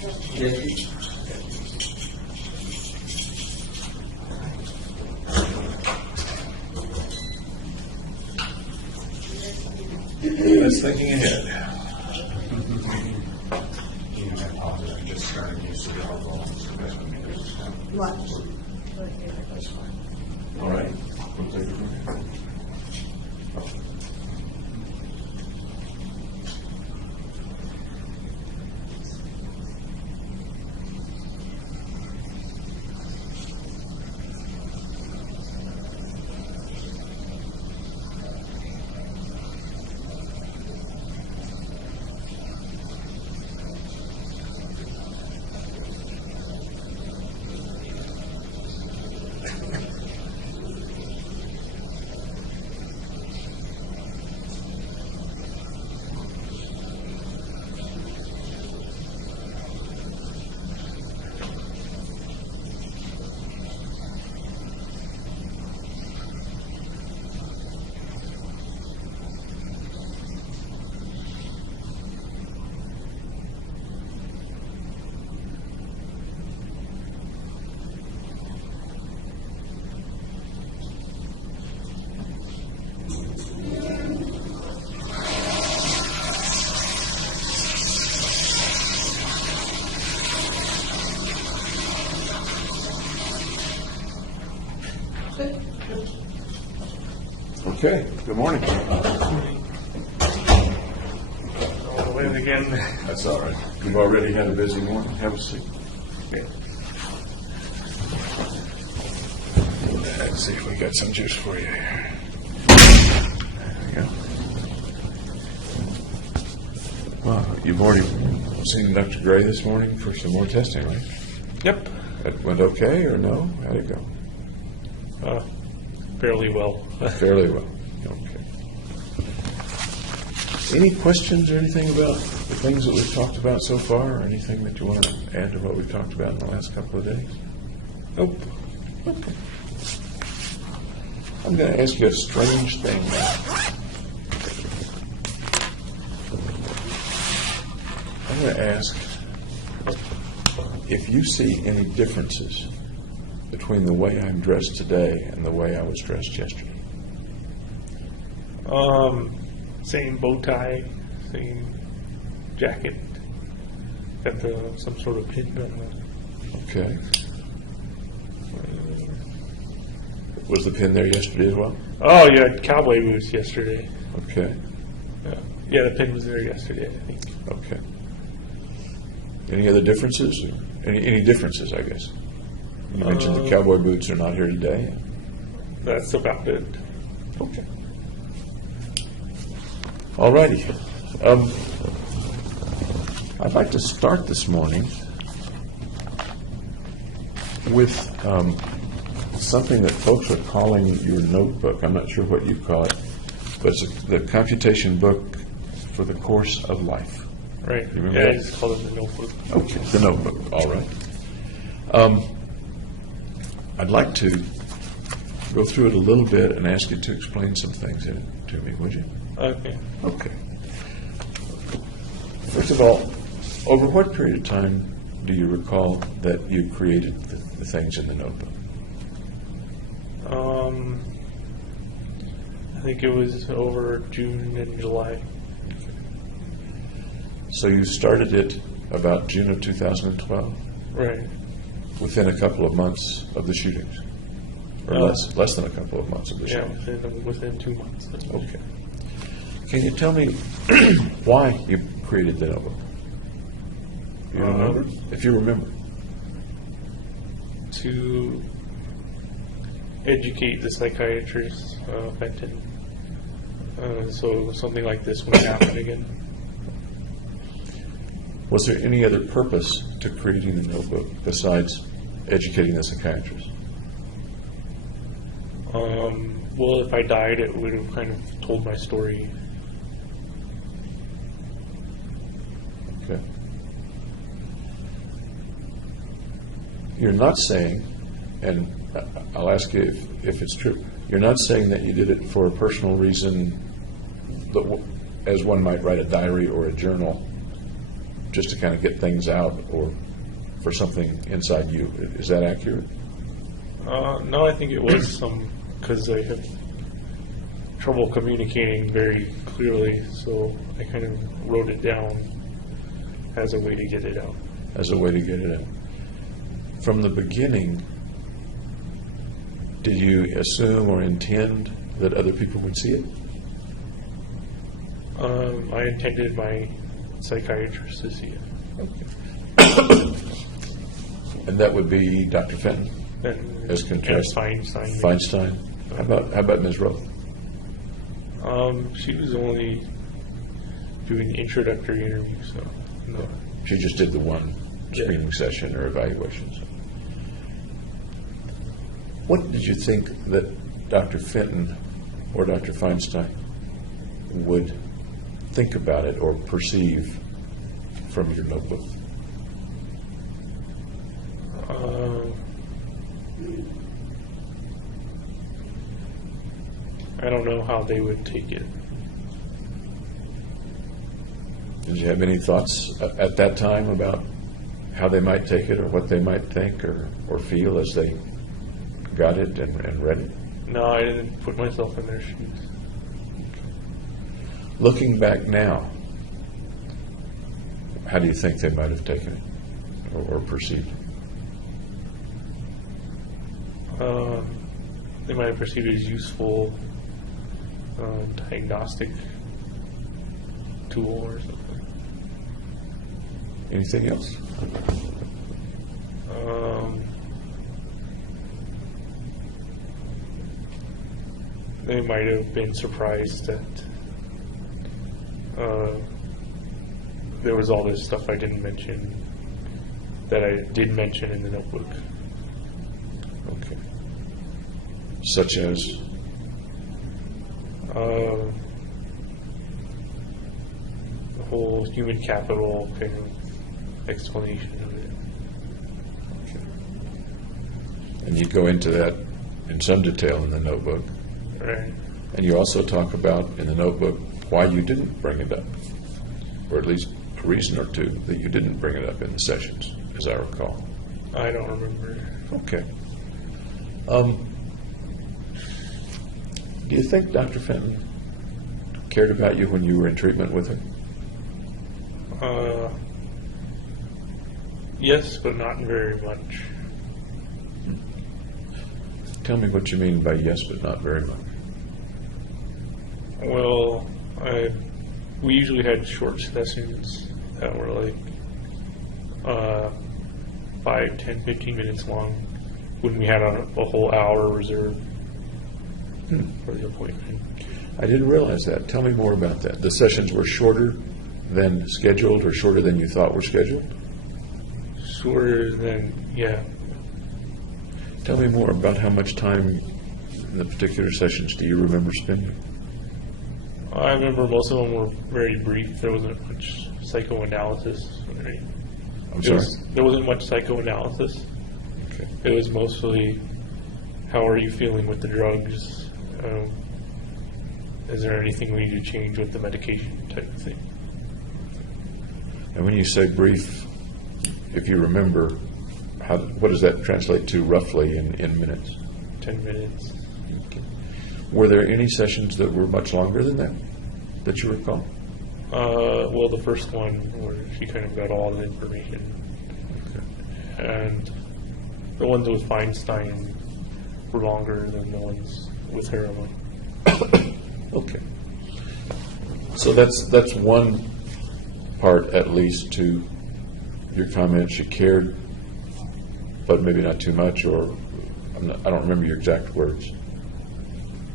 That's thinking ahead. I'm just starting to use the alcohol. What? That's fine. All right. We'll take it from here. Okay, good morning. All the way again. That's all right. We've already had a busy morning. Have a seat. Okay. Let's see if we got some juice for you here. There we go. Well, you've already seen Dr. Gray this morning for some more testing, right? Yep. That went okay or no? How'd it go? Fairly well. Fairly well. Okay. Any questions or anything about the things that we've talked about so far, or anything that you want to add to what we've talked about in the last couple of days? Nope. Okay. I'm going to ask you a strange thing now. I'm going to ask if you see any differences between the way I'm dressed today and the way I was dressed yesterday. Same bow tie, same jacket. Got some sort of pin on it. Okay. Was the pin there yesterday as well? Oh, you had cowboy boots yesterday. Okay. Yeah, the pin was there yesterday, I think. Okay. Any other differences? Any differences, I guess? You mentioned the cowboy boots are not here today. That's about it. Okay. All righty. I'd like to start this morning with something that folks are calling your notebook. I'm not sure what you call it, but it's the computation book for the course of life. Right. You remember Yeah, that? I just call it the notebook. Okay, the notebook. All right. I'd like to go through it a little bit and ask you to explain some things in it to me, would you? Okay. Okay. First of all, over what period of time do you recall that you created the things in the notebook? I think it was over June and July. So you started it about June of 2012, Right. within a couple of months of the shootings, or less than a couple of months of the Yeah, shootings. within 2 months. Okay. Can you tell me why you created the notebook? You remember? If you remember. To educate the psychiatrist, Benton, so something like this wouldn't happen again. Was there any other purpose to creating the notebook besides educating the psychiatrist? Well, if I died, it would have kind of told my story. Okay. You're not saying, and I'll ask you if it's true, you're not saying that you did it for a personal reason, as one might write a diary or a journal, just to kind of get things out or for something inside you. Is that accurate? No, I think it was some, because I have trouble communicating very clearly, so I kind of wrote it down as a way to get it out. As a way to get it out. From the beginning, did you assume or intend that other people would see it? I intended my psychiatrist to see it. And that would be Dr. Fenton, And, as contrast. and Feinstein. Feinstein. How about Ms. Roth? She was only doing the introductory interview, so no. She just did the one screening session or evaluation. What did you think that Dr. Fenton or Dr. Feinstein would think about it or perceive from your notebook? I don't know how they would take it. Did you have any thoughts at that time about how they might take it or what they might think or feel as they got it and read it? No, I didn't put myself in their shoes. Looking back now, how do you think they might have taken it or perceived it? They might have perceived it as useful diagnostic tool or something. Anything else? They might have been surprised that there was all this stuff I didn't mention that I did mention in the notebook. Okay. Such as? The whole human capital kind of explanation of it. And you go into that in some detail in the notebook. Right. And you also talk about in the notebook why you didn't bring it up, or at least a reason or two that you didn't bring it up in the sessions, as I recall. I don't remember. Okay. Do you think Dr. Fenton cared about you when you were in treatment with her? Yes, but not very much. Tell me what you mean by yes, but not very much. Well, we usually had short sessions that were like 5, 10, 15 minutes long when we had a whole hour reserved for the appointment. I didn't realize that. Tell me more about that. The sessions were shorter than scheduled or shorter than you thought were scheduled? Shorter than, yeah. Tell me more about how much time in the particular sessions do you remember spending? I remember most of them were very brief. There wasn't much psychoanalysis. Right? I'm sorry? There wasn't much psychoanalysis. Okay. It was mostly, how are you feeling with the drugs? Is there anything we need to change with the medication type of thing? And when you say brief, if you remember, what does that translate to roughly in minutes? 10 minutes. Okay. Were there any sessions that were much longer than that you recall? Well, the first one where she kind of got all the information. Okay. And the ones with Feinstein were longer than the ones with heroin. Okay. So that's one part, at least, to your comment. She cared, but maybe not too much, or I don't remember your exact words.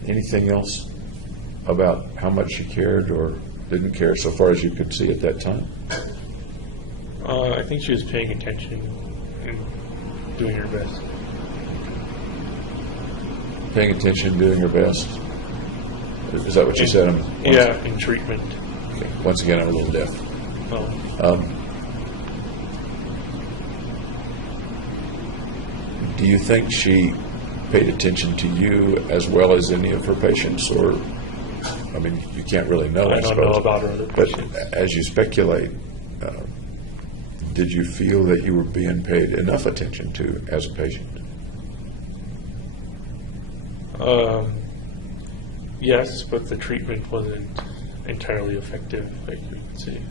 Anything else about how much she cared or didn't care so far as you could see at that time? I think she was paying attention and doing her best. Paying attention, doing her best? Is that what you said? Yeah, in treatment. Okay. Once again, I'm a little deaf. Do you think she paid attention to you as well as any of her patients, or, I mean, you can't really know. I don't know about her other But patients. as you speculate, did you feel that you were being paid enough attention to as a patient? Yes, but the treatment wasn't entirely effective, I could say.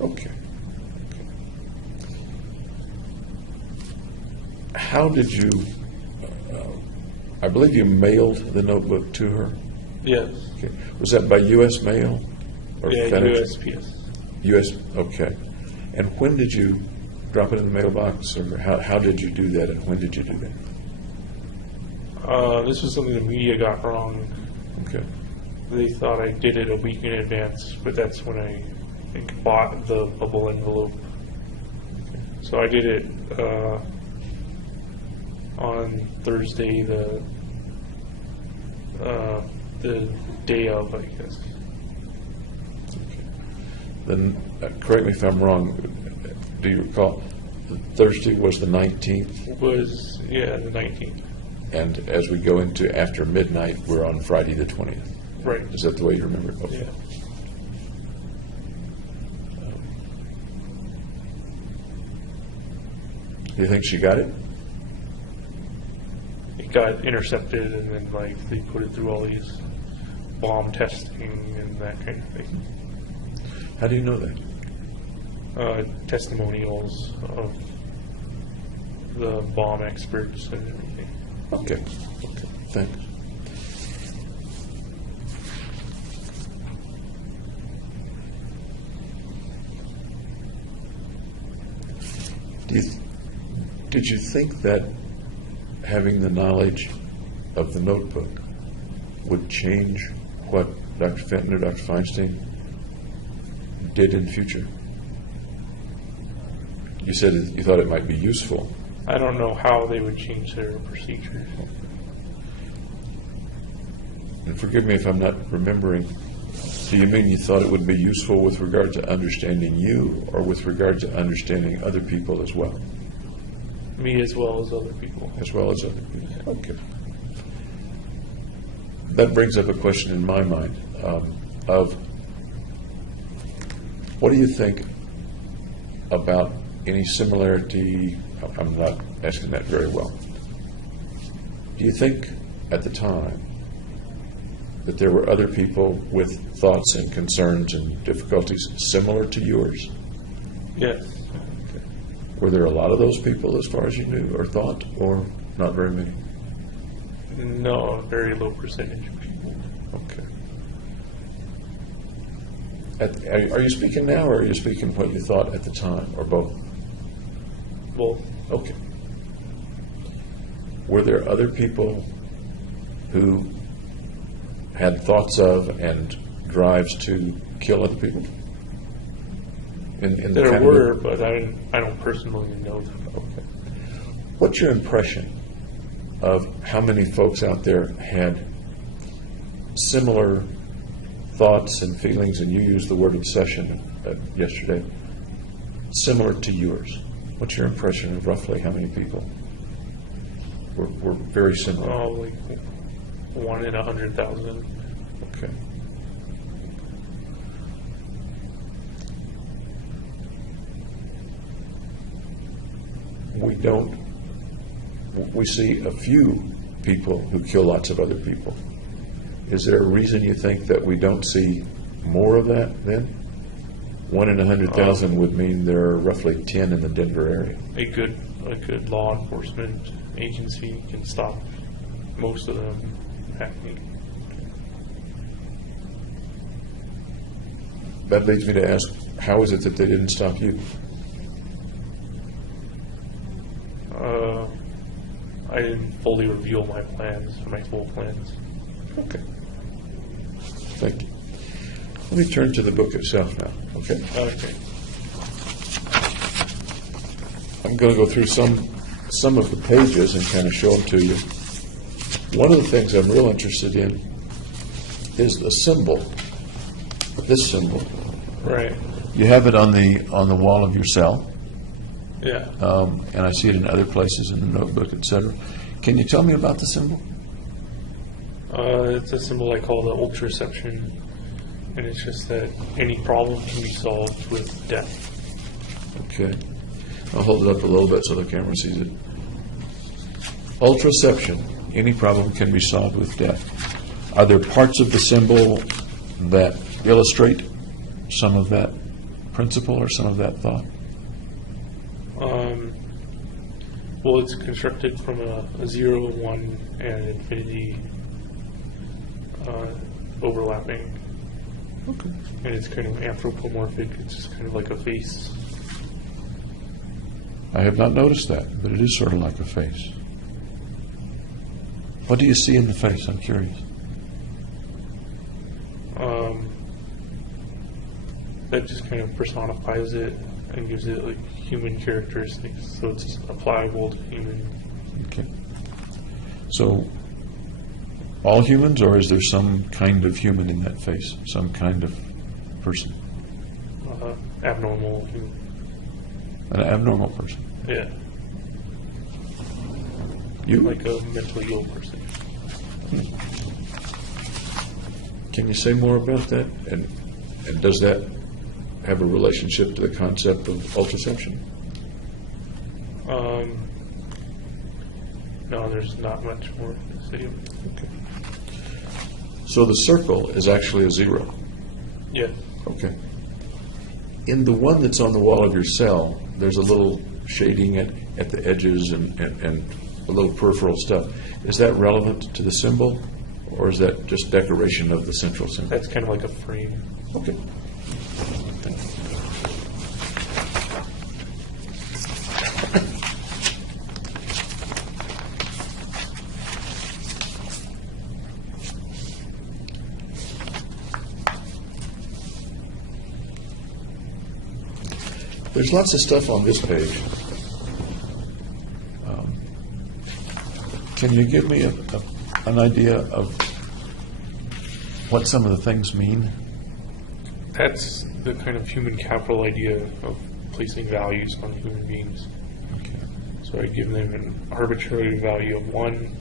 Okay. How did you, I believe you mailed the notebook to her? Yes. Okay. Was that by U.S. mail? Or Yeah, FedEx? USPS. U.S., okay. And when did you drop it in the mailbox, or how did you do that, and when did you do that? This was something the media got wrong. Okay. They thought I did it a week in advance, but that's when I think bought the bubble envelope. So I did it on Thursday, the day of, I guess. Then, correct me if I'm wrong, do you recall, Thursday was the 19th, It was, yeah, the 19th. and as we go into after midnight, we're on Friday the 20th. Right. Is that the way you remember it? Okay. Yeah. Do you think she got it? It got intercepted, and then like they put it through all these bomb testing and that kind of thing. How do you know that? Testimonials of the bomb experts and everything. Okay, thanks. Did you think that having the knowledge of the notebook would change what Dr. Fenton or Dr. Feinstein did in future? You said you thought it might be useful. I don't know how they would change their procedures. And forgive me if I'm not remembering. Do you mean you thought it would be useful with regard to understanding you, or with regard to understanding other people as well? Me as well as other people. As well as other people. Okay. That brings up a question in my mind of what do you think about any similarity? I'm not asking that very well. Do you think at the time that there were other people with thoughts and concerns and difficulties similar to yours? Yes. Were there a lot of those people as far as you knew or thought, or not very many? No, a very low percentage of people. Okay. Are you speaking now, or are you speaking what you thought at the time, or both? Both. Okay. Were there other people who had thoughts of and drives to kill other people? In the There kind were, of, but I don't personally know them. okay. What's your impression of how many folks out there had similar thoughts and feelings, and you used the word obsession yesterday, similar to yours? What's your impression of roughly how many people were very similar? Oh, like 1 in 100,000. Okay. We see a few people who kill lots of other people. Is there a reason you think that we don't see more of that then? 1 in 100,000 would mean there are roughly 10 in the Denver area. A good law enforcement agency can stop most of them happening. That leads me to ask, how is it that they didn't stop you? I didn't fully reveal my plans, my full plans. Okay. Thank you. Let me turn to the book itself now, okay? Okay. I'm going to go through some of the pages and kind of show them to you. One of the things I'm real interested in is the symbol, this symbol. Right. You have it on the wall of your cell, Yeah. and I see it in other places in the notebook, etc. Can you tell me about the symbol? It's a symbol I call the ultraception, and it's just that any problem can be solved with death. Okay. I'll hold it up a little bit so the camera sees it. Ultraception. Any problem can be solved with death. Are there parts of the symbol that illustrate some of that principle or some of that thought? Well, it's constructed from a 0, 1, and infinity overlapping. Okay. And it's kind of anthropomorphic. It's just kind of like a face. I have not noticed that, but it is sort of like a face. What do you see in the face? I'm curious. That just kind of personifies it and gives it like human characteristics, so it's applicable to humans. Okay. So, all humans, or is there some kind of human in that face? Some kind of person? Abnormal human. An abnormal person? Yeah. You? Like a mentally ill person. Can you say more about that? And does that have a relationship to the concept of ultraception? No, there's not much more to say. Okay. So the circle is actually a 0. Yeah. Okay. In the one that's on the wall of your cell, there's a little shading at the edges and a little peripheral stuff. Is that relevant to the symbol, or is that just decoration of the central symbol? That's kind of like a frame. Okay. There's lots of stuff on this page. Can you give me an idea of what some of the things mean? That's the kind of human capital idea of placing values on human beings. Okay. So I give them an arbitrary value of 1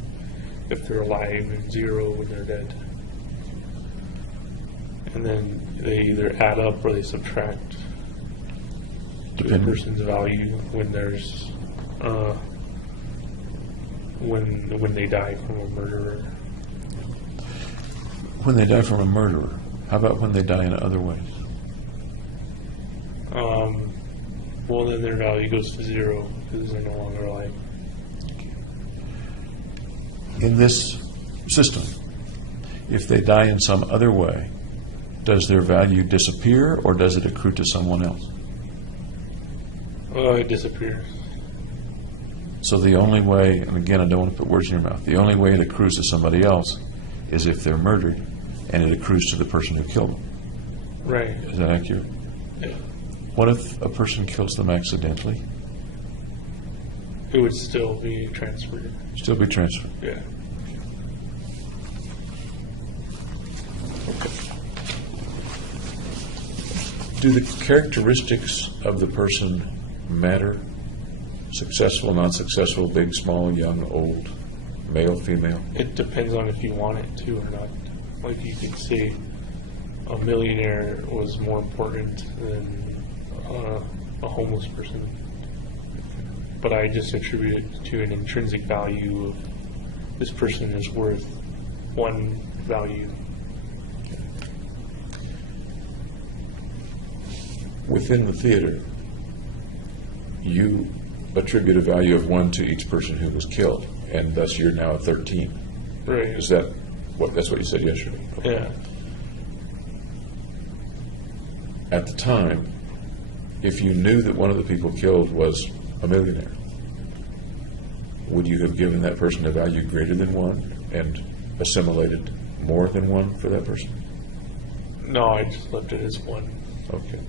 if they're alive and 0 when they're dead. And then they either add up or they subtract the person's value when there's when they die from a murderer. When they die from a murderer. How about when they die in other ways? Well, then their value goes to 0 because they're no longer alive. In this system, if they die in some other way, does their value disappear or does it accrue to someone else? It disappears. So the only way, and again, I don't want to put words in your mouth, the only way it accrues to somebody else is if they're murdered and it accrues to the person who killed them. Right. Is that accurate? Yeah. What if a person kills them accidentally? It would still be transferred. Still be transferred. Yeah. Okay. Do the characteristics of the person matter? Successful, non-successful, big, small, young, old, male, female? It depends on if you want it to or not. Like you could say a millionaire was more important than a homeless person. But I just attribute it to an intrinsic value of this person is worth 1 value. Within the theater, you attribute a value of 1 to each person who was killed, and thus you're now at 13. Right. Is that what? That's what you said yesterday? Okay. Yeah. At the time, if you knew that one of the people killed was a millionaire, would you have given that person a value greater than 1 and assimilated more than 1 for that person? No, I just left it as 1. Okay.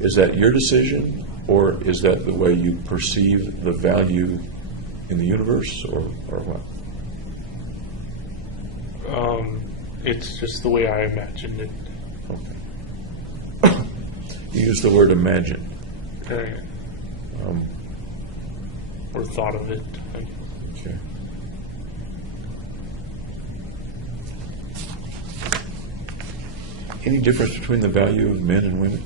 Is that your decision, or is that the way you perceive the value in the universe, or what? It's just the way I imagined it. Okay. You use the word imagine. Right. Or thought of it. Okay. Any difference between the value of men and women?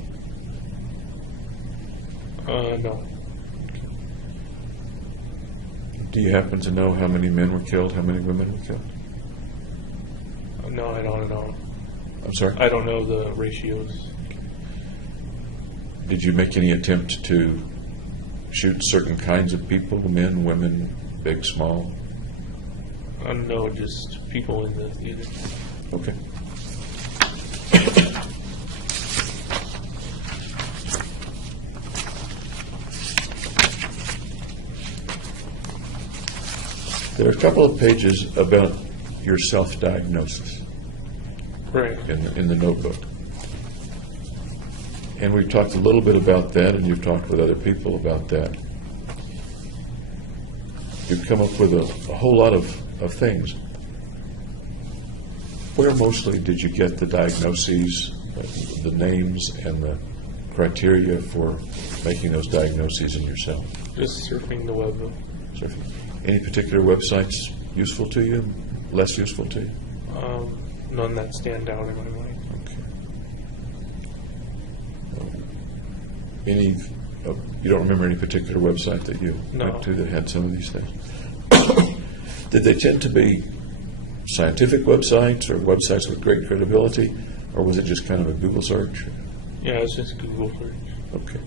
No. Do you happen to know how many men were killed, how many women were killed? No, I don't know. I'm sorry? I don't know the ratios. Did you make any attempt to shoot certain kinds of people, men, women, big, small? No, just people in the theater. Okay. There are a couple of pages about your self-diagnosis Right. in the notebook. And we've talked a little bit about that, and you've talked with other people about that. You've come up with a whole lot of things. Where mostly did you get the diagnoses, the names, and the criteria for making those diagnoses in yourself? Just surfing the web. Any particular websites useful to you, less useful to you? None that stand out in my mind. Okay. You don't remember any particular website that you No. went to that had some of these things? Did they tend to be scientific websites or websites with great credibility, or was it just kind of a Google search? Yeah, it's just Google search. Okay.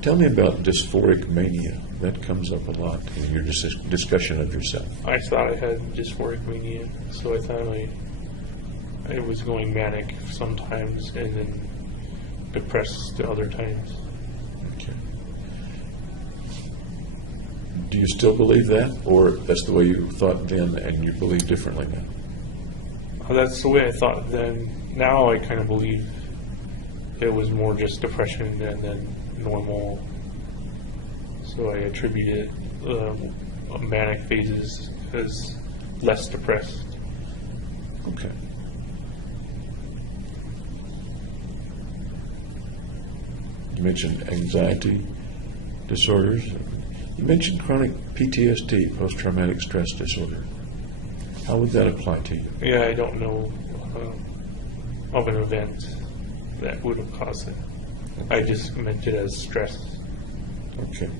Tell me about dysphoric mania. That comes up a lot in your discussion of yourself. I thought I had dysphoric mania, so I thought I was going manic sometimes and then depressed at other times. Okay. Do you still believe that, or that's the way you thought then and you believe differently now? That's the way I thought then. Now I kind of believe it was more just depression and then normal. So I attributed manic phases as less depressed. Okay. You mentioned anxiety disorders. You mentioned chronic PTSD, post-traumatic stress disorder. How would that apply to you? Yeah, I don't know of an event that would have caused it. I just meant it as stress. Okay.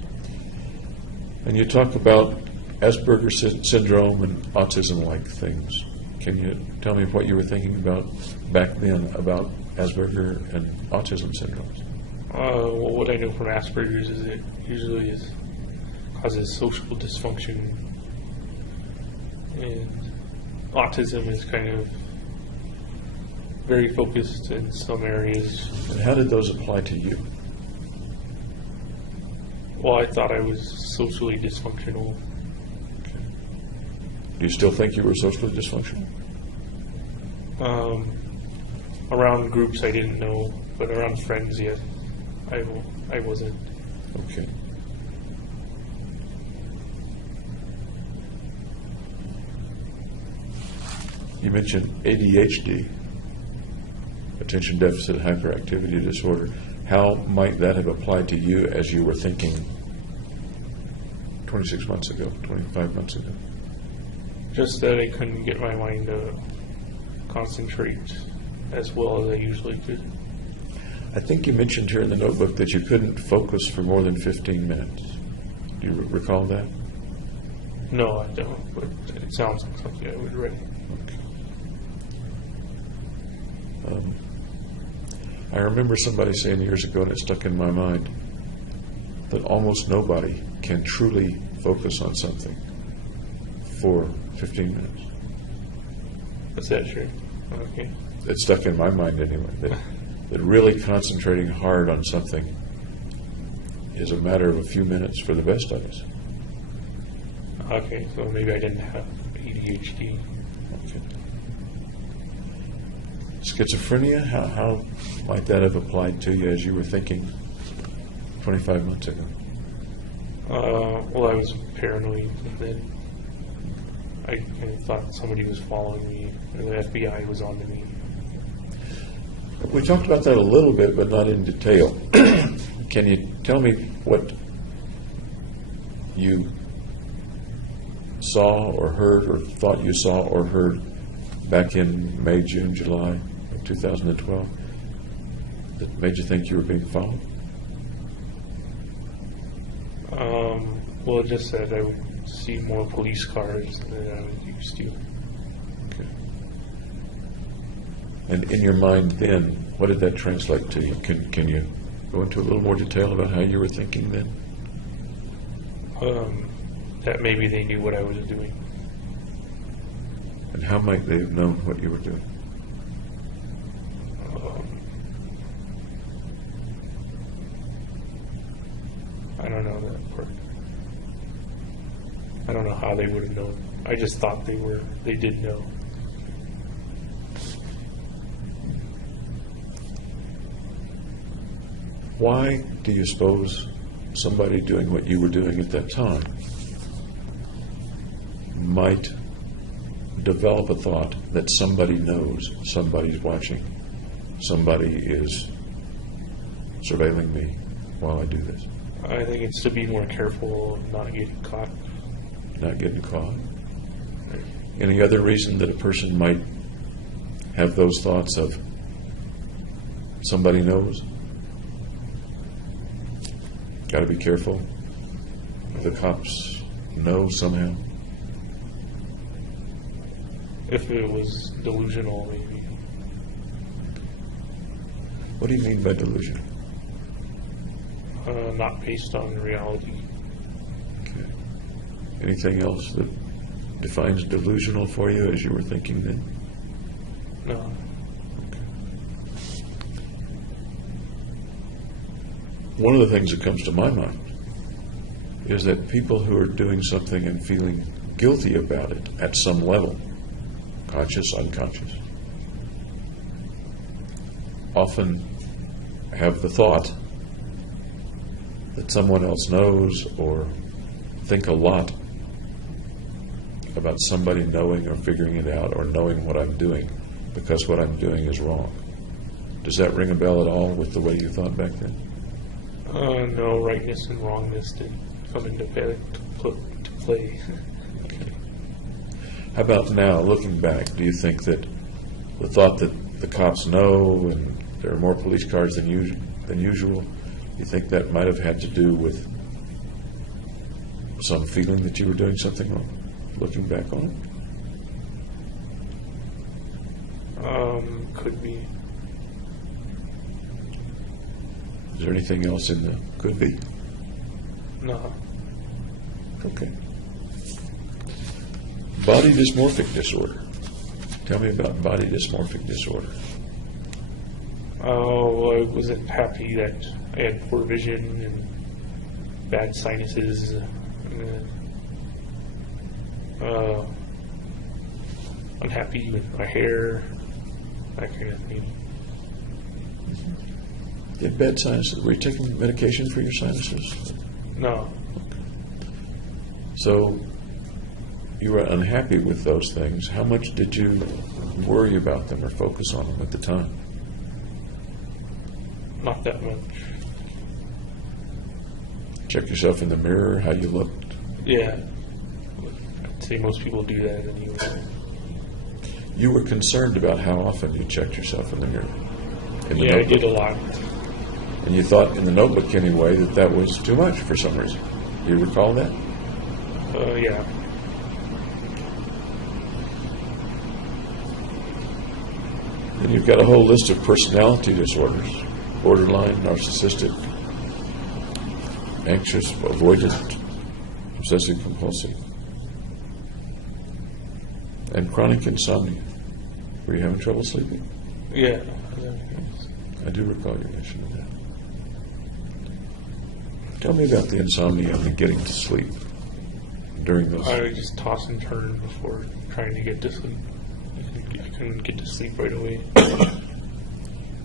And you talk about Asperger's syndrome and autism-like things. Can you tell me what you were thinking about back then about Asperger and autism syndromes? Well, what I know from Asperger's is it usually causes social dysfunction, and autism is kind of very focused in some areas. And how did those apply to you? Well, I thought I was socially dysfunctional. Do you still think you were socially dysfunctional? Around groups I didn't know, but around friends, yes, I wasn't. Okay. You mentioned ADHD, attention deficit hyperactivity disorder. How might that have applied to you as you were thinking 26 months ago, 25 months ago? Just that I couldn't get my mind to concentrate as well as I usually could. I think you mentioned here in the notebook that you couldn't focus for more than 15 minutes. Do you recall that? No, I don't, but it sounds like something I would read. I remember somebody saying years ago, and it stuck in my mind, that almost nobody can truly focus on something for 15 minutes. Is that true? Okay. It stuck in my mind anyway, that really concentrating hard on something is a matter of a few minutes for the best of us. Okay, so maybe I didn't have ADHD. Okay. Schizophrenia, how might that have applied to you as you were thinking 25 months ago? Well, I was paranoid, and then I kind of thought somebody was following me, or the FBI was on to me. We talked about that a little bit, but not in detail. Can you tell me what you saw or heard or thought you saw or heard back in May, June, July of 2012 that made you think you were being followed? Well, it just said I would see more police cars than I was used to. Okay. And in your mind then, what did that translate to you? Can you go into a little more detail about how you were thinking then? That maybe they knew what I was doing. And how might they have known what you were doing? I don't know that part. I don't know how they would have known. I just thought they did know. Why do you suppose somebody doing what you were doing at that time might develop a thought that somebody knows, somebody's watching, somebody is surveilling me while I do this? I think it's to be more careful of not getting caught. Not getting caught. Any other reason that a person might have those thoughts of somebody knows? Got to be careful. The cops know somehow. If it was delusional, maybe. What do you mean by delusion? Not based on reality. Okay. Anything else that defines delusional for you as you were thinking then? No. One of the things that comes to my mind is that people who are doing something and feeling guilty about it at some level, conscious, unconscious, often have the thought that someone else knows or think a lot about somebody knowing or figuring it out or knowing what I'm doing because what I'm doing is wrong. Does that ring a bell at all with the way you thought back then? No, rightness and wrongness didn't come into play. Okay. How about now, looking back, do you think that the thought that the cops know and there are more police cars than usual, you think that might have had to do with some feeling that you were doing something wrong, looking back on it? Could be. Is there anything else in the could be? No. Okay. Body dysmorphic disorder. Tell me about body dysmorphic disorder. Oh, I wasn't happy that I had poor vision and bad sinuses. Unhappy with my hair, that kind of thing. You had bad sinuses. Were you taking medication for your sinuses? No. So you were unhappy with those things. How much did you worry about them or focus on them at the time? Not that much. Check yourself in the mirror, how you looked. Yeah. I'd say most people do that anyway. You were concerned about how often you checked yourself in the mirror. In the Yeah, I notebook. did a lot. And you thought in the notebook anyway that was too much for some reason. Do you recall that? Yeah. And you've got a whole list of personality disorders: borderline, narcissistic, anxious, avoidant, obsessive compulsive, and chronic insomnia. Were you having trouble sleeping? Yeah. I do recall you mentioning that. Tell me about the insomnia and the getting to sleep during those. I would just toss and turn before trying to get to sleep. I couldn't get to sleep right away.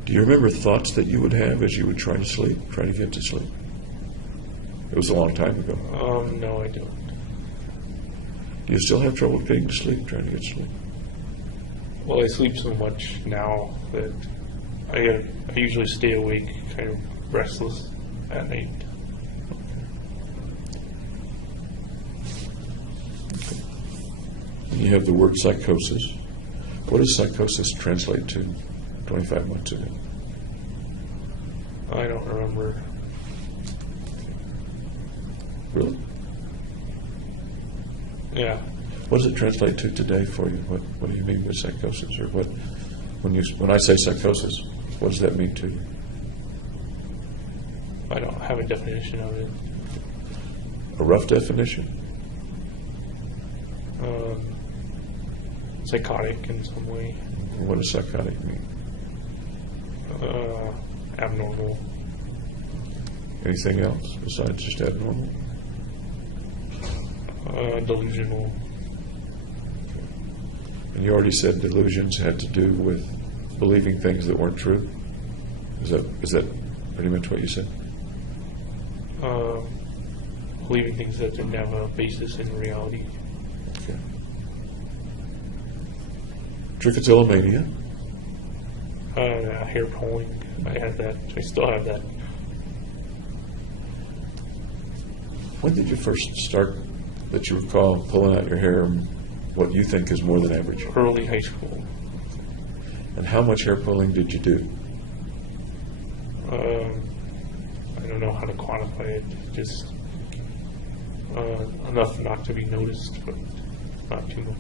Do you remember thoughts that you would have as you would try to sleep, try to get to sleep? It was a long time ago. No, I don't. Do you still have trouble getting to sleep, trying to get to sleep? Well, I sleep so much now that I usually stay awake, kind of restless at night. And you have the word psychosis. What does psychosis translate to 25 months ago? I don't remember. Really? Yeah. What does it translate to today for you? What do you mean by psychosis? Or when I say psychosis, what does that mean to you? I don't have a definition of it. A rough definition? Psychotic in some way. What does psychotic mean? Abnormal. Anything else besides just abnormal? Delusional. And you already said delusions had to do with believing things that weren't true. Is that pretty much what you said? Believing things that didn't have a basis in reality. Okay. Trichotillomania. Hair pulling. I had that. I still have that. When did you first start, that you recall, pulling out your hair, what you think is more than average? Early high school. And how much hair pulling did you do? I don't know how to quantify it. Just enough not to be noticed, but not too much.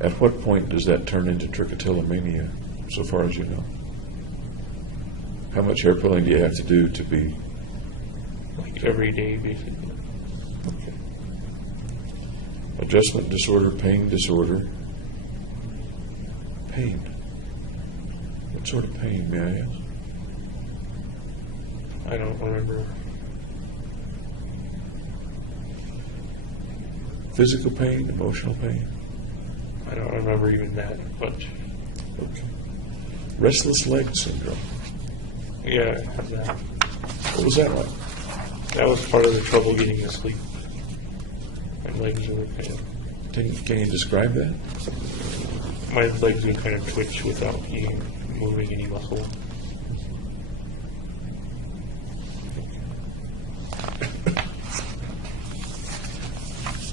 At what point does that turn into trichotillomania, so far as you know? How much hair pulling do you have to do to be... Like every day, basically. Okay. Adjustment disorder, pain disorder. Pain. What sort of pain, may I ask? I don't remember. Physical pain, emotional pain? I don't remember even that much. Okay. Restless leg syndrome. Yeah, I have that. What was that like? That was part of the trouble getting to sleep. My legs were kind of... Can you describe that? My legs would kind of twitch without even moving any muscle.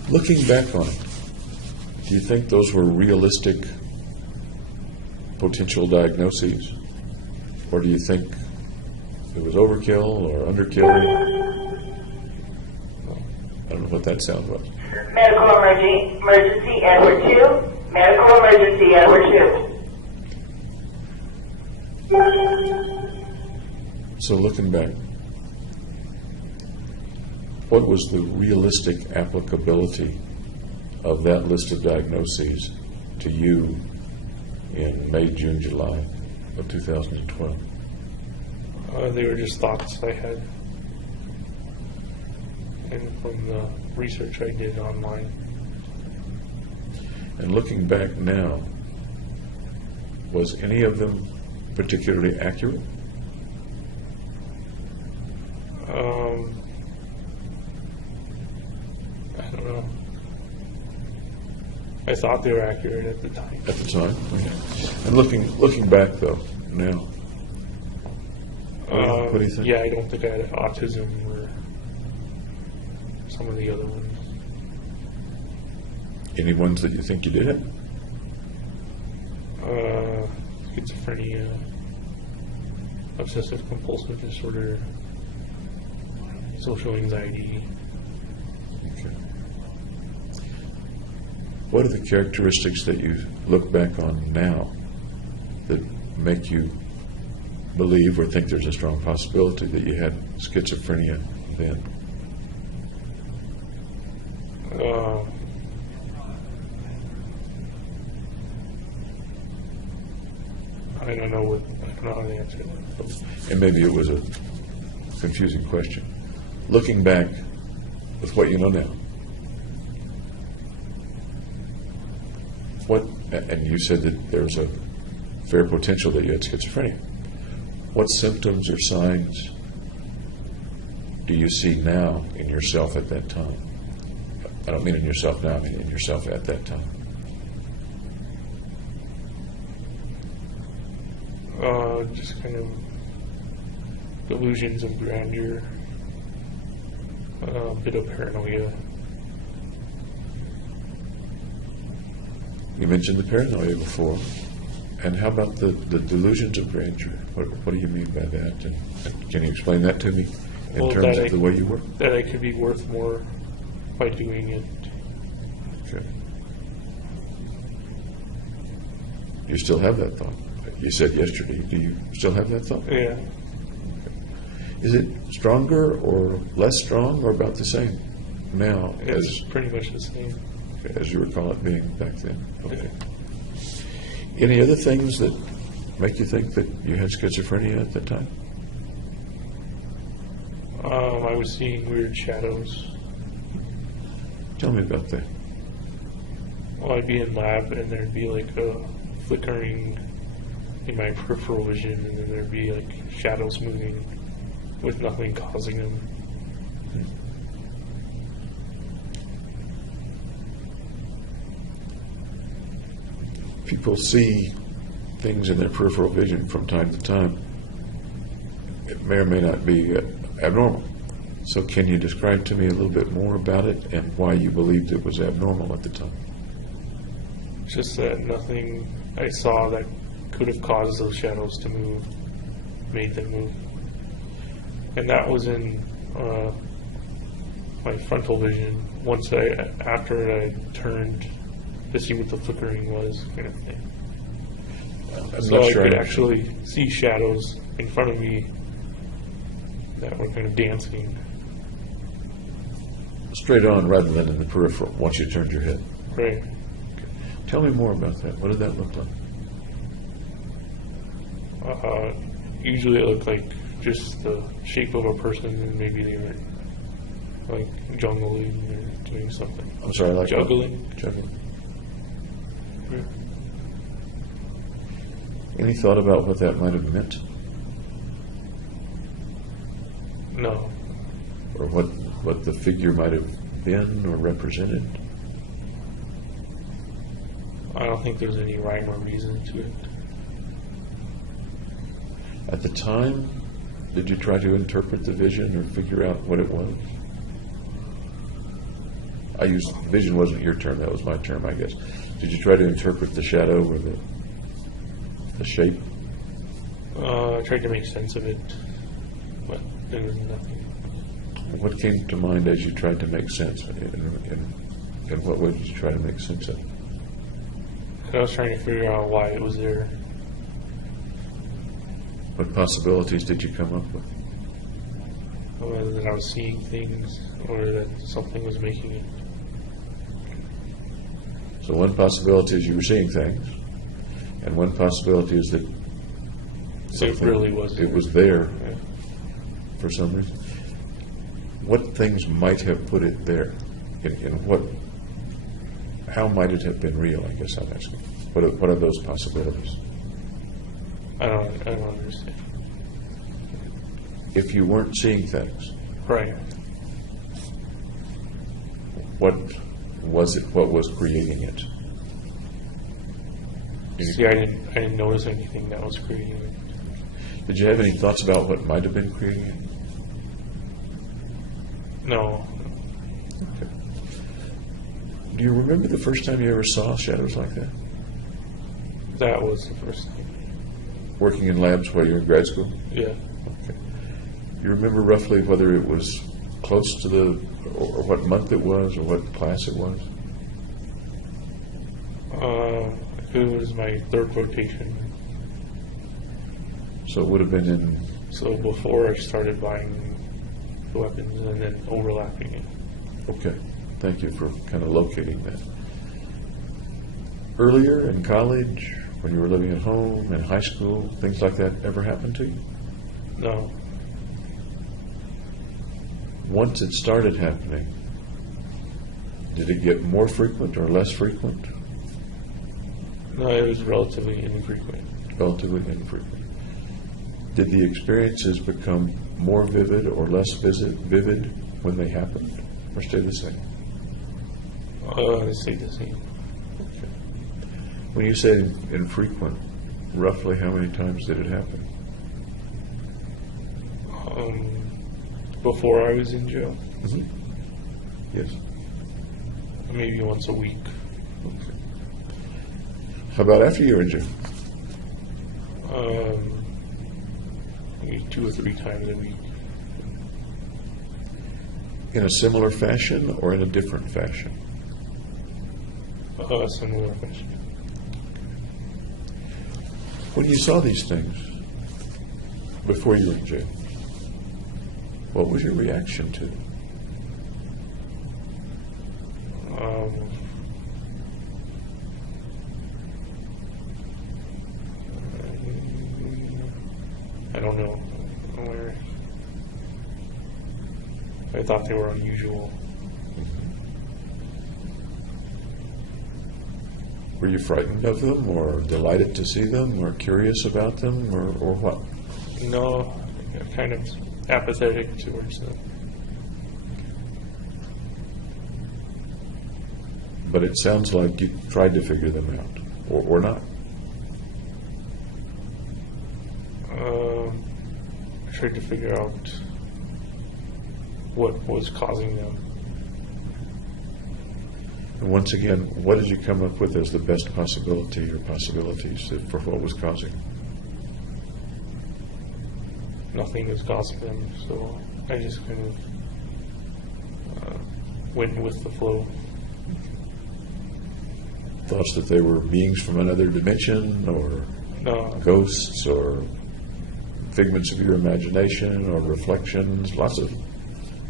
Looking back on it, do you think those were realistic potential diagnoses? Or do you think it was overkill or underkill? I don't know what that sound was. Medical emergency, Edward 2. Medical emergency, Edward 2. So looking back, what was the realistic applicability of that list of diagnoses to you in May, June, July of 2012? They were just thoughts I had. And from the research I did online. And looking back now, was any of them particularly accurate? I don't know. I thought they were accurate at the time. At the time? Okay. And looking back, though, now, what do you think? Yeah, I don't think I had autism or some of the other ones. Any ones that you think you did have? Schizophrenia, obsessive compulsive disorder, social anxiety. Okay. What are the characteristics that you look back on now that make you believe or think there's a strong possibility that you had schizophrenia then? I don't know how to answer that. And maybe it was a confusing question. Looking back with what you know now, and you said that there was a fair potential that you had schizophrenia. What symptoms or signs do you see now in yourself at that time? I don't mean in yourself now, I mean in yourself at that time. Just kind of delusions of grandeur, a bit of paranoia. You mentioned the paranoia before. And how about the delusions of grandeur? What do you mean by that? And can you explain that to me in terms of the way you work? That I could be worth more by doing it. Okay. You still have that thought? You said yesterday. Do you still have that thought? Yeah. Is it stronger or less strong or about the same now It's pretty much the same. as you recall it being back then? Okay. Any other things that make you think that you had schizophrenia at the time? I was seeing weird shadows. Tell me about that. Well, I'd be in lab and there'd be like a flickering in my peripheral vision, and then there'd be like shadows moving with nothing causing them. People see things in their peripheral vision from time to time. It may or may not be abnormal. So can you describe to me a little bit more about it and why you believed it was abnormal at the time? Just that nothing I saw that could have caused those shadows to move made them move. And that was in my frontal vision after I turned to see what the flickering was, kind of thing. I'm So not I sure could I- actually see shadows in front of me that were kind of dancing. Straight on rather than in the peripheral once you turned your head. Right. Tell me more about that. What did that look like? Usually it looked like just the shape of a person, and maybe they were like jungling or doing something. I'm sorry, like what? Juggling. Juggling. Yeah. Any thought about what that might have meant? No. Or what the figure might have been or represented? I don't think there's any rhyme or reason to it. At the time, did you try to interpret the vision or figure out what it was? I used, vision wasn't your term, that was my term, I guess. Did you try to interpret the shadow or the shape? I tried to make sense of it, but there was nothing. What came to mind as you tried to make sense? In what way did you try to make sense of it? I was trying to figure out why it was there. What possibilities did you come up with? Whether that I was seeing things or that something was making it. So one possibility is you were seeing things, and one possibility is that It really was. it was there Yeah. for some reason. What things might have put it there? In what? How might it have been real? I guess I'm asking. What are those possibilities? I don't understand. If you weren't seeing things, Right. what was it? What was creating it? See, I didn't notice anything that was creating it. Did you have any thoughts about what might have been creating it? No. Okay. Do you remember the first time you ever saw shadows like that? That was the first thing. Working in labs while you were in grad school? Yeah. Okay. You remember roughly whether it was close to or what month it was, or what class it was? It was my third rotation. So it would have been in, So before I started buying the weapons and then overlapping it. okay, thank you for kind of locating that. Earlier in college, when you were living at home, in high school, things like that ever happened to you? No. Once it started happening, did it get more frequent or less frequent? No, it was relatively infrequent. Relatively infrequent. Did the experiences become more vivid or less vivid when they happened, or stay the same? They stay the same. Okay. When you say infrequent, roughly how many times did it happen? Before I was in jail, Yes. maybe once a week. Okay. How about after you were in jail? Maybe 2 or 3 times a week. In a similar fashion or in a different fashion? Similar fashion. When you saw these things before you were in jail, what was your reaction to them? I don't know. I thought they were unusual. Were you frightened of them, or delighted to see them, or curious about them, or what? No, kind of apathetic towards them. But it sounds like you tried to figure them out, or not. I tried to figure out what was causing them. And once again, what did you come up with as the best possibility or possibilities for what was causing them? Nothing was causing them, so I just kind of went with the flow. Thoughts that they were beings from another dimension, or No, ghosts, or figments of your imagination, or reflections. Lots of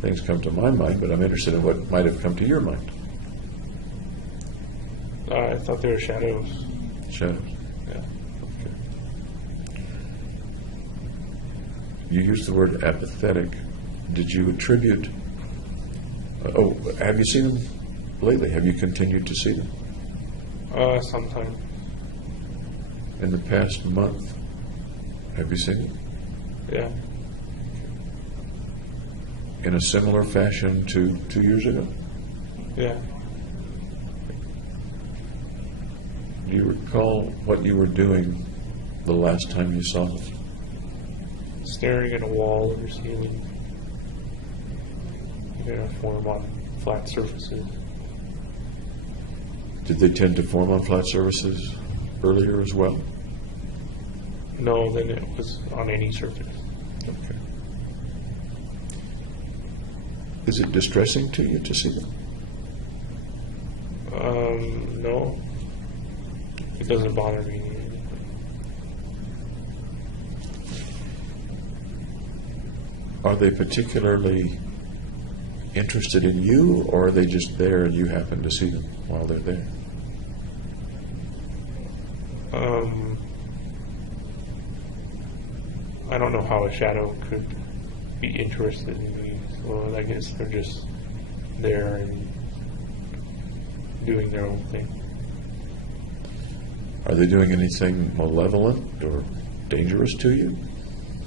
things come to my mind, but I'm interested in what might have come to your mind. I thought they were shadows. Shadows. Yeah. You used the word apathetic. Did you attribute... have you seen them lately? Have you continued to see them? Sometime. In the past month, have you seen them? Yeah. In a similar fashion to 2 years ago? Yeah. Do you recall what you were doing the last time you saw them? Staring at a wall or ceiling. Form on flat surfaces. Did they tend to form on flat surfaces earlier as well? No, then it was on any surface. Okay. Is it distressing to you to see them? No. It doesn't bother me. Are they particularly interested in you, or are they just there and you happen to see them while they're there? I don't know how a shadow could be interested in me, so I guess they're just there and doing their own thing. Are they doing anything malevolent or dangerous to you?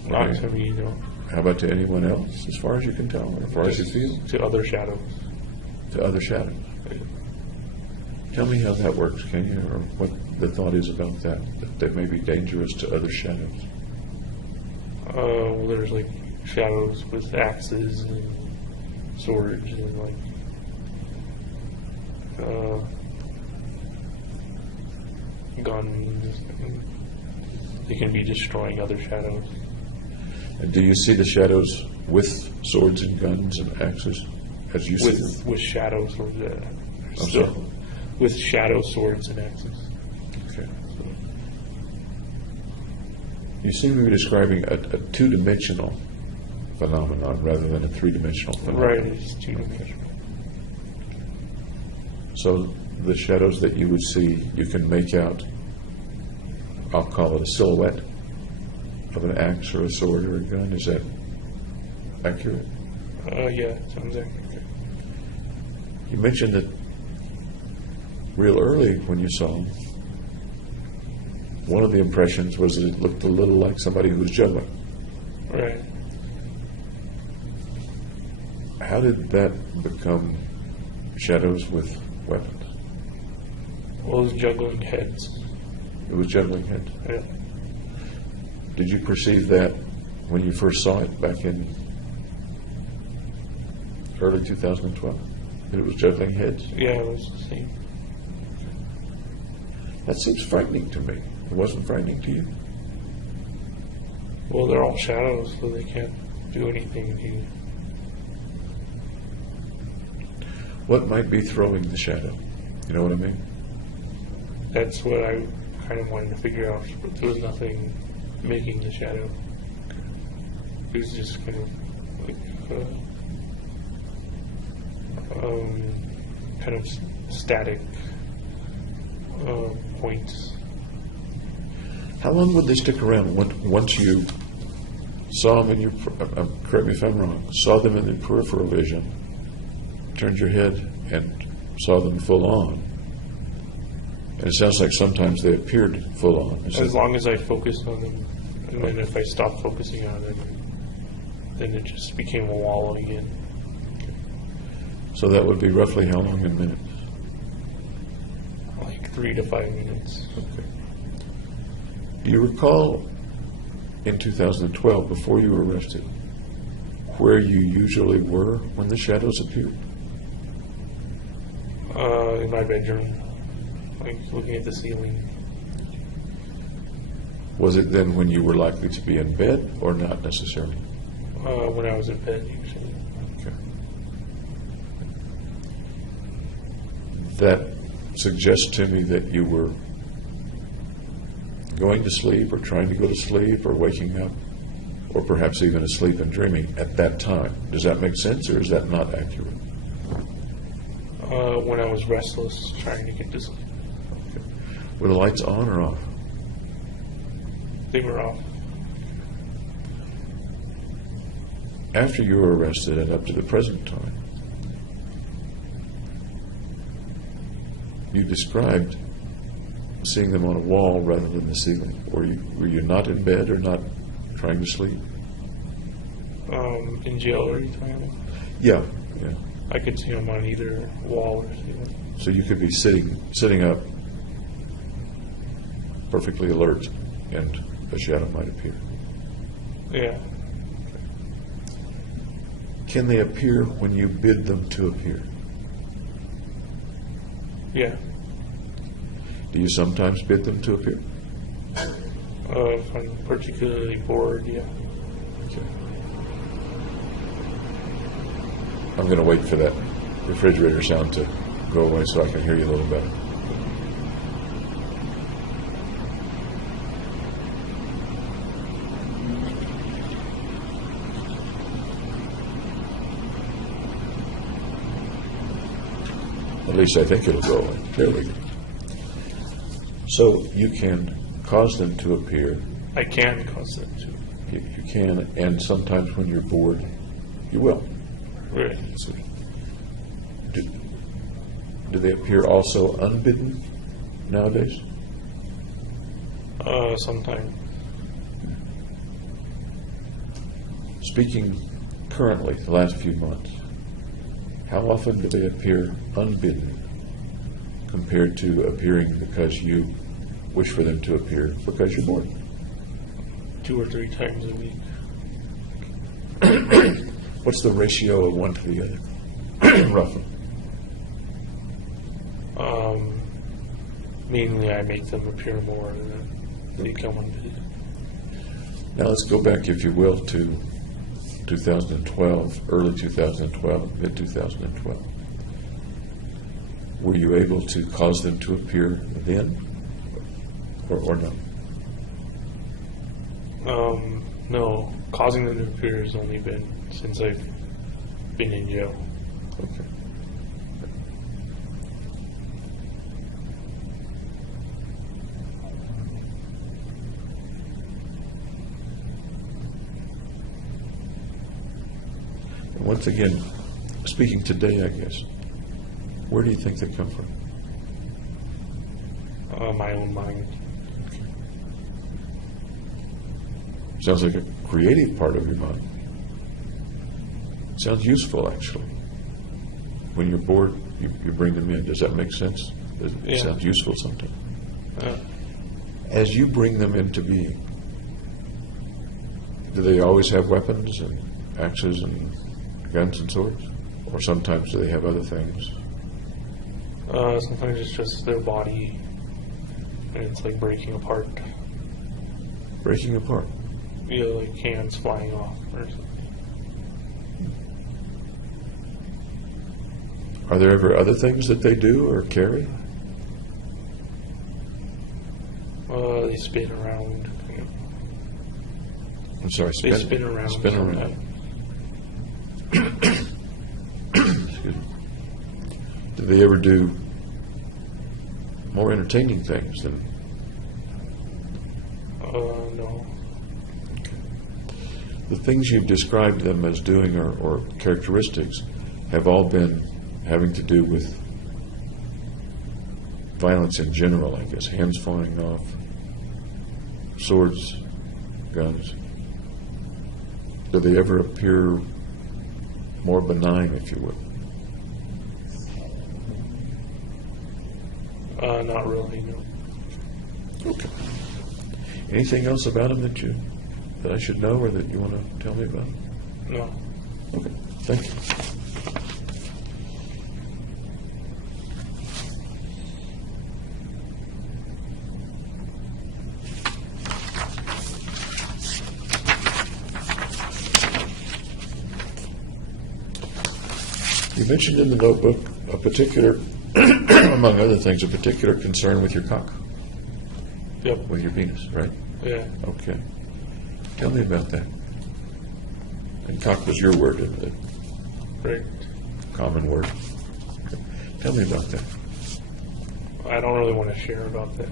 Not to me, no. How about to anyone else, as far as you can tell, or as far as you feel? To other shadows. To other shadows. Tell me how that works, can you, or what the thought is about that they may be dangerous to other shadows? Well, there's like shadows with axes and swords and guns. They can be destroying other shadows. And do you see the shadows with swords and guns and axes as you see them? With shadows or I'm still sorry? with shadow swords and axes. Okay. You seem to be describing a two-dimensional phenomenon rather than a three-dimensional phenomenon. Right, it's two-dimensional. So the shadows that you would see, you can make out, I'll call it a silhouette of an axe or a sword or a gun. Is that accurate? Yeah, sounds accurate. You mentioned that real early when you saw him, one of the impressions was that it looked a little like somebody who was juggling. Right. How did that become shadows with weapons? Well, it was juggling heads. It was juggling heads. Yeah. Did you perceive that when you first saw it back in early 2012? That it was juggling heads? Yeah, it was the same. That seems frightening to me. It wasn't frightening to you? Well, they're all shadows, so they can't do anything to you. What might be throwing the shadow? You know what I mean? That's what I kind of wanted to figure out, but there was nothing making the shadow. It was just kind of like kind of static points. How long would they stick around once you saw them in your, correct me if I'm wrong, saw them in the peripheral vision, turned your head and saw them full on? And it sounds like sometimes they appeared full on. As long as I focused on them, and then if I stopped focusing on it, then it just became a wall again. So that would be roughly how long in minutes? Like 3 to 5 minutes. Okay. Do you recall in 2012, before you were arrested, where you usually were when the shadows appeared? In my bedroom, like looking at the ceiling. Was it then when you were likely to be in bed or not necessarily? When I was in bed, usually. Okay. That suggests to me that you were going to sleep or trying to go to sleep or waking up or perhaps even asleep and dreaming at that time. Does that make sense or is that not accurate? When I was restless, trying to get to sleep. Okay. Were the lights on or off? They were off. After you were arrested and up to the present time, you described seeing them on a wall rather than the ceiling. Were you not in bed or not trying to sleep? In jail or anything. Yeah. I could see them on either wall or ceiling. So you could be sitting up, perfectly alert, and a shadow might appear. Yeah. Can they appear when you bid them to appear? Yeah. Do you sometimes bid them to appear? If I'm particularly bored, yeah. Okay. I'm going to wait for that refrigerator sound to go away so I can hear you a little better. At least I think it'll go away. There we go. So you can cause them to appear. I can cause them to. You can, and sometimes when you're bored, you will. Right. So, do they appear also unbidden nowadays? Sometime. Speaking currently, the last few months, how often do they appear unbidden compared to appearing because you wish for them to appear because you're bored? 2 or 3 times a week. What's the ratio of one to the other, roughly? Mainly I make them appear more and then they come unbidden. Now let's go back, if you will, to 2012, early 2012, mid-2012. Were you able to cause them to appear then, or no? No, causing them to appear has only been since I've been in jail. Okay. And once again, speaking today, I guess, where do you think they come from? My own mind. Sounds like a creative part of your mind. Sounds useful, actually. When you're bored, you bring them in. Does that make sense? It Yeah. sounds useful sometimes. Uh, As you bring them into being, do they always have weapons and axes and guns and swords? Or sometimes do they have other things? sometimes it's just their body and it's like breaking apart. Breaking apart. You know, like hands flying off or something. Are there ever other things that they do or carry? They spin around. I'm sorry, They spin around. Spin around. Excuse me. Do they ever do more entertaining things than? No. The things you've described them as doing or characteristics have all been having to do with violence in general, I guess. Hands flying off, swords, guns. Do they ever appear more benign, if you would? Not really, no. Okay. Anything else about them that I should know or that you want to tell me about? No. Okay, thank you. You mentioned in the notebook a particular, among other things, a particular concern with your cock, Yep. with your penis, right? Yeah. Okay. Tell me about that. And cock was your word, isn't it? Right. Common word. Okay. Tell me about that. I don't really want to share about that.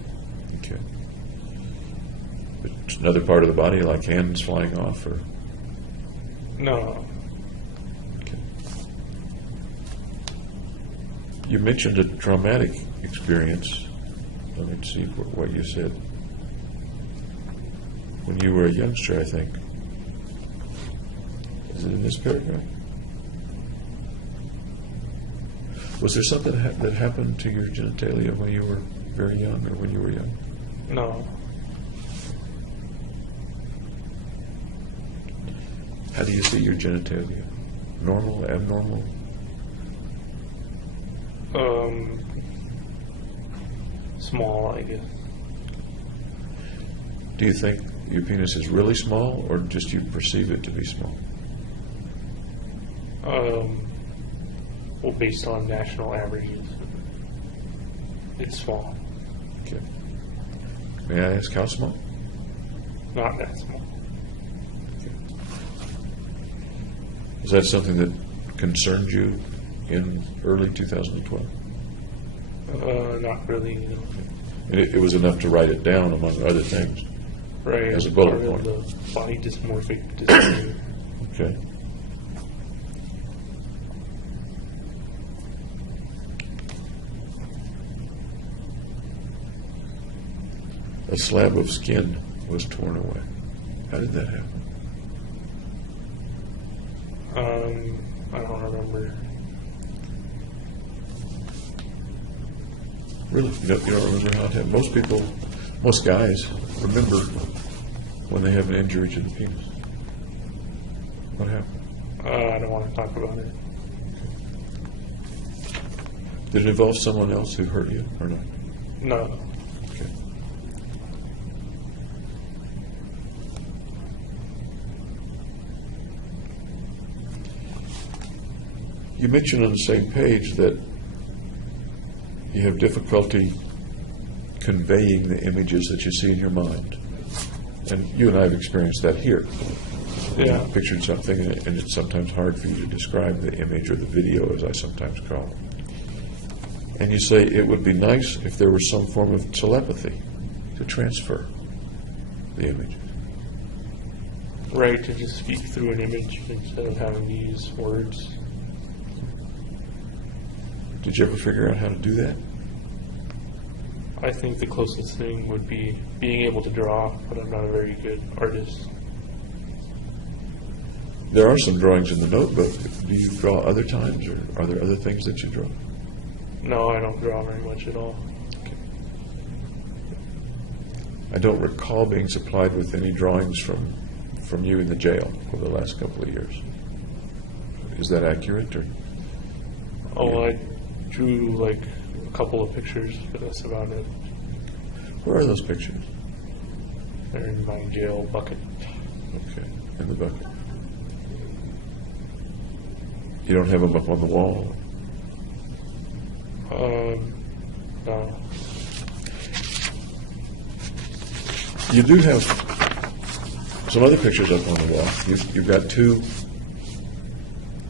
Okay. But it's another part of the body, like hands flying off, or No. okay. You mentioned a traumatic experience. Let me see what you said. When you were a youngster, I think. Is it in this paragraph? Was there something that happened to your genitalia when you were very young or when you were young? No. How do you see your genitalia? Normal, abnormal? Small, I guess. Do you think your penis is really small or just you perceive it to be small? Well, based on national averages, it's small. Okay. May I ask how small? Not that small. Is that something that concerned you in early 2012? Not really, you know. And it was enough to write it down, among other things. Right. As a bullet part of point. the body dysmorphic disorder. Okay. A slab of skin was torn away. How did that happen? I don't remember. Really? You don't remember how it happened? Most people, most guys remember when they have an injury to the penis. What happened? I don't want to talk about it. Did it involve someone else who hurt you or not? No. Okay. You mentioned on the same page that you have difficulty conveying the images that you see in your mind. And you and I have experienced that here. Yeah. You pictured something, and it's sometimes hard for you to describe the image or the video, as I sometimes call it. And you say it would be nice if there was some form of telepathy to transfer the image. Right, to just speak through an image instead of having to use words. Did you ever figure out how to do that? I think the closest thing would be being able to draw, but I'm not a very good artist. There are some drawings in the notebook. Do you draw other times, or are there other things that you draw? No, I don't draw very much at all. I don't recall being supplied with any drawings from you in the jail over the last couple of years. Is that accurate? Or? Oh, I drew like a couple of pictures, but that's about it. Where are those pictures? They're in my jail bucket. Okay, in the bucket. You don't have them up on the wall? No. You do have some other pictures up on the wall. You've got two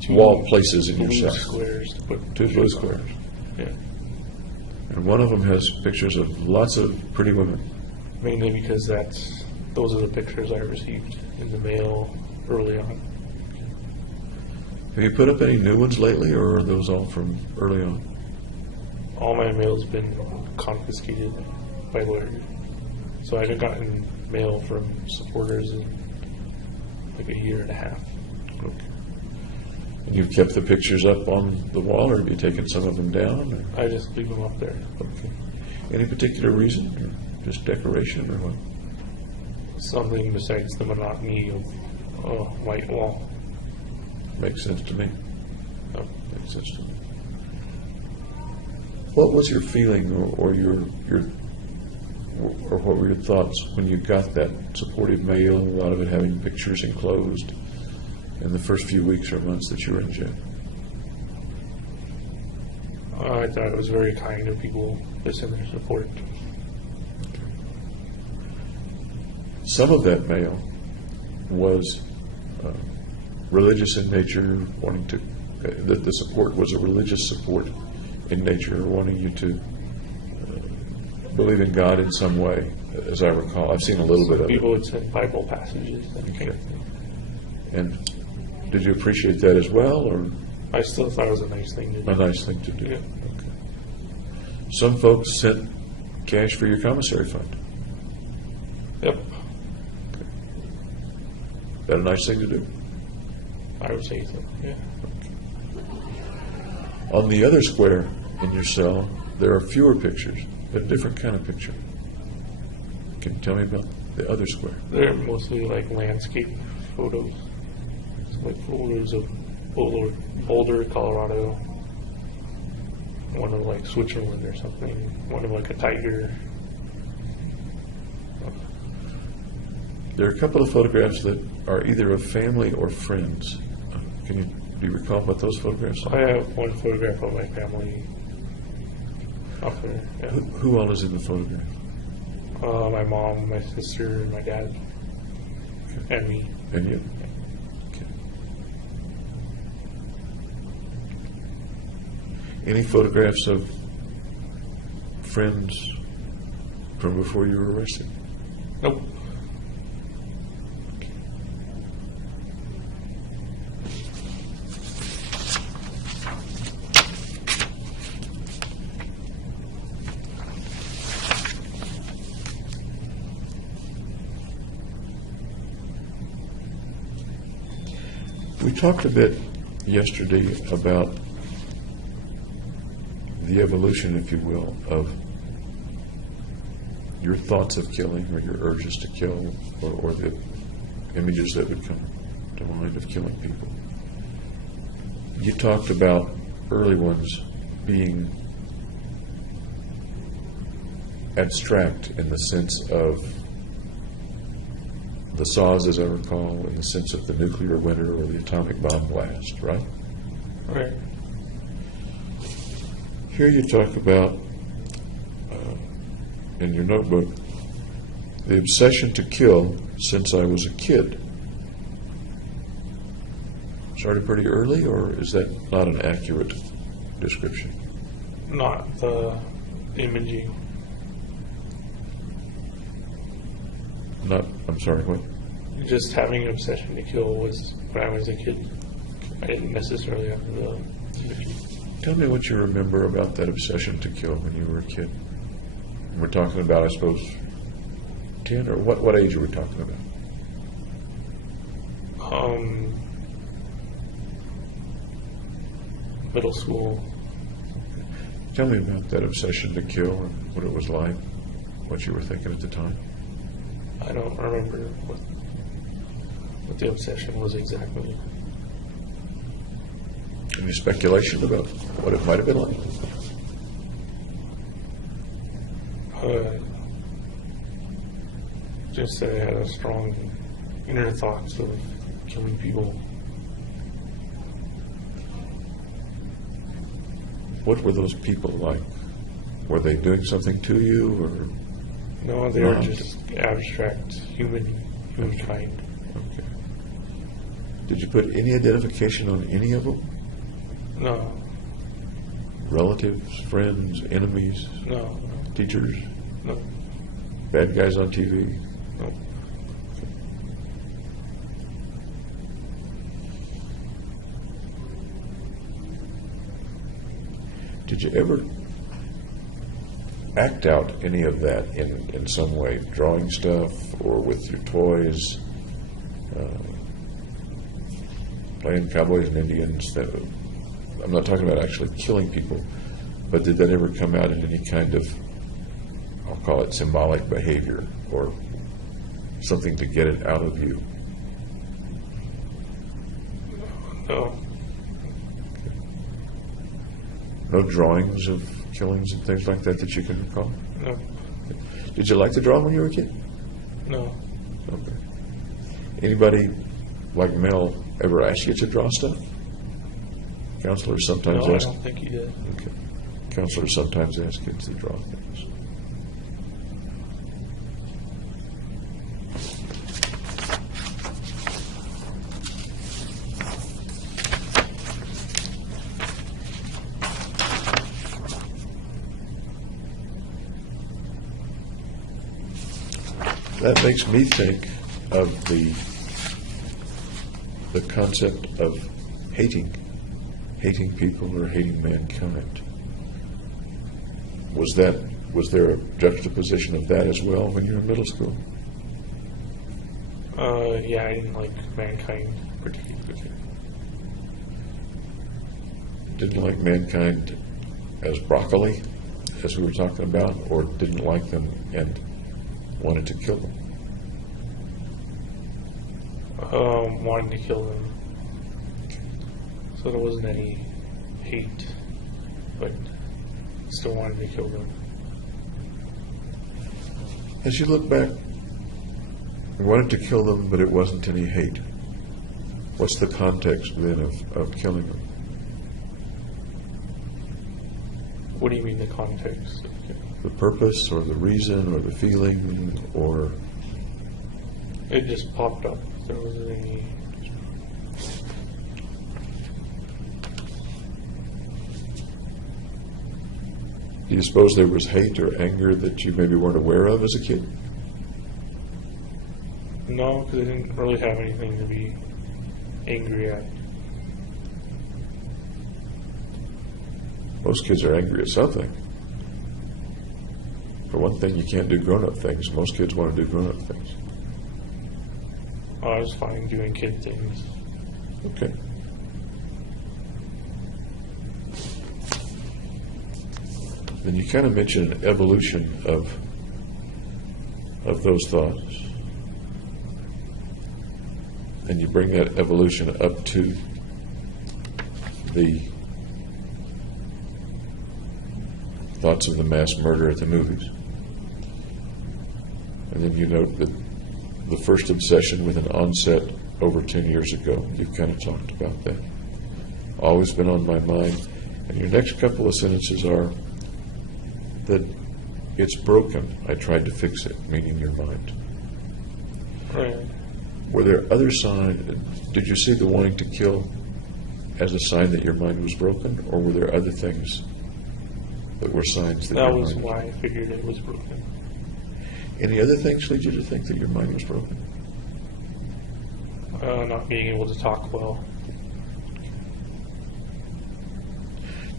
wall places in your Blue cell. squares to put Two blue squares. Yeah. And one of them has pictures of lots of pretty women. Mainly because those are the pictures I received in the mail early on. Have you put up any new ones lately, or are those all from early on? All my mail's been confiscated by lawyers. So I haven't gotten mail from supporters in like a year and a half. Okay. And you've kept the pictures up on the wall, or have you taken some of them down? Or? I just leave them up there. Okay. Any particular reason, or just decoration, or what? Something besides the monotony of a white wall. Makes sense to me. Oh, Makes sense to me. What was your feeling, or what were your thoughts when you got that supportive mail, a lot of it having pictures enclosed, in the first few weeks or months that you were in jail? I thought it was very kind of people to send their support. Some of that mail was religious in nature, wanting to, that the support was a religious support in nature, wanting you to believe in God in some way, as I recall. I've seen a little bit of People it. would send Bible passages. That kind of thing. And did you appreciate that as well, or I still thought it was a nice thing to do. a nice thing to do? Yeah. Okay. Some folks sent cash for your commissary fund. Yep. Is that a nice thing to do? I would say so. Yeah. On the other square in your cell, there are fewer pictures, a different kind of picture. Can you tell me about the other square? They're mostly like landscape photos. It's like photos of Boulder, Colorado. One of like Switzerland or something. One of like a tiger. There are a couple of photographs that are either of family or friends. Do you recall what those photographs I are? have one photograph of my family up there. Yeah. Who all is in the photograph? My mom, my sister, and my dad, and me. And you? Okay. Any photographs of friends from before you were arrested? Nope. We talked a bit yesterday about the evolution, if you will, of your thoughts of killing, or your urges to kill, or the images that would come to mind of killing people. You talked about early ones being abstract in the sense of the saws, as I recall, in the sense of the nuclear winter or the atomic bomb blast, right? Right. Here you talk about, in your notebook, the obsession to kill since I was a kid. Started pretty early, or is that not an accurate description? Not the imaging. I'm sorry, what? Just having an obsession to kill was when I was a kid. I didn't necessarily have the imaging. Tell me what you remember about that obsession to kill when you were a kid. We're talking about, I suppose, 10, or what age are we talking about? Middle school. Tell me about that obsession to kill and what it was like, what you were thinking at the time. I don't remember what the obsession was exactly. Any speculation about what it might have been like? Just that I had a strong inner thoughts of killing people. What were those people like? Were they doing something to you, or? No, they were Not. just abstract humankind. Okay. Did you put any identification on any of them? No, Relatives, friends, enemies, no, teachers, no, bad guys on TV? no. Did you ever act out any of that in some way, drawing stuff or with your toys, playing cowboys and Indians? I'm not talking about actually killing people, but did that ever come out in any kind of, I'll call it symbolic behavior, or something to get it out of you? No, No drawings of killings and things like that you can recall? no, Did you like to draw when you were a kid? no, Okay. Anybody like Mel ever ask you to draw stuff? Counselors sometimes no, I ask. don't think he did. Okay. Counselors sometimes ask kids to draw things. That makes me think of the concept of hating people or hating mankind. Was there a juxtaposition of that as well when you were in middle school? Yeah, I didn't like mankind particularly. Didn't like mankind as broccoli, as we were talking about, or didn't like them and wanted to kill them? Wanting to kill them. So there wasn't any hate, but still wanted to kill them. As you look back, you wanted to kill them, but it wasn't any hate. What's the context then of killing them? What do you mean the context? The purpose or the reason or the feeling, or It just popped up. There wasn't any. do you suppose there was hate or anger that you maybe weren't aware of as a kid? No, because I didn't really have anything to be angry at. Most kids are angry at something. For one thing, you can't do grown-up things. Most kids want to do grown-up things. I was fine doing kid things. Okay. Then you kind of mentioned an evolution of those thoughts. And you bring that evolution up to the thoughts of the mass murder at the movies. And then you note that the first obsession with an onset over 10 years ago. You've kind of talked about that. Always been on my mind. And your next couple of sentences are that it's broken. I tried to fix it, meaning your mind. Right. Were there other signs? Did you see the wanting to kill as a sign that your mind was broken, or were there other things that were signs that That your was mind why I figured it was broken. Any other things lead you to think that your mind was broken? Not being able to talk well.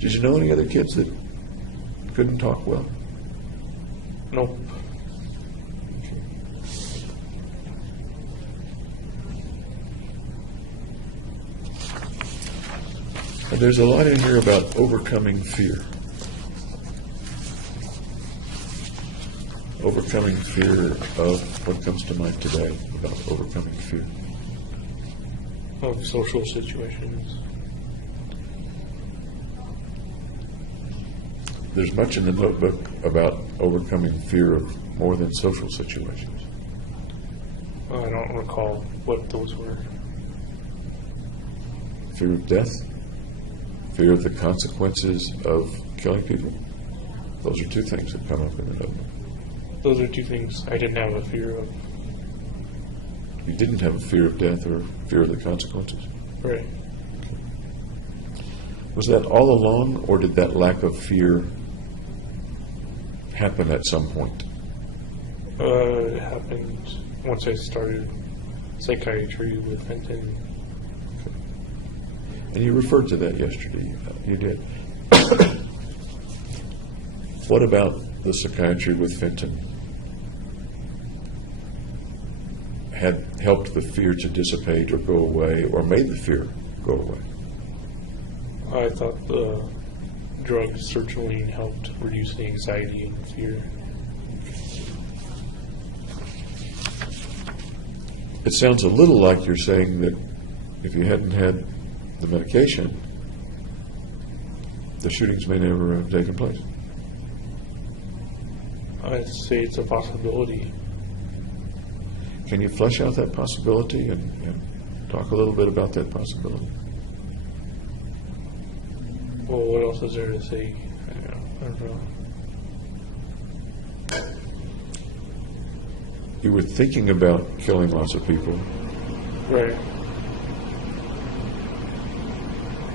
Did you know any other kids that couldn't talk well? Nope. And there's a lot in here about overcoming fear. Overcoming fear of what comes to mind today about overcoming fear. Of social situations. There's much in the notebook about overcoming fear of more than social situations. I don't recall what those were. Fear of death, fear of the consequences of killing people? Those are two things that come up in the notebook. Those are two things I didn't have a fear of. You didn't have a fear of death or fear of the consequences? Right. Was that all along, or did that lack of fear happen at some point? It happened once I started psychiatry with Fenton. And you referred to that yesterday. You did. What about the psychiatry with Fenton had helped the fear to dissipate or go away, or made the fear go away? I thought the drug sertraline helped reduce the anxiety and fear. It sounds a little like you're saying that if you hadn't had the medication, the shootings may never have taken place. I'd say it's a possibility. Can you flesh out that possibility and talk a little bit about that possibility? Well, what else is there to say? I don't know. You were thinking about killing lots of people. Right.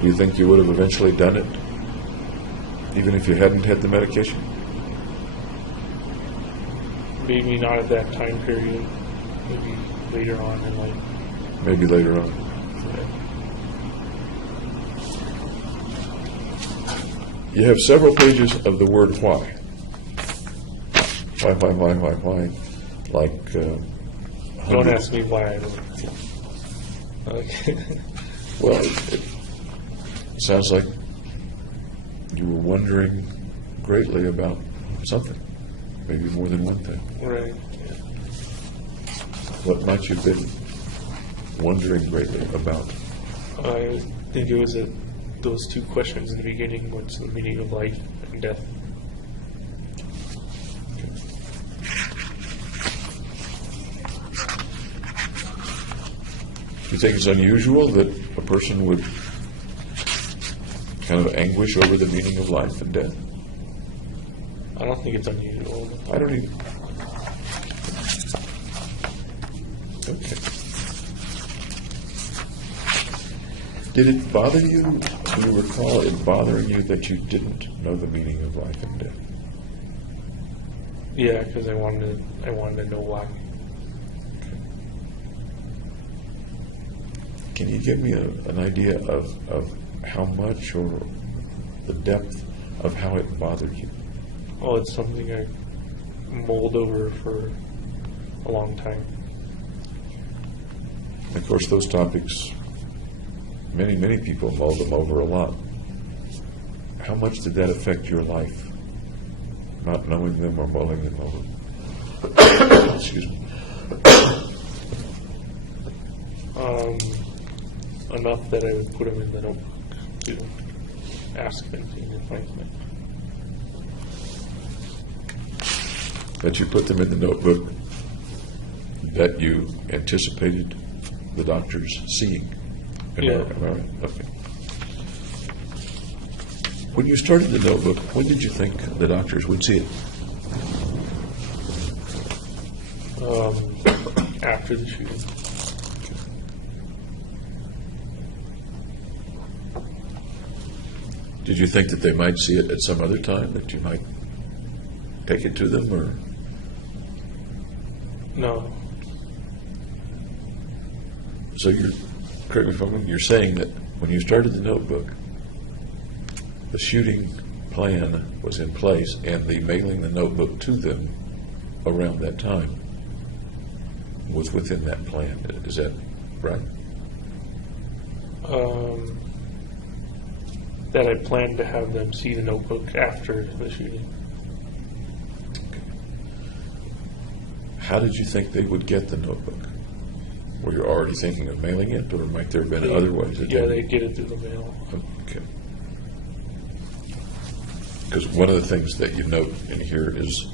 Do you think you would have eventually done it, even if you hadn't had the medication? Maybe not at that time period. Maybe later on in life. Maybe later on. You have several pages of the word why. Why? Like, Don't ask me why I don't. Okay. well, it sounds like you were wondering greatly about something, maybe more than one thing. Right. What might you have been wondering greatly about? I think it was those two questions in the beginning. What's the meaning of life and death? Do you think it's unusual that a person would kind of anguish over the meaning of life and death? I don't think it's unusual. I don't even. Okay. Did it bother you? Do you recall it bothering you that you didn't know the meaning of life and death? Yeah, because I wanted to know why. Can you give me an idea of how much or the depth of how it bothered you? Oh, it's something I mulled over for a long time. And of course, those topics, many people mull them over a lot. How much did that affect your life, not knowing them or mulling them over? Excuse me. Enough that I would put them in the notebook to ask anything if I can. That you put them in the notebook that you anticipated the doctors seeing. Yeah. Am I right? Okay. When you started the notebook, when did you think the doctors would see it? After the shooting. Did you think that they might see it at some other time, that you might take it to them, or? No. So correct me if I'm wrong, you're saying that when you started the notebook, the shooting plan was in place and the mailing the notebook to them around that time was within that plan. Is that right? That I planned to have them see the notebook after the shooting. How did you think they would get the notebook? Were you already thinking of mailing it, or might there have been other ways? Yeah, they get it through the mail. Okay. Because one of the things that you note in here is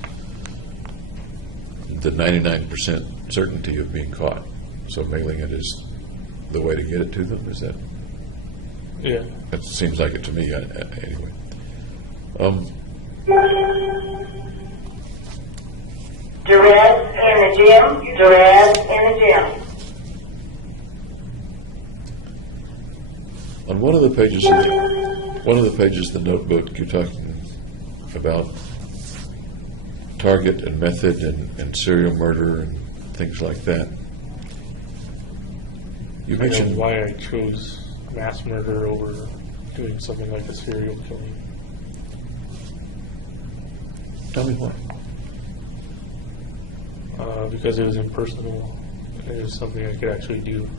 the 99% certainty of being caught. So mailing it is the way to get it to them, is that? Yeah. That seems like it to me, anyway. Duress in the gym. Duress in the gym. On one of the pages of the notebook, you're talking about target and method and serial murder and things like that. You I know mentioned why I chose mass murder over doing something like a serial killing. Tell me why. Because it was impersonal. It was something I could actually do.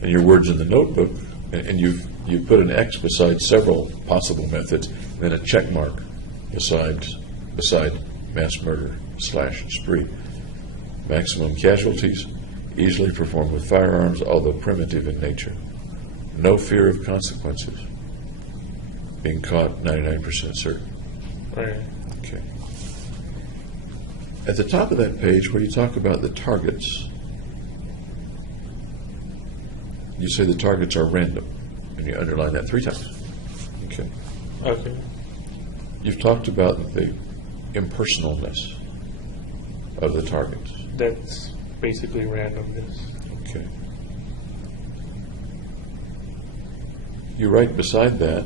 And your words in the notebook, and you've put an X beside several possible methods, then a check mark beside mass murder / spree. Maximum casualties, easily performed with firearms, although primitive in nature. No fear of consequences. Being caught 99% certain. Right. Okay. At the top of that page where you talk about the targets, you say the targets are random, and you underline that 3 times. Okay. Okay. You've talked about the impersonalness of the targets. That's basically randomness. Okay. You write beside that,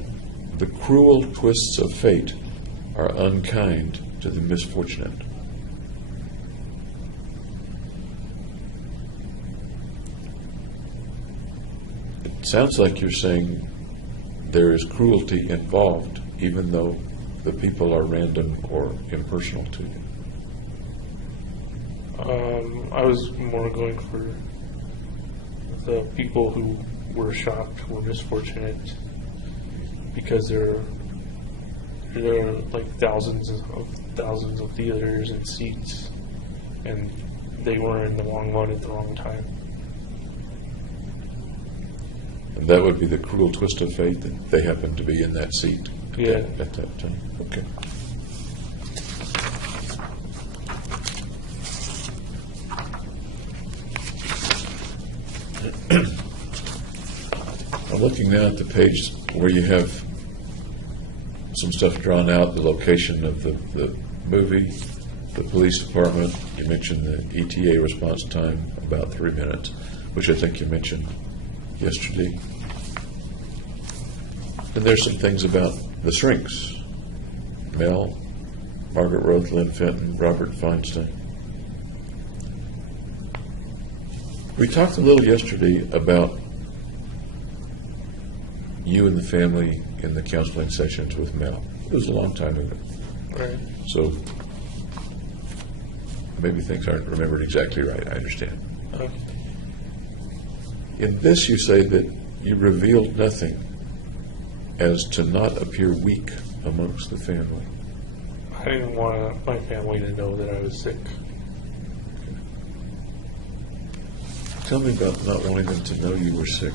the cruel twists of fate are unkind to the misfortunate. It sounds like you're saying there is cruelty involved, even though the people are random or impersonal to you. I was more going for the people who were shocked were misfortunate because there are like thousands of theaters and seats, and they were in the wrong one at the wrong time. And that would be the cruel twist of fate that they happened to be in that seat Yeah. at that time. Okay. I'm looking now at the page where you have some stuff drawn out, the location of the movie, the police department. You mentioned the ETA response time, about 3 minutes, which I think you mentioned yesterday. And there's some things about the shrinks. Mel, Margaret Roth, Lynn Fenton, Robert Feinstein. We talked a little yesterday about you and the family in the counseling sessions with Mel. It was a long time ago. Right. So maybe things aren't remembered exactly right. I understand. Okay. In this, you say that you revealed nothing as to not appear weak amongst the family. I didn't want my family to know that I was sick. Tell me about not wanting them to know you were sick.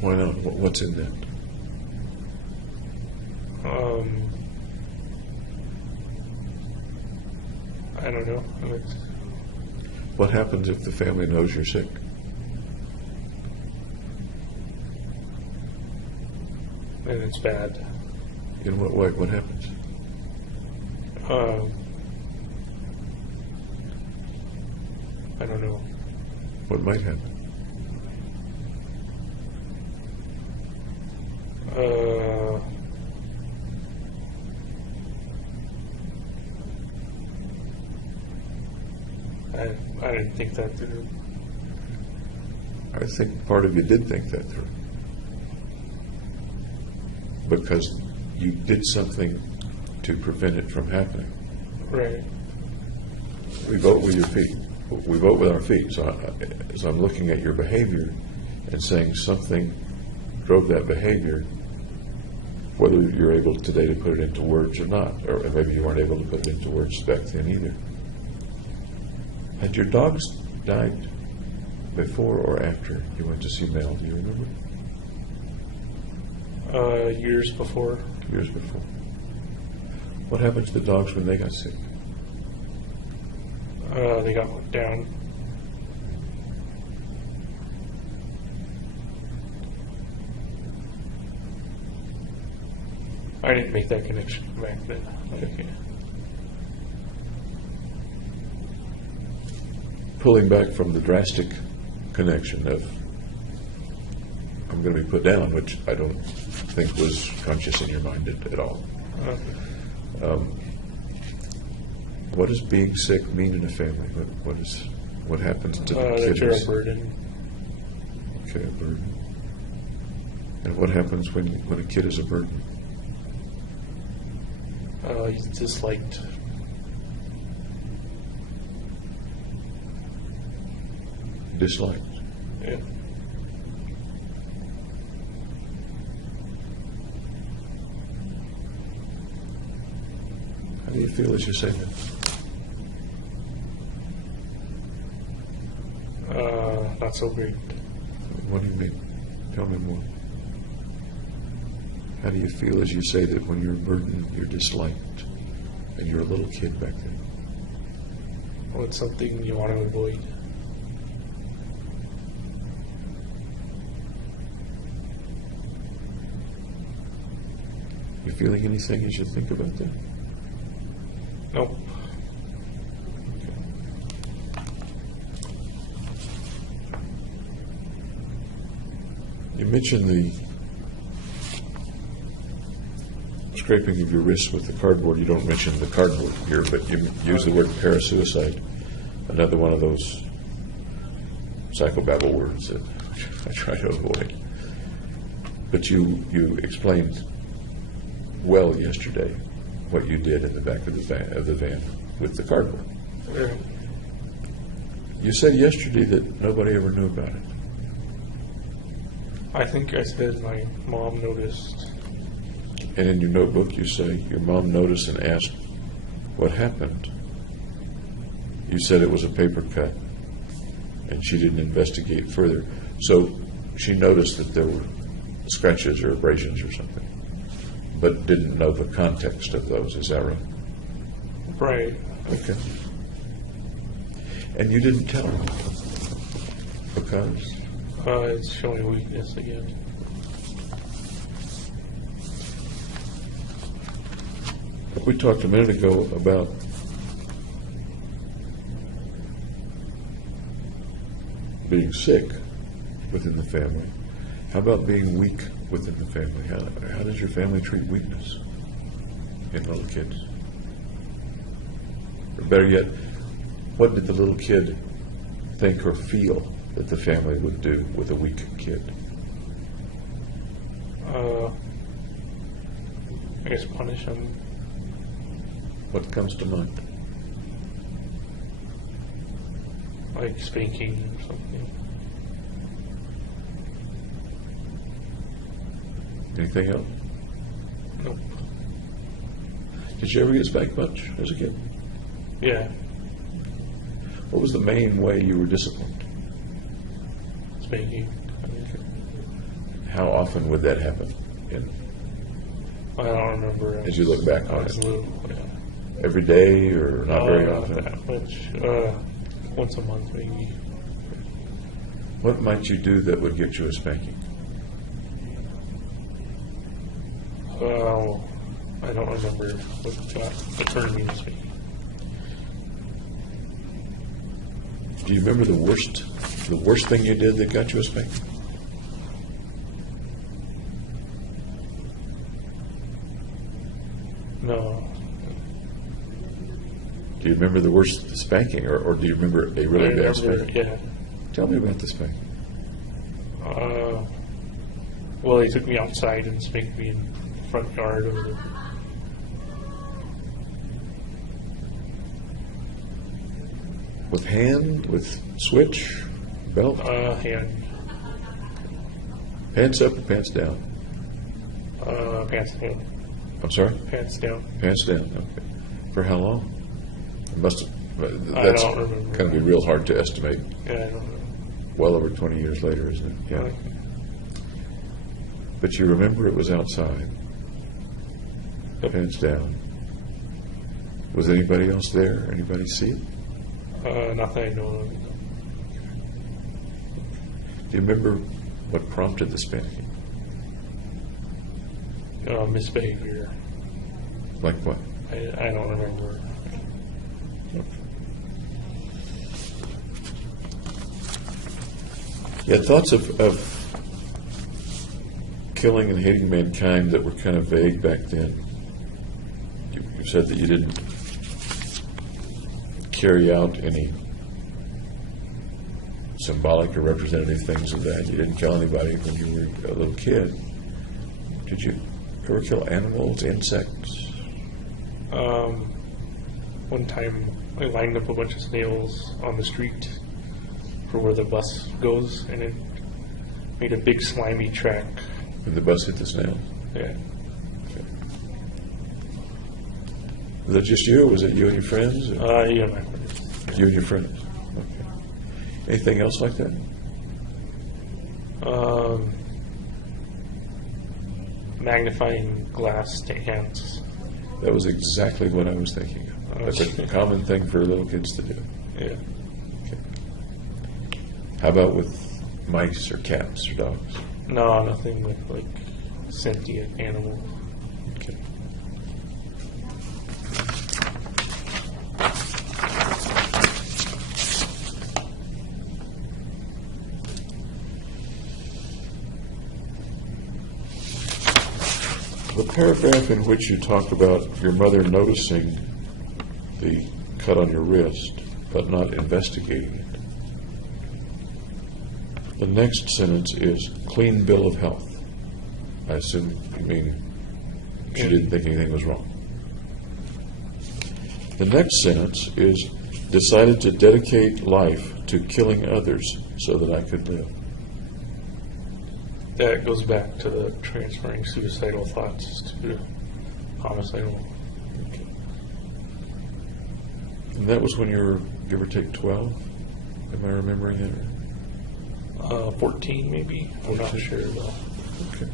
Why not? What's in that? I don't know. What happens if the family knows you're sick? And it's bad. In what way? What happens? I don't know. What might happen? I didn't think that through. I think part of you did think that through. Because you did something to prevent it from happening. Right. We vote with your feet. We vote with our feet. So I'm looking at your behavior and saying something drove that behavior, whether you're able today to put it into words or not, or maybe you weren't able to put it into words back then either. Had your dogs died before or after you went to see Mel? Do you remember? Years before. Years before. What happened to the dogs when they got sick? They got looked down. I didn't make that connection back then. Okay. Pulling back from the drastic connection of I'm going to be put down, which I don't think was conscious in your mind at all. Okay. What does being sick mean in a family? What happens to the kid? That you're a who's- burden. Okay, a burden. And what happens when a kid is a burden? He's disliked. Disliked. Yeah. How do you feel as you say that? Not so great. What do you mean? Tell me more. How do you feel as you say that when you're a burden, you're disliked, and you're a little kid back then? Well, it's something you want to avoid. You feeling anything as you think about that? Nope. You mentioned the scraping of your wrist with the cardboard. You don't mention the cardboard here, but you use the word parasuicide, another one of those psychobabble words that I try to avoid. But you explained well yesterday what you did in the back of the van with the cardboard. Yeah. You said yesterday that nobody ever knew about it. I think I said my mom noticed. And in your notebook you say your mom noticed and asked what happened. You said it was a paper cut and she didn't investigate further. So she noticed that there were scratches or abrasions or something, but didn't know the context of those. Is that right? Right. Okay. And you didn't tell her because? It's showing weakness again. We talked a minute ago about being sick within the family. How about being weak within the family? How does your family treat weakness in little kids? Or better yet, what did the little kid think or feel that the family would do with a weak kid? I guess punish him. What comes to mind? Like spanking or something. Anything else? Nope. Did you ever get spanked much as a kid? Yeah. What was the main way you were disciplined? Spanking. How often would that happen? I don't remember. As you look back I on was it? little. Yeah. Every day or not very Not often? that much. Once a month maybe. What might you do that would get you a spanking? I don't remember what turned me to spanking. Do you remember the worst thing you did that got you a spanking? No. Do you remember the worst spanking, or do you remember a really I bad remember, spanking? yeah. Tell me about the spanking. Well, they took me outside and spanked me in the front yard. With hand, with switch, belt, Hand. pants up or pants down? Pants down. I'm sorry? Pants down. Pants down, okay. For how long? It must have, I that's don't remember. going to be real hard to estimate. Yeah, I don't know. Well over 20 years later, isn't it? Yeah. But you remember it was outside. Yep. Pants down. Was anybody else there? Anybody see it? Nothing I know of. Do you remember what prompted the spanking? Misbehavior. Like what? I don't remember. Yeah, thoughts of killing and hating mankind that were kind of vague back then. You said that you didn't carry out any symbolic or representative things of that. You didn't kill anybody when you were a little kid. Did you ever kill animals, insects? One time I lined up a bunch of snails on the street for where the bus goes, and it made a big slimy track. When the bus hit the snail? Yeah. Was that just you, or was it you and your friends? Or Yeah, my friends. you and your friends? Okay. Anything else like that? Magnifying glass to ants. That was exactly what I was thinking of. That's a common thing for little kids to do. Yeah. How about with mice or cats or dogs? No, nothing with like sentient animals. Okay. The paragraph in which you talk about your mother noticing the cut on your wrist but not investigating it. The next sentence is clean bill of health. I assume you mean she didn't think anything was wrong. The next sentence is decided to dedicate life to killing others so that I could live. That goes back to the transferring suicidal thoughts to homicidal. Okay. And that was when you were, give or take, 12? Am I remembering that right? 14 maybe. I'm not 14. sure though. Okay.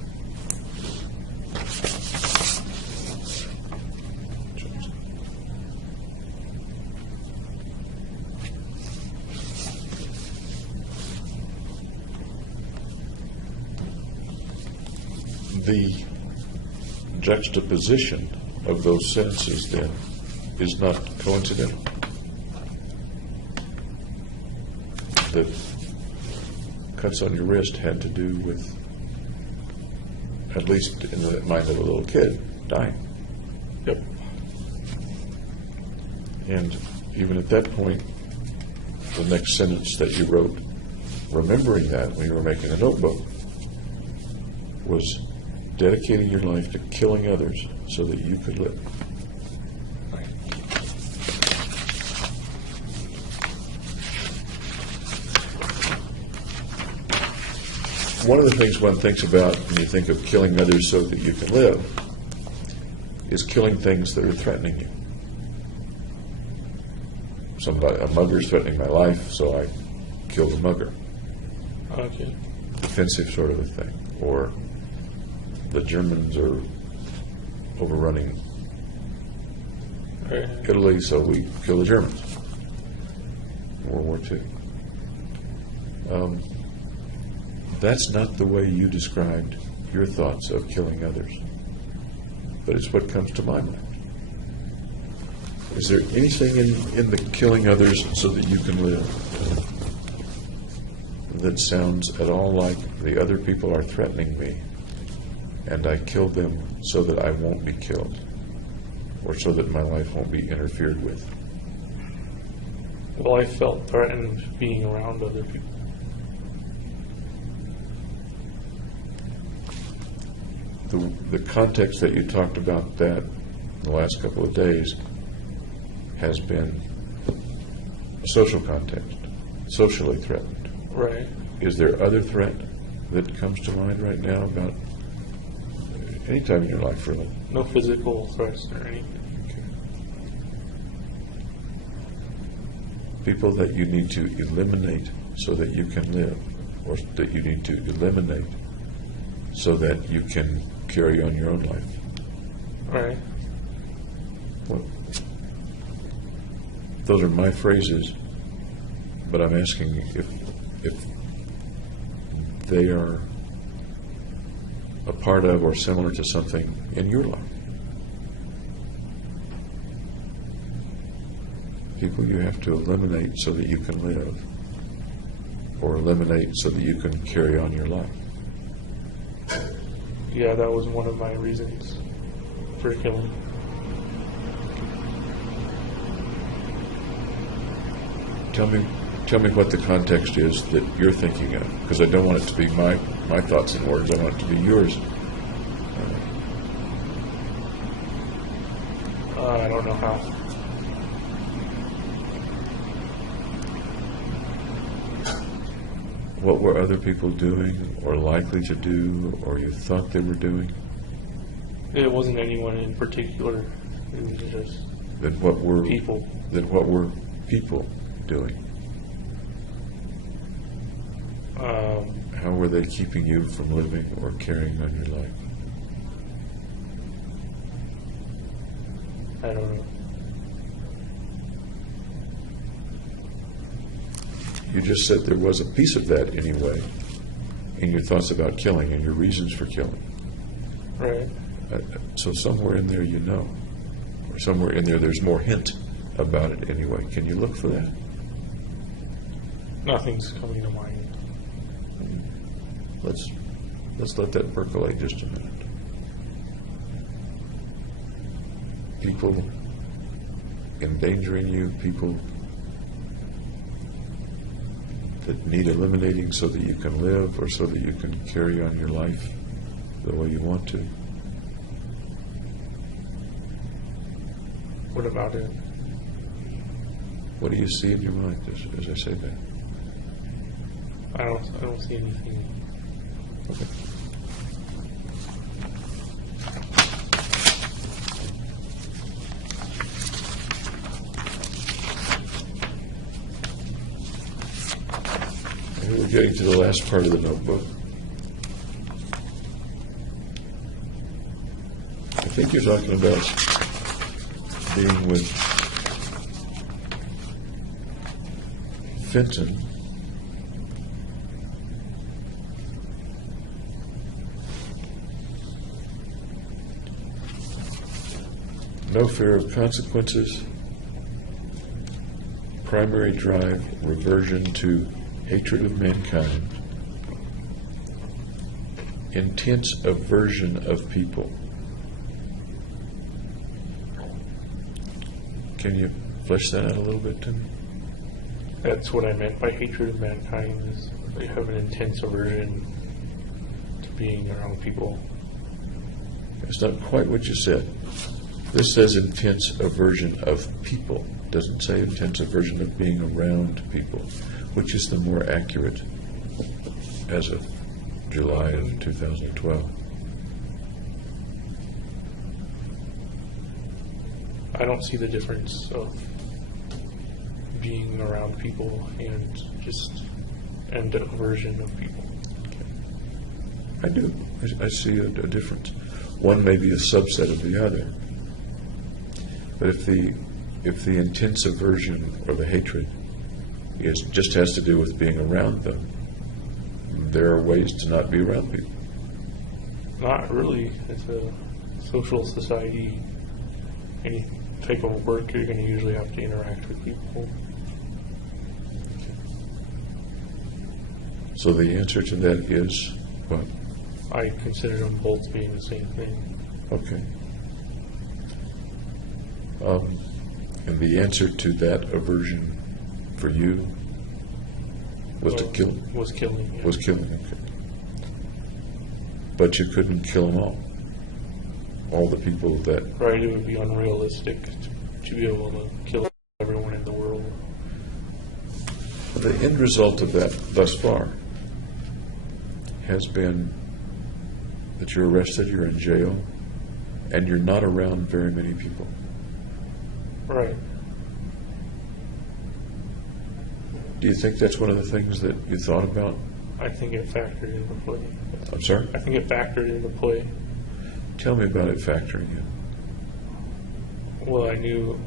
The juxtaposition of those sentences then is not coincidental. The cuts on your wrist had to do with, at least in the mind of a little kid, dying. Yep. And even at that point, the next sentence that you wrote, remembering that when you were making a notebook, was dedicating your life to killing others so that you could live. Right. One of the things one thinks about when you think of killing others so that you can live is killing things that are threatening you. A mugger is threatening my life, so I kill the mugger. Okay. Defensive sort of a thing. Or the Germans are overrunning Right. Italy, so we kill the Germans. World War II. That's not the way you described your thoughts of killing others, but it's what comes to my mind. Is there anything in the killing others so that you can live that sounds at all like the other people are threatening me and I kill them so that I won't be killed or so that my life won't be interfered with? Well, I felt threatened being around other people. The context that you talked about that in the last couple of days has been a social context, socially threatened. Right. Is there other threat that comes to mind right now about any time in your life, really? No physical threats or anything. People that you need to eliminate so that you can live, or that you need to eliminate so that you can carry on your own life. Right. Well, those are my phrases. But I'm asking if they are a part of or similar to something in your life. People you have to eliminate so that you can live, or eliminate so that you can carry on your life. Yeah, that was one of my reasons for killing. Tell me what the context is that you're thinking of, because I don't want it to be my thoughts and words. I want it to be yours. I don't know how. What were other people doing, or likely to do, or you thought they were doing? It wasn't anyone in particular. It was just Then what were people. Then what were people doing? How were they keeping you from living or carrying on your life? I don't know. You just said there was a piece of that anyway in your thoughts about killing and your reasons for killing. Right. So somewhere in there you know, or somewhere in there there's more hint about it anyway. Can you look for that? Nothing's coming to mind. Let's let that percolate just a minute. People endangering you, people that need eliminating so that you can live or so that you can carry on your life the way you want to. What about it? What do you see in your mind as I say that? I don't see anything. Okay. And we're getting to the last part of the notebook. I think you're talking about being with Fenton. No fear of consequences, primary drive, reversion to hatred of mankind, intense aversion of people. Can you flesh that out a little bit to me? That's what I meant by hatred of mankind, is they have an intense aversion to being around people. That's not quite what you said. This says intense aversion of people. It doesn't say intense aversion of being around people, which is the more accurate as of July of 2012. I don't see the difference of being around people and aversion of people. I do. I see a difference. One may be a subset of the other. But if the intense aversion or the hatred just has to do with being around them, there are ways to not be around people. Not really. It's a social society. Any type of work, you're going to usually have to interact with people. So the answer to that is what? I consider them both being the same thing. Okay. And the answer to that aversion for you was to kill? Was killing. Yeah. Was killing, okay. But you couldn't kill them all the people that... Right, it would be unrealistic to be able to kill everyone in the world. The end result of that thus far has been that you're arrested, you're in jail, and you're not around very many people. Right. Do you think that's one of the things that you thought about? I think it factored into play. I'm sorry? I think it factored into play. Tell me about it factoring in. Well, I knew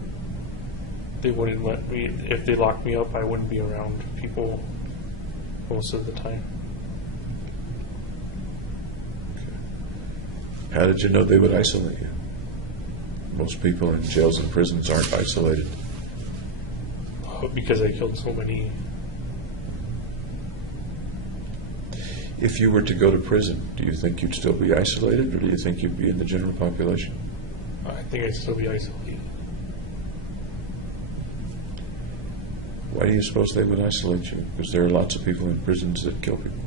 they wouldn't let me, if they locked me up, I wouldn't be around people most of the time. How did you know they would isolate you? Most people in jails and prisons aren't isolated. Because I killed so many. If you were to go to prison, do you think you'd still be isolated, or do you think you'd be in the general population? I think I'd still be isolated. Why do you suppose they would isolate you? Because there are lots of people in prisons that kill people.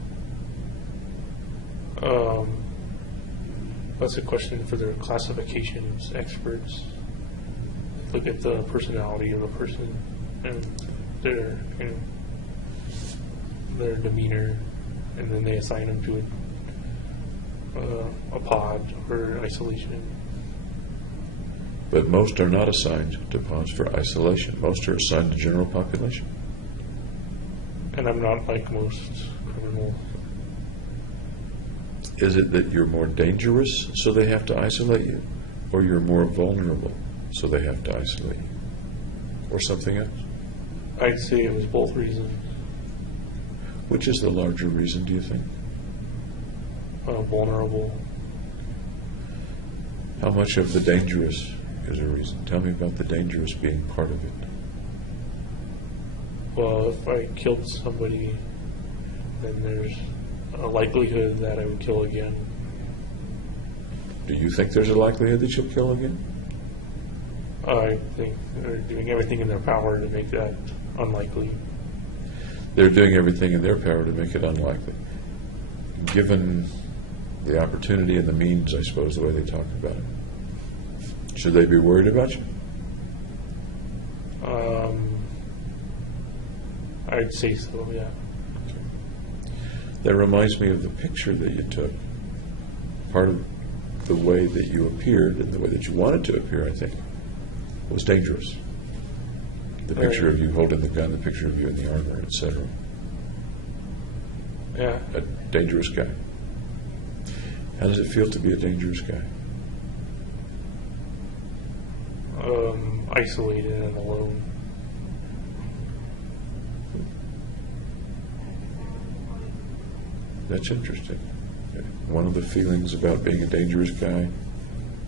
That's a question for their classifications experts. Look at the personality of a person and their their demeanor, and then they assign them to a pod or isolation. But most are not assigned to pods for isolation. Most are assigned to general population. And I'm not like most criminals. Is it that you're more dangerous, so they have to isolate you? Or you're more vulnerable, so they have to isolate you? Or something else? I'd say it was both reasons. Which is the larger reason, do you think? Vulnerable. How much of the dangerous is a reason? Tell me about the dangerous being part of it. Well, if I killed somebody, then there's a likelihood that I would kill again. Do you think there's a likelihood that you'll kill again? I think they're doing everything in their power to make that unlikely. They're doing everything in their power to make it unlikely. Given the opportunity and the means, I suppose, the way they talk about it. Should they be worried about you? I'd say so, yeah. That reminds me of the picture that you took. Part of the way that you appeared and the way that you wanted to appear, I think, was dangerous. The picture of you holding the gun, the picture of you in the armor, etc. Yeah. A dangerous guy. How does it feel to be a dangerous guy? Isolated and alone. That's interesting. One of the feelings about being a dangerous guy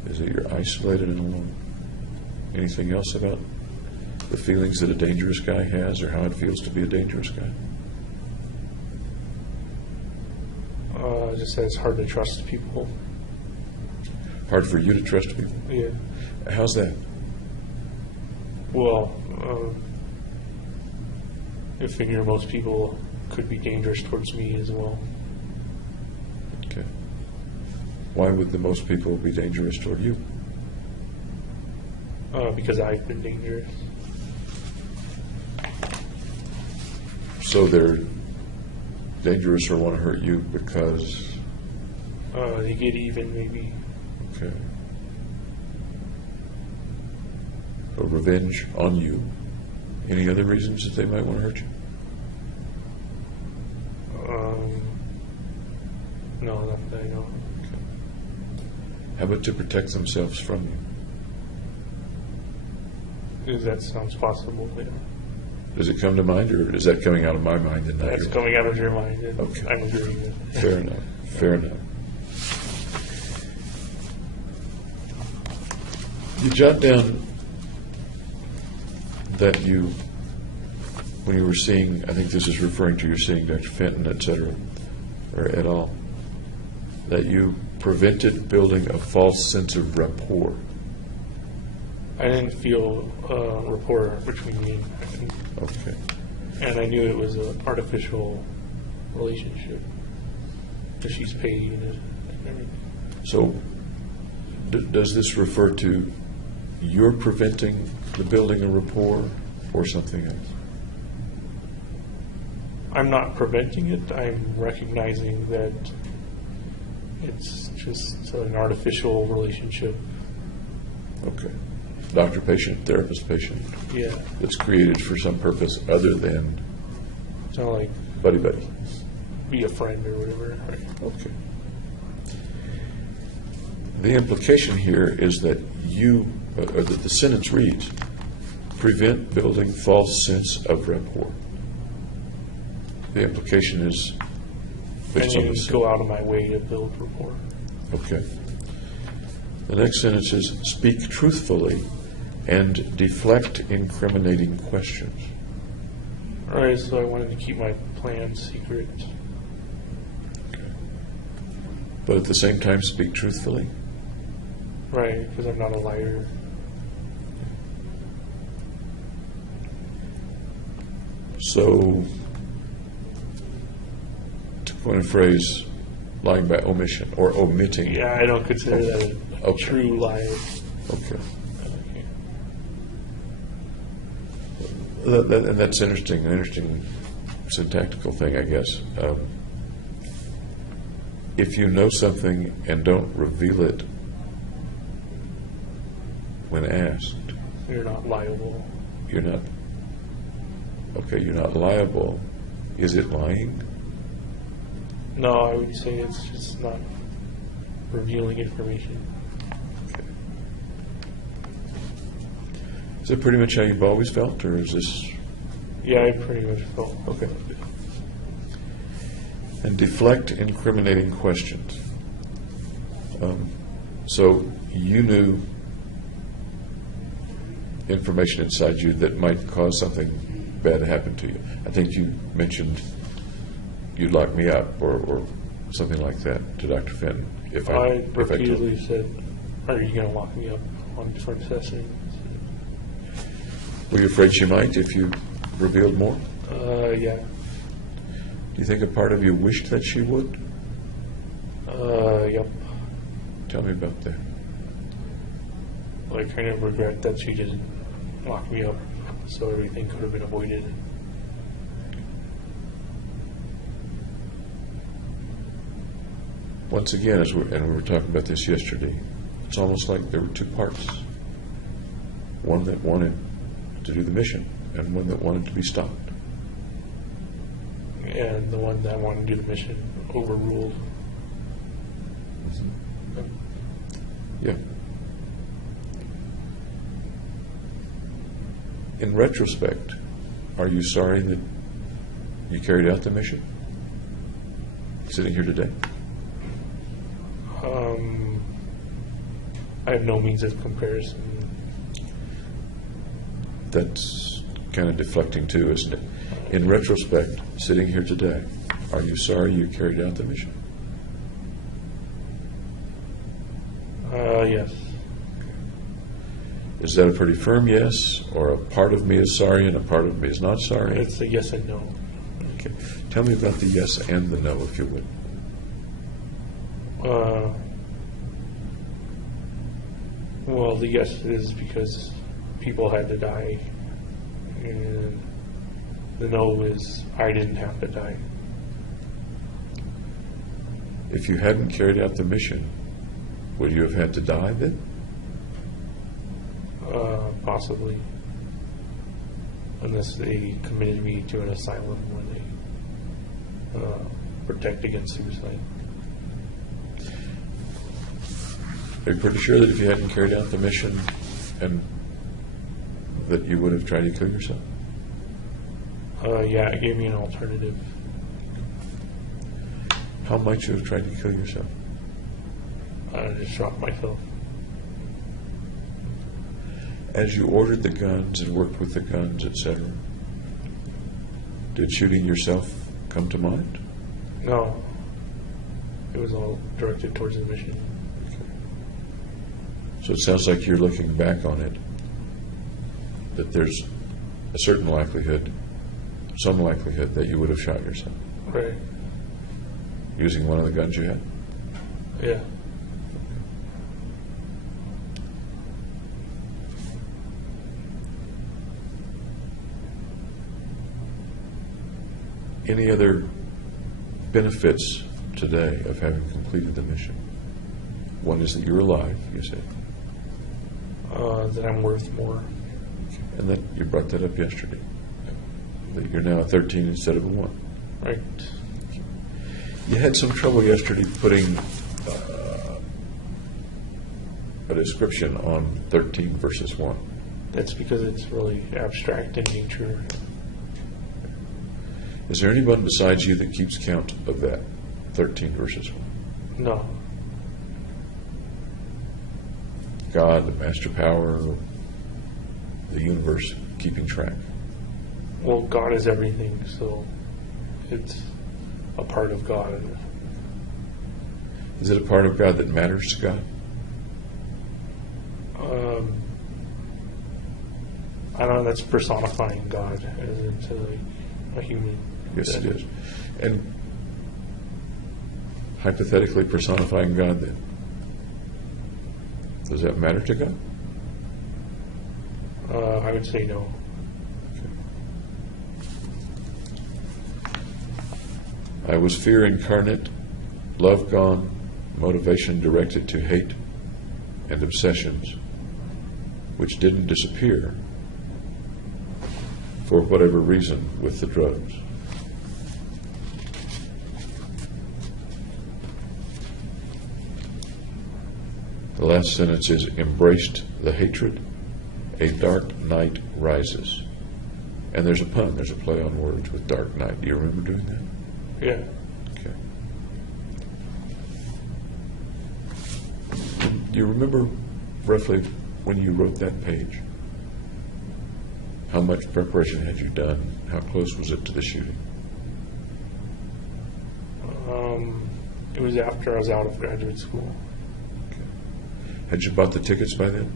is that you're isolated and alone. Anything else about the feelings that a dangerous guy has, or how it feels to be a dangerous guy? Just that it's hard to trust people. Hard for you to trust people? Yeah. How's that? Well, I figure most people could be dangerous towards me as well. Okay. Why would the most people be dangerous toward you? Because I've been dangerous. So they're dangerous or want to hurt you because... They get even, maybe. Okay. Or revenge on you. Any other reasons that they might want to hurt you? No, not that I know. Okay. How about to protect themselves from you? That sounds possible, yeah. Does it come to mind, or is that coming out of my mind and not That's yours? coming out of your mind. And Okay. I'm agreeing with it. Fair enough. Fair enough. You jot down that you, when you were seeing, I think this is referring to you seeing Dr. Fenton, et cetera, or et al., that you prevented building a false sense of rapport. I didn't feel rapport between me Okay. and I knew it was an artificial relationship. Because she's paid and everything. So, does this refer to you're preventing the building of rapport or something else? I'm not preventing it. I'm recognizing that it's just an artificial relationship. Okay. Doctor-patient, therapist-patient, Yeah. that's created for some purpose other than It's not like buddy-buddy. be a friend or whatever. Right? Okay. The implication here is that you, or that the sentence reads, prevent building false sense of rapport. The implication is I based on need the to go out of my way to build rapport. Okay. The next sentence is speak truthfully and deflect incriminating questions. All right, so I wanted to keep my plan secret. But at the same time, speak truthfully. Right, because I'm not a liar. So, to coin a phrase, lying by omission or omitting. Yeah, I don't consider that a Okay. true lie. Okay. Okay. And that's interesting, an interesting syntactical thing, I guess. If you know something and don't reveal it when asked, You're not liable. you're not, okay, you're not liable. Is it lying? No, I would say it's just not revealing information. Okay. Is that pretty much how you've always felt, or is this? Yeah, I pretty much felt. Okay. And deflect incriminating questions. So you knew information inside you that might cause something bad to happen to you. I think you mentioned you'd lock me up or something like that to Dr. Finn. If I repeatedly said, "Are you going to lock me up on different sessions?" Were you afraid she might if you revealed more? Yeah. Do you think a part of you wished that she would? Yep. Tell me about that. I kind of regret that she didn't lock me up, so everything could have been avoided. Once again, and we were talking about this yesterday, it's almost like there were two parts. One that wanted to do the mission and one that wanted to be stopped. And the one that wanted to do the mission overruled. Yeah. In retrospect, are you sorry that you carried out the mission? Sitting here today? I have no means of comparison. That's kind of deflecting too, isn't it? In retrospect, sitting here today, are you sorry you carried out the mission? Yes. Is that a pretty firm yes, or a part of me is sorry and a part of me is not sorry? It's a yes and no. Okay. Tell me about the yes and the no, if you would. Well, the yes is because people had to die, and the no is I didn't have to die. If you hadn't carried out the mission, would you have had to die then? Possibly, unless they committed me to an asylum where they protect against suicide. Are you pretty sure that if you hadn't carried out the mission, and that you would have tried to kill yourself? Yeah, it gave me an alternative. How might you have tried to kill yourself? I just shot myself. As you ordered the guns and worked with the guns, etc., did shooting yourself come to mind? No, it was all directed towards the mission. So it sounds like you're looking back on it, that there's a certain likelihood, some likelihood that you would have shot yourself Right. using one of the guns you had. Yeah. Any other benefits today of having completed the mission? One is that you're alive, you say, That I'm worth more. and that you brought that up yesterday, that you're now a 13 instead of a 1. Right. You had some trouble yesterday putting a description on 13 versus 1. That's because it's really abstract in nature. Is there anyone besides you that keeps count of that 13 verses? No. God, the master power, the universe keeping track? Well, God is everything, so it's a part of God. Is it a part of God that matters to God? I don't know, that's personifying God as into like a human. Yes, it is. And hypothetically personifying God, then, does that matter to God? I would say no. I was fear incarnate, love gone, motivation directed to hate and obsessions, which didn't disappear for whatever reason with the drugs. The last sentence is embraced the hatred, a dark night rises. And there's a pun, there's a play on words with dark night. Do you remember doing that? Yeah. Okay. Do you remember roughly when you wrote that page? How much preparation had you done? How close was it to the shooting? It was after I was out of graduate school. Okay. Had you bought the tickets by then?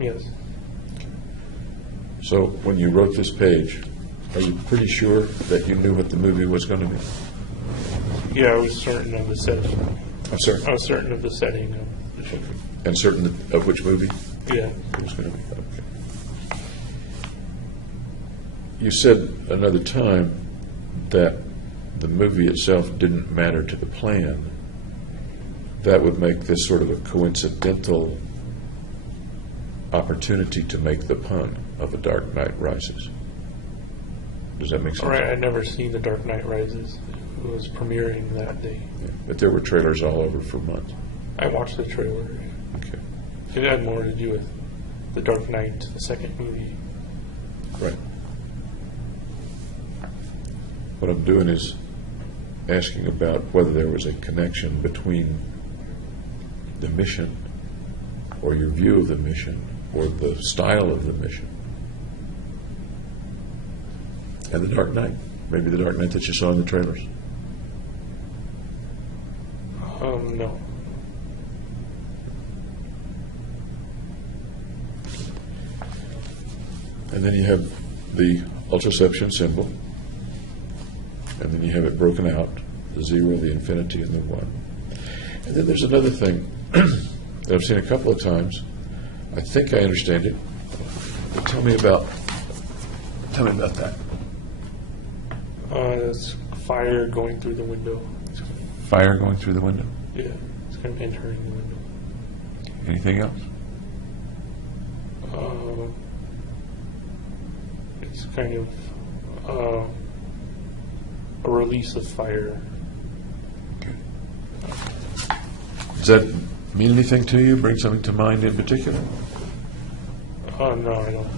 Yes. So when you wrote this page, are you pretty sure that you knew what the movie was going to be? Yeah, I was certain of the setting. I'm sorry. I was certain of the setting of the shooting. And certain of which movie Yeah. it was going to be? Okay. You said another time that the movie itself didn't matter to the plan. That would make this sort of a coincidental opportunity to make the pun of A Dark Knight Rises. Does that make sense? All right, I'd never seen The Dark Knight Rises. It was premiering that day. Yeah. But there were trailers all over for months. I watched the trailer. Okay. It had more to do with The Dark Knight, the second movie. Right. What I'm doing is asking about whether there was a connection between the mission or your view of the mission or the style of the mission and The Dark Knight. Maybe The Dark Knight that you saw in the trailers. No. And then you have the ultraception symbol, and then you have it broken out, the 0, the infinity, and the 1. And then there's another thing that I've seen a couple of times. I think I understand it. But tell me about that. It's fire going through the window. Fire going through the window. Yeah, it's kind of entering the window. Anything else? It's kind of a release of fire. Does that mean anything to you? Bring something to mind in particular? No, I don't.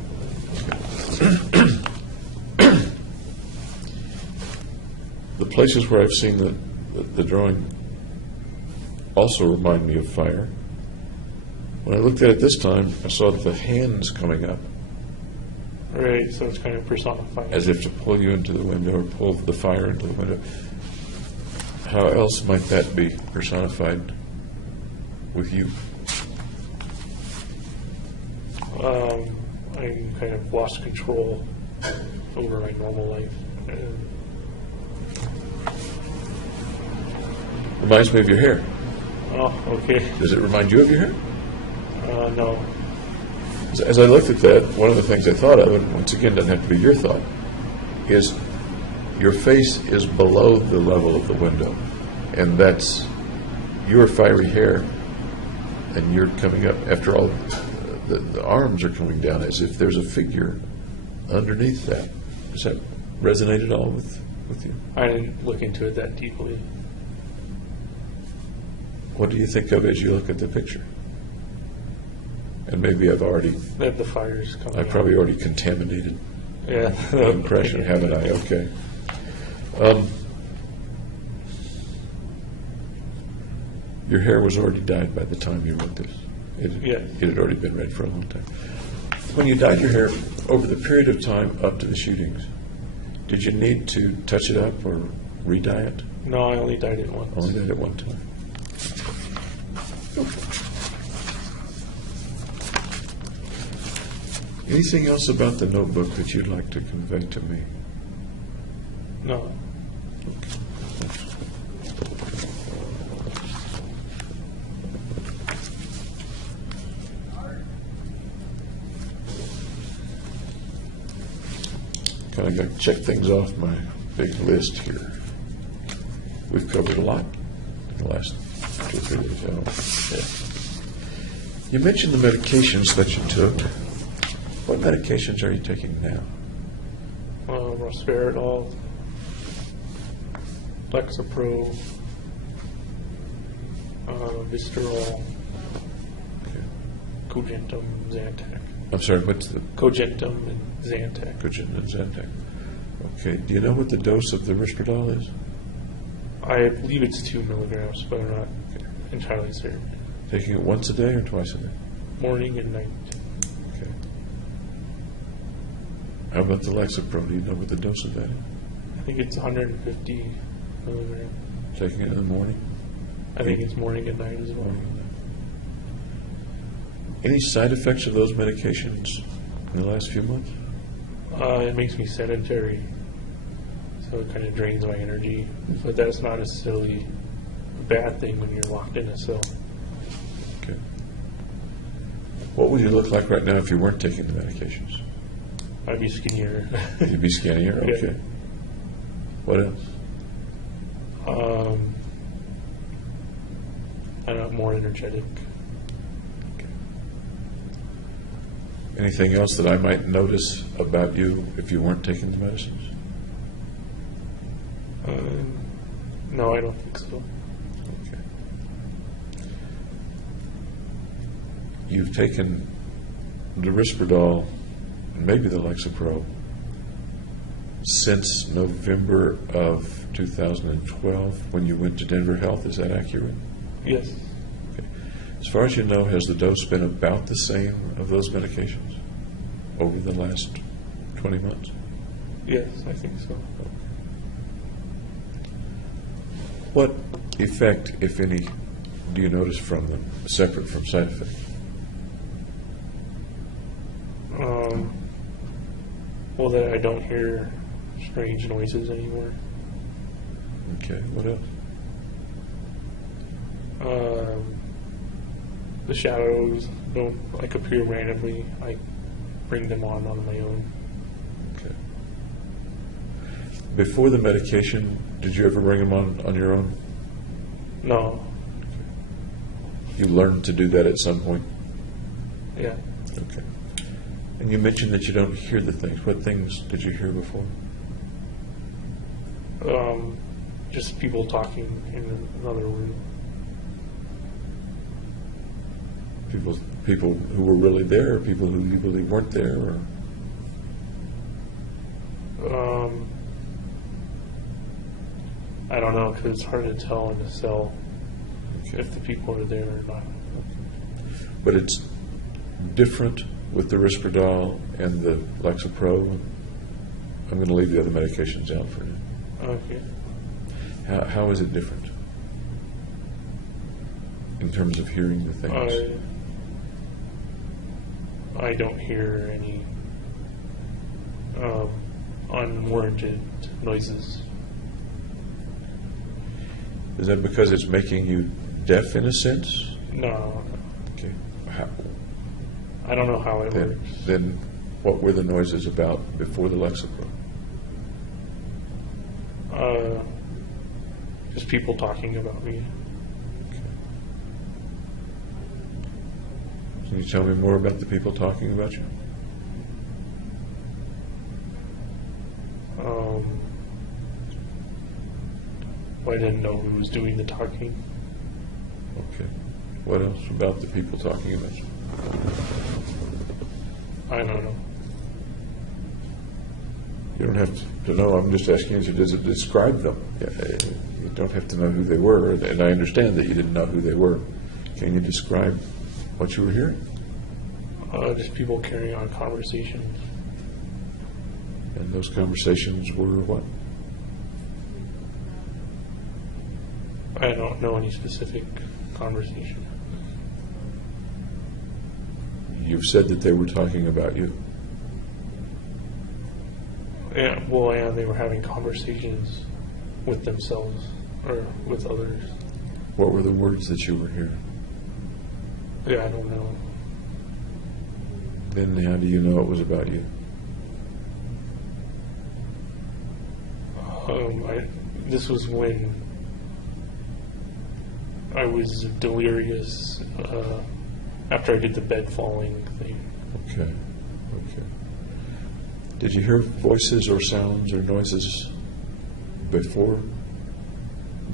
The places where I've seen the drawing also remind me of fire. When I looked at it this time, I saw the hands coming up Right, so it's kind of personified. as if to pull you into the window or pull the fire into the window. How else might that be personified with you? I kind of lost control over my normal life. Reminds me of your hair. Oh, okay. Does it remind you of your hair? No. As I looked at that, one of the things I thought of, and once again doesn't have to be your thought, is your face is below the level of the window, and that's your fiery hair, and you're coming up. After all, the arms are coming down as if there's a figure underneath that. Does that resonate at all with you? I didn't look into it that deeply. What do you think of as you look at the picture? And maybe I've already, That the fire's coming. I've probably already contaminated Yeah. the impression, haven't I? Okay. Your hair was already dyed by the time you wrote this. Yeah. It had already been red for a long time. When you dyed your hair over the period of time up to the shootings, did you need to touch it up or re-dye it? No, I only dyed it once. Only did it one time. Anything else about the notebook that you'd like to convey to me? No. Kind of got to check things off my big list here. We've covered a lot in the last 2 or 3 days. Yeah. You mentioned the medications that you took. What medications are you taking now? Risperidol, Lexapro, Vistarol, Okay. Cogentum, Zantac. I'm sorry, what's the Cogentum and Zantac. Cogen and Zantac? Okay. Do you know what the dose of the Risperdal is? I believe it's 2 milligrams, but I'm not entirely certain. Taking it once a day or twice a day? Morning and night. Okay. How about the Lexapro? Do you know what the dose of that is? I think it's 150 milligrams. Taking it in the morning? I think it's morning and night as well. Any side effects of those medications in the last few months? It makes me sedentary, so it kind of drains my energy. But that's not necessarily a bad thing when you're locked in a cell. Okay. What would you look like right now if you weren't taking the medications? I'd be skinnier. You'd be skinnier? Yeah. Okay. What else? I'm not more energetic. Anything else that I might notice about you if you weren't taking the medicines? No, I don't think so. Okay. You've taken the Risperdal, and maybe the Lexapro, since November of 2012 when you went to Denver Health. Is that accurate? Yes. Okay. As far as you know, has the dose been about the same of those medications over the last 20 months? Yes, I think so. What effect, if any, do you notice from them, separate from side effects? Well, that I don't hear strange noises anymore. Okay, what else? The shadows don't appear randomly. I bring them on my own. Okay. Before the medication, did you ever bring them on your own? No. You learned to do that at some point? Yeah. Okay. And you mentioned that you don't hear the things. What things did you hear before? Just people talking in another room. People who were really there, or people who you believe weren't there, or I don't know, because it's hard to tell in a cell okay. if the people are there or not. But it's different with the Risperdal and the Lexapro. I'm going to leave the other medications out for now. Okay. How is it different in terms of hearing the things? I don't hear any unwarranted noises. Is that because it's making you deaf in a sense? No. Okay. I don't know how it works. Then what were the noises about before the Lexapro? Just people talking about me. Can you tell me more about the people talking about you? I didn't know who was doing the talking. Okay. What else about the people talking about you? I don't know. You don't have to know. I'm just asking you, does it describe them? You don't have to know who they were, and I understand that you didn't know who they were. Can you describe what you were hearing? Just people carrying on conversations. And those conversations were what? I don't know any specific conversation. You've said that they were talking about you. Yeah, well, yeah, they were having conversations with themselves or with others. What were the words that you were hearing? Yeah, I don't know. Then how do you know it was about you? This was when I was delirious after I did the bed falling thing. Okay. Did you hear voices or sounds or noises before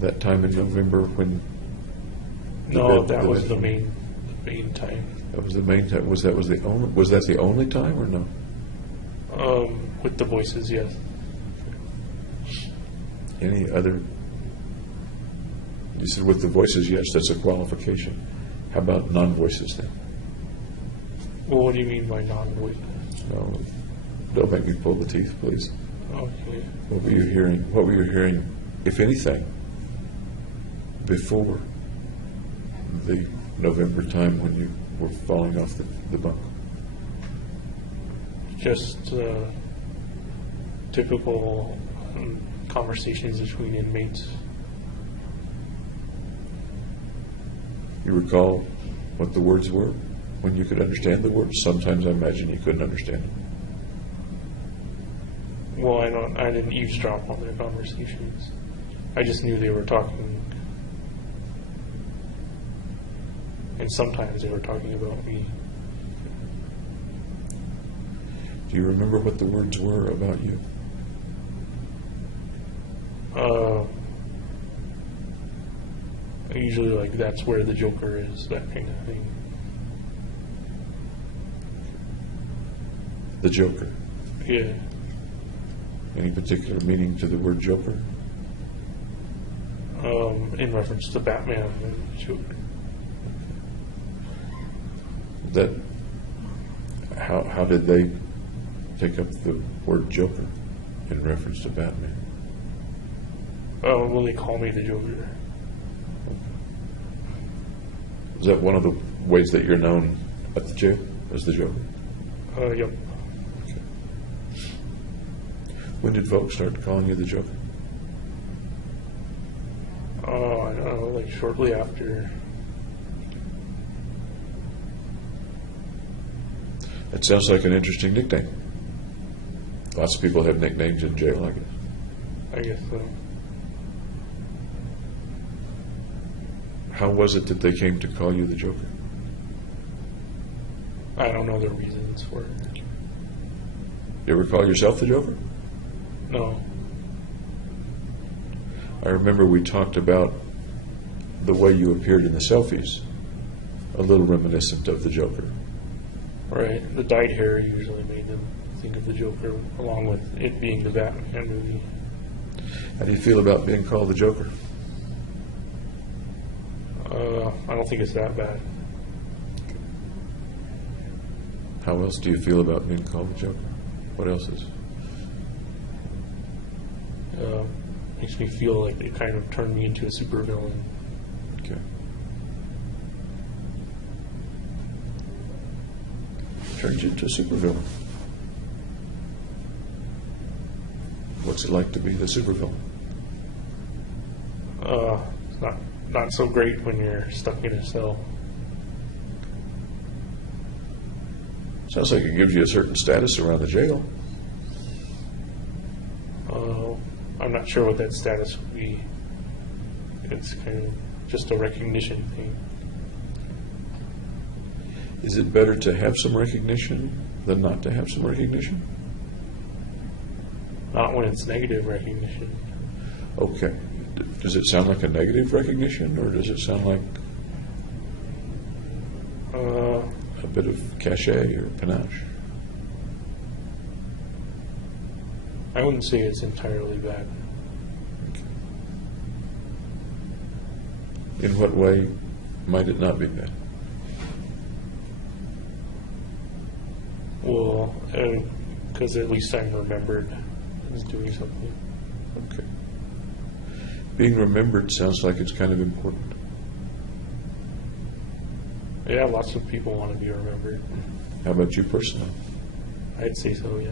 that time in November when? No, that was the main time. That was the main time. Was that the only time or no? With the voices, yes. Any other? You said with the voices, yes, that's a qualification. How about non-voices then? Well, what do you mean by non-voices? No, don't make me pull the teeth, please. Okay. What were you hearing? What were you hearing, if anything, before the November time when you were falling off the bunk? Just typical conversations between inmates. You recall what the words were when you could understand the words? Sometimes I imagine you couldn't understand them. Well, I didn't eavesdrop on their conversations. I just knew they were talking, and sometimes they were talking about me. Do you remember what the words were about you? Usually, like, that's where the Joker is, that kind of thing. The Joker. Yeah. Any particular meaning to the word Joker? In reference to Batman and Joker. That how did they take up the word Joker in reference to Batman? Well, they call me the Joker. Is that one of the ways that you're known at the jail as the Joker? Yep. When did folks start calling you the Joker? I don't know, like shortly after. That sounds like an interesting nickname. Lots of people have nicknames in jail, I guess. I guess so. How was it that they came to call you the Joker? I don't know the reasons for it. You ever call yourself the Joker? No. I remember we talked about the way you appeared in the selfies, a little reminiscent of the Joker. Right. The dyed hair usually made them think of the Joker, along with it being the Batman movie. How do you feel about being called the Joker? I don't think it's that bad. How else do you feel about being called the Joker? What else is? Makes me feel like they kind of turned me into a supervillain. Okay. Turns you into a supervillain. What's it like to be the supervillain? It's not so great when you're stuck in a cell. Sounds like it gives you a certain status around the jail. I'm not sure what that status would be. It's kind of just a recognition thing. Is it better to have some recognition than not to have some recognition? Not when it's negative recognition. Okay. Does it sound like a negative recognition, or does it sound like a bit of cachet or panache. I wouldn't say it's entirely bad. In what way might it not be bad? Well, because at least I'm remembered as doing something. Okay. Being remembered sounds like it's kind of important. Yeah, lots of people want to be remembered. How about you personally? I'd say so, yeah.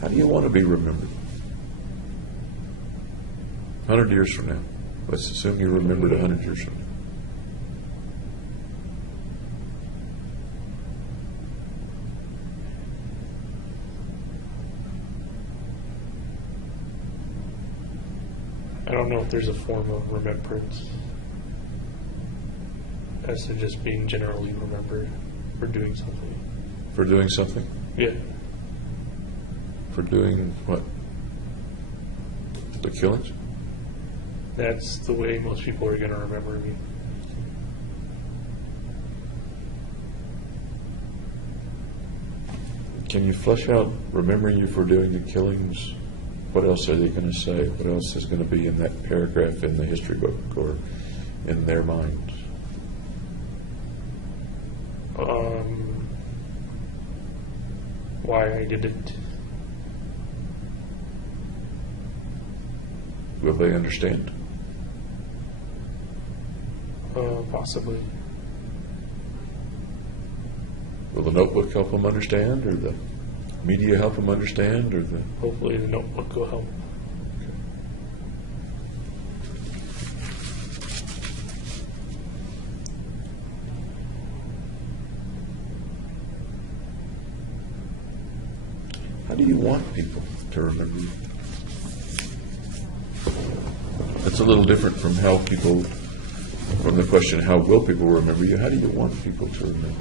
How do you want to be remembered? 100 years from now. Let's assume you're remembered 100 years from now. I don't know if there's a form of remembrance as to just being generally remembered for doing something. For doing something? Yeah. For doing what? The killings? That's the way most people are going to remember me. Can you flesh out remembering you for doing the killings? What else are they going to say? What else is going to be in that paragraph in the history book or in their minds? Why I did it. Will they understand? Possibly. Will the notebook help them understand, or the media help them understand, or the... Hopefully the notebook will help. How do you want people to remember you? That's a little different from how people, from the question, how will people remember you? How do you want people to remember you?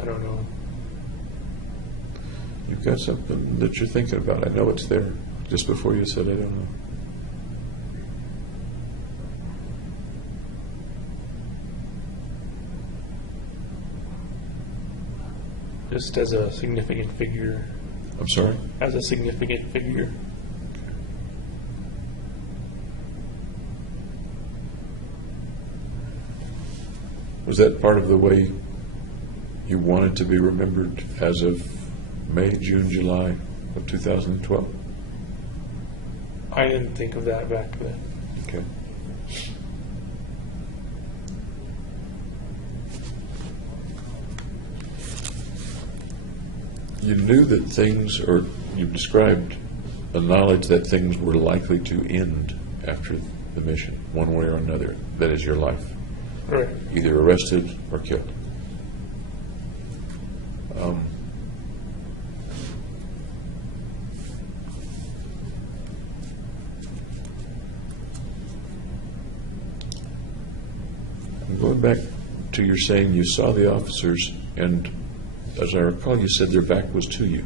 I don't know. You've got something that you're thinking about. I know it's there. Just before you said, I don't know. Just as a significant figure. I'm sorry? As a significant figure. Was that part of the way you wanted to be remembered as of May, June, July of 2012? I didn't think of that back then. Okay. You knew that things, or you described a knowledge that things were likely to end after the mission, one way or another. That is your life. Right. Either arrested or killed. I'm going back to your saying you saw the officers, and as I recall, you said their back was to you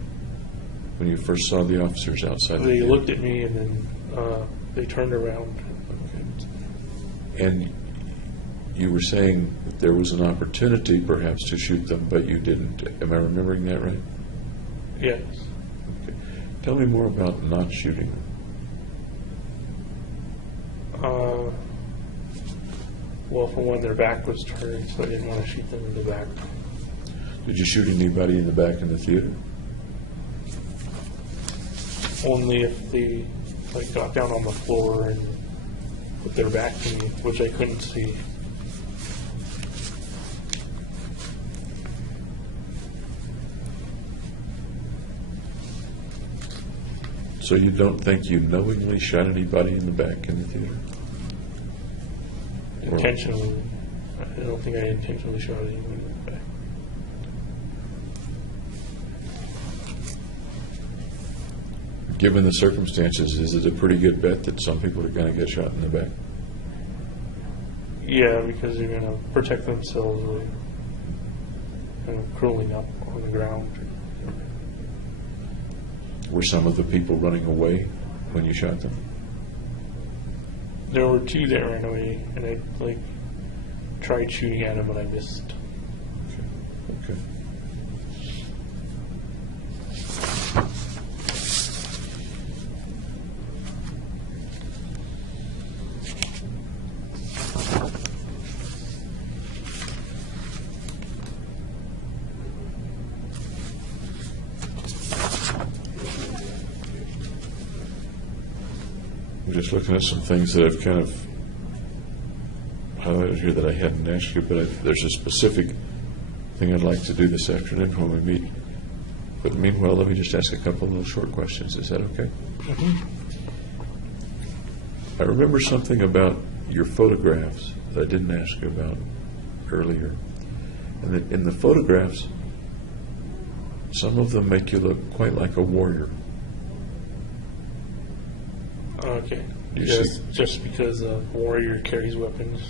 when you first saw the officers outside. They looked at me and then they turned around. And you were saying that there was an opportunity perhaps to shoot them, but you didn't. Am I remembering that right? Yes. Okay. Tell me more about not shooting them. Well, for one, their back was turned, so I didn't want to shoot them in the back. Did you shoot anybody in the back in the theater? Only if they got down on the floor and put their back to me, which I couldn't see. So you don't think you knowingly shot anybody in the back in the theater? Or- Intentionally. I don't think I intentionally shot anyone in the back. Given the circumstances, is it a pretty good bet that some people are going to get shot in the back? Yeah, because they're going to protect themselves. kind of curling up on the ground. Were some of the people running away when you shot them? There were two that ran away, and I tried shooting at them, but I missed. Okay. I'm just looking at some things that I've kind of highlighted here that I hadn't asked you, but there's a specific thing I'd like to do this afternoon when we meet. But meanwhile, let me just ask a couple of little short questions. Is that okay? I remember something about your photographs that I didn't ask you about earlier. And that in the photographs, some of them make you look quite like a warrior. Okay. You Yes, see- just because a warrior carries weapons,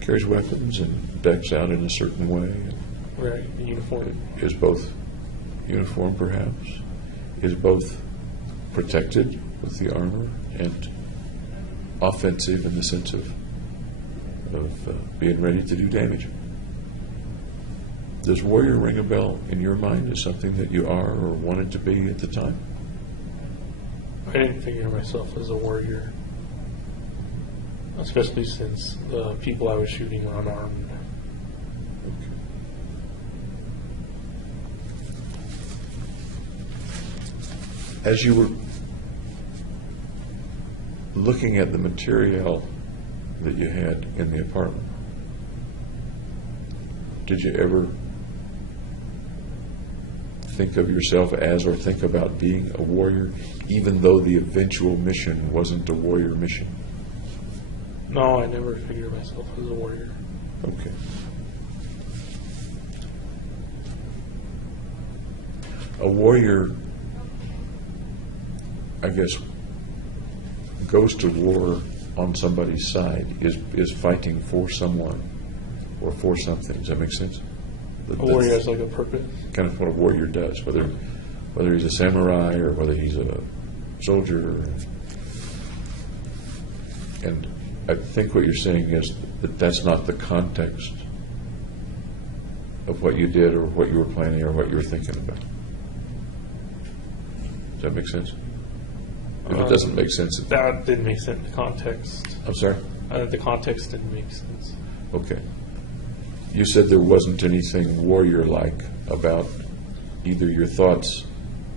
Carries weapons and decks out in a certain way. right? Uniform. Is both uniform, perhaps, is both protected with the armor and offensive in the sense of being ready to do damage. Does warrior ring a bell in your mind as something that you are or wanted to be at the time? I didn't figure myself as a warrior, especially since the people I was shooting were unarmed. As you were looking at the material that you had in the apartment, did you ever think of yourself as or think about being a warrior, even though the eventual mission wasn't a warrior mission? No, I never figured myself as a warrior. Okay. A warrior, I guess, goes to war on somebody's side, is fighting for someone or for something. Does that make sense? A warrior has like a purpose. Kind of what a warrior does, whether he's a samurai or whether he's a soldier. And I think what you're saying is that that's not the context of what you did or what you were planning or what you were thinking about. Does that make sense? If it doesn't make sense, That didn't make sense in the context. I'm sorry? The context didn't make sense. Okay. You said there wasn't anything warrior-like about either your thoughts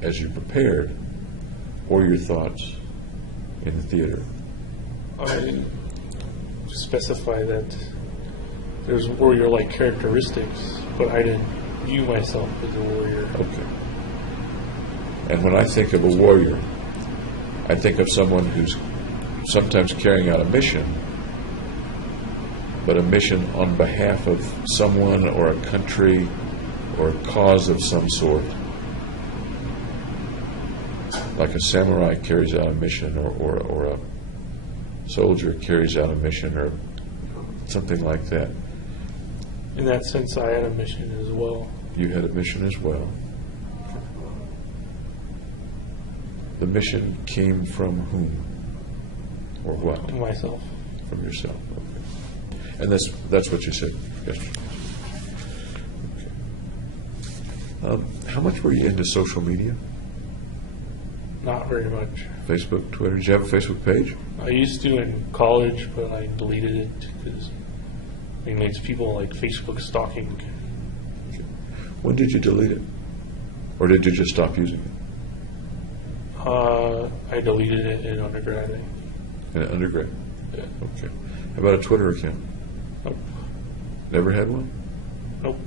as you prepared or your thoughts in the theater. I specify that there's warrior-like characteristics, but I didn't view myself as a warrior. Okay. And when I think of a warrior, I think of someone who's sometimes carrying out a mission, but a mission on behalf of someone or a country or a cause of some sort. Like a samurai carries out a mission or a soldier carries out a mission or something like that. In that sense, I had a mission as well. You had a mission as well. The mission came from whom or what? Myself. From yourself. Okay. And that's what you said yesterday. Okay. How much were you into social media? Not very much. Facebook, Twitter? Did you have a Facebook page? I used to in college, but I deleted it because it's people like Facebook stalking. When did you delete it? Or did you just stop using it? I deleted it in undergrad. In undergrad? Yeah. Okay. How about a Twitter account? Nope. Never had one? Nope.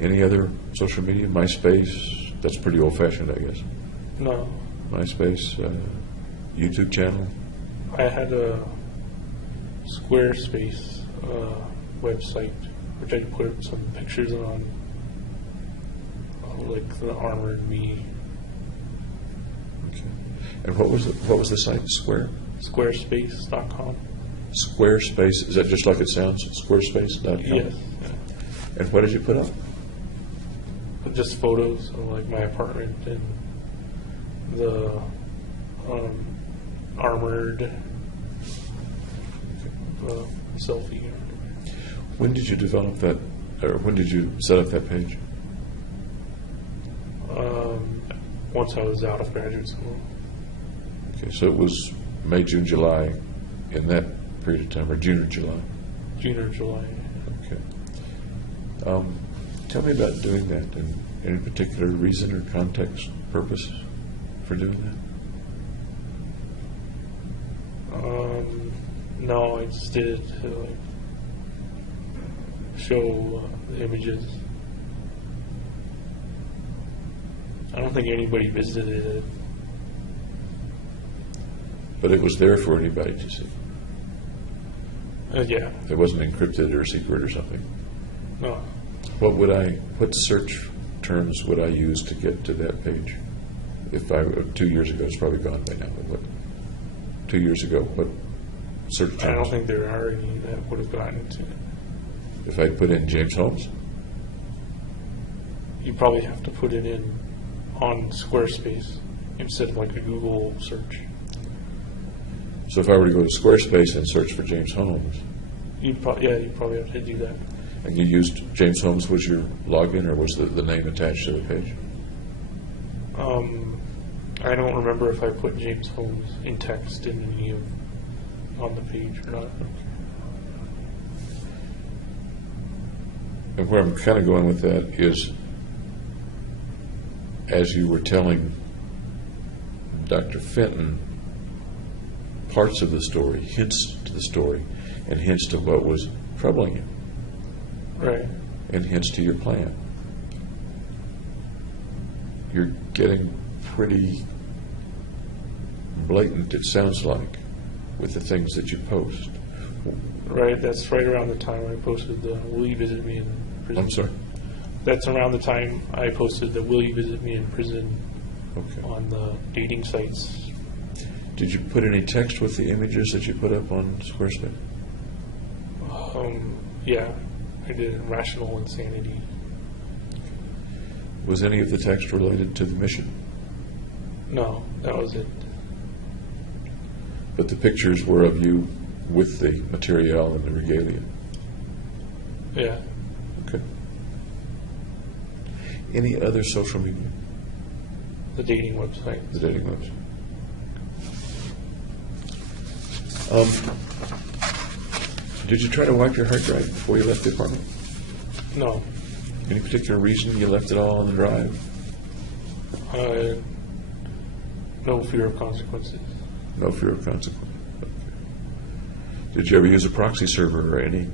Any other social media? MySpace? That's pretty old-fashioned, I guess. No. MySpace, YouTube channel? I had a Squarespace website, which I put some pictures on, like the armored me. Okay. And what was the site? Squarespace.com. Squarespace, is that just like it sounds? Squarespace.com? Yes. And what did you put up? just photos of like my apartment and the armored selfie. When did you develop that, or when did you set up that page? Once I was out of graduate school. Okay, so it was May, June, July, in that period of time, or June or July? June or July. Okay. Tell me about doing that, and any particular reason or context, purpose for doing that? No, I just did it to like show the images. I don't think anybody visited it. But it was there for anybody to see. Yeah, It wasn't encrypted or secret or something. no. What search terms would I use to get to that page? If 2 years ago, it's probably gone by now, but what, 2 years ago, what search terms? I don't think there are any that would have gotten to it. If I put in James Holmes? You probably have to put it in on Squarespace instead of like a Google search. So if I were to go to Squarespace and search for James Holmes, You probably have to do that. and you used James Holmes was your login, or was the name attached to the page? I don't remember if I put James Holmes in text in any of on the page or not. And where I'm kind of going with that is, as you were telling Dr. Fenton parts of the story, hints to the story, and hints to what was troubling you, Right. and hints to your plan. You're getting pretty blatant, it sounds like, with the things that you post. Right. That's right around the time I posted the "Will you visit me in prison?" I'm sorry. That's around the time I posted the "Will you visit me in prison?" Okay. on the dating sites. Did you put any text with the images that you put up on Squarespace? Yeah, I did rational insanity. Was any of the text related to the mission? No, that was it. But the pictures were of you with the material and the regalia. Yeah. Okay. Any other social media? The dating website. The dating website. Did you try to wipe your hard drive before you left the apartment? No. Any particular reason you left it all on the drive? No fear of consequences. No fear of consequence. Okay. Did you ever use a proxy server or any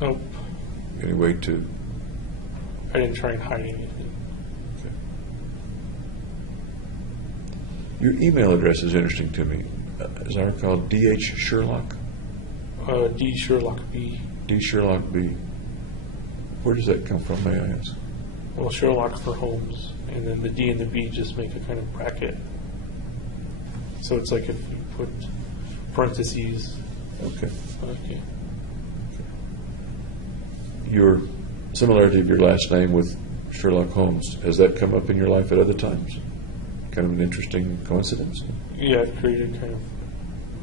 Nope. way to? I didn't try and hide anything. Okay. Your email address is interesting to me. As I recall, D.H. Sherlock? D. Sherlock B. D. Sherlock B. Where does that come from, may I ask? Well, Sherlock for Holmes, and then the D and the B just make a kind of bracket. So it's like if you put parentheses. Okay. Okay. Your similarity of your last name with Sherlock Holmes, has that come up in your life at other times? Kind of an interesting coincidence? Yeah, I've created kind of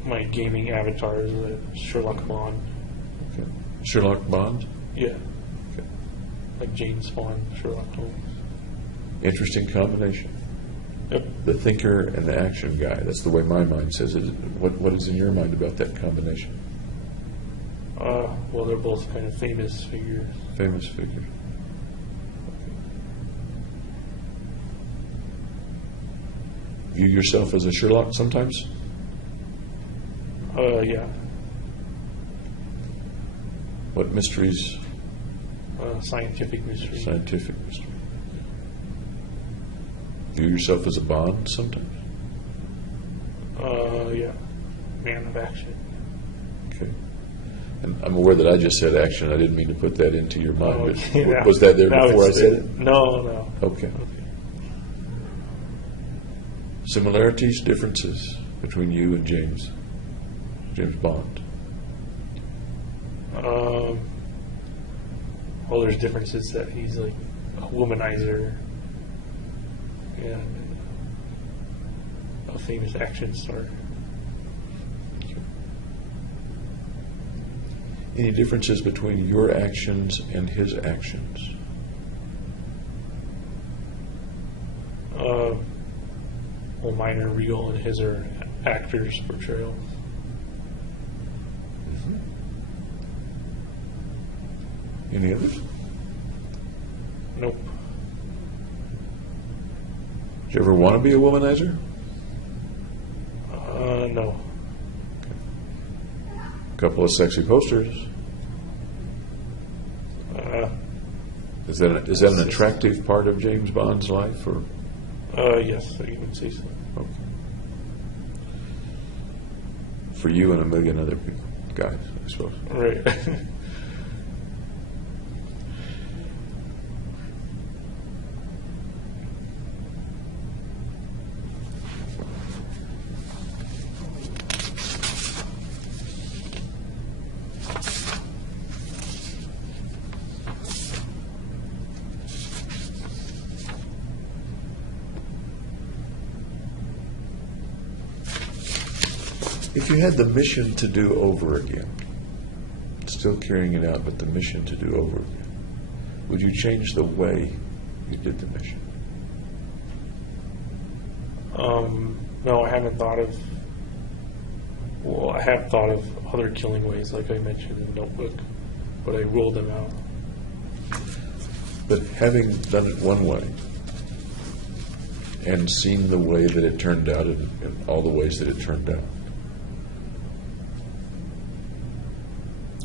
my gaming avatars, Sherlock Bond. Okay. Sherlock Bond? Yeah, Okay. like James Bond, Sherlock Holmes. Interesting combination. Yep. The thinker and the action guy. That's the way my mind says it. What is in your mind about that combination? Well, they're both kind of famous figures. Famous figure. View yourself as a Sherlock sometimes? Yeah. What mysteries? Scientific mystery. Scientific mystery. View yourself as a Bond sometimes? Yeah. Man of action. Okay. And I'm aware that I just said action. I didn't mean to put that into your mind. But Okay, yeah. was that there Now before I it's- said it? No. Okay. Similarities, differences between you and James Bond? Well, there's differences that he's like a womanizer and a famous action star. Any differences between your actions and his actions? Well, mine are real and his are actors' portrayals. Any others? Nope. Did you ever want to be a womanizer? No. A couple of sexy posters. Is that an attractive part of James Bond's life, or? Yes, you would say so. Okay. For you and a million other people, guys, I suppose. Right. If you had the mission to do over again, still carrying it out, but the mission to do over again, would you change the way you did the mission? No, I haven't thought of. Well, I have thought of other killing ways, like I mentioned in the Notebook, but I ruled them out. But having done it one way and seen the way that it turned out in all the ways that it turned out,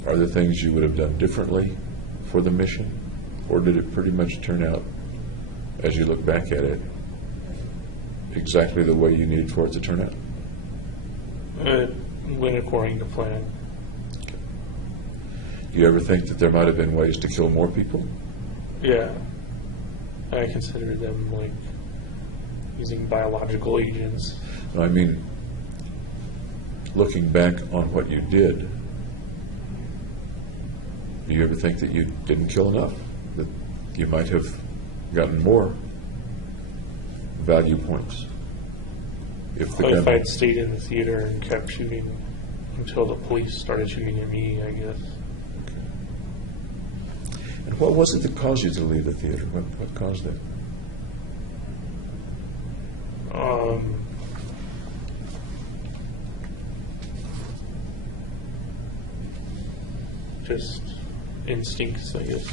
are there things you would have done differently for the mission? Or did it pretty much turn out, as you look back at it, exactly the way you needed for it to turn out? It went according to plan. Do you ever think that there might have been ways to kill more people? Yeah. I consider them like using biological agents. No, I mean, looking back on what you did, do you ever think that you didn't kill enough? That you might have gotten more value points? If the If I'd stayed in the theater and kept shooting until the police started shooting at me, I guess. And what was it that caused you to leave the theater? What caused that? Just instincts, I guess.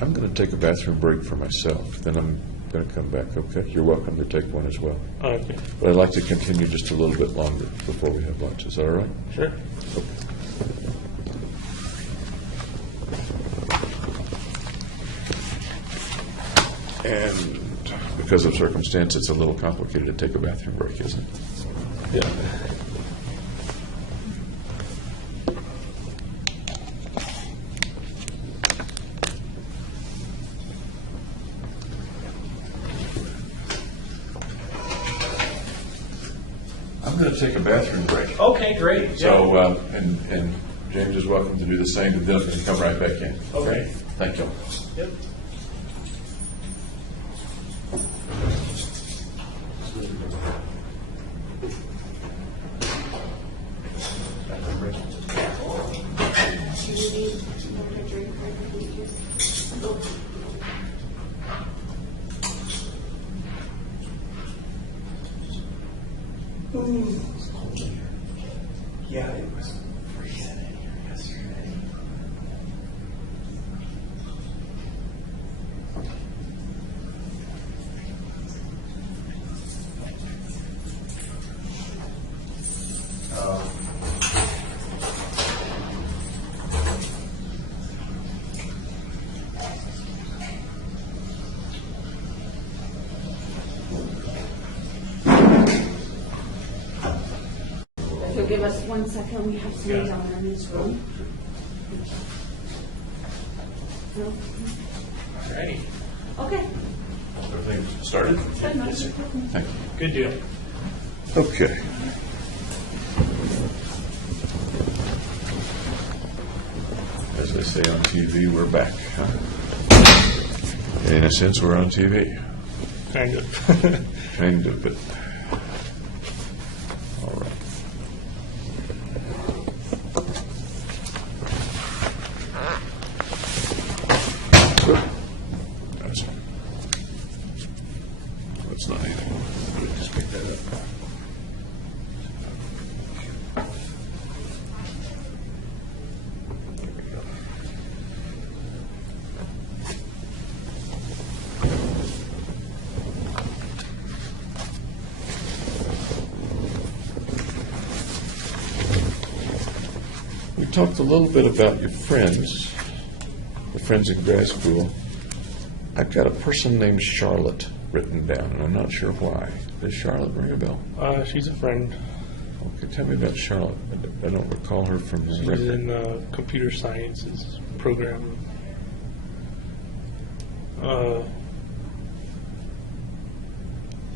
I'm going to take a bathroom break for myself. Then I'm going to come back, okay? You're welcome to take one as well. Okay. But I'd like to continue just a little bit longer before we have lunch. Is that all right? Sure. And because of circumstance, it's a little complicated to take a bathroom break, isn't it? Yeah. I'm going to take a bathroom break. Okay, great. So, and James is welcome to do the same, and then I'm going to come right back in. Okay. Thank you. Yep. Yeah, it was freezing in here yesterday. So give us 1 second, we have somebody down in this room. No? Alrighty. Okay. Everything started? Yes, sir. Thank you. Good deal. Okay. As they say on TV, we're back. Huh? In a sense, we're on TV. Kind of. Kind of, but all right. That's not anything. Just pick that up. We talked a little bit about your friends, the friends in grad school. I've got a person named Charlotte written down, and I'm not sure why. Does Charlotte ring a bell? She's a friend. Okay, tell me about Charlotte. I don't recall her from the She's record. in computer sciences program.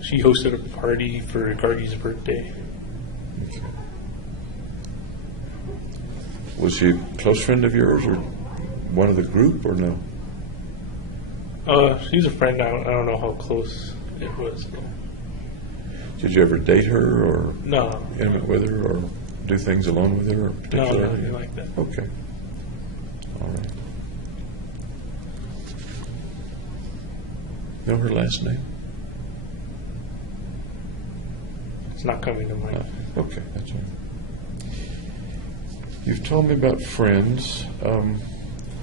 She hosted a party for Gardy's birthday. Okay. Was she a close friend of yours, or one of the group, or no? She's a friend. I don't know how close it was. Did you ever date her, or No. intimate with her, or do things alone with her, or No, particularly? nothing like that. Okay. All right. Know her last name? It's not coming to mind. Okay, that's all right. You've told me about friends.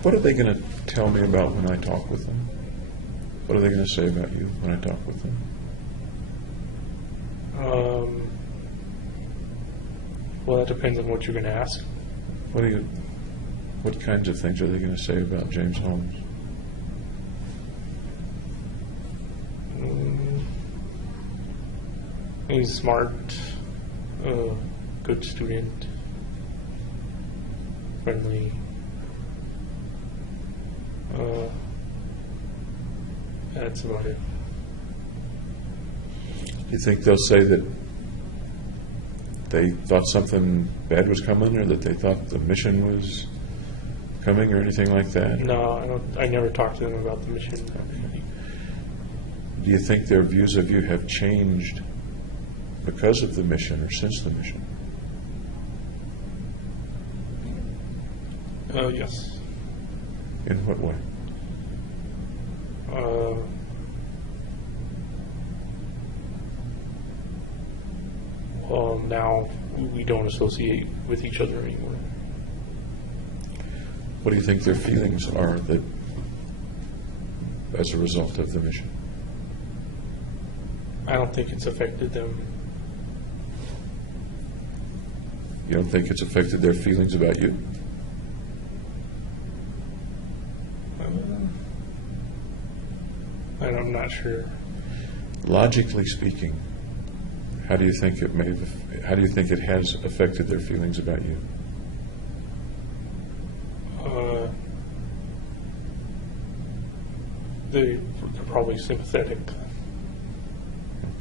What are they going to tell me about when I talk with them? What are they going to say about you when I talk with them? Well, that depends on what you're going to ask. What kinds of things are they going to say about James Holmes? He's smart, good student, friendly. That's about it. Do you think they'll say that they thought something bad was coming, or that they thought the mission was coming, or anything like that? No, I don't. I never talked to them about the mission. Do you think their views of you have changed because of the mission or since the mission? Yes. In what way? Well, now we don't associate with each other anymore. What do you think their feelings are that, as a result of the mission? I don't think it's affected them. You don't think it's affected their feelings about you? And I'm not sure. Logically speaking, how do you think how do you think it has affected their feelings about you? They're probably sympathetic.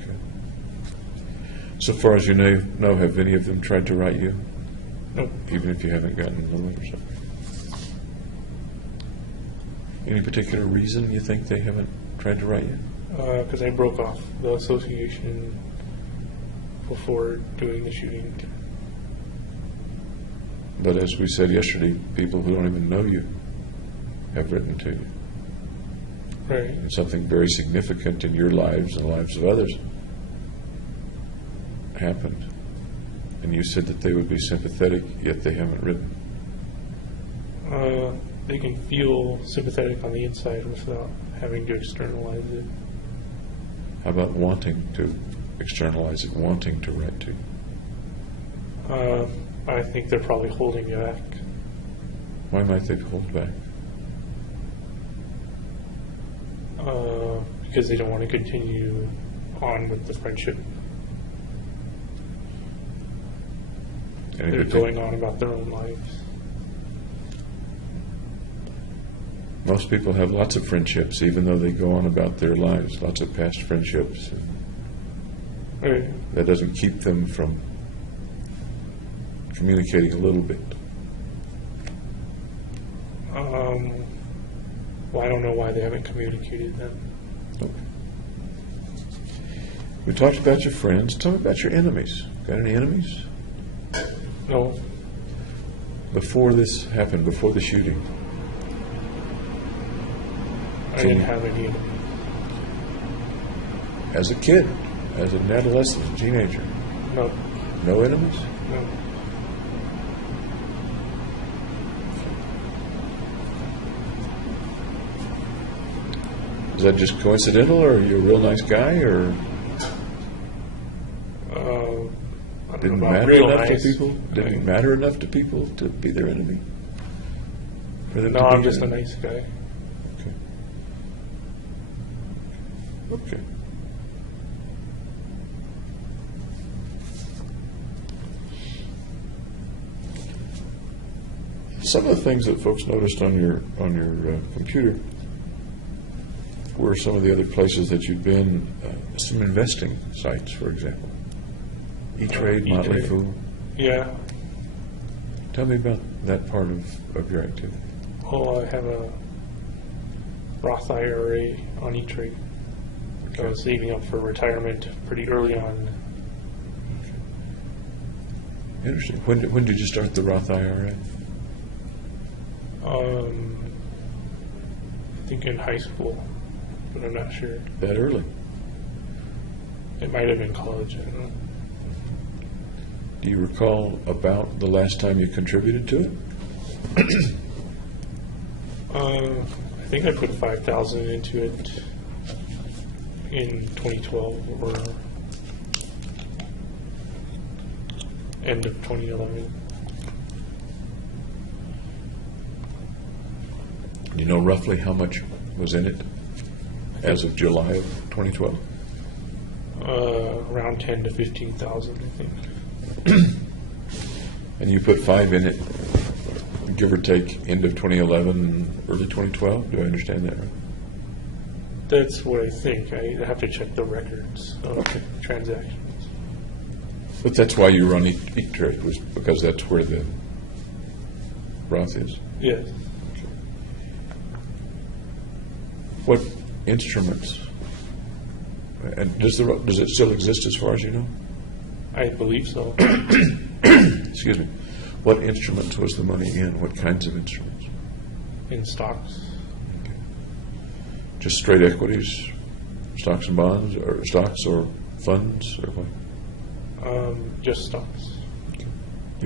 Okay. So far as you know, have any of them tried to write you? Nope. Even if you haven't gotten the letters? Any particular reason you think they haven't tried to write you? Because I broke off the association before doing the shooting. But as we said yesterday, people who don't even know you have written to you. Right. And something very significant in your lives and the lives of others happened. And you said that they would be sympathetic, yet they haven't written. They can feel sympathetic on the inside without having to externalize it. How about wanting to externalize it, wanting to write to you? I think they're probably holding you back. Why might they hold back? Because they don't want to continue on with the friendship. Any They're particular- going on about their own lives. Most people have lots of friendships, even though they go on about their lives, lots of past friendships. Right. That doesn't keep them from communicating a little bit. Well, I don't know why they haven't communicated then. Okay. We talked about your friends. Tell me about your enemies. Got any enemies? No, Before this happened, before the shooting, I didn't have any. as a kid, as an adolescent, a teenager, No, no enemies? no. Is that just coincidental, or are you a real nice guy, or I don't didn't know about matter real enough nice. to people? Didn't matter enough to people to be their enemy? For them No, to be I'm just a their- nice guy. Okay. Okay. Some of the things that folks noticed on your computer were some of the other places that you'd been, some investing sites, for example. E-Trade, Motley E-Trade. Fool. Yeah. Tell me about that part of your activity. Well, I have a Roth IRA on E-Trade. I was saving up for retirement pretty early on. Interesting. When did you start the Roth IRA? I think in high school, but I'm not sure. That early? It might have been college. I don't know. Do you recall about the last time you contributed to it? I think I put 5,000 into it in 2012 or end of 2011. Do you know roughly how much was in it as of July of 2012? Around 10 to 15,000, I think. And you put 5 in it, give or take, end of 2011, early 2012? Do I understand that right? That's what I think. I have to check the records of Okay. transactions. But that's why you were on E-Trade, was because that's where the Roth is. Yes. What instruments? And does it still exist as far as you know? I believe so. Excuse me. What instruments was the money in? What kinds of instruments? In stocks. Just straight equities, stocks and bonds, or stocks or funds, or what? Just stocks. You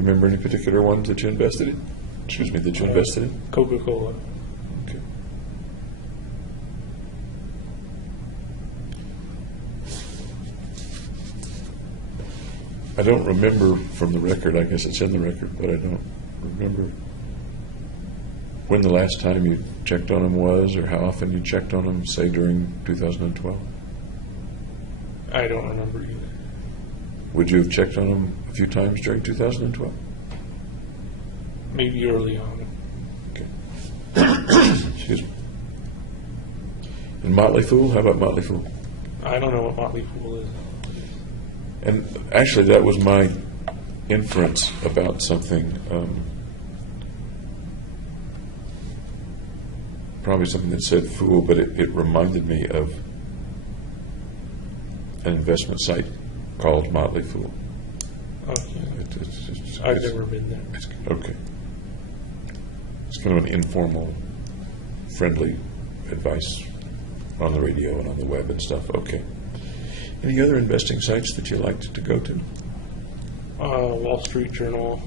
remember any particular ones that you invested in? Excuse me, that you invested in? Coca-Cola. Okay. I don't remember from the record, I guess it's in the record, but I don't remember when the last time you checked on them was, or how often you checked on them, say during 2012. I don't remember either. Would you have checked on them a few times during 2012? Maybe early on. Okay. Excuse me. And Motley Fool? How about Motley Fool? I don't know what Motley Fool is. And actually, that was my inference about something. Probably something that said fool, but it reminded me of an investment site called Motley Fool. Okay. It's I've never been there. okay. It's kind of an informal, friendly advice on the radio and on the web and stuff. Okay. Any other investing sites that you liked to go to? Wall Street Journal,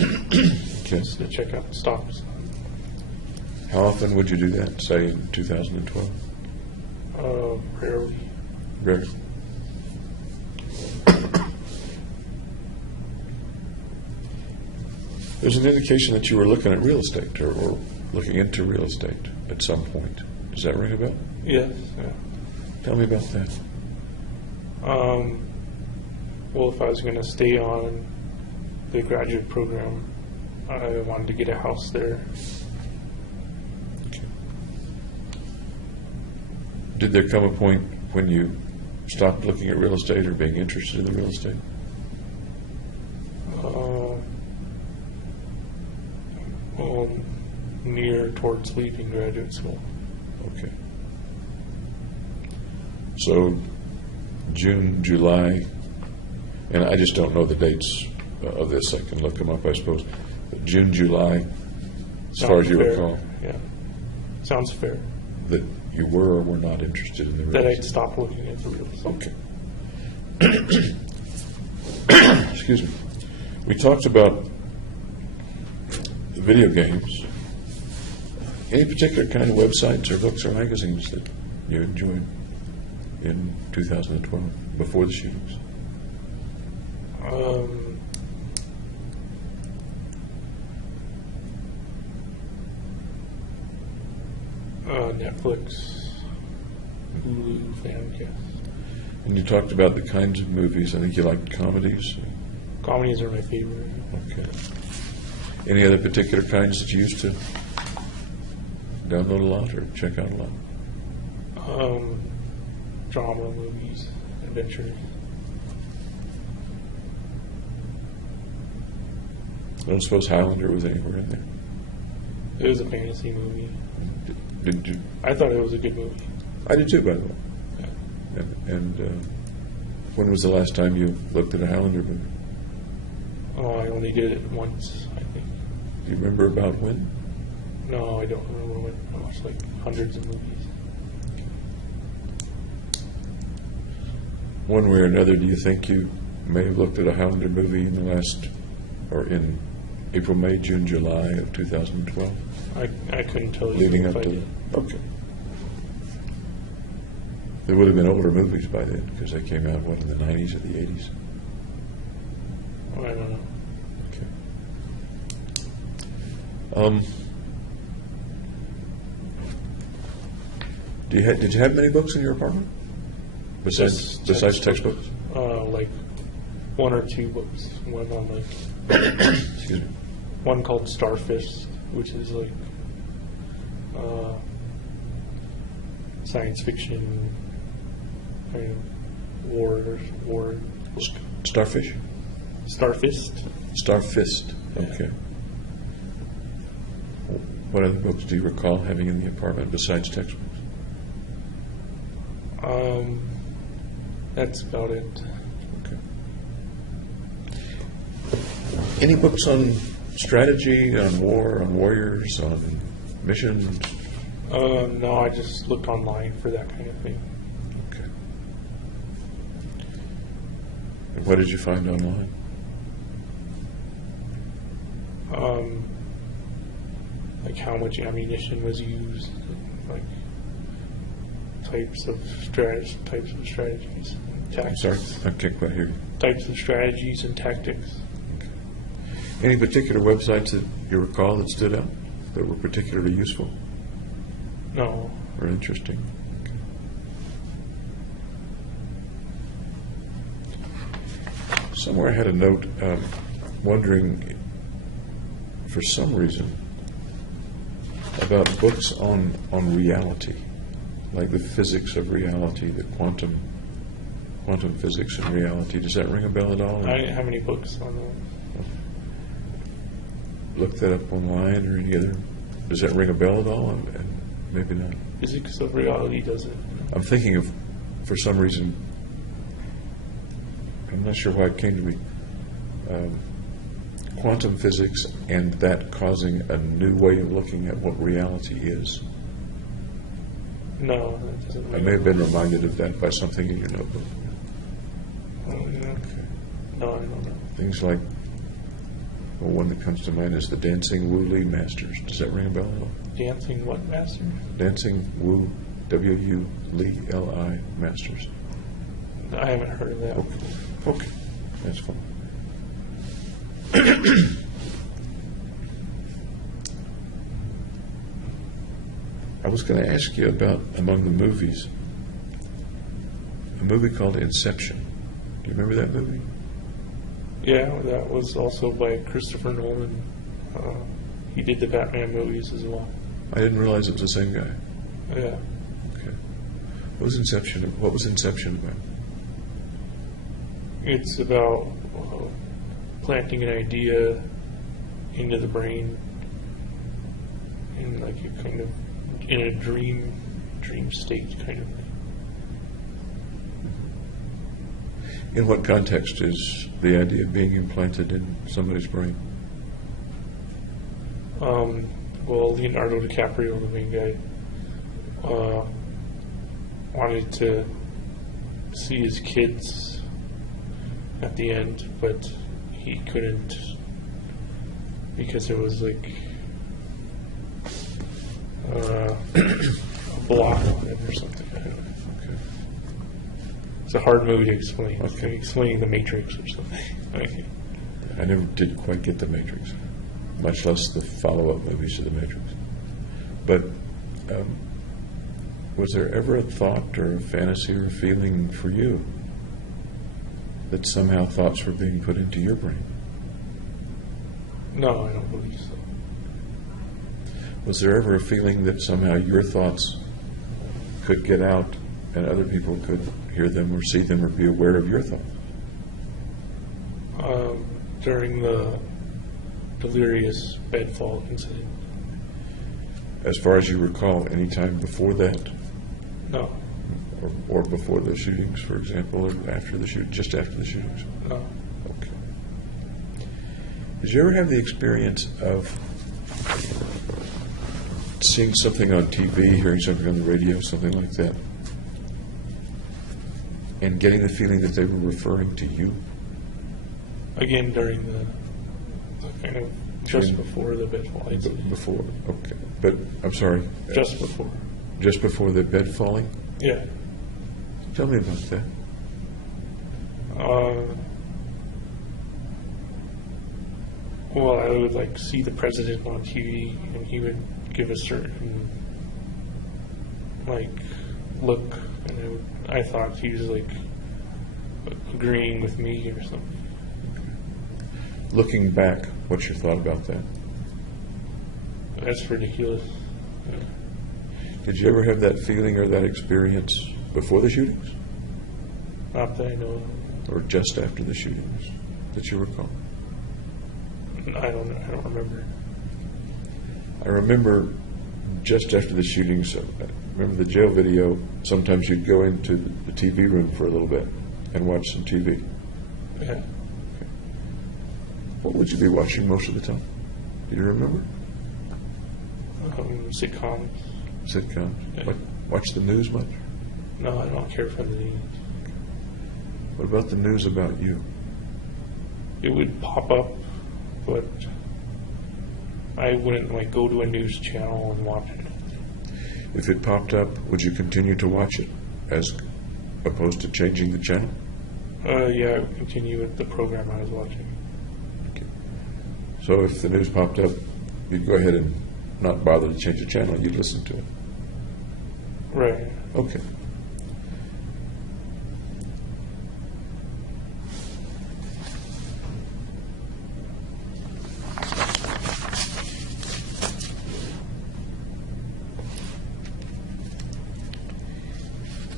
Okay. just to check out stocks. How often would you do that, say in 2012? Rarely. Rare. There's an indication that you were looking at real estate or looking into real estate at some point. Does that ring a bell? Yes. Yeah. Tell me about that. Well, if I was going to stay on the graduate program, I wanted to get a house there. Okay. Did there come a point when you stopped looking at real estate or being interested in the real estate? Well, near towards leaving graduate school. Okay. So June, July, and I just don't know the dates of this. I can look them up, I suppose. But June, July, as far as you fair. recall, Yeah. Sounds fair. that you were or were not interested in the real That I'd estate. stop looking at the real estate. Okay. Excuse me. We talked about video games. Any particular kind of websites or books or magazines that you enjoyed in 2012 before the shootings? Netflix, Hulu, Famcast. And you talked about the kinds of movies. I think you liked comedies. Comedies are my favorite. Okay. Any other particular kinds that you used to download a lot or check out a lot? Drama movies, adventure. I don't suppose Highlander was anywhere in there. It was a fantasy movie. Did you? I thought it was a good movie. I did too, by the way. Yeah. And when was the last time you looked at a Highlander movie? Oh, I only did it once, I think. Do you remember about when? No, I don't remember when. I watched like hundreds of movies. One way or another, do you think you may have looked at a Highlander movie in the last, or in April, May, June, July of 2012? I couldn't tell you Leading if up I to did. okay. There would have been older movies by then because they came out, what, in the 90s or the 80s? I don't know. Okay. Did you have many books in your apartment? Besides Just textbooks? Like one or two books. One on like Excuse me. one called Starfish, which is like science fiction kind of war. Starfish? Starfist. Starfist. Okay. What other books do you recall having in the apartment besides textbooks? That's about it. Okay. Any books on strategy, on war, on warriors, on missions? No, I just looked online for that kind of thing. Okay. And what did you find online? Like how much ammunition was used, like types of strategies, I'm tactics. sorry, I can't quite hear you. Types of strategies and tactics. Any particular websites that you recall that stood out, that were particularly useful No, or interesting? Okay. Somewhere I had a note wondering, for some reason, about books on reality, like the physics of reality, the quantum physics and reality. Does that ring a bell at all? I didn't have any books on those. Look that up online or any other. Does that ring a bell at all? And maybe not. Physics of reality doesn't. I'm thinking of, for some reason, I'm not sure why it came to me, quantum physics and that causing a new way of looking at what reality is. No, that doesn't. I may have been reminded of that by something in your notebook. Oh, yeah. No, I don't know. Things like, well, one that comes to mind is the Dancing Wu Li Masters. Does that ring a bell at all? Dancing what master? Dancing Wu, W-U, Li, L-I, Masters. I haven't heard of that. Okay, that's fine. I was going to ask you about, among the movies, a movie called Inception. Do you remember that movie? Yeah, that was also by Christopher Nolan. He did the Batman movies as well. I didn't realize it was the same guy. Yeah. Okay. What was Inception about? It's about planting an idea into the brain in like a kind of in a dream state kind of. In what context is the idea being implanted in somebody's brain? Well, Leonardo DiCaprio, the main guy, wanted to see his kids at the end, but he couldn't because there was like a block on it or something. I don't know. Okay. It's a hard movie to explain. It's Okay. like explaining the Matrix or something. Okay. I never did quite get the Matrix, much less the follow-up movies to the Matrix. But was there ever a thought or a fantasy or a feeling for you that somehow thoughts were being put into your brain? No, I don't believe so. Was there ever a feeling that somehow your thoughts could get out and other people could hear them or see them or be aware of your thoughts? During the delirious bedfall incident. As far as you recall, any time before that, No, or before the shootings, for example, or after the just after the shootings? no. Okay. Did you ever have the experience of seeing something on TV, hearing something on the radio, something like that, and getting the feeling that they were referring to you? Again, during the kind of just During- before the bedfall incident. Before, okay. But, I'm sorry, Just before. just before the bed falling? Yeah. Tell me about that. Well, I would like see the president on TV, and he would give a certain like look, and I thought he was like agreeing with me or something. Looking back, what's your thought about that? That's ridiculous. Did you ever have that feeling or that experience before the shootings? Not that I know Or just after the shootings that you recall? of. I don't know. I don't remember. I remember just after the shootings, I remember the jail video, sometimes you'd go into the TV room for a little bit and watch some TV. Yeah. What would you be watching most of the time? Do you remember? Sitcoms. Sitcoms? Yeah. Watch the news much? No, I don't care for the news. What about the news about you? It would pop up, but I wouldn't like go to a news channel and watch it. If it popped up, would you continue to watch it as opposed to changing the channel? Yeah, I would continue with the program I was watching. So if the news popped up, you'd go ahead and not bother to change the channel, you'd listen to it. Right. Okay.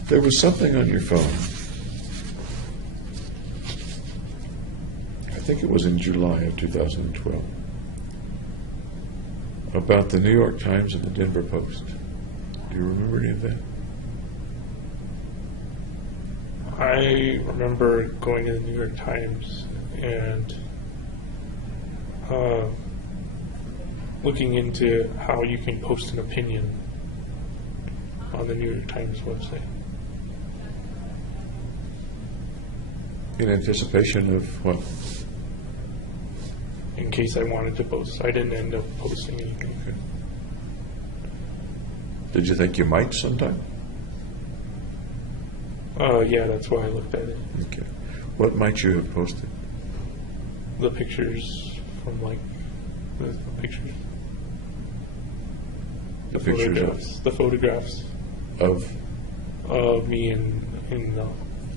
There was something on your phone. I think it was in July of 2012. About the New York Times and the Denver Post. Do you remember any of that? I remember going to the New York Times and looking into how you can post an opinion on the New York Times website. In anticipation of what? In case I wanted to post. I didn't end up posting anything. Okay. Did you think you might sometime? Yeah, that's why I looked at it. Okay. What might you have posted? The pictures from like the pictures. The pictures photographs. The photographs of of me in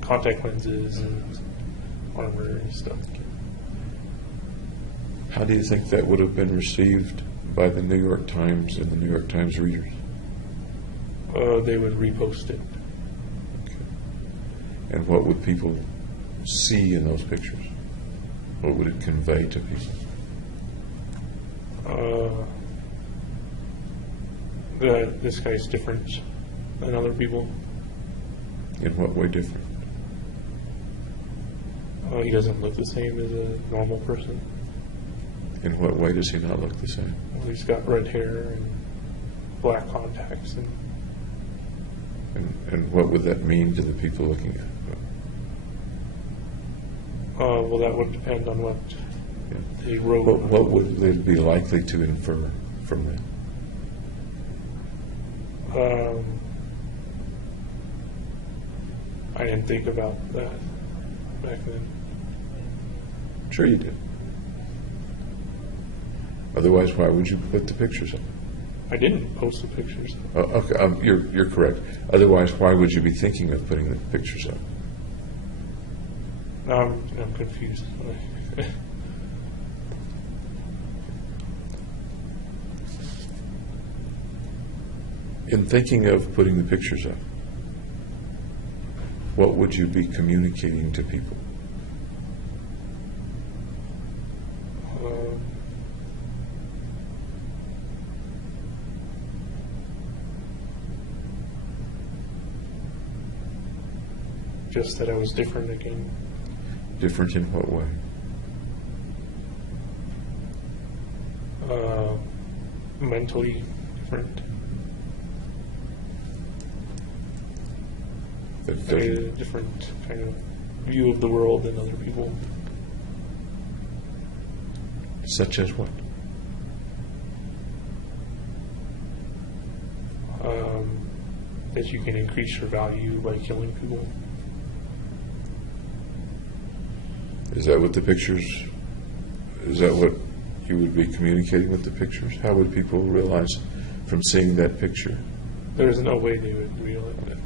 contact lenses and armor and stuff. how do you think that would have been received by the New York Times and the New York Times readers? They would repost it. And what would people see in those pictures? What would it convey to people? This guy's different than other people. In what way different? He doesn't look the same as a normal person. In what way does he not look the same? Well, he's got red hair and black contacts, and And what would that mean to the people looking at it? well, that would depend on what Yeah. they wrote. What would they be likely to infer from that? I didn't think about that back then. Sure you did. Otherwise, why would you put the pictures up? I didn't post the pictures. Oh, okay, you're correct. Otherwise, why would you be thinking of putting the pictures up? Now I'm confused. In thinking of putting the pictures up, what would you be communicating to people? Just that I was different again. Different in what way? Mentally different. That A doesn't- different kind of view of the world than other people. Such as what? That you can increase your value by killing people. Is that what the pictures, is that what you would be communicating with the pictures? How would people realize from seeing that picture? There's no way they would realize that.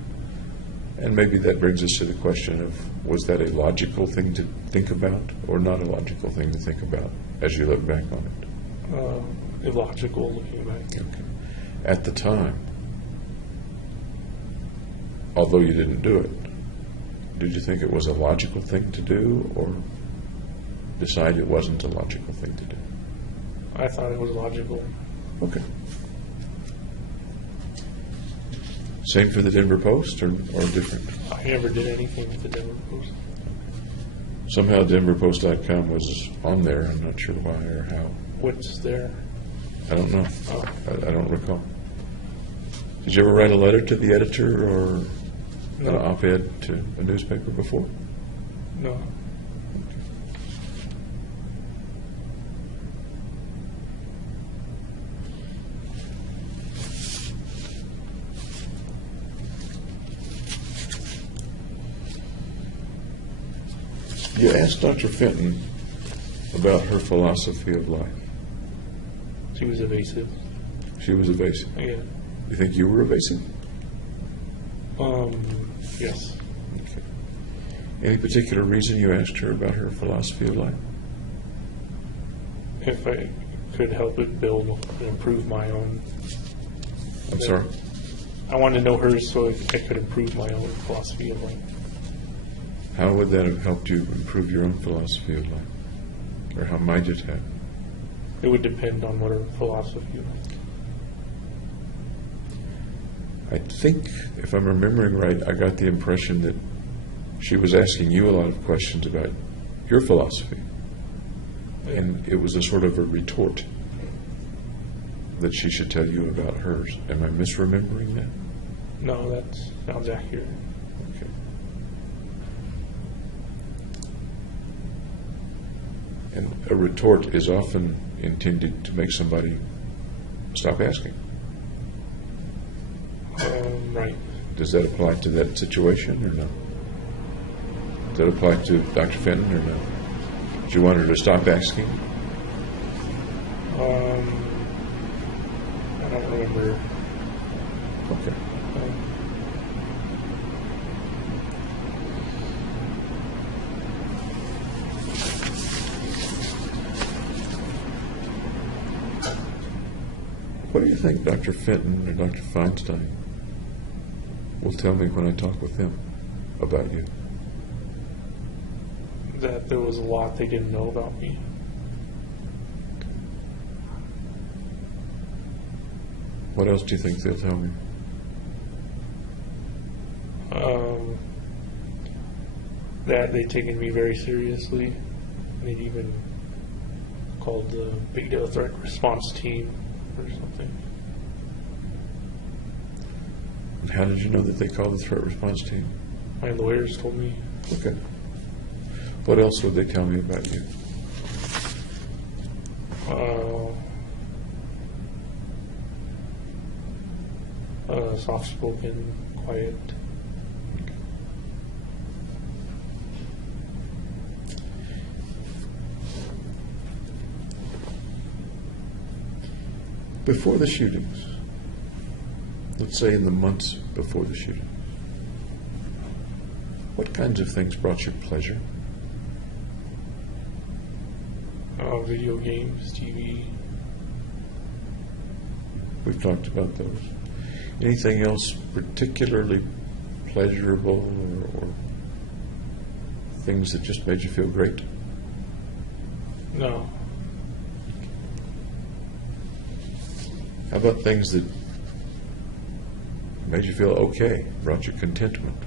And maybe that brings us to the question of, was that a logical thing to think about or not a logical thing to think about as you look back on it? Illogical looking back. Okay. At the time, although you didn't do it, did you think it was a logical thing to do or decide it wasn't a logical thing to do? I thought it was logical. Okay. Same for the Denver Post or different? I never did anything with the Denver Post. Somehow DenverPost.com was on there. I'm not sure why or how. What's there? I don't know. Oh. I don't recall. Did you ever write a letter to the editor or an No. op-ed to a newspaper before? No. You asked Dr. Fenton about her philosophy of life. She was evasive. She was evasive. Yeah. You think you were evasive? Yes. Okay. Any particular reason you asked her about her philosophy of life? If I could help it build and improve my own. I'm sorry? I wanted to know hers so I could improve my own philosophy of life. How would that have helped you improve your own philosophy of life? Or how might it have? It would depend on what her philosophy was. I think, if I'm remembering right, I got the impression that she was asking you a lot of questions about your philosophy. And it was a sort of a retort that she should tell you about hers. Am I misremembering that? No, that sounds accurate. Okay. And a retort is often intended to make somebody stop asking. Right. Does that apply to that situation or no? Does that apply to Dr. Fenton or no? Did you want her to stop asking? I don't remember. Okay. What do you think Dr. Fenton or Dr. Feinstein will tell me when I talk with them about you? That there was a lot they didn't know about me. What else do you think they'll tell me? That they've taken me very seriously. They'd even called the Big Deal Threat Response Team or something. And how did you know that they called the threat response team? My lawyers told me. Okay. What else would they tell me about you? Soft-spoken, quiet. Before the shootings, let's say in the months before the shooting, what kinds of things brought you pleasure? Video games, TV. We've talked about those. Anything else particularly pleasurable or things that just made you feel great? No. How about things that made you feel okay, brought you contentment?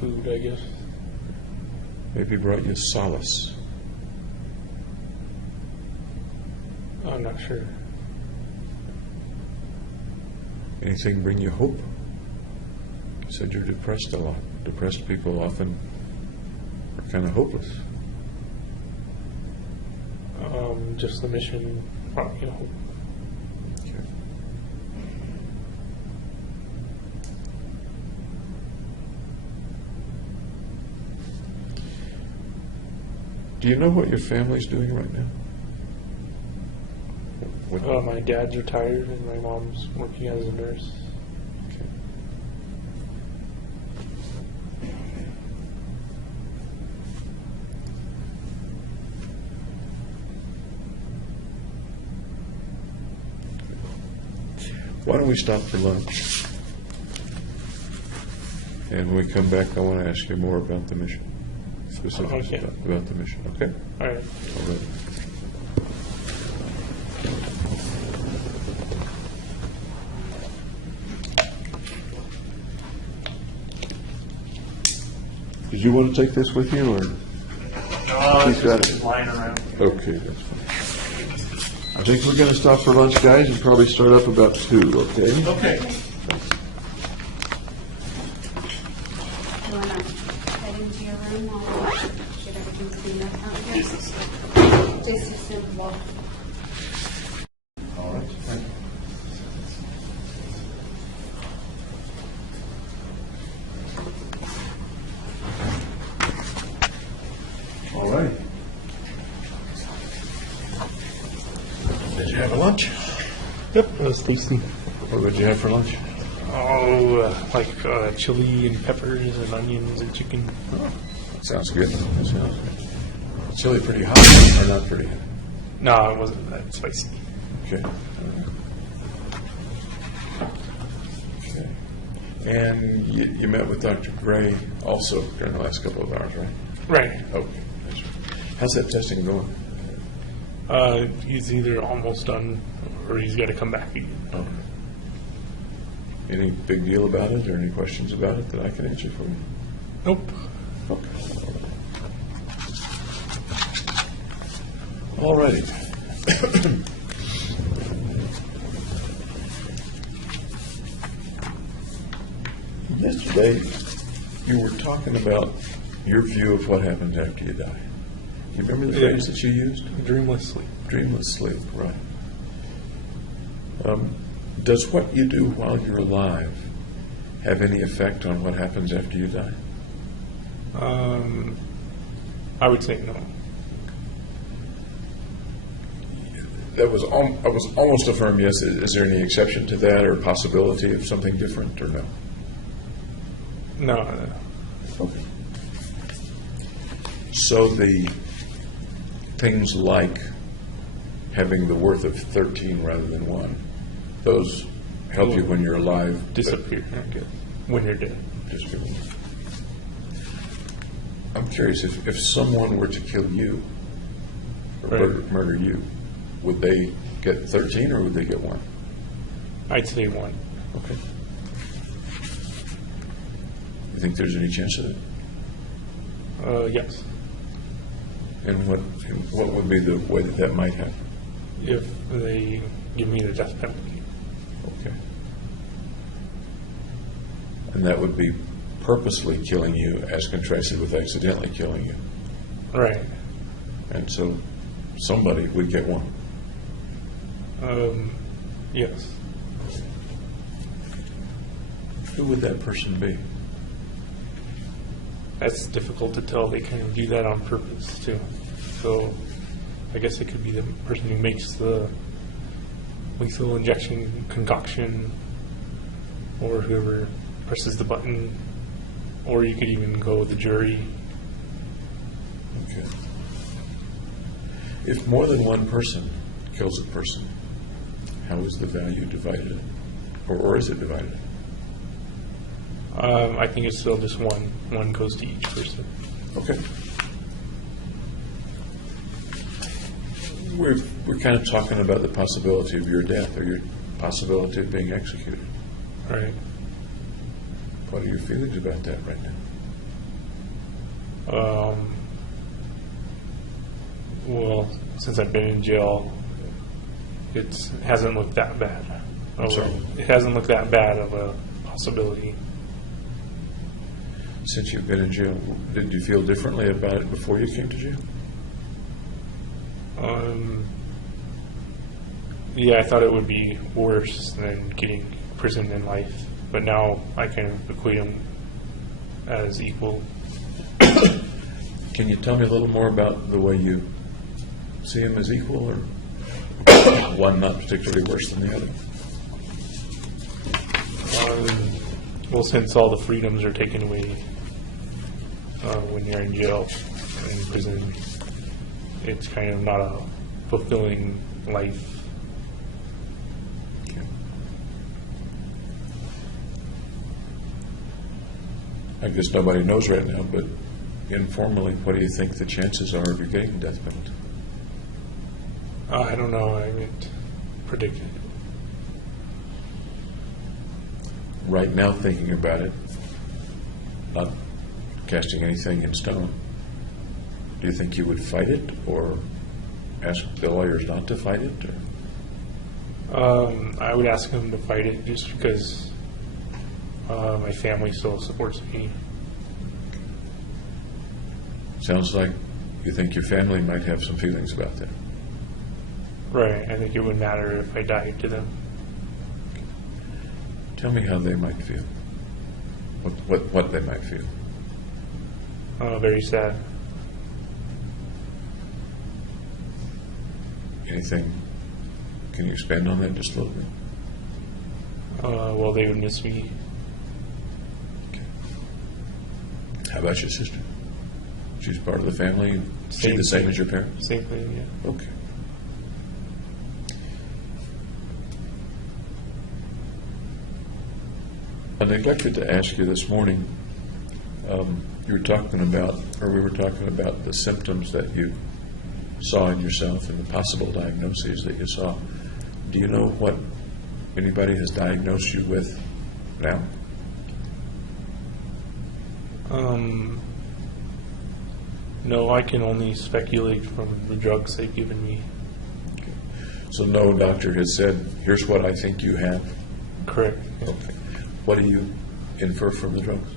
Food, I guess. Maybe brought you solace? I'm not sure. Anything bring you hope? You said you're depressed a lot. Depressed people often are kind of hopeless. Just the mission, you know. Okay. Do you know what your family's doing right now? What- My dad's retired and my mom's working as a nurse. Okay. Why don't we stop for lunch? And when we come back, I want to ask you more about the mission. Specifics Okay. about the mission, okay? All right. All right. Did you want to take this with you, or? He's got it. Lying around. Okay, that's fine. I think we're going to stop for lunch, guys, and probably start up about 2, okay? Okay. You wanna head into your room while we get everything cleaned up out here? Just a simple. All right. All right. Did you have a lunch? Yep, that was tasty. What did you have for lunch? Chili and peppers and onions and chicken. That sounds good. That sounds good. Chili pretty hot or not pretty hot? No, it wasn't that spicy. Okay. Okay. And you met with Dr. Gray also during the last couple of hours, right? Right. Okay. That's right. How's that testing going? He's either almost done or he's got to come back again. Okay. Any big deal about it or any questions about it that I can answer for you? Nope. Okay. All righty. Yesterday, you were talking about your view of what happens after you die. You remember the phrase that you used? Dreamless sleep. Dreamless sleep, right. Does what you do while you're alive have any effect on what happens after you die? I would say no. I was almost a firm yes. Is there any exception to that or possibility of something different or no? No. Okay. So the things like having the worth of 13 rather than 1, those help you when you're alive. Disappear. Okay. When you're dead. Disappear. I'm curious, if someone were to kill you, or Right. murder you, would they get 13 or would they get 1? I'd say 1. Okay. You think there's any chance of it? Yes. And what would be the way that that might happen? If they give me the death penalty. Okay. And that would be purposely killing you as contrasted with accidentally killing you. Right. And so somebody would get 1. Yes. Who would that person be? That's difficult to tell. They kind of do that on purpose too. So I guess it could be the person who makes the lethal injection concoction, or whoever presses the button, or you could even go with the jury. Okay. If more than one person kills a person, how is the value divided? Or is it divided? I think it's still just one. One goes to each person. Okay. We're kind of talking about the possibility of your death or your possibility of being executed. Right. What are your feelings about that right now? Well, since I've been in jail, it hasn't looked that bad. sorry? It hasn't looked that bad of a possibility. Since you've been in jail, did you feel differently about it before you came to jail? Yeah, I thought it would be worse than getting imprisoned in life, but now I kind of equate them as equal. Can you tell me a little more about the way you see him as equal, or one not particularly worse than the other? Well, since all the freedoms are taken away when you're in jail and in prison, it's kind of not a fulfilling life. Okay. I guess nobody knows right now, but informally, what do you think the chances are of you getting the death penalty? I don't know. I haven't predicted. Right now, thinking about it, not casting anything in stone, do you think you would fight it, or ask the lawyers not to fight it? Or? I would ask them to fight it just because my family still supports me. Sounds like you think your family might have some feelings about that. Right. I think it would matter if I died to them. Tell me how they might feel. What they might feel. Very sad. Anything? Can you expand on that just a little bit? Well, they would miss me. How about your sister? She's part of the family. Is she the same as your parents? Same thing, yeah. Okay. I neglected to ask you this morning, we were talking about the symptoms that you saw in yourself and the possible diagnoses that you saw. Do you know what anybody has diagnosed you with now? No, I can only speculate from the drugs they've given me. So no doctor has said, here's what I think you have? Correct. Yeah. Okay. What do you infer from the drugs?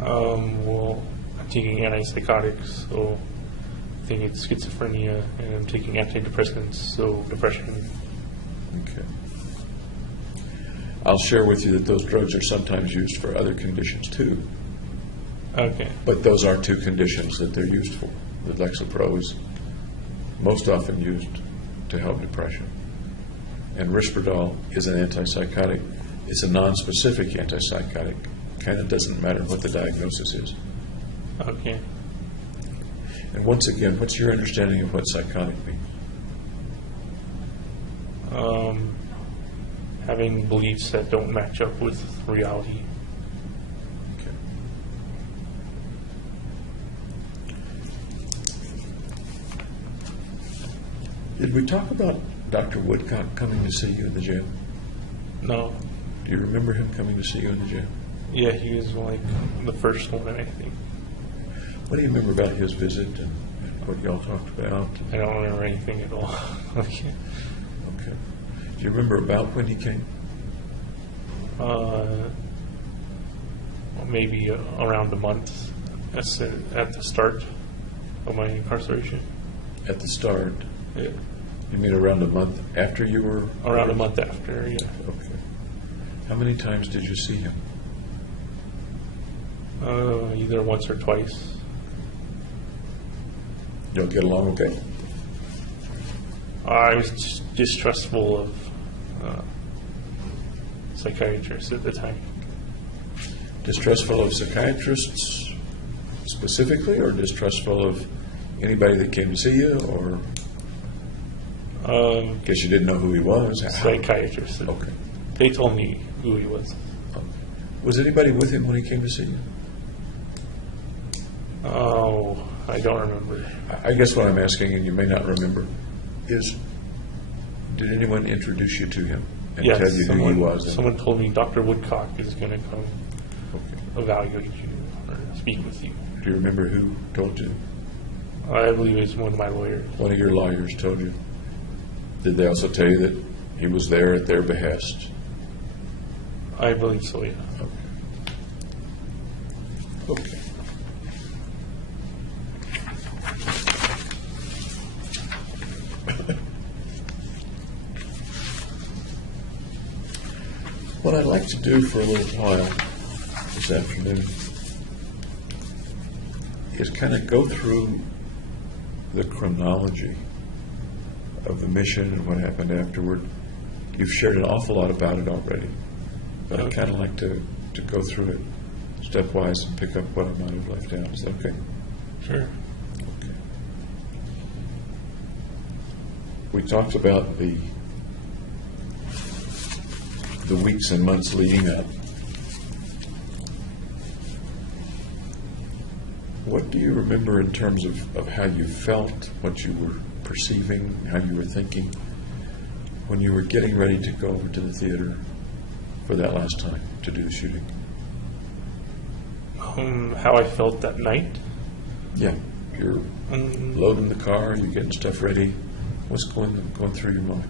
Well, I'm taking antipsychotics, so I think it's schizophrenia, and I'm taking antidepressants, so depression. Okay. I'll share with you that those drugs are sometimes used for other conditions too, Okay. but those are two conditions that they're used for. The Lexapro is most often used to help depression, and Risperdal is an antipsychotic. It's a non-specific antipsychotic. Kind of doesn't matter what the diagnosis is. Okay. And once again, what's your understanding of what psychotic means? Having beliefs that don't match up with reality. Okay. Did we talk about Dr. Woodcock coming to see you in the jail? No. Do you remember him coming to see you in the jail? Yeah, he was like the first one, I think. What do you remember about his visit and what y'all talked about? I don't remember anything at all. Okay. Okay. Do you remember about when he came? Maybe around a month at the start of my incarceration. At the start? Yeah. You mean around a month after you were? Around a month after, yeah. Okay. How many times did you see him? Either once or twice. Y'all get along okay? I was distrustful of psychiatrists at the time. Distrustful of psychiatrists specifically, or distrustful of anybody that came to see you, or guess you didn't know who he was? Psychiatrists. Okay. They told me who he was. Was anybody with him when he came to see you? Oh, I don't remember. I guess what I'm asking, and you may not remember, is did anyone introduce you to him and Yes, tell you who he was? someone told me Dr. Woodcock is going to come Okay. evaluate you or speak with you. Do you remember who told you? I believe it's one of my lawyers. One of your lawyers told you. Did they also tell you that he was there at their behest? I believe so, yeah. Okay. What I'd like to do for a little while this afternoon is kind of go through the chronology of the mission and what happened afterward. You've shared an awful lot about it already, but I'd kind of like to go through it stepwise and pick up what I might have left out. Is that okay? Sure. Okay. We talked about the weeks and months leading up. What do you remember in terms of how you felt, what you were perceiving, how you were thinking when you were getting ready to go over to the theater for that last time to do the shooting? How I felt that night? Yeah, you're loading the car, you're getting stuff ready. What's going through your mind?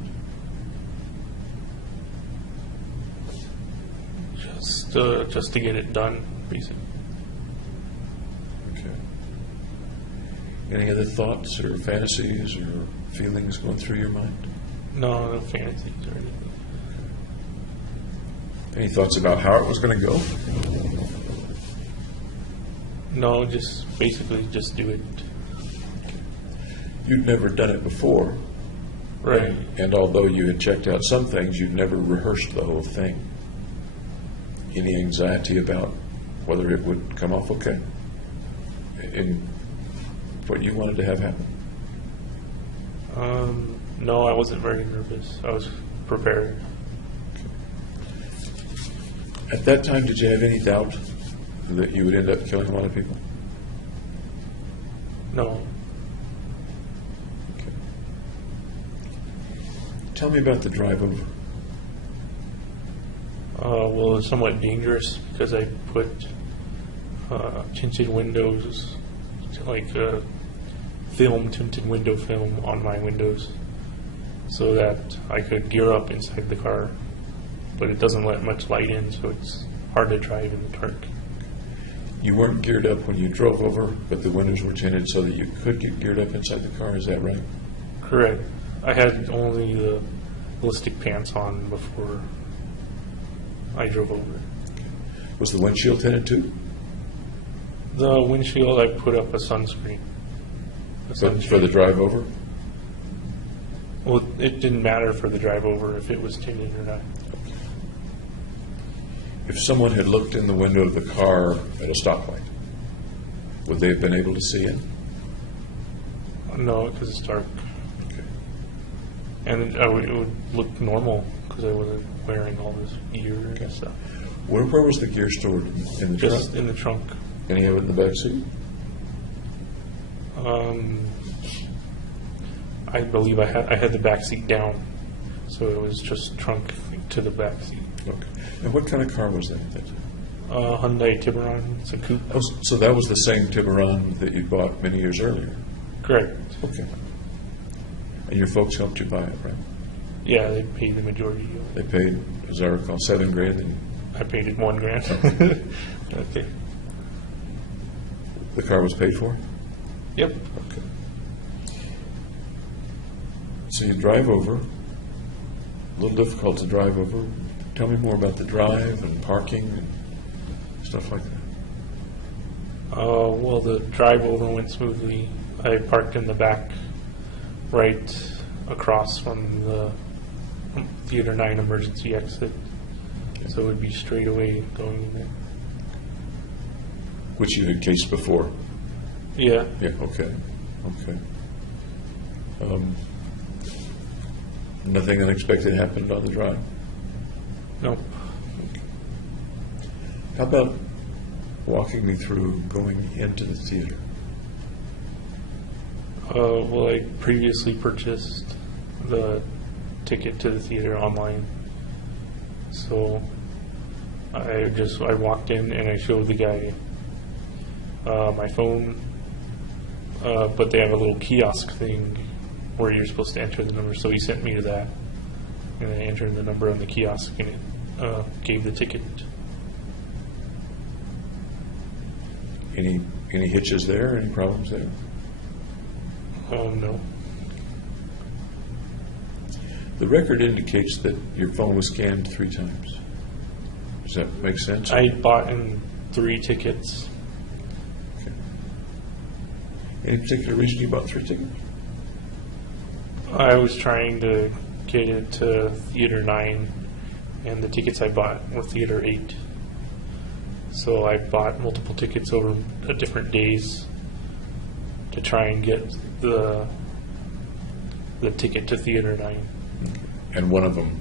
Just to get it done, basically. Okay. Any other thoughts or fantasies or feelings going through your mind? No fantasies or anything. Any thoughts about how it was going to go? No, just basically just do it. You'd never done it before. Right. And although you had checked out some things, you'd never rehearsed the whole thing. Any anxiety about whether it would come off okay in what you wanted to have happen? No, I wasn't very nervous. I was prepared. At that time, did you have any doubt that you would end up killing a lot of people? No. Okay. Tell me about the drive over. Well, it was somewhat dangerous because I put tinted windows, like tinted window film on my windows so that I could gear up inside the car, but it doesn't let much light in, so it's hard to drive in the dark. You weren't geared up when you drove over, but the windows were tinted so that you could get geared up inside the car, is that right? Correct. I had only the ballistic pants on before I drove over. Was the windshield tinted too? The windshield, I put up a sunscreen. For the drive over? Well, it didn't matter for the drive over if it was tinted or not. If someone had looked in the window of the car at a stoplight, would they have been able to see it? No, because it's dark. Okay. And it would look normal because I wasn't wearing all this gear and stuff. Where was the gear stored? In the Just trunk? in the trunk. Any of it in the back seat? I believe I had the back seat down, so it was just trunk to the back seat. Okay. And what kind of car was that? Hyundai Tiburon, it's a coupe. Oh, so that was the same Tiburon that you bought many years earlier? Correct. Okay. And your folks helped you buy it, right? Yeah, they paid the majority of it. They paid, as I recall, $7,000, and I paid it $1,000. Okay. the car was paid for? Yep. Okay. So you drive over, a little difficult to drive over. Tell me more about the drive and parking and stuff like that. Well, the drive over went smoothly. I parked in the back, right across from the Theater 9 emergency exit, so it would be straight away going in there. Which you had cased before? Yeah. Yeah, okay. Okay. Nothing unexpected happened on the drive? No. How about walking me through going into the theater? Well, I previously purchased the ticket to the theater online, so I walked in and I showed the guy my phone, but they have a little kiosk thing where you're supposed to enter the number, so he sent me to that, and I entered the number on the kiosk and it gave the ticket. Any hitches there? Any problems there? No. The record indicates that your phone was scanned 3 times. Does that make sense? I bought in 3 tickets. Okay. Any particular reason you bought 3 tickets? I was trying to get into Theater 9, and the tickets I bought were Theater 8. So I bought multiple tickets over different days to try and get the ticket to Theater 9. And one of them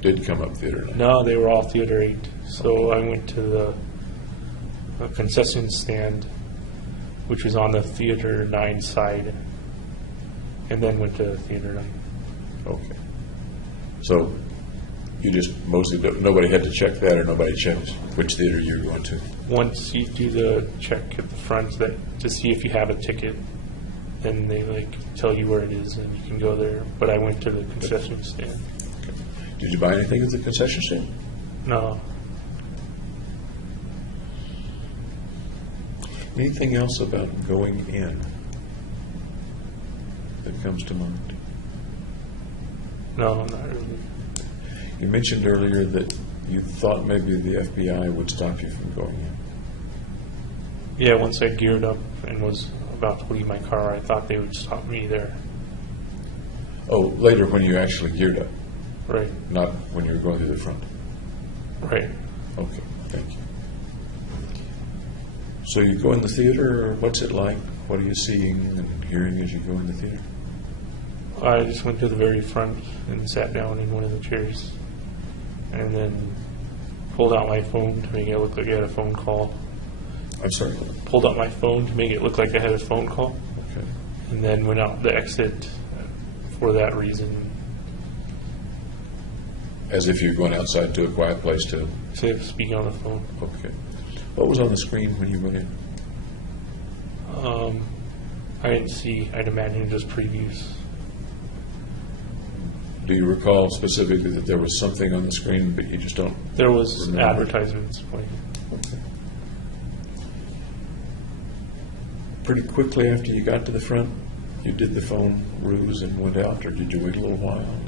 did come up Theater 9. No, they were all Theater 8. So I went to the concession stand, which was on the Theater 9 side, and then went to Theater 9. Okay. So you just mostly, nobody had to check that, or nobody checked which theater you were going to? Once you do the check at the front to see if you have a ticket, then they tell you where it is and you can go there. But I went to the concession stand. Okay. Did you buy anything at the concession stand? No. Anything else about going in that comes to mind? No, not really. You mentioned earlier that you thought maybe the FBI would stop you from going in. Yeah, once I geared up and was about to leave my car, I thought they would stop me there. Oh, later when you actually geared up, Right, not when you were going through the front. right. Okay, thank you. So you go in the theater, or what's it like? What are you seeing and hearing as you go in the theater? I just went to the very front and sat down in one of the chairs, and then pulled out my phone to make it look like I had a phone call. I'm sorry? Pulled out my phone to make it look like I had a phone call, Okay. and then went out the exit for that reason. As if you're going outside to a quiet place to... Instead of speaking on the phone. Okay. What was on the screen when you went in? I didn't see. I'd imagine just previews. Do you recall specifically that there was something on the screen, but you just don't... There was Remember. advertisements playing. Okay. Pretty quickly after you got to the front, you did the phone ruse and went out, or did you wait a little while?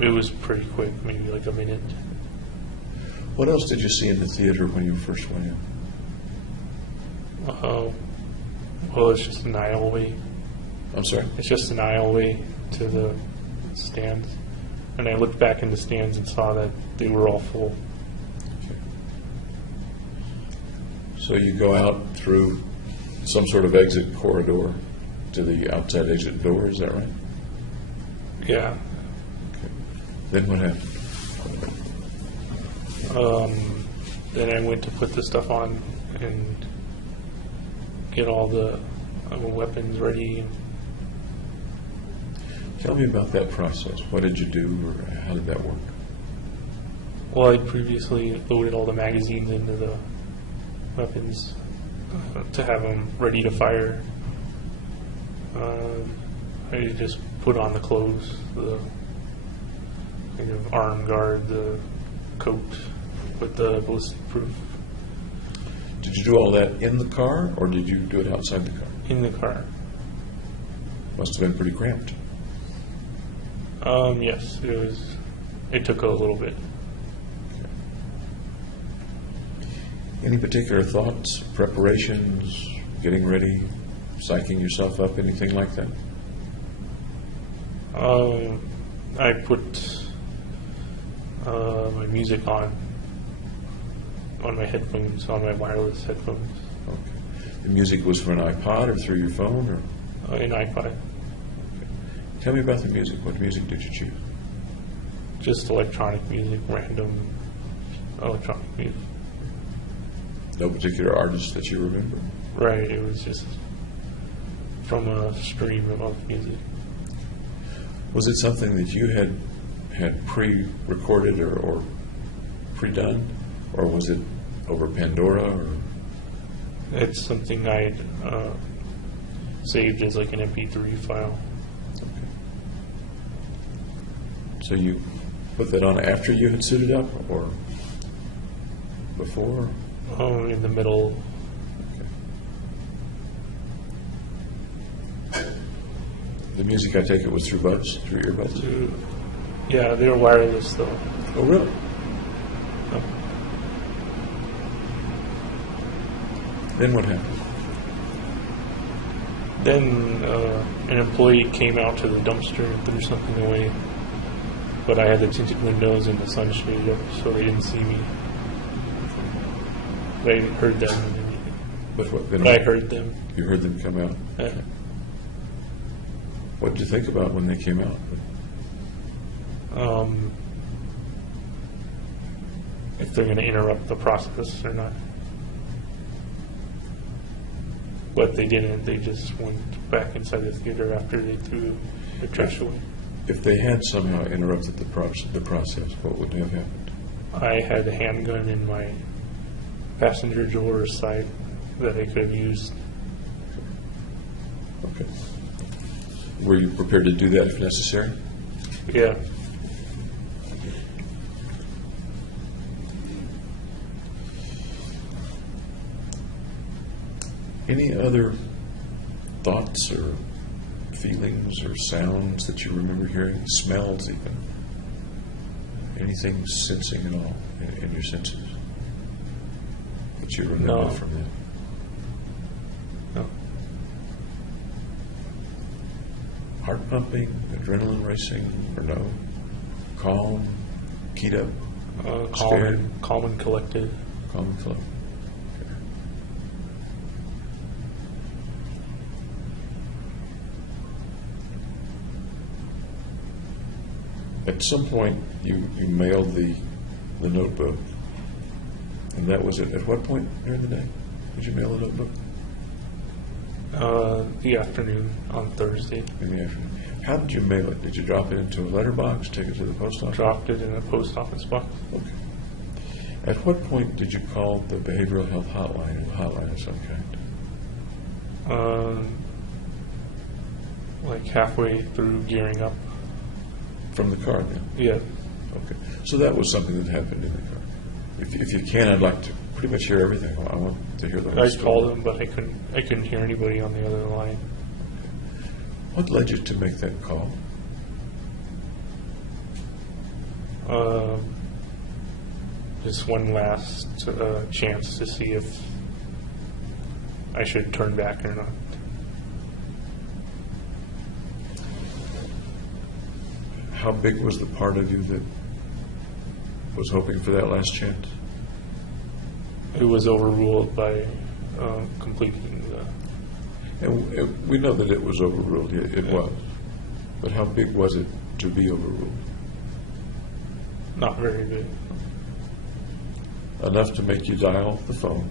It was pretty quick, maybe like a minute. What else did you see in the theater when you first went in? Well, it's just an aisleway. I'm sorry? It's just an aisleway to the stands. And I looked back in the stands and saw that they were all full. So you go out through some sort of exit corridor to the outside exit door, is that right? Yeah. Okay. Then what happened? Then I went to put the stuff on and get all the weapons ready. Tell me about that process. What did you do, or how did that work? Well, I previously loaded all the magazines into the weapons to have them ready to fire. I just put on the clothes, the kind of arm guard, the coat with the ballistic proof Did you do all that in the car, or did you do it outside the car? in the car. Must have been pretty cramped. Yes, it was. It took a little bit. Any particular thoughts, preparations, getting ready, psyching yourself up, anything like that? I put my music on my headphones, on my wireless headphones, Okay. The music was from an iPod or through your phone, or an iPod. tell me about the music. What music did you choose? Just electronic music, random electronic music. No particular artist that you remember? Right, it was just from a stream of music. Was it something that you had pre-recorded or pre-done, or was it over Pandora? Or It's something I saved as like an MP3 file. so you put that on after you had suited up, or before? In the middle. The music, I take it, was through buds, through earbuds. Yeah, they were wireless though. Oh, really? Then what happened? Then an employee came out to the dumpster and threw something away, but I had the tinted windows and the sunshade up, so they didn't see me. But I heard them. But what? Then But I heard them. You heard them come out. Yeah. What did you think about when they came out? If they're going to interrupt the process or not. But they didn't. They just went back inside the theater after they threw the trash away. If they had somehow interrupted the process, what would have happened? I had a handgun in my passenger door side that I could have used. Okay. Were you prepared to do that if necessary? Yeah. Any other thoughts or feelings or sounds that you remember hearing? Smells even? Anything sensing at all in your senses that you remember No. from that? No. Heart pumping, adrenaline racing, or no? Calm, keyed up, scared? Calm and collected. Calm and flow. At some point, you mailed the notebook, and that was it. At what point during the day did you mail the notebook? The afternoon on Thursday. In the afternoon. How did you mail it? Did you drop it into a letterbox, take it to the post office? Dropped it in a post office box. Okay. At what point did you call the behavioral health hotline, or a hotline of some kind? Like halfway through gearing up. From the car then? Yeah. Okay. So that was something that happened in the car. If you can, I'd like to pretty much hear everything. I want to hear the whole I story. called them, but I couldn't hear anybody on the other line. What led you to make that call? Just one last chance to see if I should turn back or not. How big was the part of you that was hoping for that last chance? It was overruled by completing the. And we know that it was overruled. It was. But how big was it to be overruled? Not very big. Enough to make you dial the phone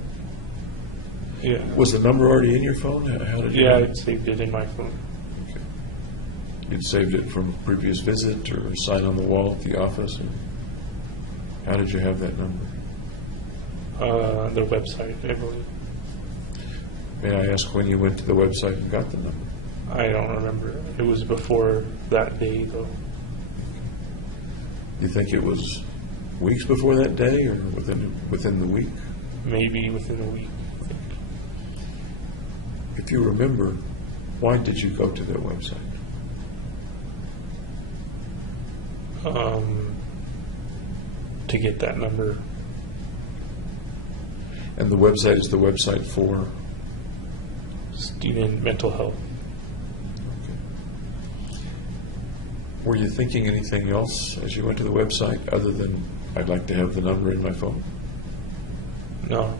Yeah. Was the number already in your phone? How did you? Yeah, I saved it in my phone. Okay. You'd saved it from previous visit or a sign on the wall at the office? Or how did you have that number? The website, I believe. May I ask when you went to the website and got the number? I don't remember. It was before that day, though. Do you think it was weeks before that day or within the week? Maybe within a week. If you remember, why did you go to their website? To get that number. And the website is the website for? Student mental health. Were you thinking anything else as you went to the website other than, I'd like to have the number in my phone? No.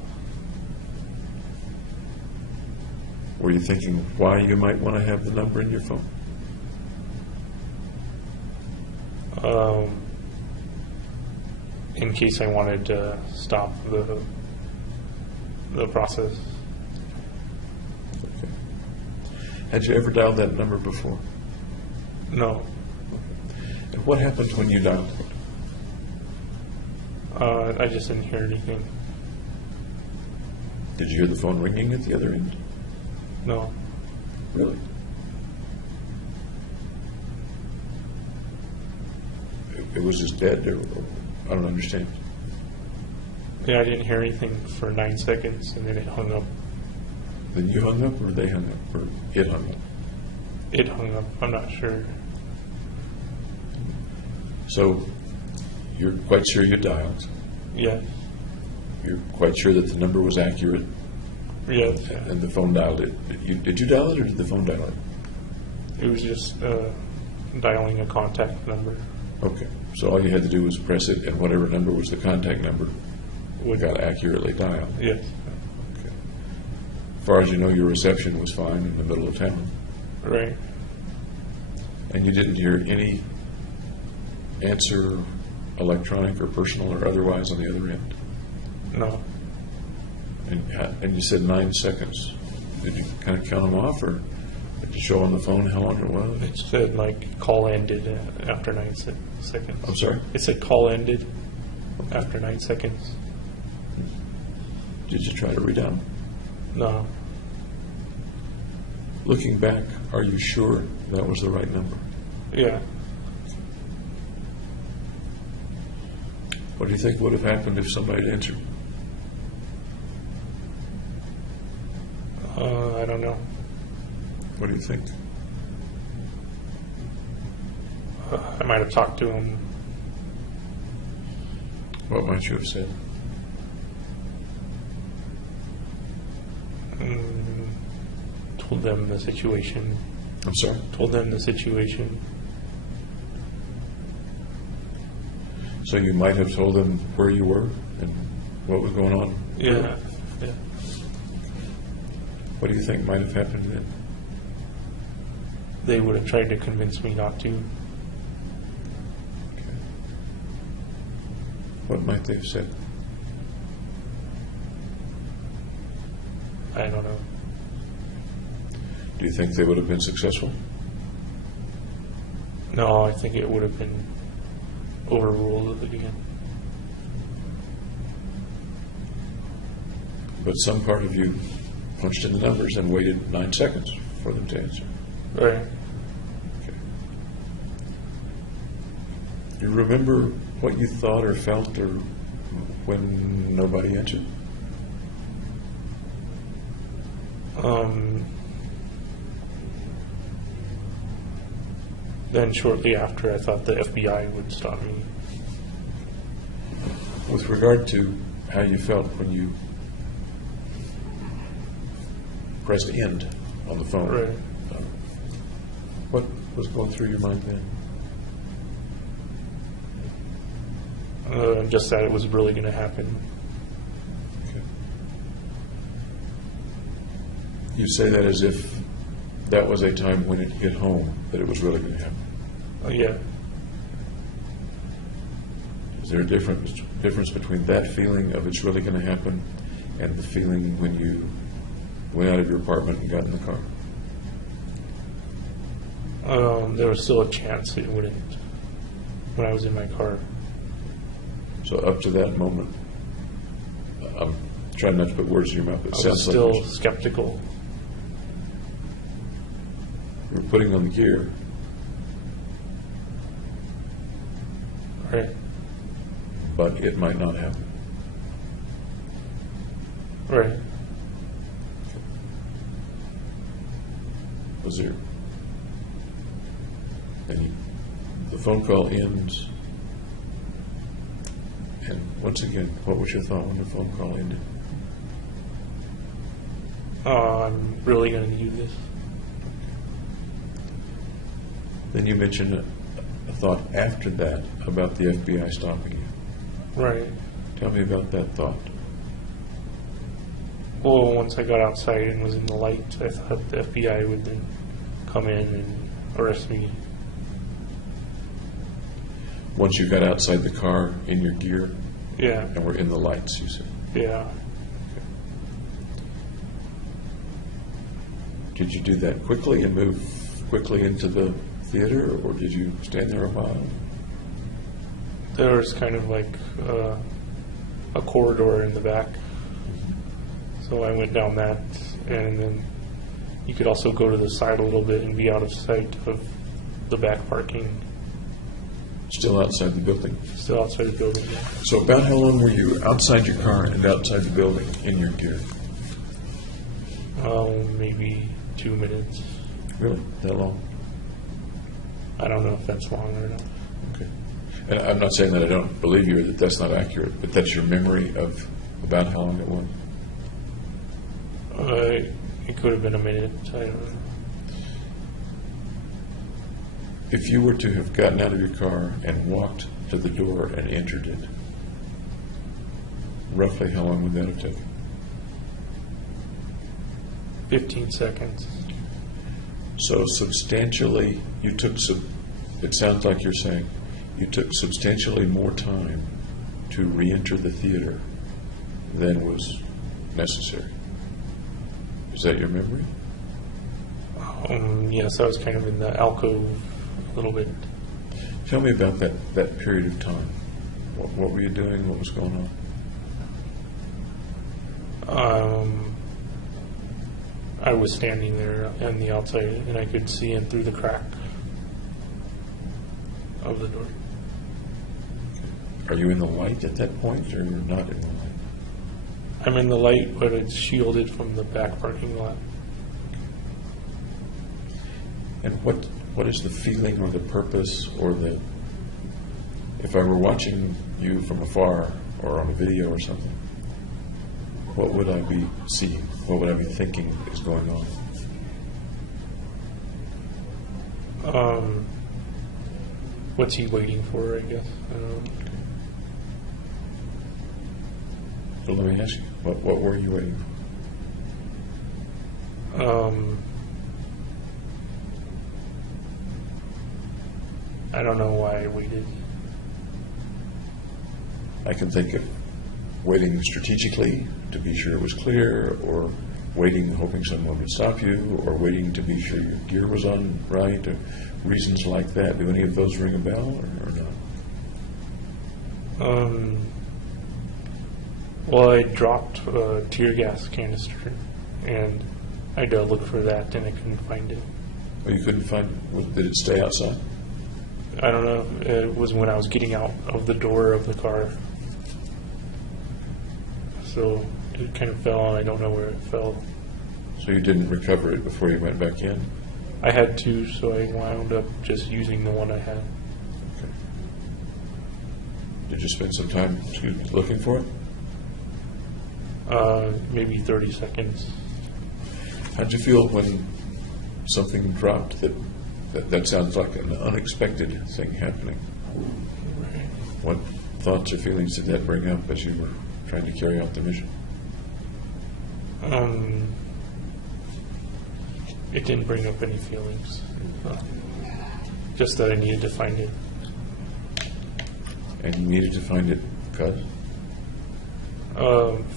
Were you thinking why you might want to have the number in your phone? In case I wanted to stop the process. Okay. Had you ever dialed that number before? No. And what happened when you dialed it? I just didn't hear anything. Did you hear the phone ringing at the other end? No. Really? It was just dead, or I don't understand. Yeah, I didn't hear anything for 9 seconds, and then it hung up. Then you hung up, or they hung up, or it hung up? It hung up. I'm not sure. So you're quite sure you dialed. Yeah. You're quite sure that the number was accurate, Yeah. and the phone dialed it. Did you dial it, or did the phone dial it? It was just dialing a contact number. Okay. So all you had to do was press it, and whatever number was the contact number got accurately dialed. Yes. Okay. As far as you know, your reception was fine in the middle of town, Right. and you didn't hear any answer, electronic or personal or otherwise, on the other end. No. And you said 9 seconds. Did you kind of count them off, or did you show on the phone how long it was? It said like call ended after 9 seconds. I'm sorry? It said call ended after 9 seconds. Did you try to redial? No. Looking back, are you sure that was the right number? Yeah. What do you think would have happened if somebody had answered? I don't know. What do you think? I might have talked to him. What might you have said? Told them the situation. I'm sorry? Told them the situation. So you might have told them where you were and what was going on? Yeah. Yeah. What do you think might have happened then? They would have tried to convince me not to. Okay. What might they have said? I don't know. Do you think they would have been successful? No, I think it would have been overruled again. But some part of you punched in the numbers and waited 9 seconds for them to answer. Right. Okay. Do you remember what you thought or felt or when nobody answered? Then shortly after, I thought the FBI would stop me. With regard to how you felt when you pressed end on the phone, Right. What was going through your mind then? Just that it was really going to happen. Okay. You say that as if that was a time when it hit home that it was really going to happen. Yeah. Is there a difference between that feeling of it's really going to happen and the feeling when you went out of your apartment and got in the car? There was still a chance it wouldn't when I was in my car. So up to that moment, I'm trying not to put words in your mouth, but it I was sounds like still skeptical. you're putting on the gear. Right. But it might not happen. Right. Was there any, the phone call ends, and once again, what was your thought when the phone call ended? I'm really going to need this. Then you mentioned a thought after that about the FBI stopping you. Right. Tell me about that thought. Well, once I got outside and was in the light, I thought the FBI would then come in and arrest me. Once you got outside the car in your gear Yeah. and were in the lights, you said. Yeah. Did you do that quickly and move quickly into the theater, or did you stand there a while? There was kind of like a corridor in the back. So I went down that, and then you could also go to the side a little bit and be out of sight of the back parking. Still outside the building. Still outside the building. So about how long were you outside your car and outside the building in your gear? Maybe 2 minutes. Really? That long? I don't know if that's long or not. Okay. And I'm not saying that I don't believe you or that that's not accurate, but that's your memory of about how long it was? It could have been a minute. I don't know. If you were to have gotten out of your car and walked to the door and entered it, roughly how long would that have taken? 15 seconds. So substantially, you took, it sounds like you're saying, you took substantially more time to re-enter the theater than was necessary. Is that your memory? Yes, I was kind of in the alcove a little bit. Tell me about that period of time. What were you doing? What was going on? I was standing there on the outside, and I could see in through the crack of the door. Are you in the light at that point, or you're not in the light? I'm in the light, but it's shielded from the back parking lot. And what is the feeling or the purpose or the, if I were watching you from afar or on a video or something, what would I be seeing? What would I be thinking is going on? What's he waiting for, I guess? I don't know. So let me ask you, what were you waiting for? I don't know why I waited. I can think of waiting strategically to be sure it was clear, or waiting hoping someone would stop you, or waiting to be sure your gear was on right, or reasons like that. Do any of those ring a bell or not? Well, I dropped a tear gas canister, and I had to look for that, and I couldn't find it. Oh, you couldn't find it? Did it stay outside? I don't know. It was when I was getting out of the door of the car. So it kind of fell, and I don't know where it fell. So you didn't recover it before you went back in? I had to, so I wound up just using the one I had. Okay. Did you spend some time looking for it? Maybe 30 seconds. How'd you feel when something dropped that sounds like an unexpected thing happening? What thoughts or feelings did that bring up as you were trying to carry out the mission? It didn't bring up any feelings. Just that I needed to find it. And you needed to find it because?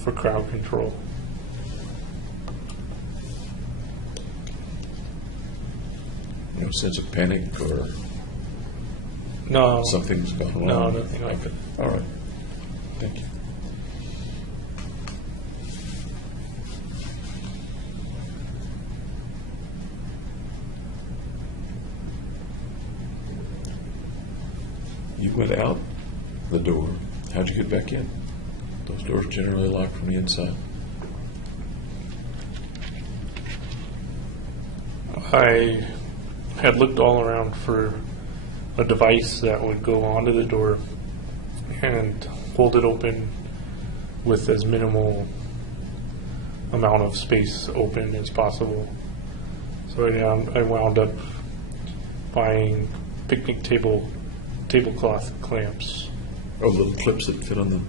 For crowd control. No sense of panic or No. something's gone wrong? No, nothing like that. All right. Thank you. You went out the door. How'd you get back in? Those doors generally lock from the inside. I had looked all around for a device that would go onto the door and hold it open with as minimal amount of space open as possible. So I wound up buying picnic tablecloth clamps Oh, little clips that fit on the.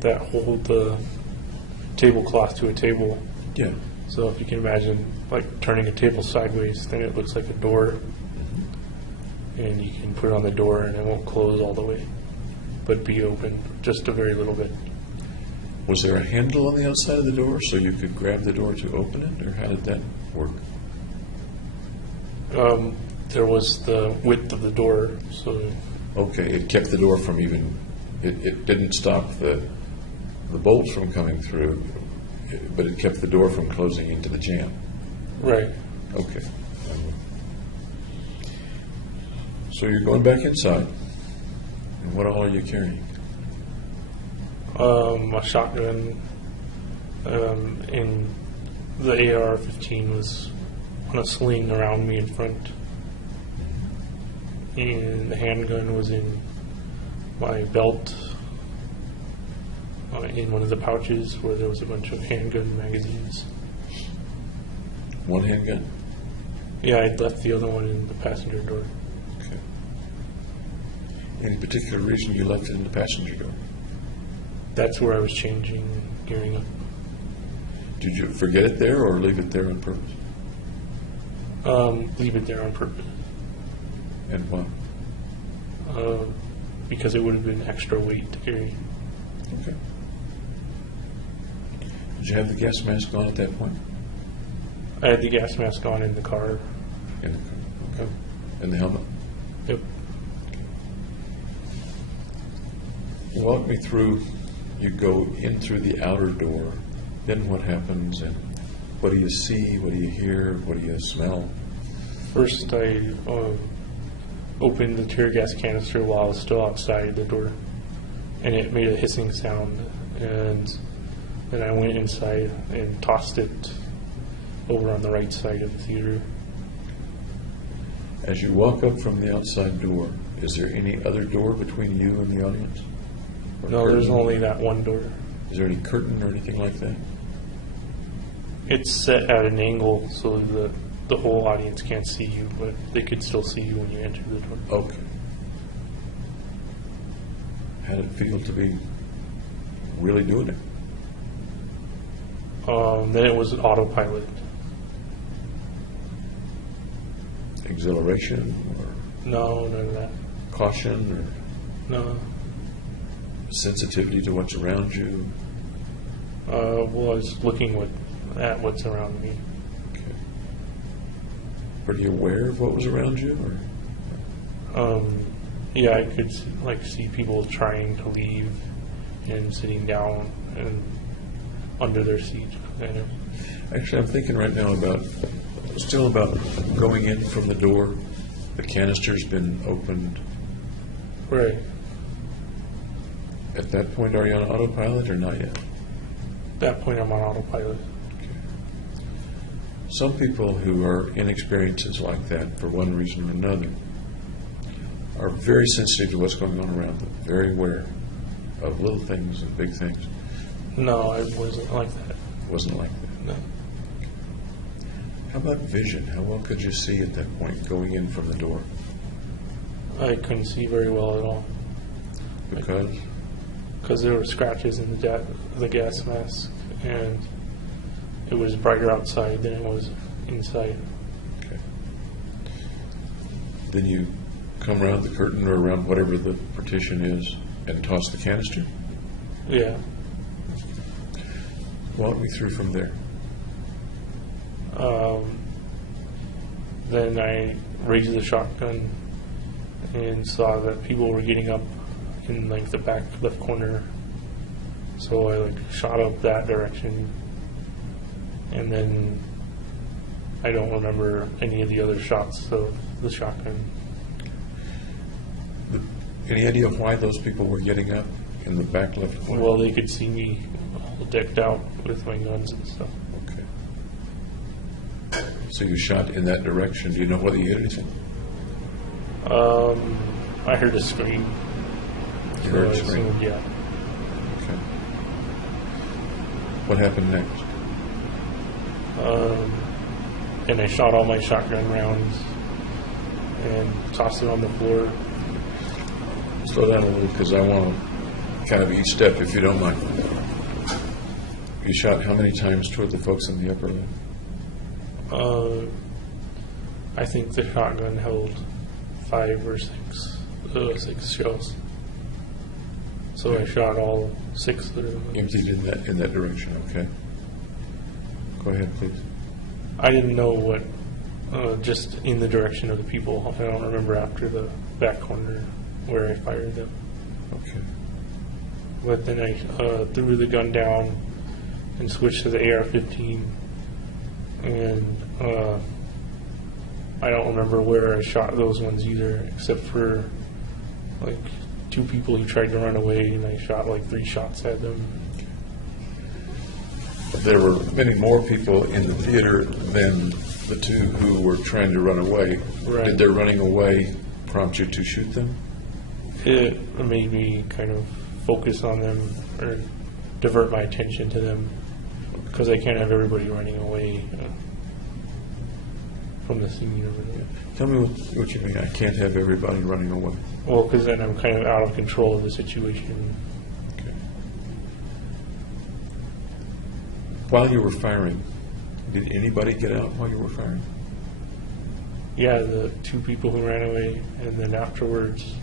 that hold the tablecloth to a table. Yeah. So if you can imagine, like turning a table sideways, then it looks like a door, and you can put it on the door, and it won't close all the way, but be open just a very little bit. Was there a handle on the outside of the door so you could grab the door to open it, or how did that work? There was the width of the door, so Okay, it kept the door from even. It didn't stop the bolts from coming through, but it kept the door from closing into the jam. right. Okay. So you're going back inside, and what all are you carrying? A shotgun, and the AR-15 was on a sling around me in front, and the handgun was in my belt, in one of the pouches where there was a bunch of handgun magazines. One handgun? Yeah, I'd left the other one in the passenger door. Okay. Any particular reason you left it in the passenger door? That's where I was changing, gearing up. Did you forget it there or leave it there on purpose? Leave it there on purpose. And why? Because it would have been extra weight to carry. Okay. Did you have the gas mask on at that point? I had the gas mask on in the car. In the car. Okay. And the helmet? Yep. Walk me through, you go in through the outer door, then what happens, and what do you see, what do you hear, what do you smell? First, I opened the tear gas canister while I was still outside the door, and it made a hissing sound. And then I went inside and tossed it over on the right side of the theater. As you walk up from the outside door, is there any other door between you and the audience? Or No, there's curtain? only that one door. Is there any curtain or anything like that? It's set at an angle so the whole audience can't see you, but they could still see you when you enter the door. Okay. How did it feel to be really doing it? Then it was autopilot. Exhilaration or No, none of that. caution No. or sensitivity to what's around you? Well, I was looking at what's around me. Okay. Pretty aware of what was around you? Or? Yeah, I could see people trying to leave and sitting down and under their seat. Kind of. Actually, I'm thinking right now about going in from the door. The canister's been opened. Right. At that point, are you on autopilot or not yet? At that point, I'm on autopilot. Some people who are in experiences like that, for one reason or another, are very sensitive to what's going on around them, very aware of little things and big things. No, I wasn't like that. Wasn't like that. No. How about vision? How well could you see at that point going in from the door? I couldn't see very well at all Because there were scratches in the gas mask, and it was brighter outside than it was inside. okay. Then you come around the curtain or around whatever the partition is and toss the canister? Yeah. Walk me through from there. then I raised the shotgun and saw that people were getting up in like the back left corner. So I like shot up that direction, and then I don't remember any of the other shots of the shotgun. Any idea why those people were getting up in the back left corner? Well, they could see me all decked out with my guns and stuff. Okay. So you shot in that direction. Do you know whether you hit anything? I heard a scream. You heard a So I scream? assumed, yeah. Okay. What happened next? And I shot all my shotgun rounds and tossed it on the floor. Slow down a little because I want to kind of each step, if you don't mind. You shot how many times toward the folks in the upper left? I think the shotgun held 5 or 6 shells. So I shot all 6 of them. Emptied in that direction, okay. Go ahead, please. I didn't know what, just in the direction of the people. I don't remember after the back corner where I fired them. Okay. But then I threw the gun down and switched to the AR-15. And I don't remember where I shot those ones either, except for like 2 people who tried to run away, and I shot like 3 shots at them. There were many more people in the theater than the 2 who were trying to run away. Right. Did their running away prompt you to shoot them? It made me kind of focus on them or divert my attention to them, because I can't have everybody running away from the scene over there. Tell me what you mean. I can't have everybody running away. Well, because then I'm kind of out of control of the situation. Okay. While you were firing, did anybody get out while you were firing? Yeah, the 2 people who ran away, and then afterwards,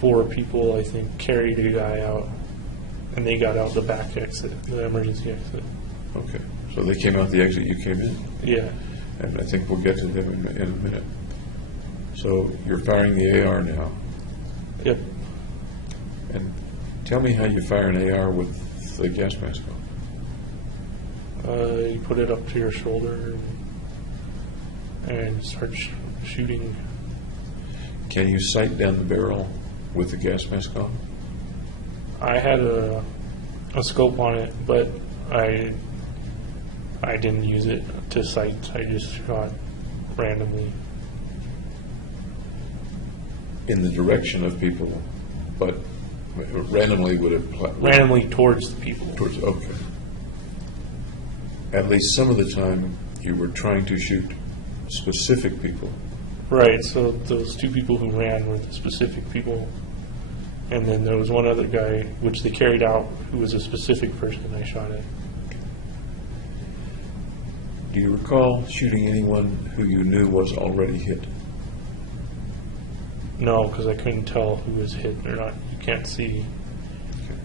4 people, I think, carried a guy out, and they got out the back exit, the emergency exit. Okay. So they came out the exit you came in? Yeah. And I think we'll get to them in a minute. So you're firing the AR now. Yep. And tell me how you fire an AR with the gas mask on. You put it up to your shoulder and start shooting. Can you sight down the barrel with the gas mask on? I had a scope on it, but I didn't use it to sight. I just shot randomly. In the direction of people, but randomly would have... Randomly towards the people. Towards, okay. At least some of the time you were trying to shoot specific people. Right, so those 2 people who ran were the specific people. And then there was one other guy, which they carried out, who was a specific person I shot at. Do you recall shooting anyone who you knew was already hit? No, because I couldn't tell who was hit or not. You can't see. Okay.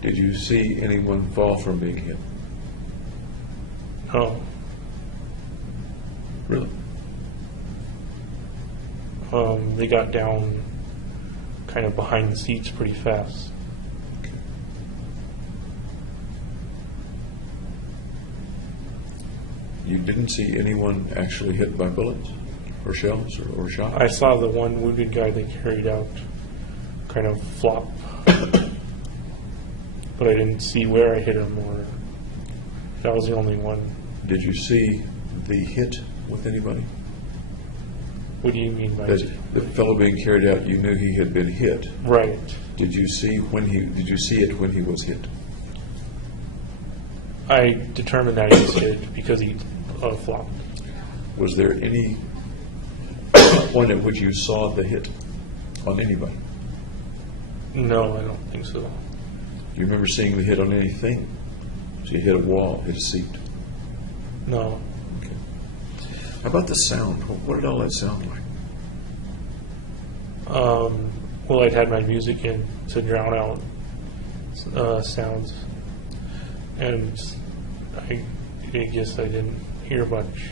Did you see anyone fall from being hit? No. Really? They got down kind of behind the seats pretty fast. Okay. You didn't see anyone actually hit by bullets or shells or shot? I saw the one wounded guy they carried out kind of flop. But I didn't see where I hit him, or that was the only one. Did you see the hit with anybody? What do you mean by That the fellow being carried out, you knew he had been hit. Right. Did you see it when he was hit? I determined that he was hit because he flopped. Was there any point at which you saw the hit on anybody? No, I don't think so. Do you remember seeing the hit on anything? So you hit a wall, hit a seat. No. Okay. How about the sound? What did all that sound like? Well, I'd had my music in to drown out sounds, and I guess I didn't hear much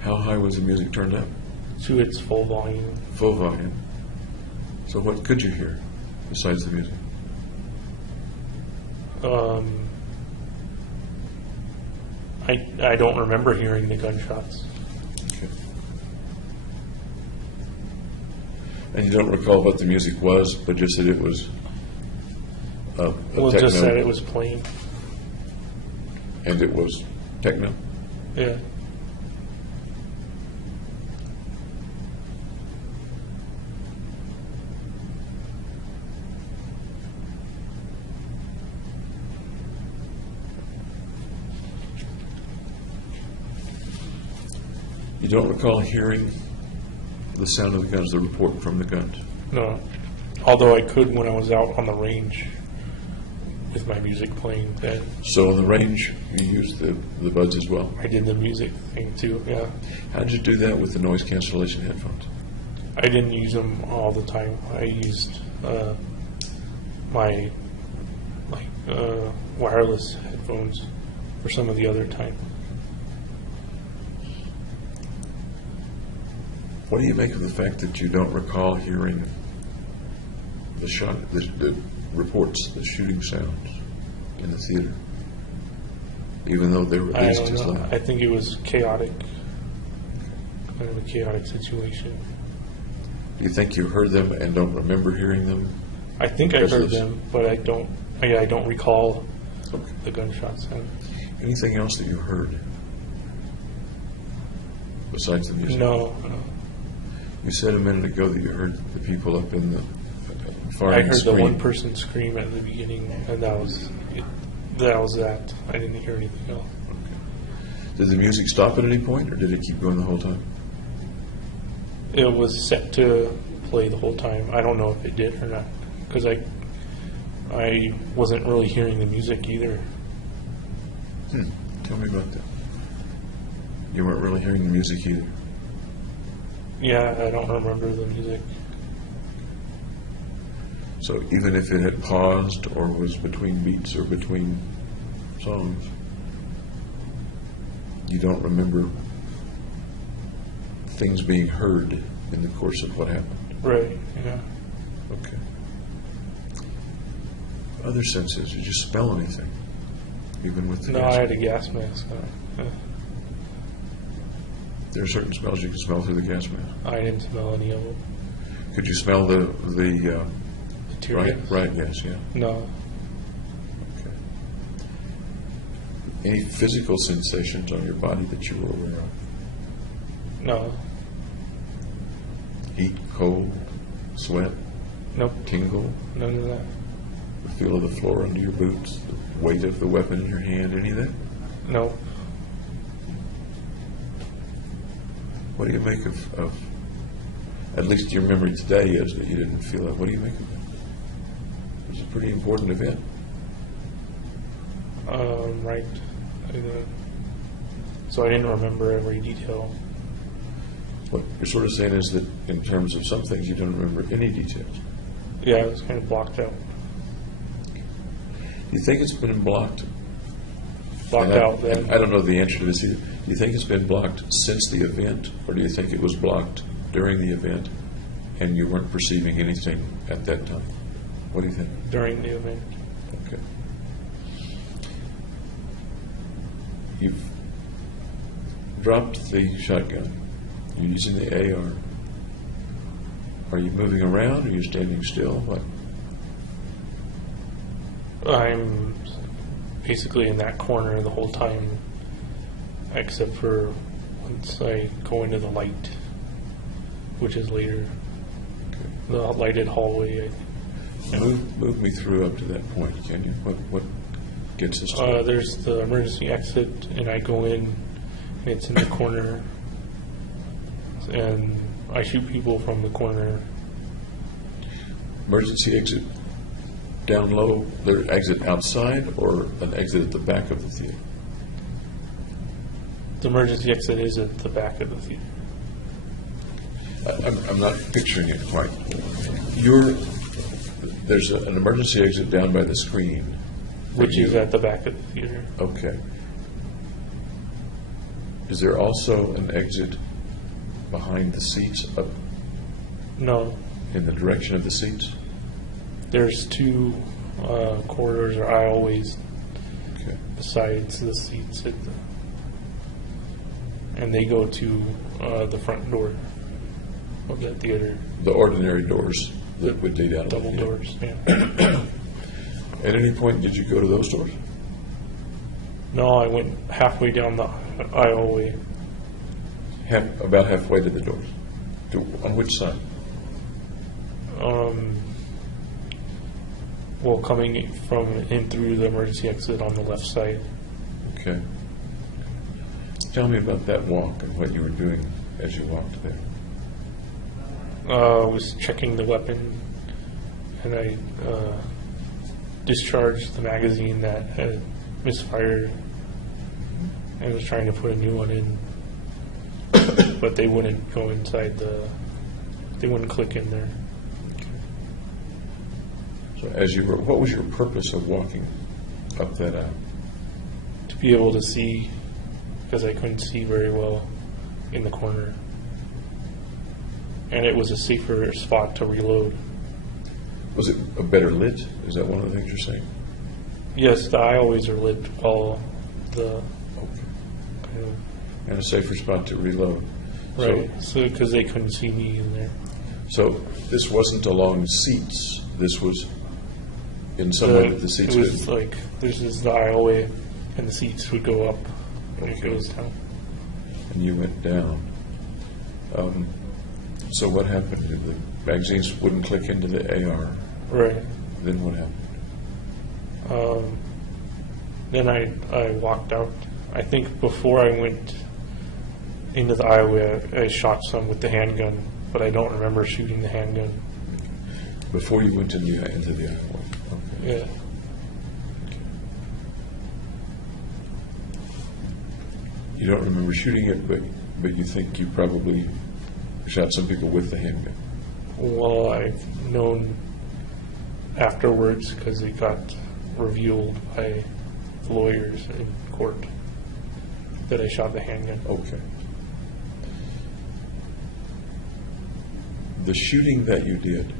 How high was the music turned up? to its full volume. Full volume. So what could you hear besides the music? I don't remember hearing the gunshots. Okay. And you don't recall what the music was, but just that it was a Well, techno, just that it was playing. and it was techno? Yeah. You don't recall hearing the sound of the guns, the report from the guns? No. Although I could when I was out on the range with my music playing then. So on the range, you used the buds as well? I did the music thing too, yeah. How did you do that with the noise cancellation headphones? I didn't use them all the time. I used my wireless headphones for some of the other time. What do you make of the fact that you don't recall hearing the shot, the reports, the shooting sounds in the theater, even though they were at I least don't as know. loud? I think it was chaotic. Kind of a chaotic situation. Do you think you heard them and don't remember hearing them? I think I Because heard of this- them, but I don't. I don't recall Okay. the gunshot sound. Anything else that you heard besides the music? No, You said a minute ago that you heard the people up in the far I end heard the screen. one person scream at the beginning, and that was it. That was that. I didn't hear anything else. Did the music stop at any point, or did it keep going the whole time? It was set to play the whole time. I don't know if it did or not, because I wasn't really hearing the music either. Tell me about that. You weren't really hearing the music either. Yeah, I don't remember the music. So even if it had paused or was between beats or between songs, you don't remember things being heard in the course of what happened. Right. Yeah. Okay. Other senses, did you smell anything? Even with the No, gas? I had a gas mask. There are certain smells you can smell through the gas mask. I didn't smell any of them. Could you smell the Materials? right gas, yeah. No. Okay. Any physical sensations on your body that you were aware of? No. Heat, cold, sweat, Nope. tingle, None of that. the feel of the floor under your boots, the weight of the weapon in your hand, any of that? Nope. What do you make of at least your memory today is that you didn't feel it. What do you make of that? It was a pretty important event. Right. So I didn't remember every detail. What you're sort of saying is that in terms of some things, you don't remember any details. Yeah, it was kind of blocked out. Do you think it's been blocked? Blocked And out then. and I don't know the answer to this either. Do you think it's been blocked since the event, or do you think it was blocked during the event and you weren't perceiving anything at that time? What do you think? During the event. Okay. You've dropped the shotgun. You're using the AR. Are you moving around? Are you standing still? What? I'm basically in that corner the whole time, except for once I go into the light, which is later. Okay. The lighted hallway, I think. Move me through up to that point, can you? What gets us to There's the emergency exit, and I go in, and it's in the corner, and I shoot people from the corner. emergency exit down low? There exit outside or an exit at the back of the theater? The emergency exit is at the back of the theater. I'm not picturing it quite. There's an emergency exit down by the screen. Which is at the back of the theater. Okay. Is there also an exit behind the seats, up No, in the direction of the seats? there's two corridors or aisleways Okay. besides the seats, and they go to the front door of that theater. The ordinary doors that would lead out of Double the doors, yeah. At any point, did you go to those doors? No, I went halfway down the aisleway. About halfway to the doors? On which side? Well, coming from in through the emergency exit on the left side. Okay. Tell me about that walk and what you were doing as you walked there. I was checking the weapon, and I discharged the magazine that had misfired, and was trying to put a new one in, but they wouldn't go inside they wouldn't click in there. So as you were, what was your purpose of walking up that aisle? To be able to see, because I couldn't see very well in the corner. And it was a safer spot to reload. Was it a better lit? Is that one of the things you're saying? Yes, the aisleways are lit while the Okay. kind of, And a safer spot to reload. right, so because they couldn't see me in there. So this wasn't along seats. This was in some way that the seats It was could. like, this is the aisleway, and the seats would go up, and it Okay. goes down. And you went down. So what happened? The magazines wouldn't click into the AR. Right. Then what happened? Then I walked out. I think before I went into the aisleway, I shot some with the handgun, but I don't remember shooting the handgun. Before you went into the alleyway. Okay. Yeah. You don't remember shooting it, but you think you probably shot some people with the handgun. Well, I've known afterwards, because it got revealed by the lawyers in court, that I shot the handgun. Okay. The shooting that you did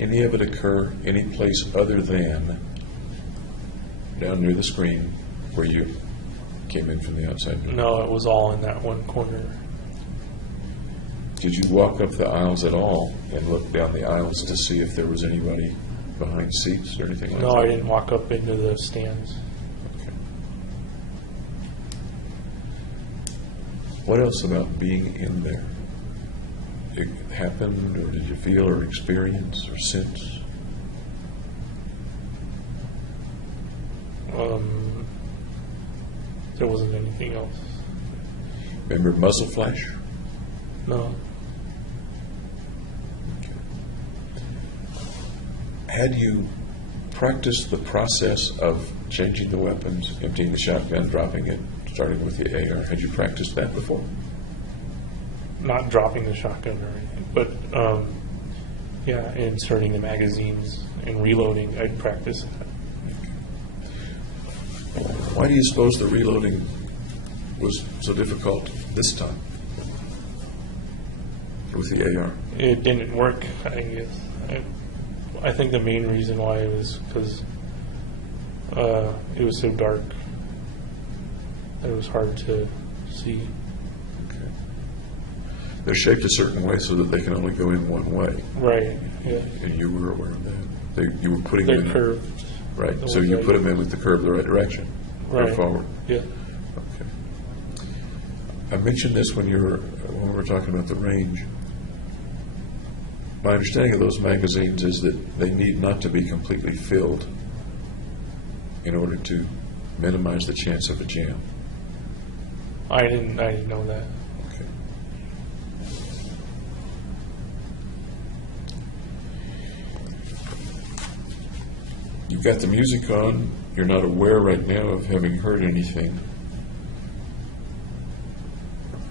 any of it occur any place other than down near the screen where you came in from the outside door? No, it was all in that one corner. Did you walk up the aisles at all and look down the aisles to see if there was anybody behind seats or anything like that? No, I didn't walk up into the stands. Okay. What else about being in there? It happened, or did you feel or experience or sense? There wasn't anything else. Remember muzzle flash? No. Had you practiced the process of changing the weapons, emptying the shotgun, dropping it, starting with the AR, had you practiced that before? Not dropping the shotgun or anything, but yeah, inserting the magazines and reloading, I'd practice that. Why do you suppose the reloading was so difficult this time with the AR? It didn't work, I guess. I think the main reason why was because it was so dark that it was hard to see. Okay. They're shaped a certain way so that they can only go in one way, Right, yeah. and you were aware of that. You were putting They're them in, curved. right? The So ones you I put them did. in with the curve the right direction, or Right. forward. Yeah. Okay. I mentioned this when we were talking about the range. My understanding of those magazines is that they need not to be completely filled in order to minimize the chance of a jam. I didn't know that. Okay. You've got the music on. You're not aware right now of having heard anything.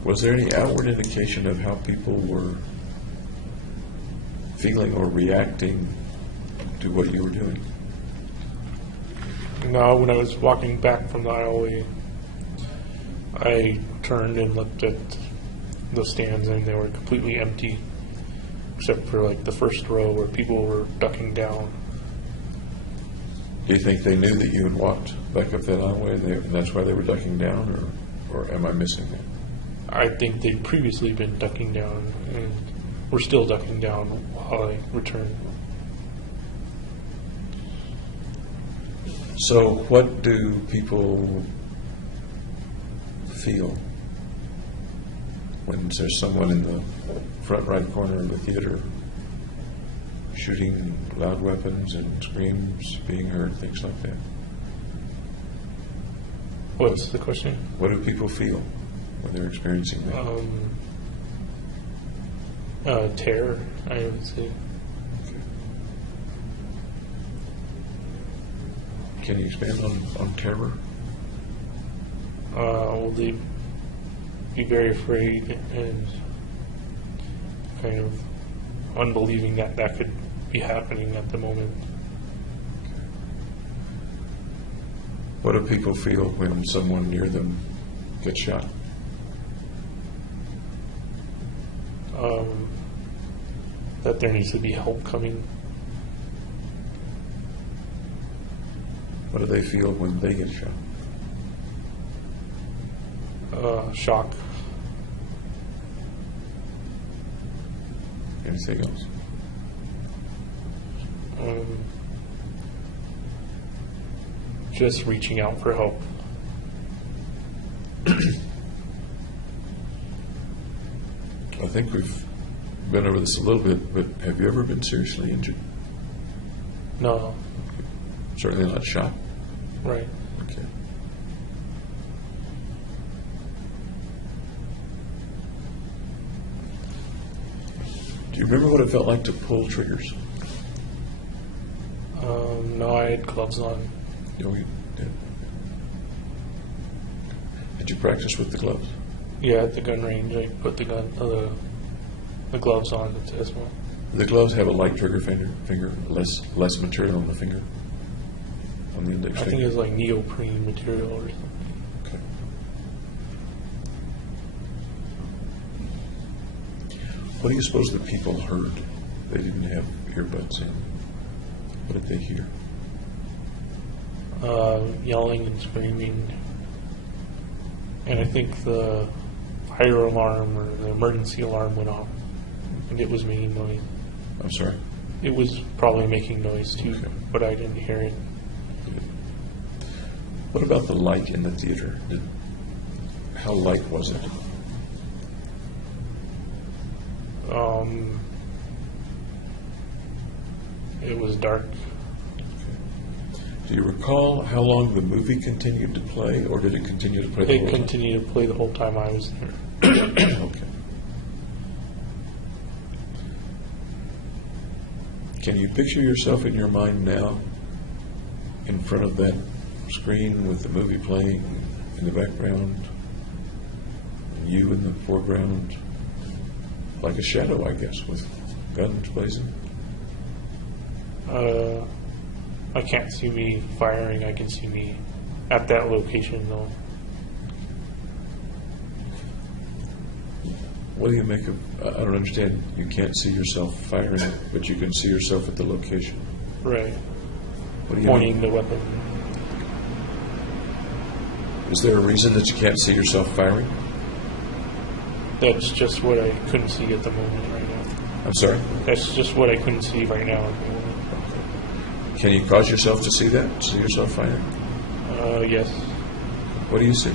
Was there any outward indication of how people were feeling or reacting to what you were doing? No, when I was walking back from the aisleway, I turned and looked at the stands, and they were completely empty, except for like the first row where people were ducking down. Do you think they knew that you had walked back up that aisleway, and that's why they were ducking down, or am I missing that? I think they'd previously been ducking down, and were still ducking down while I returned. So what do people feel when there's someone in the front right corner of the theater shooting loud weapons and screams being heard, things like that? What's the question? What do people feel when they're experiencing that? Terror, I would say. Can you expand on terror? Will they be very afraid and kind of unbelieving that that could be happening at the moment? What do people feel when someone near them gets shot? That there needs to be help coming. What do they feel when they get shot? Shock. Anything else? Just reaching out for help. I think we've been over this a little bit, but have you ever been seriously injured? No, Certainly not shot. right. Okay. Do you remember what it felt like to pull triggers? No, I had gloves on. You did. Did you practice with the gloves? Yeah, at the gun range, I put the gloves on as well. The gloves have a light trigger finger, less material on the finger, on the index I think finger. it's like neoprene material or something. Okay. What do you suppose the people heard? They didn't have earbuds in. What did they hear? Yelling and screaming. And I think the fire alarm or the emergency alarm went off. And it was making noise. I'm sorry? It was probably making noise too, Okay. but I didn't hear it. What about the light in the theater? How light was it? It was dark. Do you recall how long the movie continued to play, or did it continue to play the It whole time? continued to play the whole time I was there. Okay. Can you picture yourself in your mind now in front of that screen with the movie playing in the background, and you in the foreground, like a shadow, I guess, with guns blazing? I can't see me firing. I can see me at that location though. What do you make of, I don't understand, you can't see yourself firing, but you can see yourself at the location. Right. What do you Pointing mean? the weapon. Is there a reason that you can't see yourself firing? That's just what I couldn't see at the moment right now. I'm sorry? That's just what I couldn't see right now at the moment. Can you cause yourself to see that? See yourself firing? Yes. What do you see?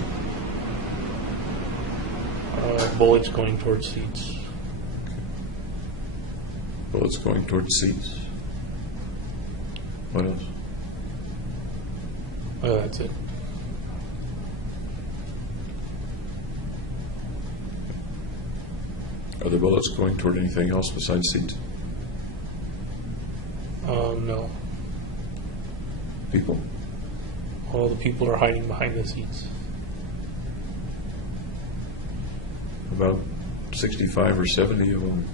Bullets going towards seats. Bullets going towards seats. What else? That's it. Are the bullets going toward anything else besides seats? No. People? All the people are hiding behind the seats. About 65 or 70 of them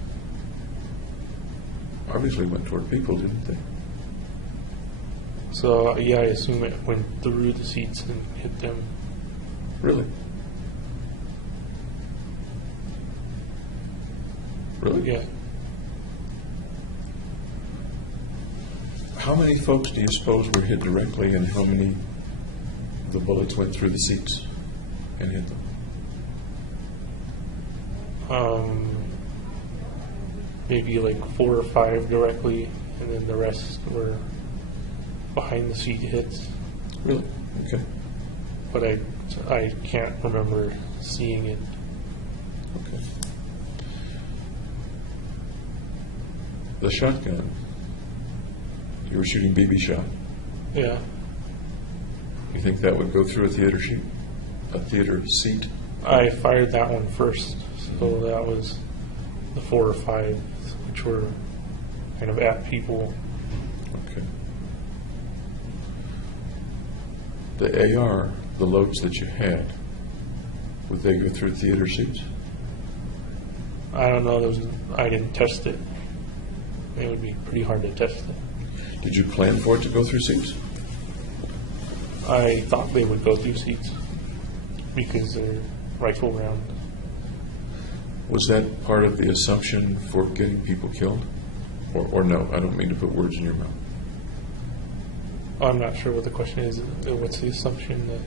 obviously went toward people, didn't they? So, yeah, I assume it went through the seats and hit them. Really? Really? Yeah. How many folks do you suppose were hit directly, and how many of the bullets went through the seats and hit them? Maybe like 4 or 5 directly, and then the rest were behind the seat hits. Really? Okay. But I can't remember seeing it. Okay. The shotgun. You were shooting BB shot. Yeah. You think that would go through a theater sheet? A theater seat? I fired that one first, so that was the 4 or 5, which were kind of at people. Okay. The AR, the loads that you had, would they go through theater seats? I don't know, I didn't test it. It would be pretty hard to test it. Did you plan for it to go through seats? I thought they would go through seats because they're rifle rounds. Was that part of the assumption for getting people killed? Or no, I don't mean to put words in your mouth. I'm not sure what the question is. What's the assumption that...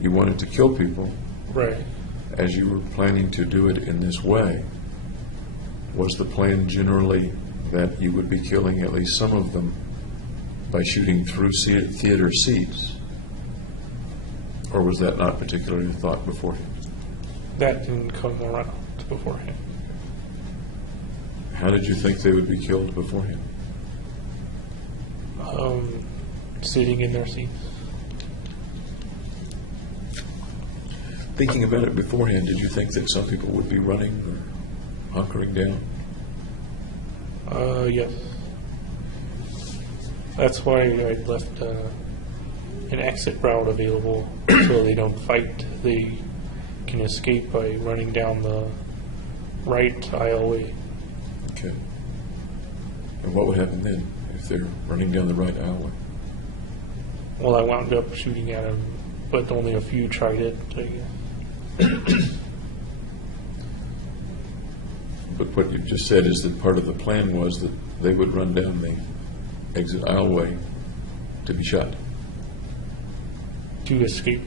You wanted to kill people. Right. As you were planning to do it in this way, was the plan generally that you would be killing at least some of them by shooting through theater seats? Or was that not particularly thought beforehand? That didn't come around beforehand. How did you think they would be killed beforehand? Sitting in their seats. Thinking about it beforehand, did you think that some people would be running or hunkering down? Yes. That's why I left an exit route available so they don't fight. They can escape by running down the right aisleway. Okay. And what would happen then if they're running down the right aisleway? Well, I wound up shooting at them, but only a few tried it, I guess. But what you just said is that part of the plan was that they would run down the exit aisleway to be shot. To escape.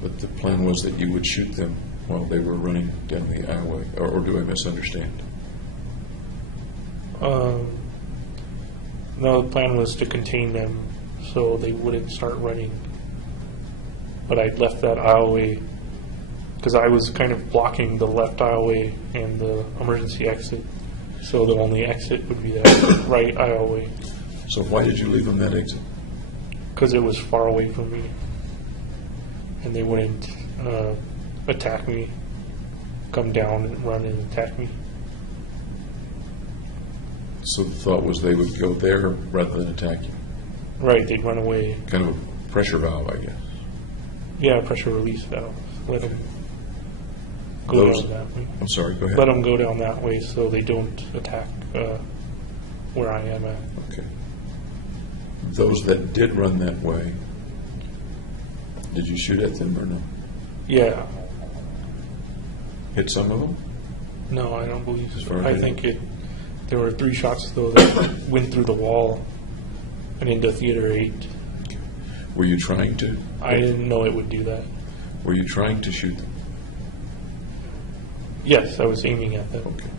But the plan was that you would shoot them while they were running down the aisleway, or do I misunderstand? No, the plan was to contain them so they wouldn't start running. But I left that aisleway because I was kind of blocking the left aisleway and the emergency exit. So the only exit would be that right aisleway So why did you leave them that exit? because it was far away from me. And they wouldn't attack me, come down and run and attack me. So the thought was they would go there rather than attack you. Right, they'd run away. Kind of a pressure valve, I guess. Yeah, pressure release valve. Let them go down that way. I'm sorry, go ahead. Let them go down that way so they don't attack where I am at. Okay. Those that did run that way, did you shoot at them or no? Yeah. Hit some of them? No, I don't believe As so. far as I you think know? there were 3 shots though that went through the wall and into Theater 8. Were you trying to? I didn't know it would do that. Were you trying to shoot them? Yes, I was aiming at them. Okay.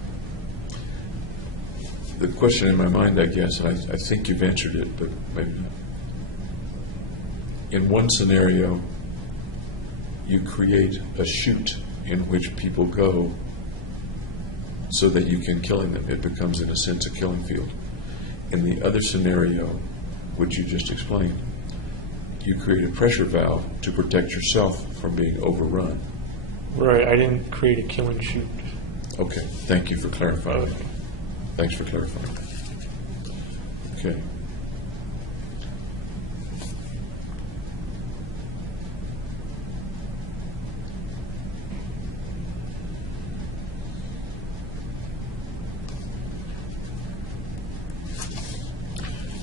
The question in my mind, I guess, and I think you've answered it, but maybe not. In one scenario, you create a chute in which people go so that you can kill them. It becomes, in a sense, a killing field. In the other scenario, which you just explained, you create a pressure valve to protect yourself from being overrun. Right, I didn't create a killing chute. Okay, thank you for clarifying. Okay. Thanks for clarifying. Okay.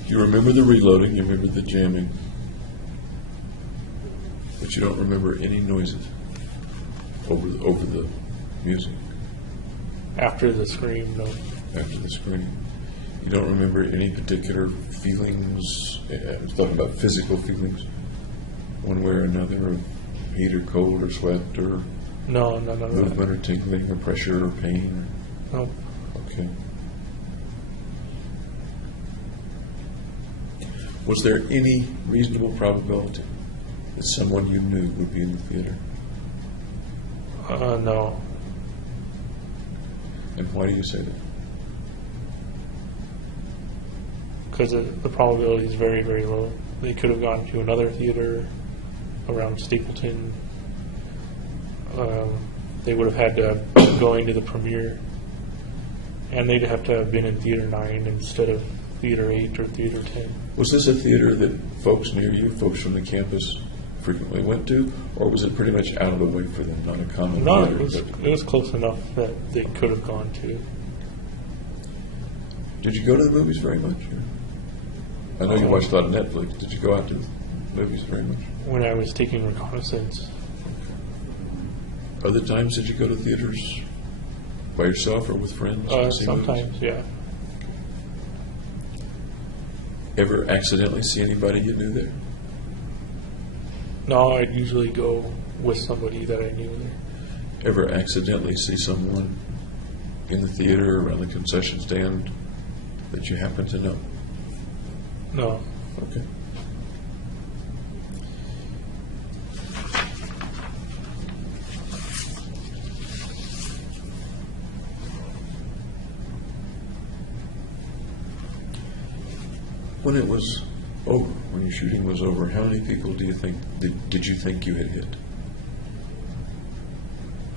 You remember the reloading, you remember the jamming, but you don't remember any noises over the music. After the scream, no. after the screen? You don't remember any particular feelings? I'm talking about physical feelings, one way or another, of heat or cold or sweat or No, none of movement that. or tingling or pressure or pain? No. Okay. Was there any reasonable probability that someone you knew would be in the theater? No. And why do you say that? Because the probability is very, very low. They could have gone to another theater around Stapleton. They would have had to have been going to the premiere, and they'd have to have been in Theater 9 instead of Theater 8 or Theater 10. Was this a theater that folks near you, folks from the campus, frequently went to, or was it pretty much out of the way for them, not a common No, theater? it was close enough that they could have gone to. Did you go to the movies very much? Or? I know you watched a lot of Netflix. Did you go out to the movies very much? When I was taking reconnaissance, Other times, did you go to theaters by yourself or with friends? to see movies? sometimes, yeah. Ever accidentally see anybody you knew there? No, I'd usually go with somebody that I knew there. Ever accidentally see someone in the theater or around the concession stand that you happen to know? No. Okay. When it was over, when your shooting was over, how many people do you think did you think you had hit?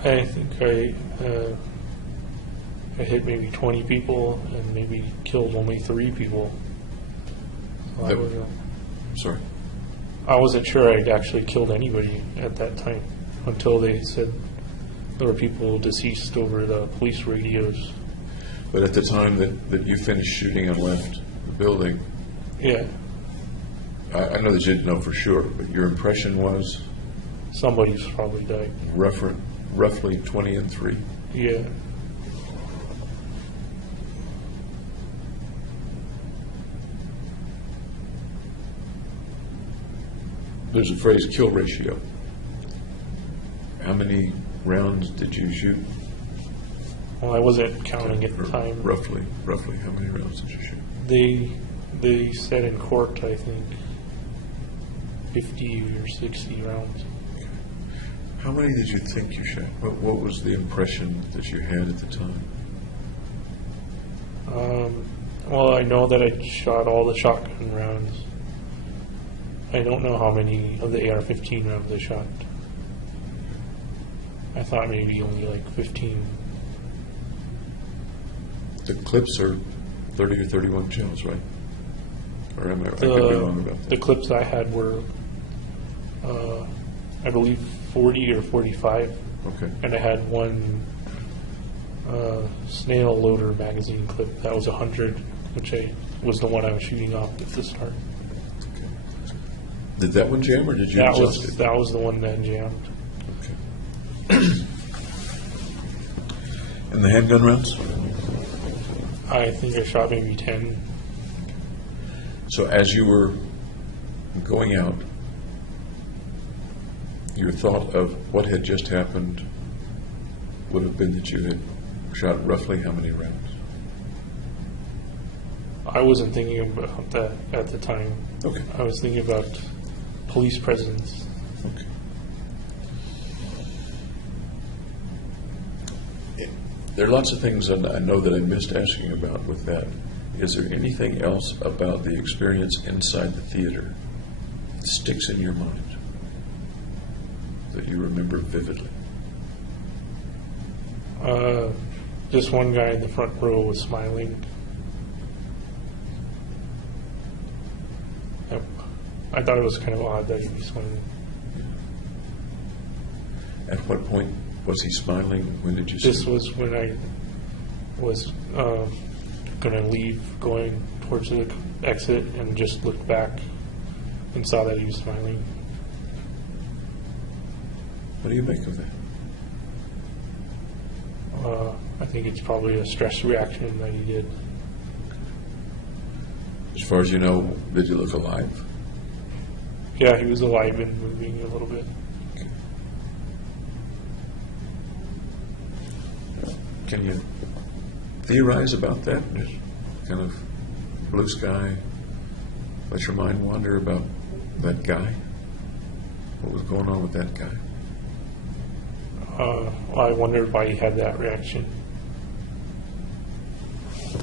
I think I hit maybe 20 people and maybe killed only 3 people. So Sorry. I wasn't sure I'd actually killed anybody at that time until they said there were people deceased over the police radios. But at the time that you finished shooting and left the building, Yeah, I know that you didn't know for sure, but your impression was somebody's probably died. roughly 20 and 3. Yeah. There's a phrase, kill ratio. How many rounds did you shoot? Well, I wasn't counting at the Or time. Roughly, how many rounds did you shoot? They said in court, I think, 50 or 60 rounds. How many did you think you shot? What was the impression that you had at the time? Well, I know that I shot all the shotgun rounds. I don't know how many of the AR-15 rounds I shot. I thought maybe only like 15. The clips are 30 or 31 shells, right? Or am I could be wrong about The that. clips I had were, I believe, 40 or 45. Okay. And I had one snail loader magazine clip that was 100, which was the one I was shooting off at the start. Did that one jam, or did you adjust it? That was the one that jammed. Okay. And the handgun rounds? I think I shot maybe 10. So as you were going out, your thought of what had just happened would have been that you had shot roughly how many rounds? I wasn't thinking about that at the time. Okay. I was thinking about police presence. Okay. There are lots of things that I know that I missed asking about with that. Is there anything else about the experience inside the theater that sticks in your mind that you remember vividly? Just one guy in the front row was smiling. Yep. I thought it was kind of odd that he'd be smiling. At what point was he smiling? When did you see This him? was when I was going to leave, going towards the exit, and just looked back and saw that he was smiling. What do you make of that? I think it's probably a stress reaction that he did. As far as you know, did you look alive? Yeah, he was alive and moving a little bit. Can you theorize about that? Just kind of blue sky, let your mind wander about that guy? What was going on with that guy? I wondered why he had that reaction.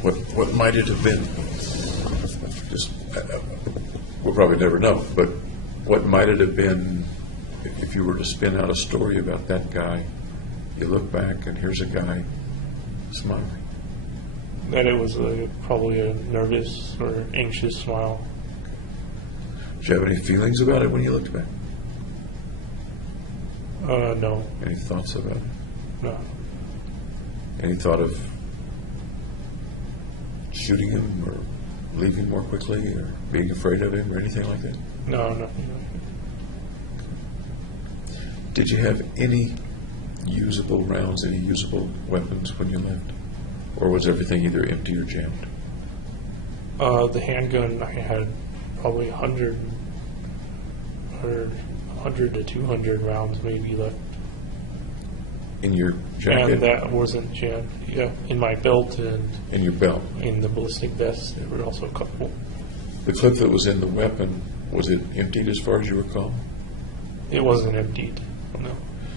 What might it have been? Just we'll probably never know. But what might it have been if you were to spin out a story about that guy? You look back and here's a guy smiling. That it was probably a nervous or anxious smile. Did you have any feelings about it when you looked back? No, Any thoughts about it? no, Any thought of shooting him or leaving more quickly or being afraid of him or anything like that? no, nothing. Did you have any usable rounds, any usable weapons when you left? Or was everything either empty or jammed? The handgun, I had probably 100 to 200 rounds maybe left. In your jacket? And that wasn't jammed. Yeah, in my belt and In your belt? in the ballistic vest, there were also a couple. The clip that was in the weapon, was it emptied as far as you recall? It wasn't emptied. No.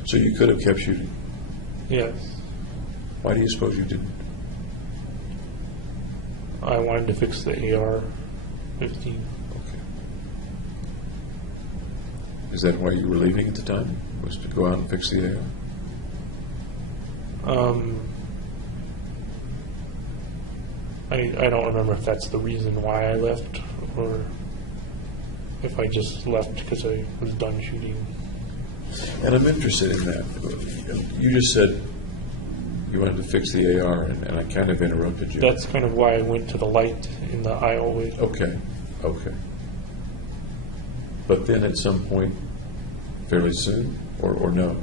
So you could have kept shooting. Yes. Why do you suppose you didn't? I wanted to fix the AR-15. Okay. Is that why you were leaving at the time? Was to go out and fix the AR? I don't remember if that's the reason why I left or if I just left because I was done shooting. And I'm interested in that. You just said you wanted to fix the AR, and I kind of interrupted you. That's kind of why I went to the light in the aisleway. Okay. But then at some point, fairly soon, or no,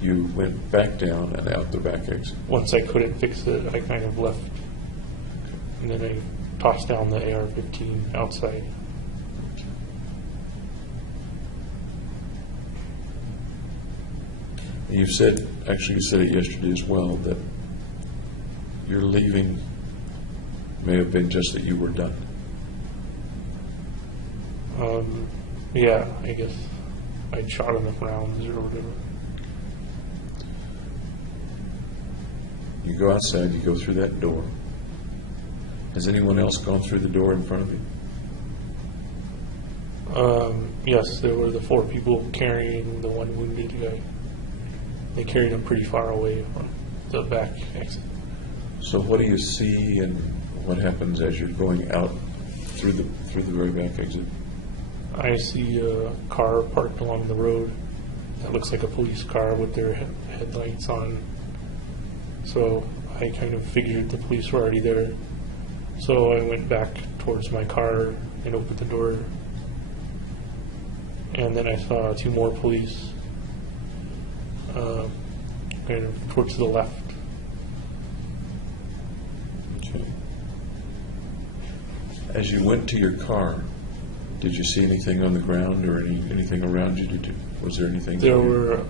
you went back down and out the back exit. Once I couldn't fix it, I kind of left. And then I tossed down the AR-15 outside. You said, actually you said it yesterday as well, that your leaving may have been just that you were done. Yeah, I guess I'd shot enough rounds or whatever. You go outside, you go through that door. Has anyone else gone through the door in front of you? Yes, there were the 4 people carrying the one wounded guy. They carried him pretty far away on the back exit. So what do you see and what happens as you're going out through the very back exit? I see a car parked along the road that looks like a police car with their headlights on. So I kind of figured the police were already there. So I went back towards my car and opened the door. And then I saw 2 more police kind of towards the left. Okay. As you went to your car, did you see anything on the ground or anything around you? Was there anything? There were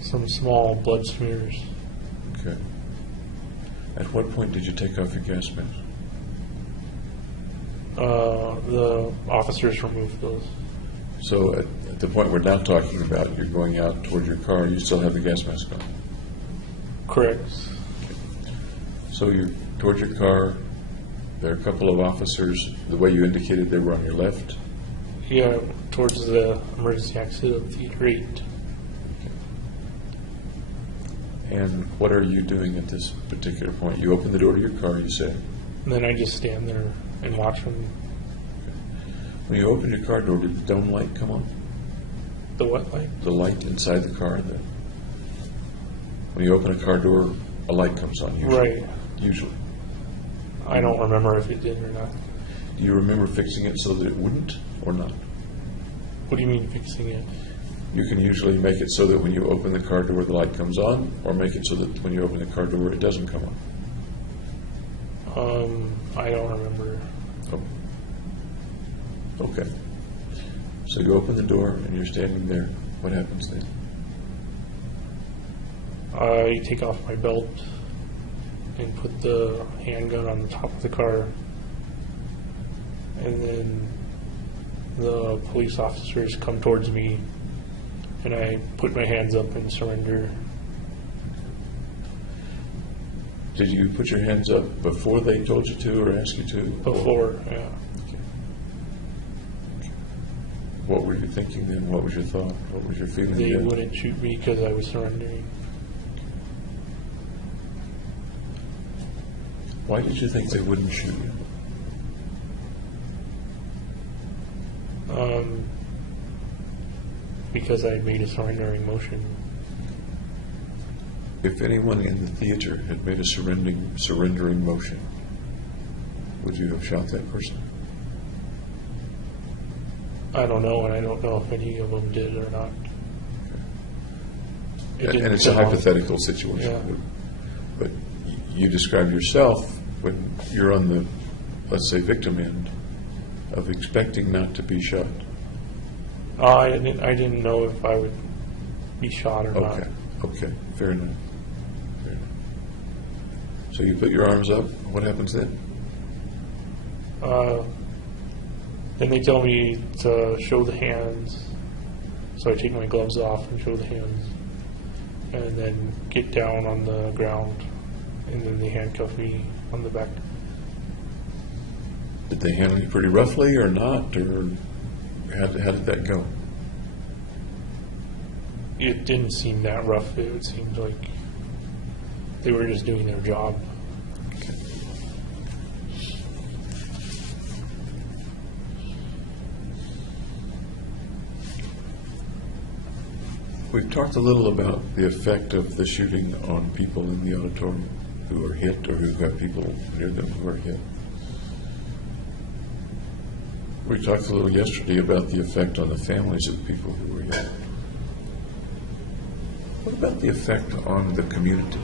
some small blood smears. Okay. At what point did you take off your gas mask? The officers removed those. So at the point we're now talking about, you're going out toward your car, you still have the gas mask on. Correct. So you're toward your car, there are a couple of officers, the way you indicated they were on your left. Yeah, towards the emergency exit of Theater 8. And what are you doing at this particular point? You open the door to your car, you say. And then I just stand there and watch them. When you opened your car door, did the dome light come on? The what light? The light inside the car? When you open a car door, a light comes on usually. Right. Usually. I don't remember if it did or not. Do you remember fixing it so that it wouldn't or not? What do you mean fixing it? You can usually make it so that when you open the car door, the light comes on, or make it so that when you open the car door, it doesn't come on. I don't remember. Oh. Okay. So you open the door and you're standing there. What happens then? I take off my belt and put the handgun on the top of the car, and then the police officers come towards me, and I put my hands up and surrender. Did you put your hands up before they told you to or asked you to? Before, yeah. Okay. What were you thinking then? What was your thought? What was your feeling They then? wouldn't shoot me because I was surrendering. Why did you think they wouldn't shoot you? Because I made a surrendering motion. If anyone in the theater had made a surrendering motion, would you have shot that person? I don't know, and I don't know if any of them did or not. It And didn't it's a sound- hypothetical situation. Yeah. But you describe yourself when you're on the, let's say, victim end of expecting not to be shot. I didn't know if I would be shot or not. Okay, fair enough. Fair enough. So you put your arms up, what happens then? Then they tell me to show the hands, so I take my gloves off and show the hands, and then get down on the ground, and then they handcuff me on the back. Did they handle you pretty roughly or not, or how did that go? It didn't seem that rough. It seemed like they were just doing their job. We've talked a little about the effect of the shooting on people in the auditorium who are hit or who have people near them who are hit. We talked a little yesterday about the effect on the families of people who were hit. What about the effect on the community?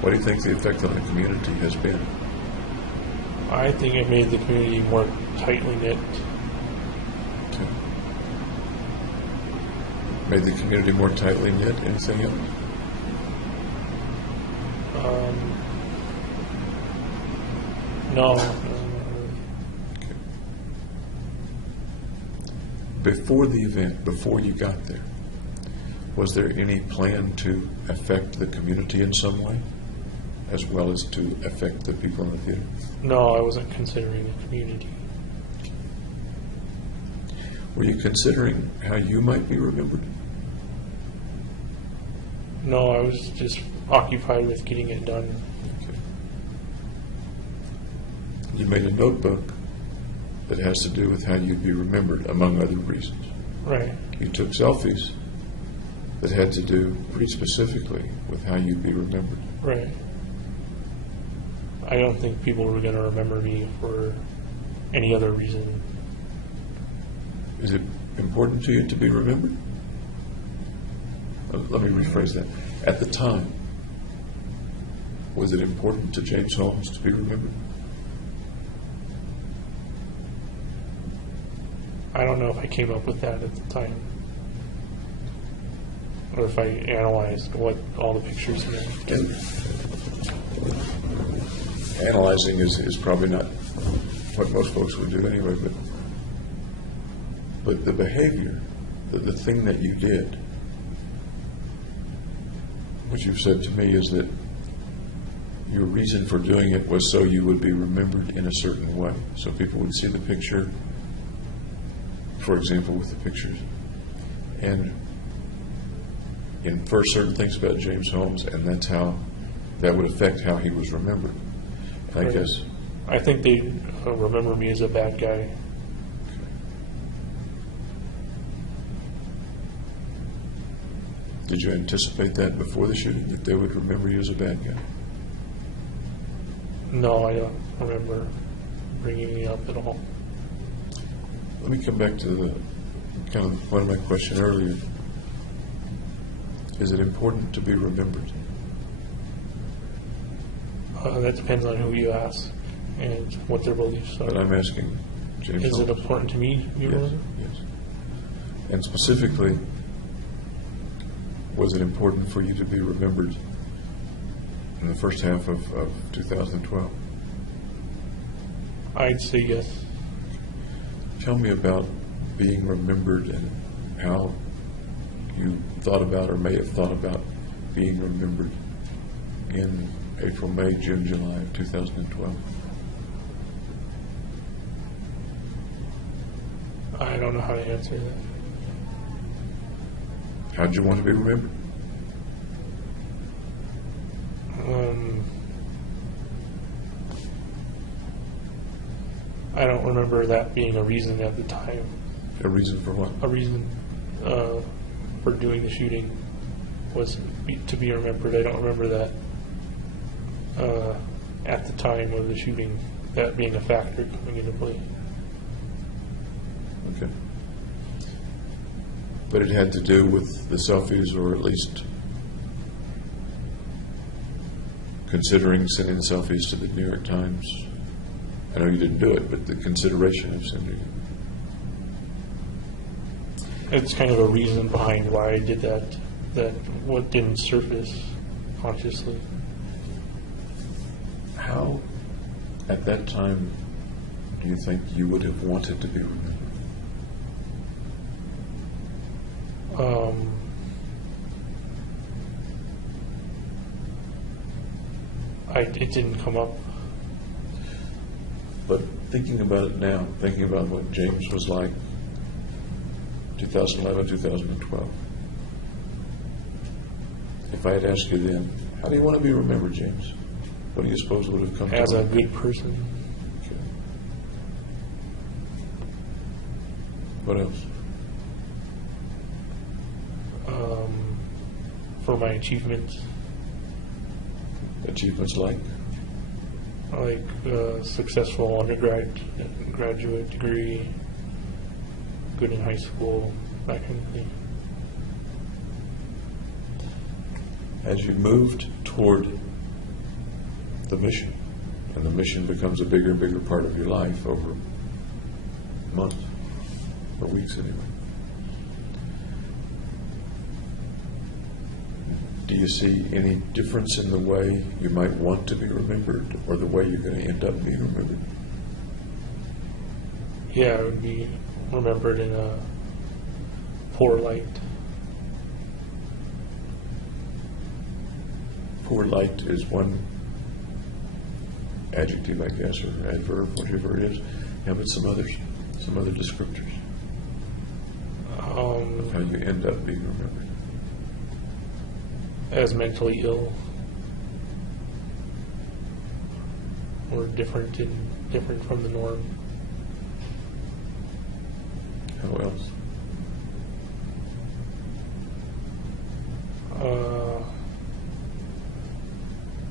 What do you think the effect on the community has been? I think it made the community more tightly knit. Okay. Made the community more tightly knit? Anything else? No. Okay. Before the event, before you got there, was there any plan to affect the community in some way, as well as to affect the people in the theater? No, I wasn't considering the community. Were you considering how you might be remembered? No, I was just occupied with getting it done. Okay. You made a notebook that has to do with how you'd be remembered, among other reasons. Right. You took selfies that had to do pretty specifically with how you'd be remembered. Right. I don't think people were going to remember me for any other reason. Is it important to you to be remembered? Let me rephrase that. At the time, was it important to James Holmes to be remembered? I don't know if I came up with that at the time, or if I analyzed what all the pictures meant. And analyzing is probably not what most folks would do anyway, but the behavior, the thing that you did, what you've said to me is that your reason for doing it was so you would be remembered in a certain way. So people would see the picture, for example, with the pictures, and infer certain things about James Holmes, and that's how that would affect how he was remembered. And I Right. guess, I think they remember me as a bad guy. did you anticipate that before the shooting, that they would remember you as a bad guy? No, I don't remember bringing me up at all. Let me come back to kind of one of my question earlier. Is it important to be remembered? That depends on who you ask and what their beliefs But are. I'm asking James. Is it Holmes. important to me to be Yes, remembered? yes. And specifically, was it important for you to be remembered in the first half of 2012? I'd say yes. Tell me about being remembered and how you thought about or may have thought about being remembered in April, May, June, July of 2012. I don't know how to answer that. How'd you want to be remembered? I don't remember that being a reason at the time. A reason for what? A reason for doing the shooting was to be remembered. I don't remember that at the time of the shooting, that being a factor coming into play. Okay. But it had to do with the selfies, or at least considering sending the selfies to the New York Times. I know you didn't do it, but the consideration of sending it. It's kind of a reason behind why I did that, that what didn't surface consciously. How, at that time, do you think you would have wanted to be remembered? It didn't come up. But thinking about it now, thinking about what James was like 2011, 2012, if I had asked you then, how do you want to be remembered, James? What do you suppose would have come to As a mind? good person. Okay. What else? For my achievements, Achievements like? like successful graduate degree, good in high school, that kind of thing. As you moved toward the mission, and the mission becomes a bigger and bigger part of your life over months, or weeks anyway, do you see any difference in the way you might want to be remembered, or the way you're going to end up being remembered? Yeah, I would be remembered in a poor light. Poor light is one adjective, I guess, or adverb, whatever it is. How about some others, some other descriptors of how you end up being remembered? As mentally ill, or different from the norm. How else?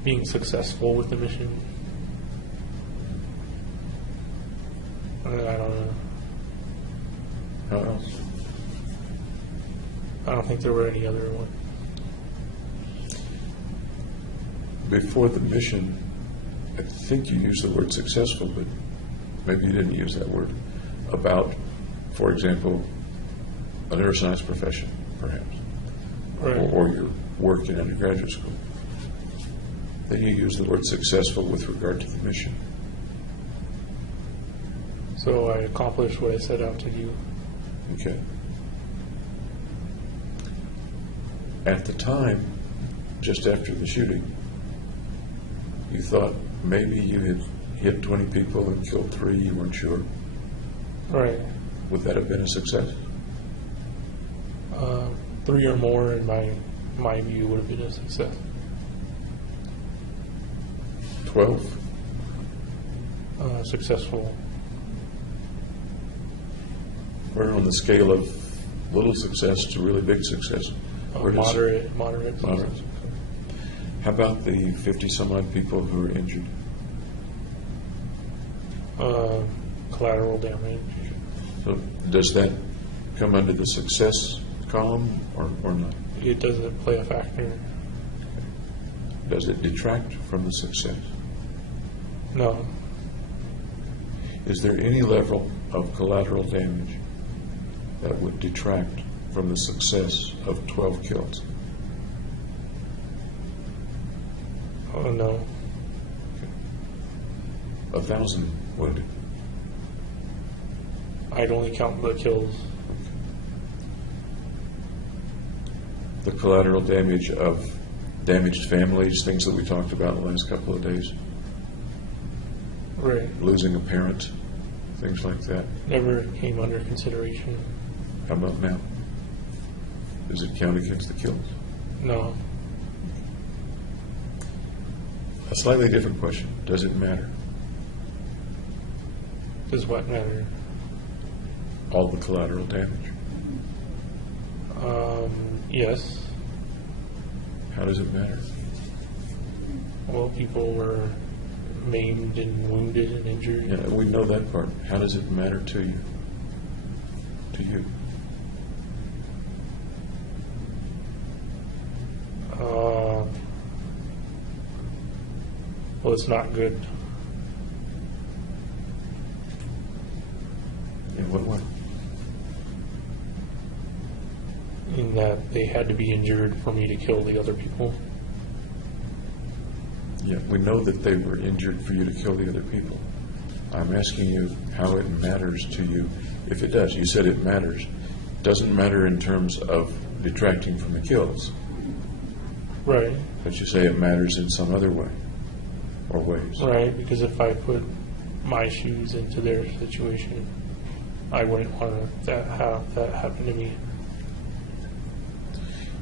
Being successful with the mission. I don't know. How else? I don't think there were any other ones. Before the mission, I think you used the word successful, but maybe you didn't use that word, about, for example, a neuroscience profession, perhaps, Right. or your work in undergraduate school. Then you use the word successful with regard to the mission. So I accomplished what I set out to do. Okay. At the time, just after the shooting, you thought maybe you had hit 20 people and killed 3, you weren't sure. Right. Would that have been a success? 3 or more, in my view, would have been a success. 12? Successful. We're on the scale of little success to really big success. Where does it- Moderate. Moderate. How about the 50-some-odd people who are injured? Collateral damage. So does that come under the success column or not? It doesn't play a factor. Does it detract from the success? No. Is there any level of collateral damage that would detract from the success of 12 kills? Oh, no. 1,000 wounded. I'd only count the kills. The collateral damage of damaged families, things that we talked about the last couple of days, Right. losing a parent, things like that. Never came under consideration. How about now? Does it count against the kills? No. A slightly different question. Does it matter? Does what matter? All the collateral damage. Yes. How does it matter? Well, people were maimed and wounded and injured. Yeah, we know that part. How does it matter to you? To you? Well, it's not good. In what way? In that they had to be injured for me to kill the other people. Yeah, we know that they were injured for you to kill the other people. I'm asking you how it matters to you. If it does, you said it matters. Doesn't matter in terms of detracting from the kills, Right. but you say it matters in some other way or ways. Right, because if I put my shoes into their situation, I wouldn't want to have that happen to me.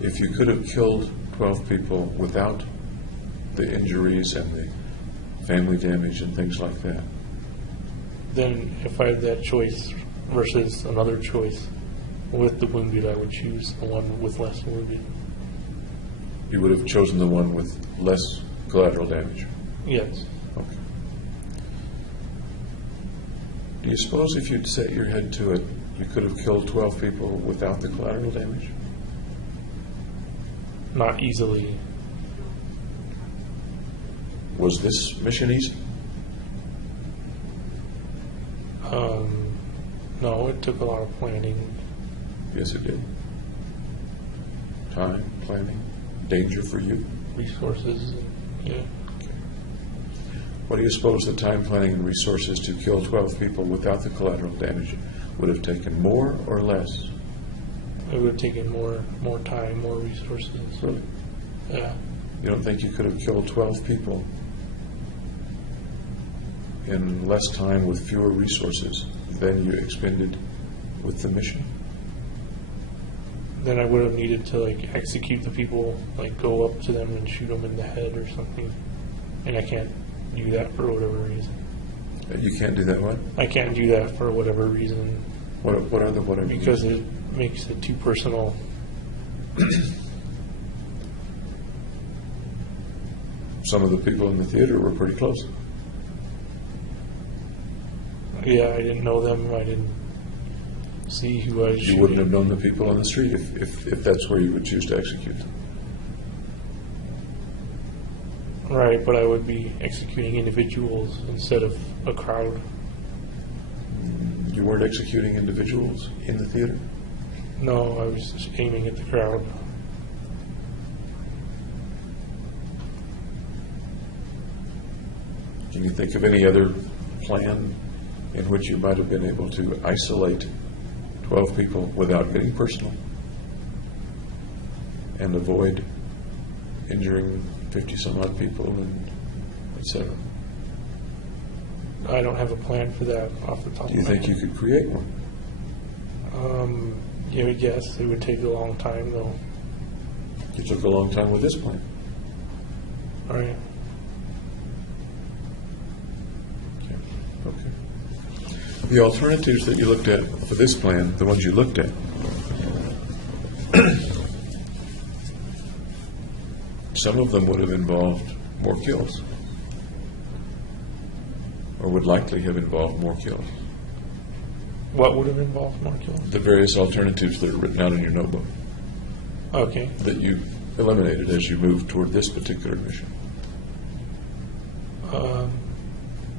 If you could have killed 12 people without the injuries and the family damage and things like that, Then if I had that choice versus another choice with the wounded, I would choose the one with less wounded. you would have chosen the one with less collateral damage. Yes. Okay. Do you suppose if you'd set your head to it, you could have killed 12 people without the collateral damage? Not easily. Was this mission easy? No, it took a lot of planning. Yes, it did. Time, planning, danger for you. Resources, yeah. What do you suppose the time, planning, and resources to kill 12 people without the collateral damage would have taken, more or less? It would have taken more time, more resources. Really? Yeah. You don't think you could have killed 12 people in less time with fewer resources than you expended with the mission? Then I would have needed to execute the people, go up to them and shoot them in the head or something. And I can't do that for whatever reason. You can't do that, what? I can't do that for whatever reason What are the whatever? because it makes it too personal. Some of the people in the theater were pretty close. Yeah, I didn't know them. I didn't see who I was You wouldn't have shooting. known the people on the street if that's where you would choose to execute them. Right, but I would be executing individuals instead of a crowd. You weren't executing individuals in the theater? No, I was just aiming at the crowd. Can you think of any other plan in which you might have been able to isolate 12 people without getting personal and avoid injuring 50-some-odd people and et cetera? I don't have a plan for that off the top Do you of my think you head. could create one? Yeah, yes, it would take a long time though. It took a long time with this plan. All right. Okay. The alternatives that you looked at for this plan, the ones you looked at, some of them would have involved more kills, or would likely have involved more kills. What would have involved more killing? The various alternatives that are written out in your notebook Okay. that you eliminated as you moved toward this particular mission.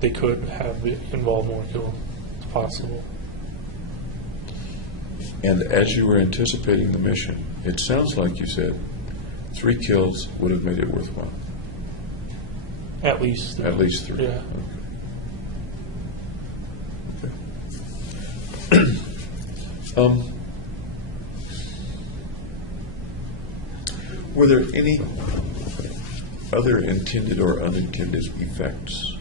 They could have involved more killing. It's possible. And as you were anticipating the mission, it sounds like you said 3 kills would have made it worthwhile. At least. At least 3. Yeah. Okay. Were there any other intended or unintended effects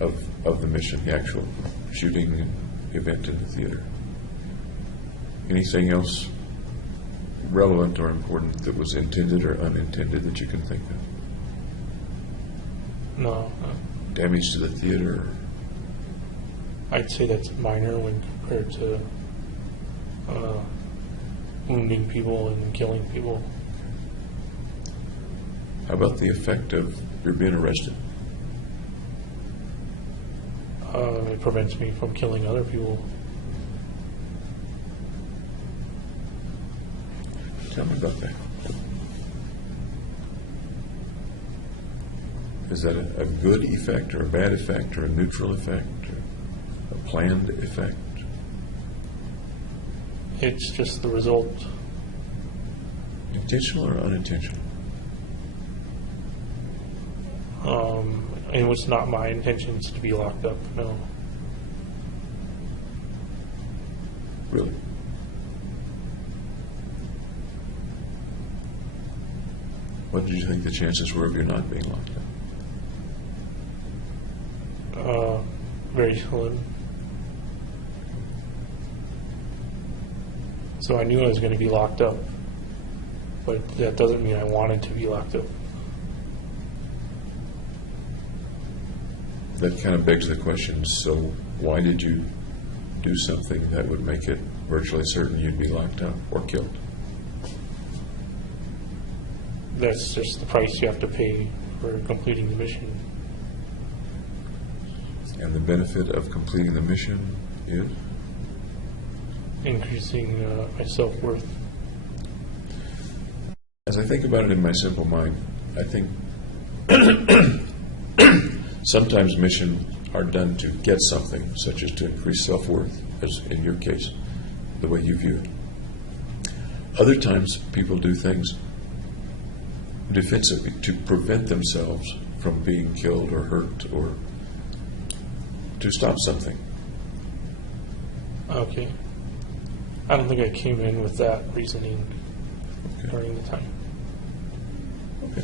of the mission, the actual shooting event in the theater? Anything else relevant or important that was intended or unintended that you can think of? No. Damage to the theater? I'd say that's minor when compared to wounding people and killing people. How about the effect of your being arrested? It prevents me from killing other people. Tell me about that. Is that a good effect or a bad effect or a neutral effect or a planned effect? It's just the result. Intentional or unintentional? And it was not my intentions to be locked up, no. Really? What did you think the chances were of you not being locked up? Very slim. So I knew I was going to be locked up, but that doesn't mean I wanted to be locked up. That kind of begs the question, so why did you do something that would make it virtually certain you'd be locked up or killed? That's just the price you have to pay for completing the mission. And the benefit of completing the mission is? Increasing my self-worth. As I think about it in my simple mind, I think sometimes missions are done to get something, such as to increase self-worth, as in your case, the way you view it. Other times, people do things defensively to prevent themselves from being killed or hurt or to stop something. Okay. I don't think I came in with that reasoning Okay. during the time. Okay.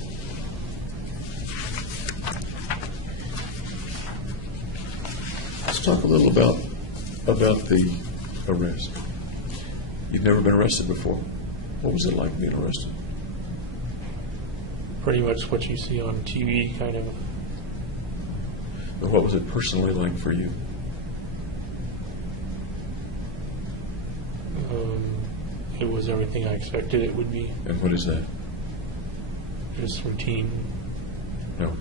Let's talk a little about the arrest. You've never been arrested before. What was it like being arrested? Pretty much what you see on TV, kind of. Or what was it personally like for you? It was everything I expected it would be. And what is that? Just routine. No.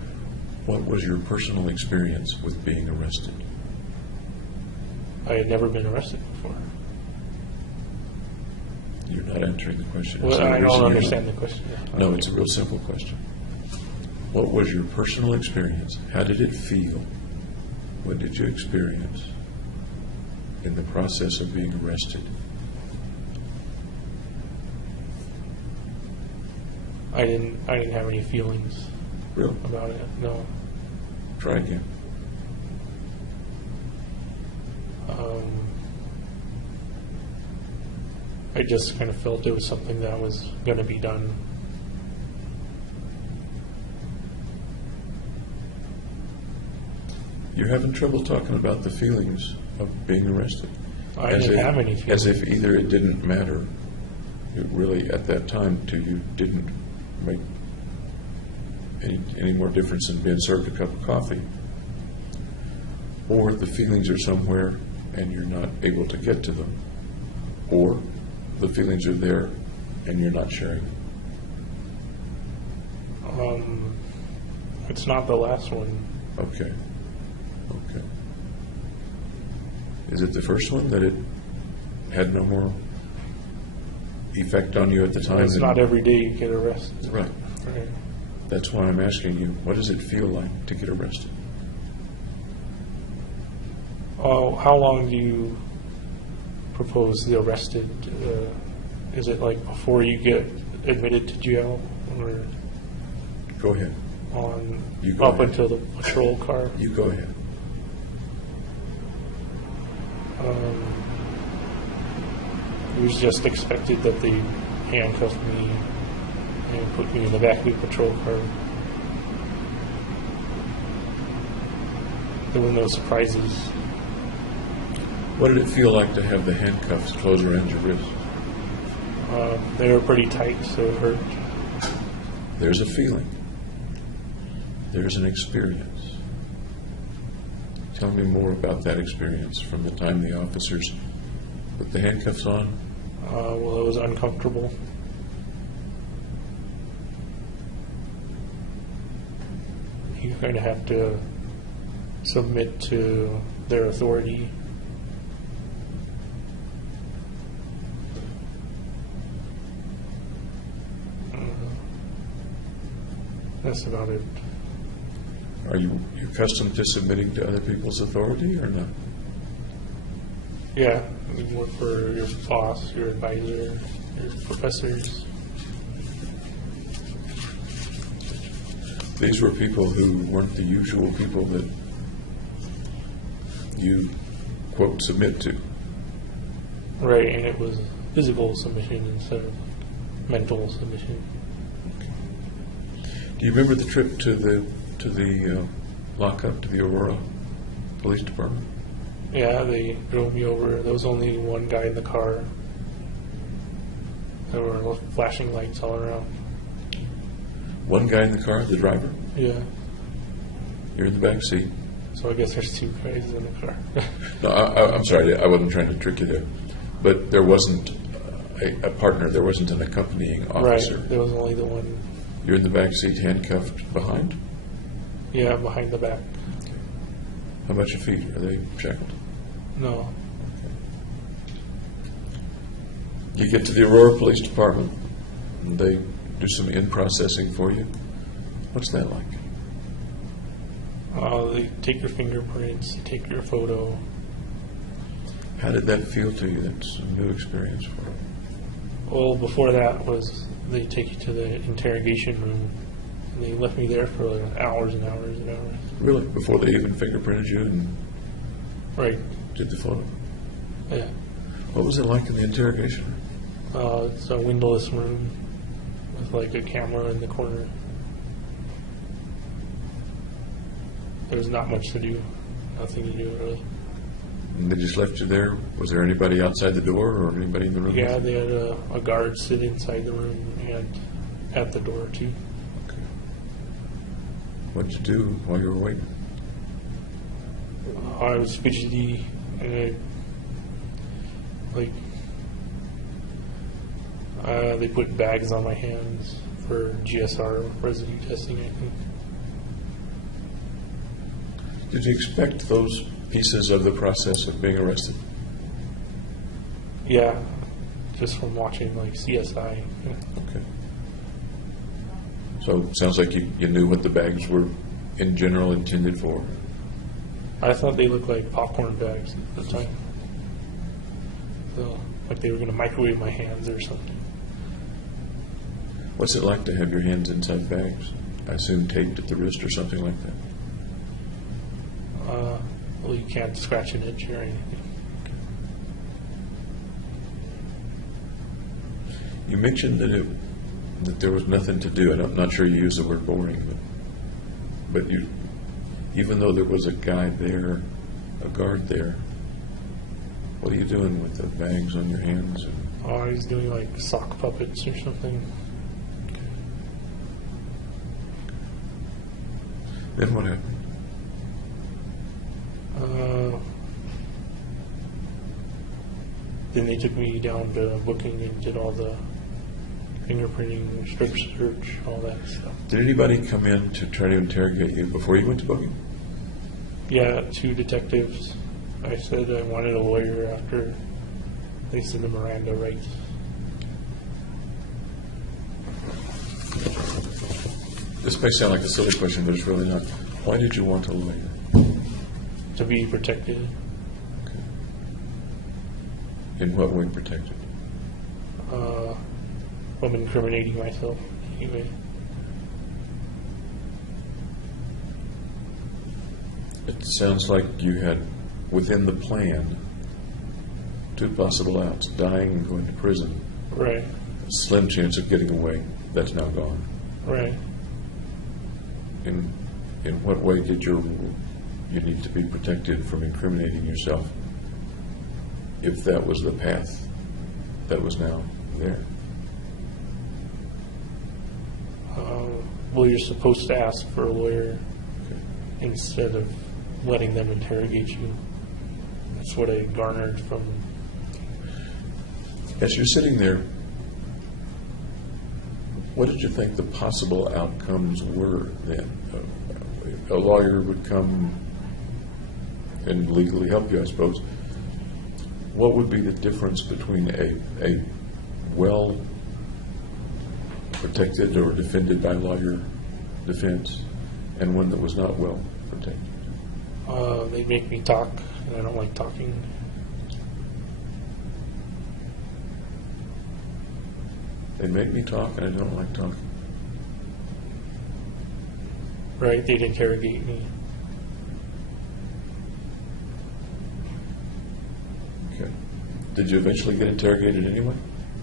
What was your personal experience with being arrested? I had never been arrested before. You're not answering the question. Well, It's not I don't reason you're understand the not. question. No, it's a real simple question. What was your personal experience? How did it feel? What did you experience in the process of being arrested? I didn't have any feelings Real? about it. No. Try again. I just kind of felt it was something that was going to be done. You're having trouble talking about the feelings of being arrested. I As didn't if- have any As feelings. if either it didn't matter, it really at that time to you didn't make any more difference than being served a cup of coffee, or the feelings are somewhere and you're not able to get to them, or the feelings are there and you're not sharing them. It's not the last one. Okay. Okay. Is it the first one that it had no more effect on you at the time? It's not every day you get arrested. Right. Right. That's why I'm asking you, what does it feel like to get arrested? How long do you propose the arrested? Is it like before you get admitted to jail, or Go ahead. on You go up ahead. until the patrol car? You go ahead. It was just expected that they handcuffed me and put me in the back of the patrol car. There were no surprises. What did it feel like to have the handcuffs close around your wrist? They were pretty tight, so it hurt. There's a feeling. There's an experience. Tell me more about that experience from the time the officers put the handcuffs on. Well, it was uncomfortable. You kind of have to submit to their authority. That's about it. Are you accustomed to submitting to other people's authority or not? Yeah, you work for your boss, your advisor, your professors. These were people who weren't the usual people that you, quote, submit to. Right, and it was physical submission instead of mental submission. Do you remember the trip to the lockup, to the Aurora Police Department? Yeah, they drove me over. There was only one guy in the car. There were flashing lights all around. One guy in the car, the driver. Yeah, You're in the back seat. so I guess there's two guys in the car. No, I'm sorry. I wasn't trying to trick you there. But there wasn't a partner. There wasn't an accompanying Right, officer. there was only the one. You're in the back seat, handcuffed behind. Yeah, behind the back. How about your feet? Are they checked? No, You get to the Aurora Police Department, and they do some in-processing for you. What's that like? they take your fingerprints, they take your photo. How did that feel to you? That's a new experience for you. Well, before that was they take you to the interrogation room, and they left me there for hours and hours and hours. Really? Before they even fingerprinted you and Right. did the photo? Yeah. What was it like in the interrogation room? It's a windowless room with like a camera in the corner. There's not much to do. Nothing to do really. And they just left you there? Was there anybody outside the door or anybody in the room? Yeah, they had a guard sit inside the room and at the door too. Okay. What'd you do while you were waiting? I was fidgety and they put bags on my hands for GSR residue testing, I think. Did you expect those pieces of the process of being arrested? Yeah, just from watching like CSI. Yeah. Okay. So it sounds like you knew what the bags were in general intended for. I thought they looked like popcorn bags at the time. So, like they were going to microwave my hands or something. What's it like to have your hands inside bags? I assume taped at the wrist or something like that. Well, you can't scratch an itch or anything. You mentioned that there was nothing to do. I'm not sure you used the word boring, but you, even though there was a guy there, a guard there, what are you doing with the bags on your hands? Oh, he's doing like sock puppets or something. Then what happened? Then they took me down to booking and did all the fingerprinting, strip search, all that stuff. Did anybody come in to try to interrogate you before you went to booking? Yeah, two detectives. I said I wanted a lawyer after they said the Miranda rights. This may sound like a silly question, but it's really not. Why did you want a lawyer? To be protected. In what way protected? From incriminating myself, anyway. It sounds like you had, within the plan, two possible outs: dying and going to prison. Right, A slim chance of getting away. That's now gone. right. In what way did you need to be protected from incriminating yourself if that was the path that was now there? Well, you're supposed to ask for a lawyer instead of letting them interrogate you. That's what I garnered from. As you're sitting there, what did you think the possible outcomes were then? A lawyer would come and legally help you, I suppose. What would be the difference between a well protected or defended by lawyer defense and one that was not well protected? They make me talk, and I don't like talking. They make me talk and I don't like talking. Right, they'd interrogate me. Okay. Did you eventually get interrogated anyway?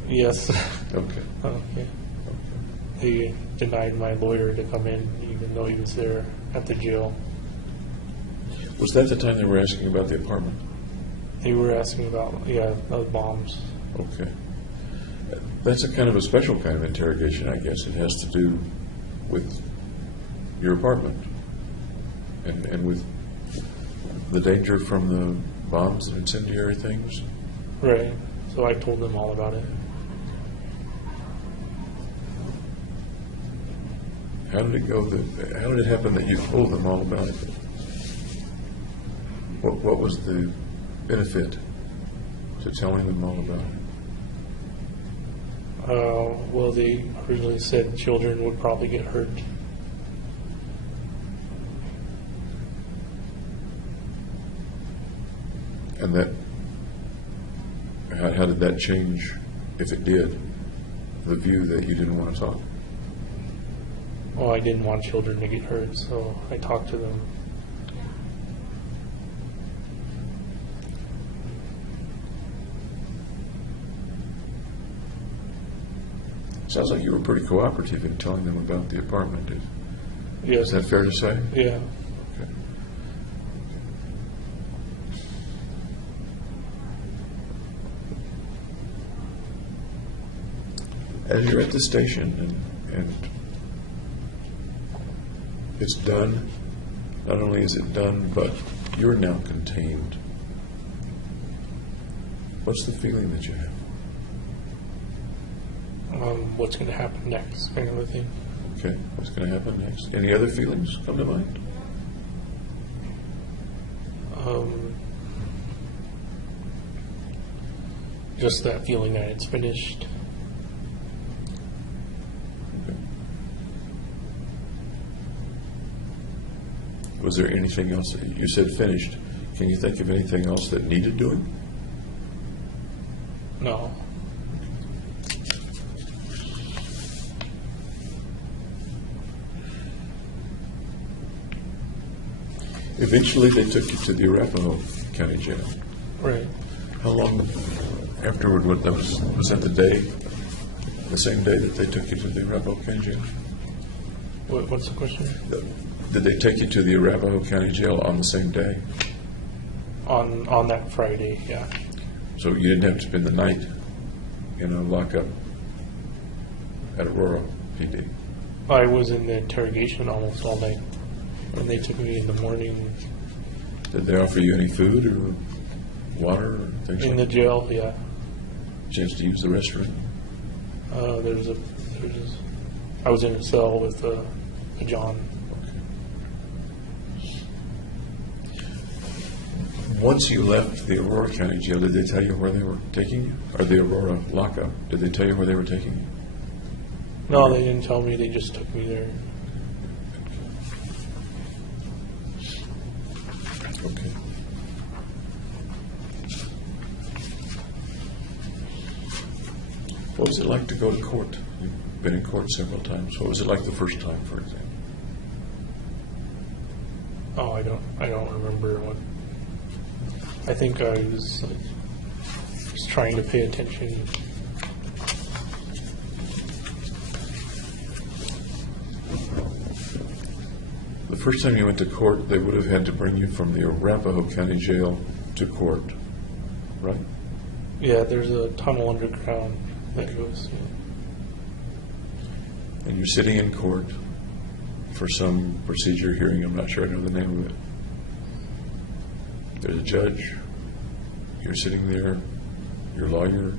Yes. Okay. Okay. They denied my lawyer to come in, even though he was there at the jail. Was that the time they were asking about the apartment? They were asking about, those bombs. Okay. That's a kind of a special kind of interrogation, I guess. It has to do with your apartment and with the danger from the bombs and incendiary things. Right. So I told them all about it. How did it go? How did it happen that you told them all about it? What was the benefit to telling them all about it? Well, they originally said children would probably get hurt. And that, how did that change, if it did, the view that you didn't want to talk? Well, I didn't want children to get hurt, so I talked to them. Sounds like you were pretty cooperative in telling them about the apartment. Yes. Is that fair to say? Yeah. Okay. As you're at the station and it's done, not only is it done, but you're now contained. What's the feeling that you have? What's going to happen next, kind of a thing. Okay, what's going to happen next? Any other feelings come to mind? Just that feeling that it's finished. Okay. Was there anything else? You said finished. Can you think of anything else that needed doing? No. Eventually, they took you to the Arapahoe County Jail. Right. How long afterward was that the day, the same day that they took you to the Arapahoe County Jail? What's the question? Did they take you to the Arapahoe County Jail on the same day? On that Friday, yeah. So you didn't have to spend the night in a lockup at Aurora PD? I was in the interrogation almost all night. And they took me in the morning. Did they offer you any food or water or things In like the that? jail, yeah. Chance to use the restroom? I was in a cell with a John. Once you left the Aurora County Jail, did they tell you where they were taking you? Or the Aurora lockup, did they tell you where they were taking you? No, they didn't tell me. They just took me there. Okay. What was it like to go to court? You've been in court several times. What was it like the first time, for example? Oh, I don't remember what. I think I was like, just trying to pay attention. The first time you went to court, they would have had to bring you from the Arapahoe County Jail to court, right? Yeah, there's a tunnel underground that goes. And you're sitting in court for some procedure hearing. I'm not sure I know the name of it. There's a judge. You're sitting there. Your lawyer.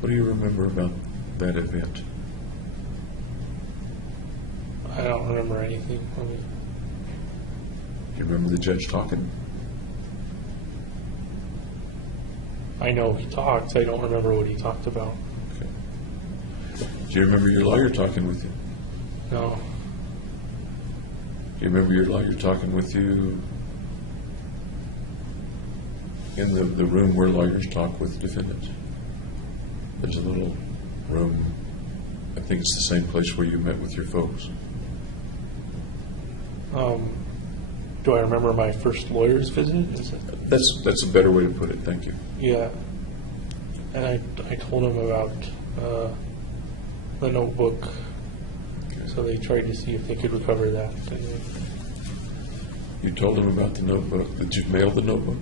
What do you remember about that event? I don't remember anything from it. Do you remember the judge talking? I know he talked. I don't remember what he talked about. Okay. Do you remember your lawyer talking with you? No. Do you remember your lawyer talking with you in the room where lawyers talk with defendants? There's a little room. I think it's the same place where you met with your folks. Do I remember my first lawyer's visit? Is it? That's a better way to put it. Thank you. Yeah. And I told him about the notebook. So they tried to see if they could recover that. And You told them about the notebook. Did you mail the notebook?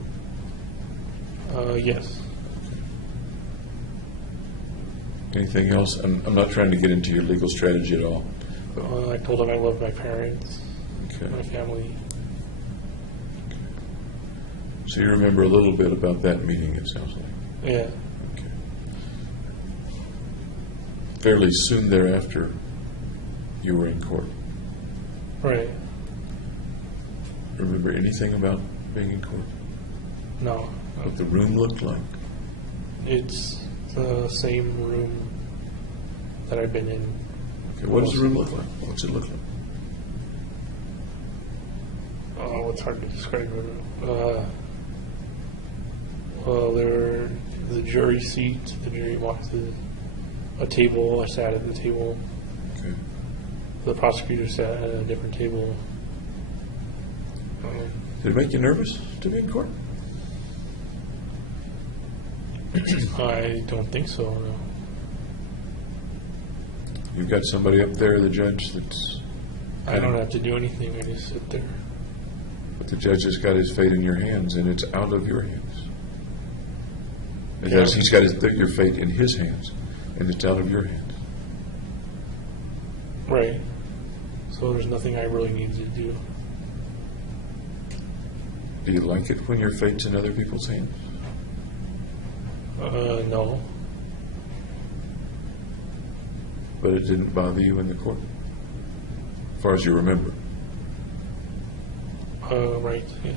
yes. Anything else? I'm not trying to get into your legal strategy at all. I told him I love my parents, my Okay. family. So you remember a little bit about that meeting, it sounds like. Yeah. Okay. Fairly soon thereafter, you were in court. Right. Remember anything about being in court? No. What the room looked like? It's the same room that I've been in. Okay. What does the room look like? What's it look like? Oh, it's hard to describe it. Well, the jury seat. The jury walked to a table. I sat at the table. Okay. The prosecutor sat at a different table. Did it make you nervous to be in court? I don't think so. No. You've got somebody up there, the judge, that's... I don't have to do anything. I just sit there. But the judge has got his fate in your hands, and it's out of your hands. Yeah. He's got your fate in his hands, and it's out of your hands. Right. So there's nothing I really need to do. Do you like it when your fate's in other people's hands? No. But it didn't bother you in the court, as far as you remember. Right. Yes.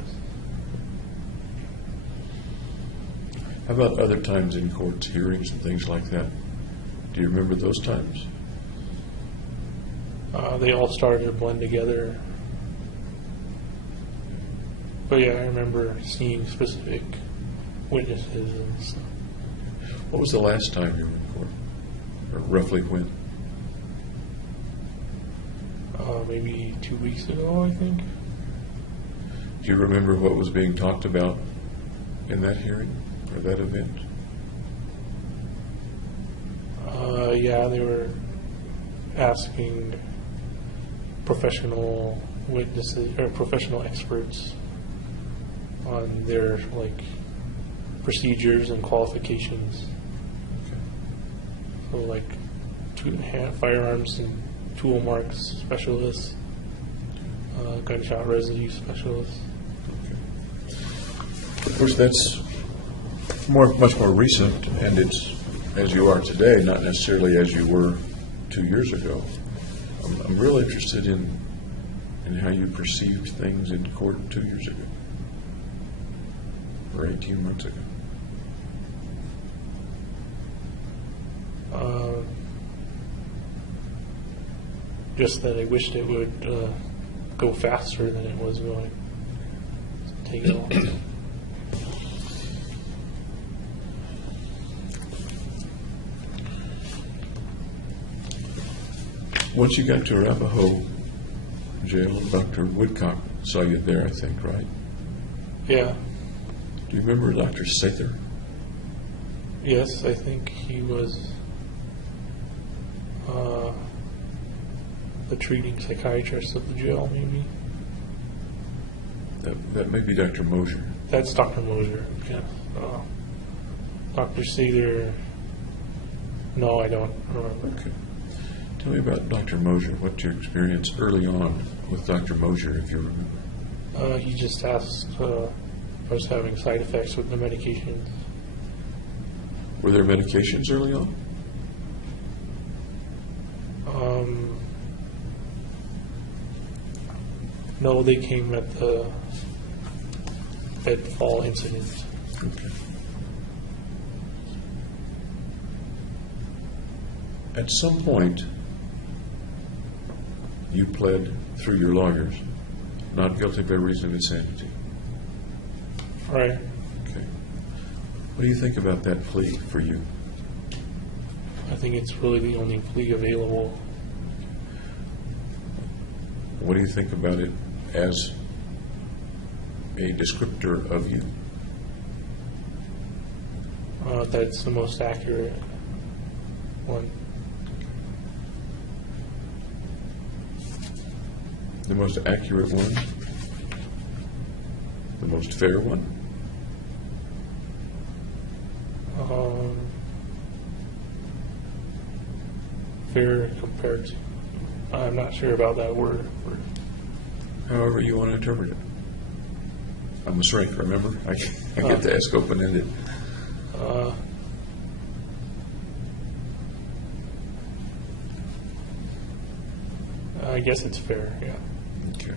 How about other times in courts, hearings and things like that? Do you remember those times? They all started to blend together. But yeah, I remember seeing specific witnesses and stuff. What was the last time you were in court? Or roughly when? Maybe 2 weeks ago, I think. Do you remember what was being talked about in that hearing or that event? Yeah, they were asking professional witnesses or professional experts on their procedures and qualifications. So firearms and tool marks specialists, gunshot residue specialists. Of course, that's much more recent, and it's as you are today, not necessarily as you were 2 years ago. I'm real interested in how you perceived things in court 2 years ago. or 18 months ago? Just that I wished it would go faster than it was going. Take it long. Once you got to Arapahoe Jail, Dr. Woodcock saw you there, I think, right? Yeah. Do you remember Dr. Sather? Yes, I think he was the treating psychiatrist of the jail, maybe. That may be Dr. Mosier. That's Dr. Mosier. Yeah. Dr. Sather, no, I don't remember. Okay. Tell me about Dr. Mosier. What's your experience early on with Dr. Mosier, if you remember? He just asked if I was having side effects with the medications. Were there medications early on? No, they came at the fall incident. Okay. At some point, you pled through your lawyers, not guilty by reason of insanity. Right. Okay. What do you think about that plea for you? I think it's really the only plea available. What do you think about it as a descriptor of you? That's the most accurate one. The most accurate one? The most fair one? Fair compared to, I'm not sure about that word. However you want to interpret it. I'm a shrink, remember? I get to ask open-ended. I guess it's fair, yeah. Okay.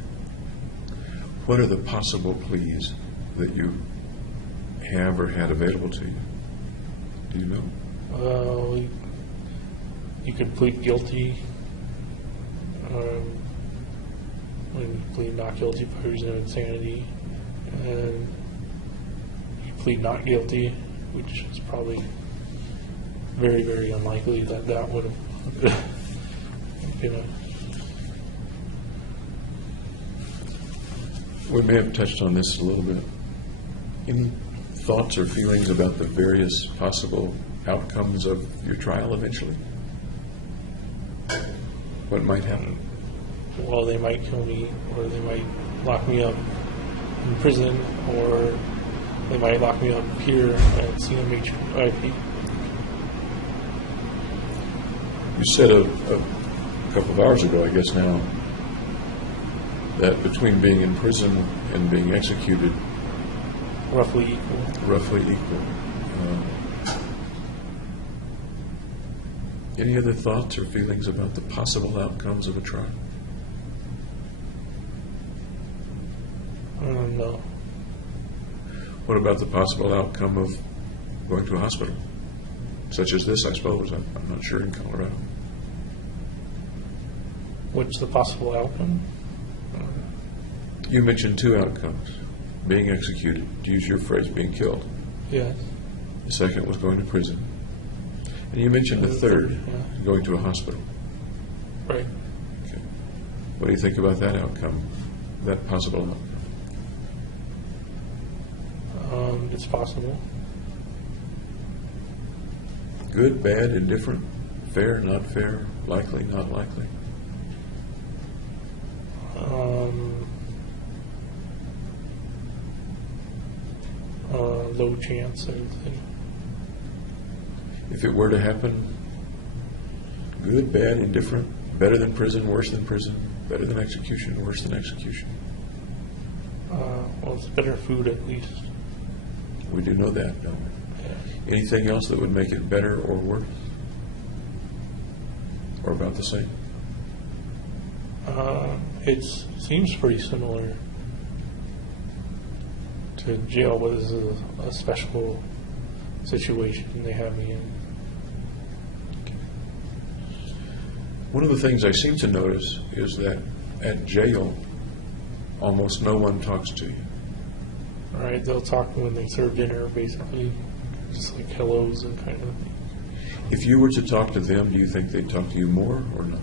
What are the possible pleas that you have or had available to you? Do you know? You could plead guilty. When you plead not guilty by reason of insanity, and you plead not guilty, which is probably very, very unlikely that would have been a. We may have touched on this a little bit. Any thoughts or feelings about the various possible outcomes of your trial eventually? What might happen? Well, they might kill me, or they might lock me up in prison, or they might lock me up here at CMHIP. You said a couple of hours ago, I guess now, that between being in prison and being executed, Roughly equal. roughly equal. Any other thoughts or feelings about the possible outcomes of a trial? No. What about the possible outcome of going to a hospital, such as this, I suppose? I'm not sure in Colorado. What's the possible outcome? You mentioned two outcomes: being executed, to use your phrase, being killed. Yes. The second was going to prison. And you mentioned the third, yeah. going to a hospital. Right. Okay. What do you think about that outcome, that possible outcome? It's possible. Good, bad, indifferent, fair, not fair, likely, not likely? Low chance, I would say. If it were to happen, good, bad, indifferent, better than prison, worse than prison, better than execution, worse than execution? Well, it's better food at least. We do know that, don't we? Yeah. Anything else that would make it better or worse? Or about the same? It seems pretty similar. to jail, but this is a special situation they have me in. One of the things I seem to notice is that at jail, almost no one talks to you. All right, they'll talk when they serve dinner, basically, just like hellos and kind of thing. If you were to talk to them, do you think they'd talk to you more or not?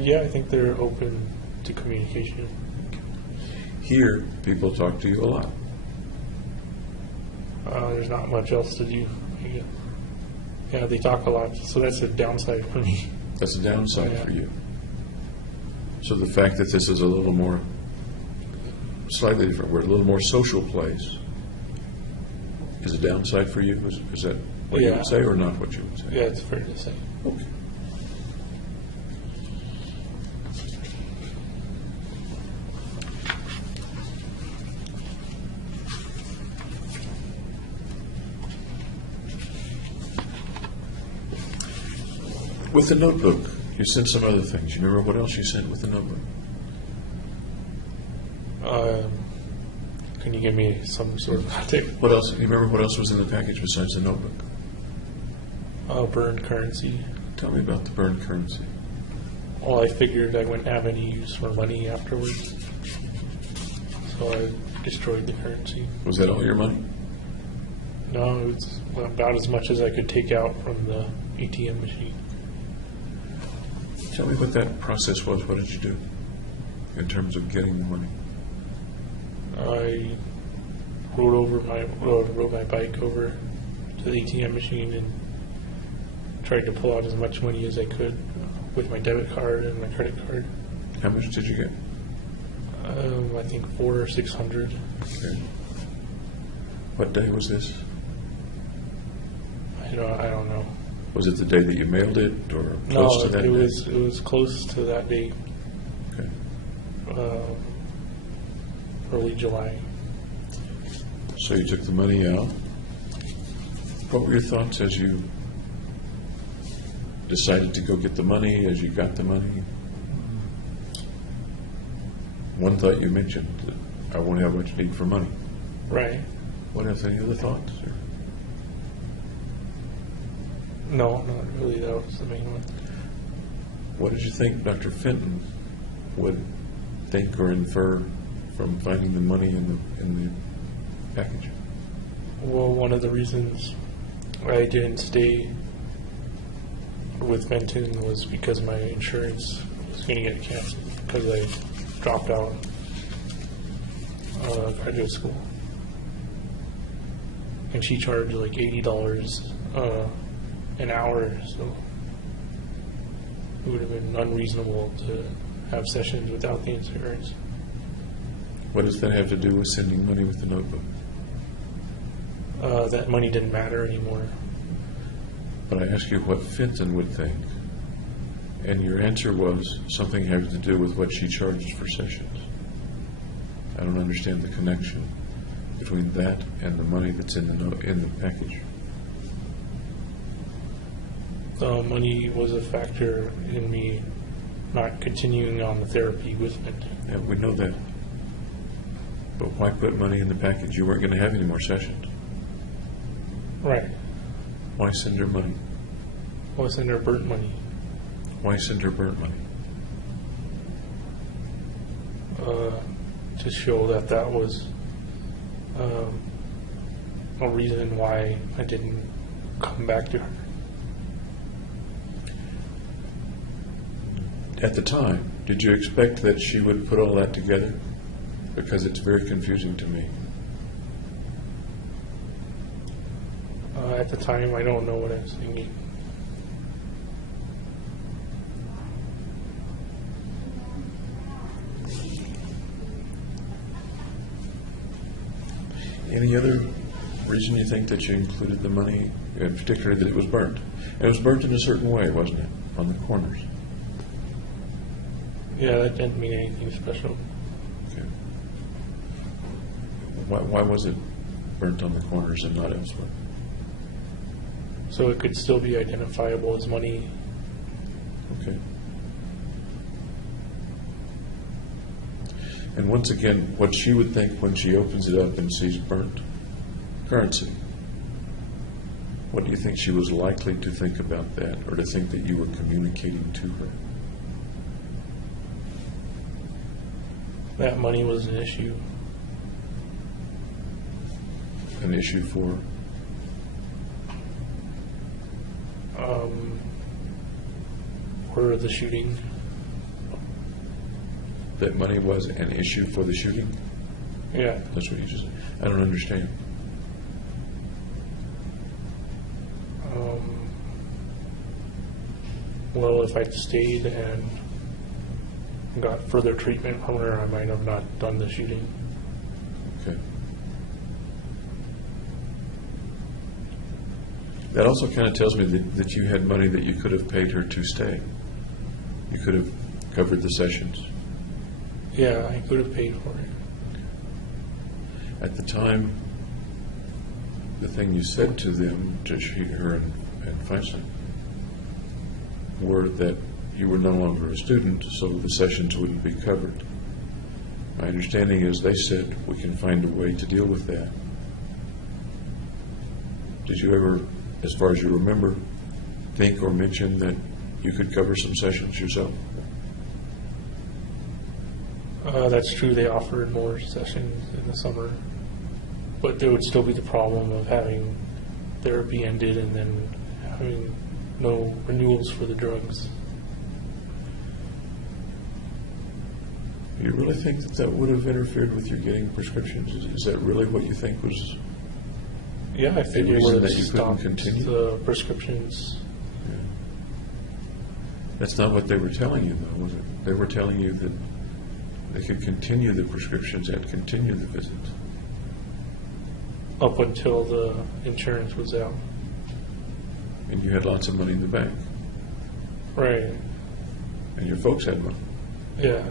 Yeah, I think they're open to communication. Here, people talk to you a lot. There's not much else to do. Yeah, they talk a lot, so that's a downside for me. That's a downside Yeah. for you. So the fact that this is a little more, slightly different, we're a little more social place, is a downside for you? Is that what you Yeah. would say or not what you would say? Yeah, it's fair to say. Okay. With the notebook, you sent some other things. You remember what else you sent with the notebook? Can you give me some sort of context? What else? You remember what else was in the package besides the notebook? Burned currency. Tell me about the burned currency. Well, I figured I wouldn't have any use for money afterwards, so I destroyed the currency. Was that all your money? No, it was about as much as I could take out from the ATM machine. Tell me what that process was. What did you do in terms of getting the money? I rode my bike over to the ATM machine and tried to pull out as much money as I could with my debit card and my credit card. How much did you get? I think $400 or $600. Okay. What day was this? I don't know. Was it the day that you mailed it or No, close to that it day? was close to that date, Okay. early July. So you took the money out. What were your thoughts as you decided to go get the money, as you got the money? One thought you mentioned, that I won't have much need for money. Right. What else? Any other thoughts? Or? No, not really. That was the main one. What did you think Dr. Fenton would think or infer from finding the money in the package? Well, one of the reasons I didn't stay with Benton was because my insurance was going to get canceled because I dropped out graduate school. And she charged like $80 an hour, so it would have been unreasonable to have sessions without the insurance. What does that have to do with sending money with the notebook? That money didn't matter anymore. But I asked you what Fenton would think, and your answer was something having to do with what she charges for sessions. I don't understand the connection between that and the money that's in the package. The money was a factor in me not continuing on the therapy with Benton. Yeah, we know that. But why put money in the package? You weren't going to have any more sessions. Right. Why send her money? Well, send her burnt money. Why send her burnt money? To show that was a reason why I didn't come back to her. At the time, did you expect that she would put all that together? Because it's very confusing to me. At the time, I don't know what I was thinking. Any other reason you think that you included the money, in particular that it was burnt? It was burnt in a certain way, wasn't it, on the corners? Yeah, that didn't mean anything special. Okay. Why was it burnt on the corners and not elsewhere? So it could still be identifiable as money. Okay. And once again, what she would think when she opens it up and sees burnt currency, what do you think she was likely to think about that, or to think that you were communicating to her? That money was an issue. An issue for? For the shooting. That money was an issue for the shooting? Yeah. That's what you just said. I don't understand. Well, if I'd stayed and got further treatment from her, I might have not done the shooting. Okay. That also kind of tells me that you had money that you could have paid her to stay. You could have covered the sessions. Yeah, I could have paid for it. At the time, the thing you said to them, to her and Feinstein, were that you were no longer a student, so the sessions wouldn't be covered. My understanding is they said, we can find a way to deal with that. Did you ever, as far as you remember, think or mention that you could cover some sessions yourself? That's true. They offered more sessions in the summer, but there would still be the problem of having therapy ended and then having no renewals for the drugs. You really think that that would have interfered with your getting prescriptions? Is that really what you think was? Yeah, I think it reason would that have you couldn't stopped continue? the prescriptions. That's not what they were telling you, though, was it? They were telling you that they could continue the prescriptions and continue the visits. Up until the insurance was out. And you had lots of money in the bank. Right. And your folks had money. Yeah.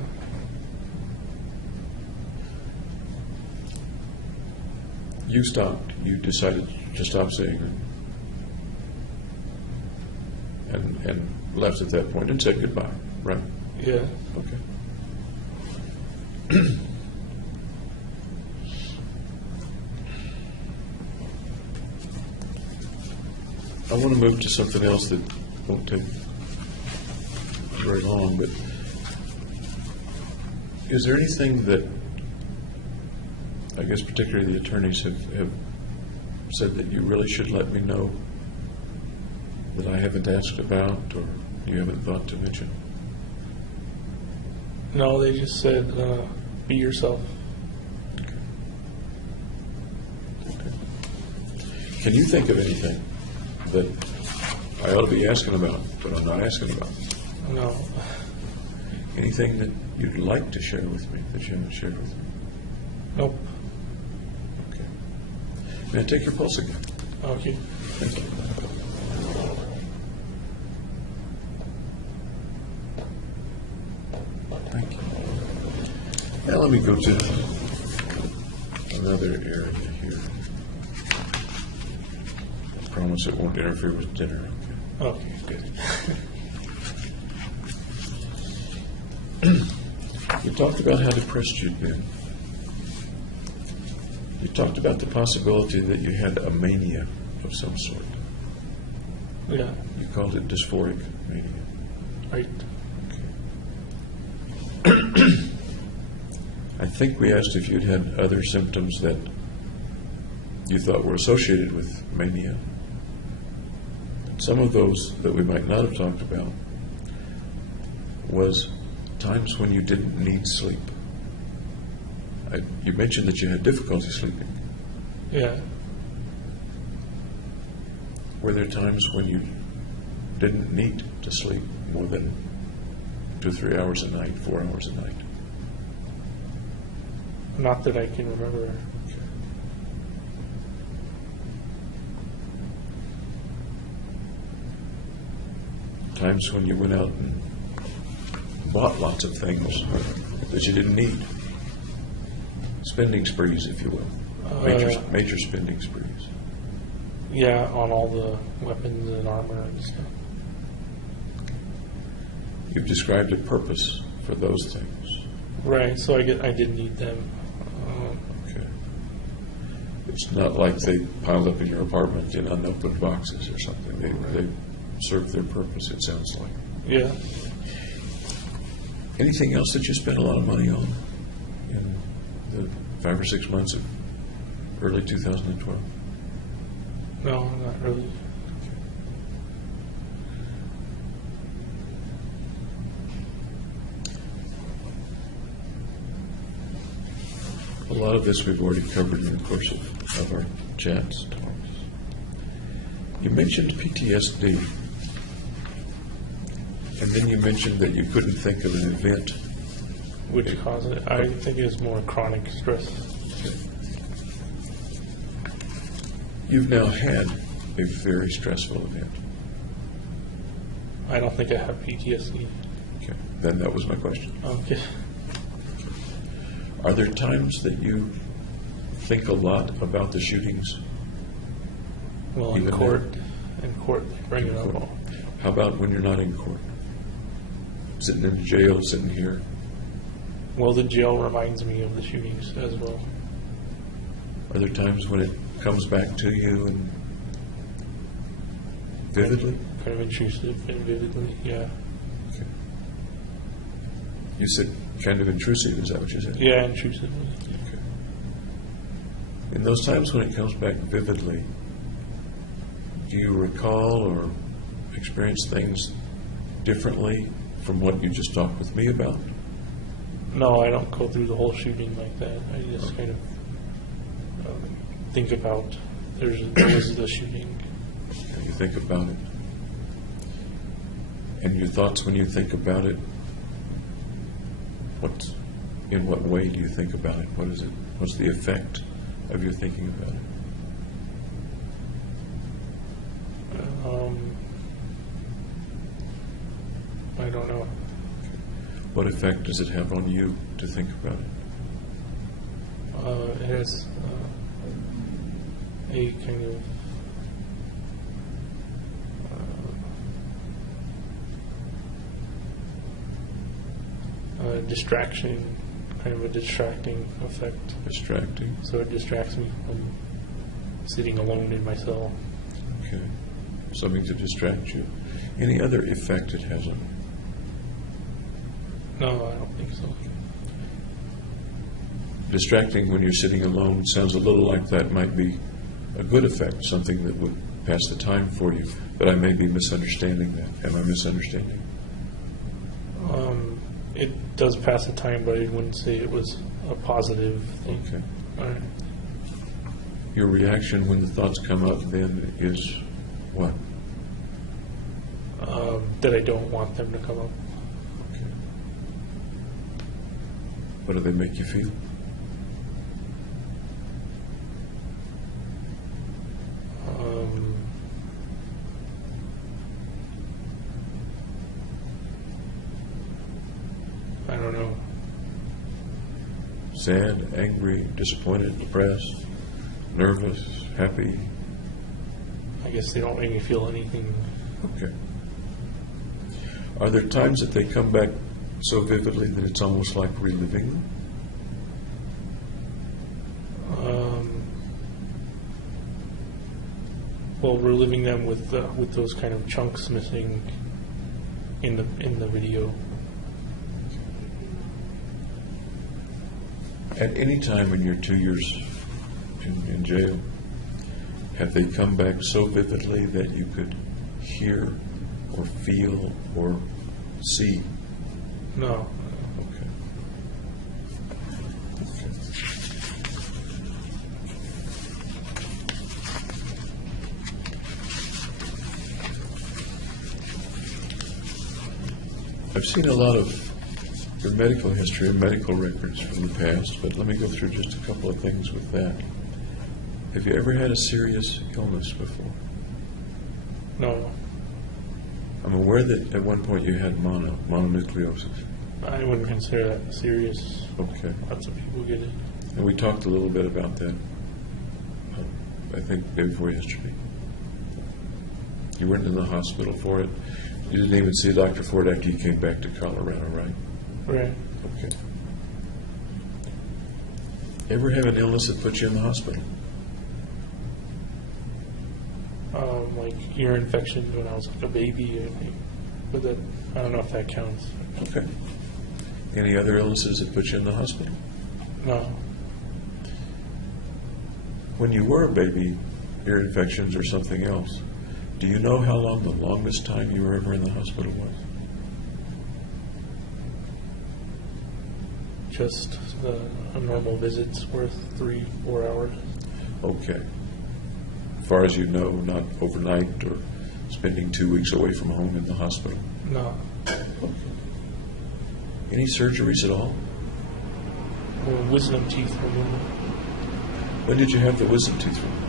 You stopped. You decided to stop seeing her. And left at that point and said goodbye, right? Yeah. Okay. I want to move to something else that won't take very long, but is there anything that, I guess particularly the attorneys have said that you really should let me know that I haven't asked about or you haven't thought to mention? No, they just said, be yourself. Can you think of anything that I ought to be asking about, but I'm not asking about? No. Anything that you'd like to share with me that you haven't shared with me? Nope. Okay. May I take your pulse again? Okay. Thank you. Thank you. Now let me go to another area here. I promise it won't interfere with dinner. Okay, good. You talked about how depressed you'd been. You talked about the possibility that you had a mania of some sort. Yeah. You called it dysphoric mania. Right. I think we asked if you'd had other symptoms that you thought were associated with mania. Some of those that we might not have talked about was times when you didn't need sleep. You mentioned that you had difficulty sleeping. Yeah. Were there times when you didn't need to sleep more than 2 or 3 hours a night, 4 hours a night? Not that I can remember. Times when you went out and bought lots of things that you didn't need. Spending sprees, if you will. Major spending sprees. Yeah, on all the weapons and armor and stuff. You've described a purpose for those things. Right, so I did need them. Okay. It's not like they piled up in your apartment in unopened boxes or something. They serve their purpose, it sounds like. Yeah. Anything else that you spent a lot of money on in the 5 or 6 months of early 2012? No, not really. A lot of this we've already covered in the course of our chats. You mentioned PTSD, and then you mentioned that you couldn't think of an event. Which caused it? I think it's more chronic stress. You've now had a very stressful event. I don't think I have PTSD. Okay, then that was my question. Okay. Are there times that you think a lot about the shootings? Well, in Even court, they bring it up. How about when you're not in court? Sitting in jail, sitting here? Well, the jail reminds me of the shootings as well. Are there times when it comes back to you and vividly? Kind of intrusive and vividly, yeah. Okay. You said kind of intrusive, is that what you said? Yeah, intrusively. Okay. In those times when it comes back vividly, do you recall or experience things differently from what you just talked with me about? No, I don't go through the whole shooting like that. I just kind of think about there was the shooting. And you think about it. And your thoughts when you think about it, in what way do you think about it? What is it? What's the effect of your thinking about it? I don't know. What effect does it have on you to think about it? It has a kind of distraction, kind of a distracting effect. Distracting? So it distracts me from sitting alone in my cell. Okay. Something to distract you. Any other effect it has on you? No, I don't think so. Distracting when you're sitting alone sounds a little like that might be a good effect, something that would pass the time for you. But I may be misunderstanding that. Am I misunderstanding? It does pass the time, but I wouldn't say it was a positive thing. Okay. All right. Your reaction when the thoughts come up then is what? That I don't want them to come up. Okay. What do they make you feel? I don't know. Sad, angry, disappointed, depressed, nervous, happy? I guess they don't make me feel anything. Okay. Are there times that they come back so vividly that it's almost like reliving them? Well, we're living them with those kind of chunks missing in the video. At any time in your 2 years in jail, have they come back so vividly that you could hear or feel or see? No. Okay. I've seen a lot of your medical history and medical records from the past, but let me go through just a couple of things with that. Have you ever had a serious illness before? No. I'm aware that at one point you had mononucleosis. I wouldn't consider that serious. Okay. Lots of people get it. And we talked a little bit about that, I think, day before yesterday. You weren't in the hospital for it. You didn't even see a doctor for it after you came back to Colorado, right? Right. Okay. Ever have an illness that put you in the hospital? Like ear infections when I was like a baby, I think. But that, I don't know if that counts. Okay. Any other illnesses that put you in the hospital? No. When you were a baby, ear infections or something else, do you know how long the longest time you were ever in the hospital was? Just a normal visit's worth 3-4 hours. Okay. As far as you know, not overnight or spending 2 weeks away from home in the hospital. No. Any surgeries at all? Well, wisdom teeth removal. When did you have the wisdom tooth removed?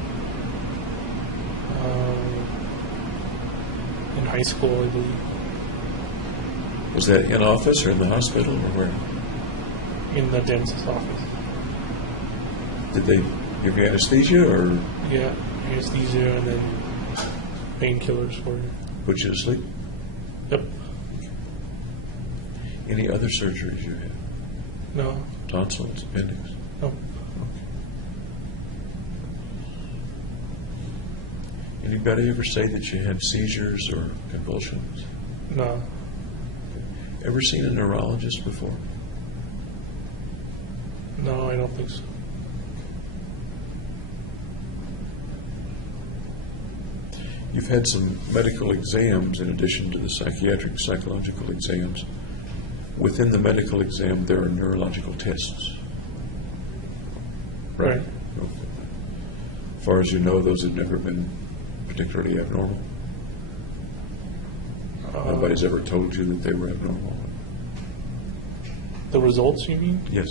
In high school, I believe. Was that in office or in the hospital or where? In the dentist's office. Did they give you anesthesia or Yeah, anesthesia and then painkillers for you. put you to sleep? Yep. Any other surgeries you had? No. Tonsils, appendix? No. Anybody ever say that you had seizures or convulsions? No. Ever seen a neurologist before? No, I don't think so. You've had some medical exams in addition to the psychiatric, psychological exams. Within the medical exam, there are neurological tests. Right. Okay. As far as you know, those have never been particularly abnormal? Nobody's ever told you that they were abnormal? The results, you mean? Yes.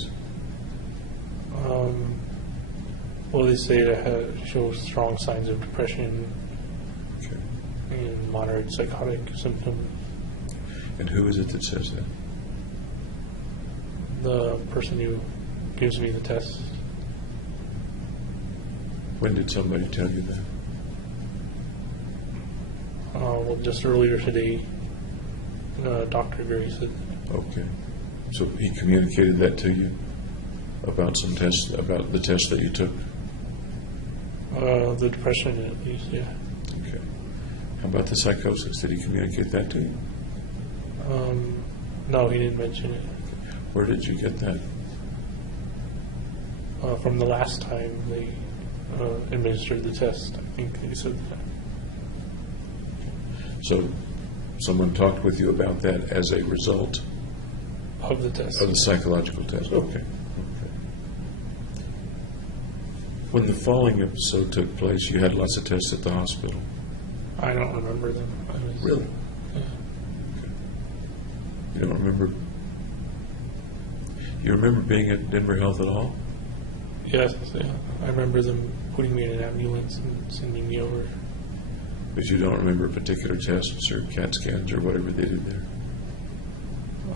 Well, they say it shows strong signs of depression Okay. and moderate psychotic symptoms. And who is it that says that? The person who gives me the test, When did somebody tell you that? well, just earlier today, Dr. Gray said, Okay. So he communicated that to you about some tests, about the test that you took? the depression at least, yeah. Okay. How about the psychosis? Did he communicate that to you? No, he didn't mention it. Where did you get that? From the last time they administered the test, I think they said that. So someone talked with you about that as a result Of the test. of the psychological test? Okay. When the falling episode took place, you had lots of tests at the hospital. I don't remember them. I was, Really? Yeah. You don't remember? You remember being at Denver Health at all? Yes, yeah. I remember them putting me in an ambulance and sending me over. But you don't remember particular tests or CAT scans or whatever they did there?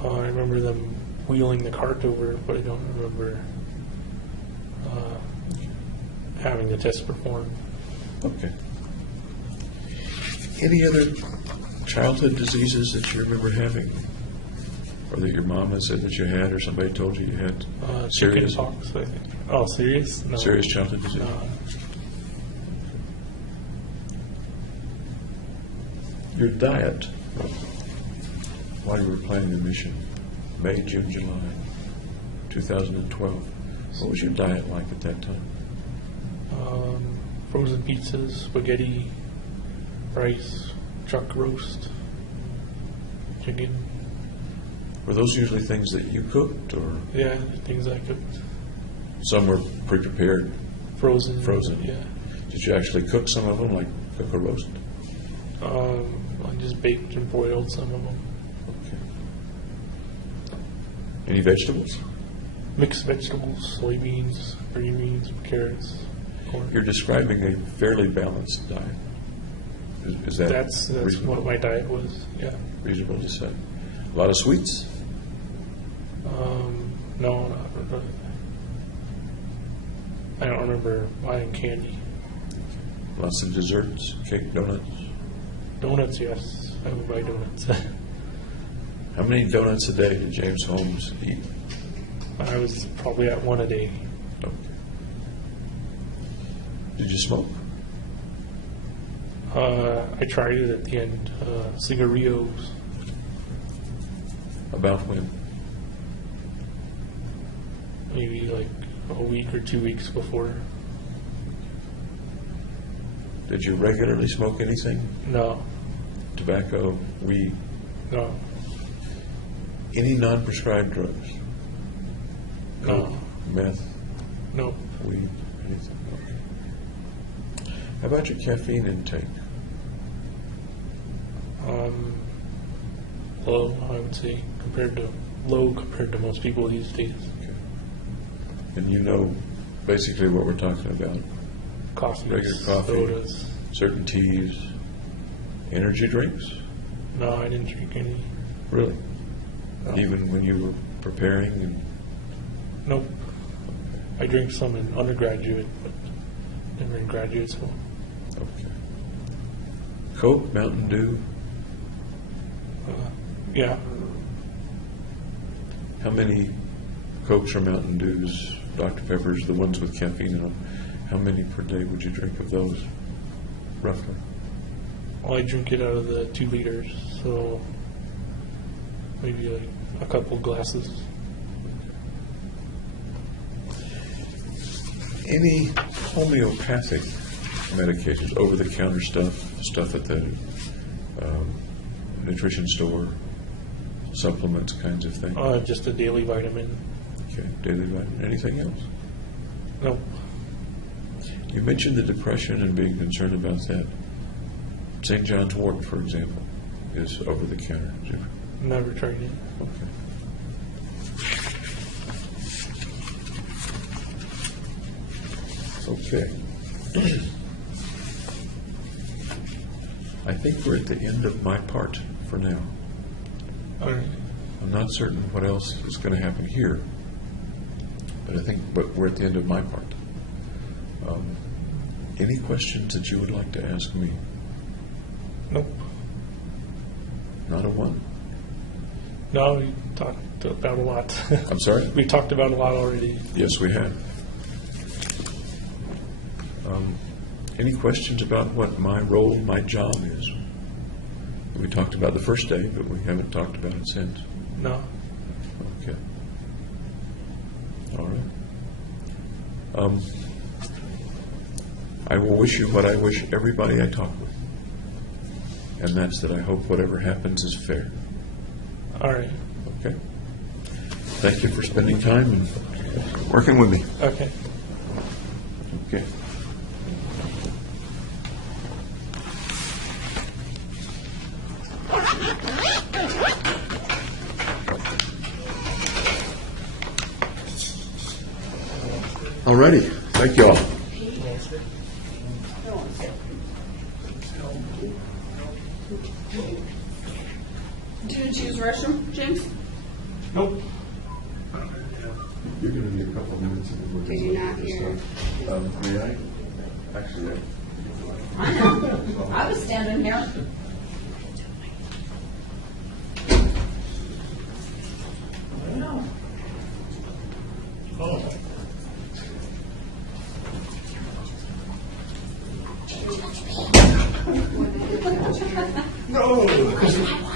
I remember them wheeling the cart over, but I don't remember having the test performed. Okay. Any other childhood diseases that you remember having? Or that your mama said that you had, or somebody told you you had? Chicken pox, I think. Oh, serious? No. Serious childhood disease? No. Your diet, while you were planning the mission, May, June, July 2012, what was your diet like at that time? Frozen pizzas, spaghetti, rice, chuck roast, chicken. Were those usually things that you cooked, or Yeah, things I cooked. some were pre-prepared? Frozen. Frozen. Yeah. Did you actually cook some of them, like cook a roast? I just baked and boiled some of them. Okay. Any vegetables? Mixed vegetables, soybeans, green beans, carrots, corn. You're describing a fairly balanced diet. Is that That's reasonable, what my diet was. Yeah. reasonable to say? A lot of sweets? No, not really. I don't remember buying candy. Lots of desserts, cake, donuts? Donuts, yes. I would buy donuts. How many donuts a day did James Holmes eat? I was probably at one a day. Okay. Did you smoke? I tried it at the end, cigarillos. About when? Maybe like a week or 2 weeks before. Did you regularly smoke anything? No, Tobacco, weed, no, any non-prescribed drugs? no, Meth, no. weed, anything? Okay. How about your caffeine intake? Low, I would say, low compared to most people these days. Okay. And you know basically what we're talking about. Coffee, Regular coffee. sodas. Certain teas, energy drinks? No, I didn't drink any. Really? No. Even when you were preparing? And Nope. I drank some in undergraduate, but never in graduate school. okay. Coke, Mountain Dew? Yeah, How many Cokes or Mountain Dews, Dr. Peppers, the ones with caffeine in them, how many per day would you drink of those, roughly? well, I drink it out of the 2 liters, so maybe like a couple glasses. Any homeopathic medications, over-the-counter stuff at the nutrition store, supplements kinds of things? Just a daily vitamin. Okay, daily vitamin. Anything else? Nope. You mentioned the depression and being concerned about that. St. John's wort, for example, is over-the-counter. Never tried it. Okay. Okay. I think we're at the end of my part for now. All right. I'm not certain what else is going to happen here, but we're at the end of my part. Any questions that you would like to ask me? Nope. Not a one. No, we talked about a lot. I'm sorry? We talked about a lot already. Yes, we have. Any questions about what my role, my job is? We talked about the first day, but we haven't talked about it since. No. Okay. All right. I will wish you what I wish everybody I talk with, and that's that I hope whatever happens is fair. All right. Okay? Thank you for spending time and working with me. Okay. Okay. All righty. Thank you all. Did you use restroom, James? Nope. You're going to need a couple of minutes. Did you not hear? May I? Actually, I know. I was standing here. I know. No.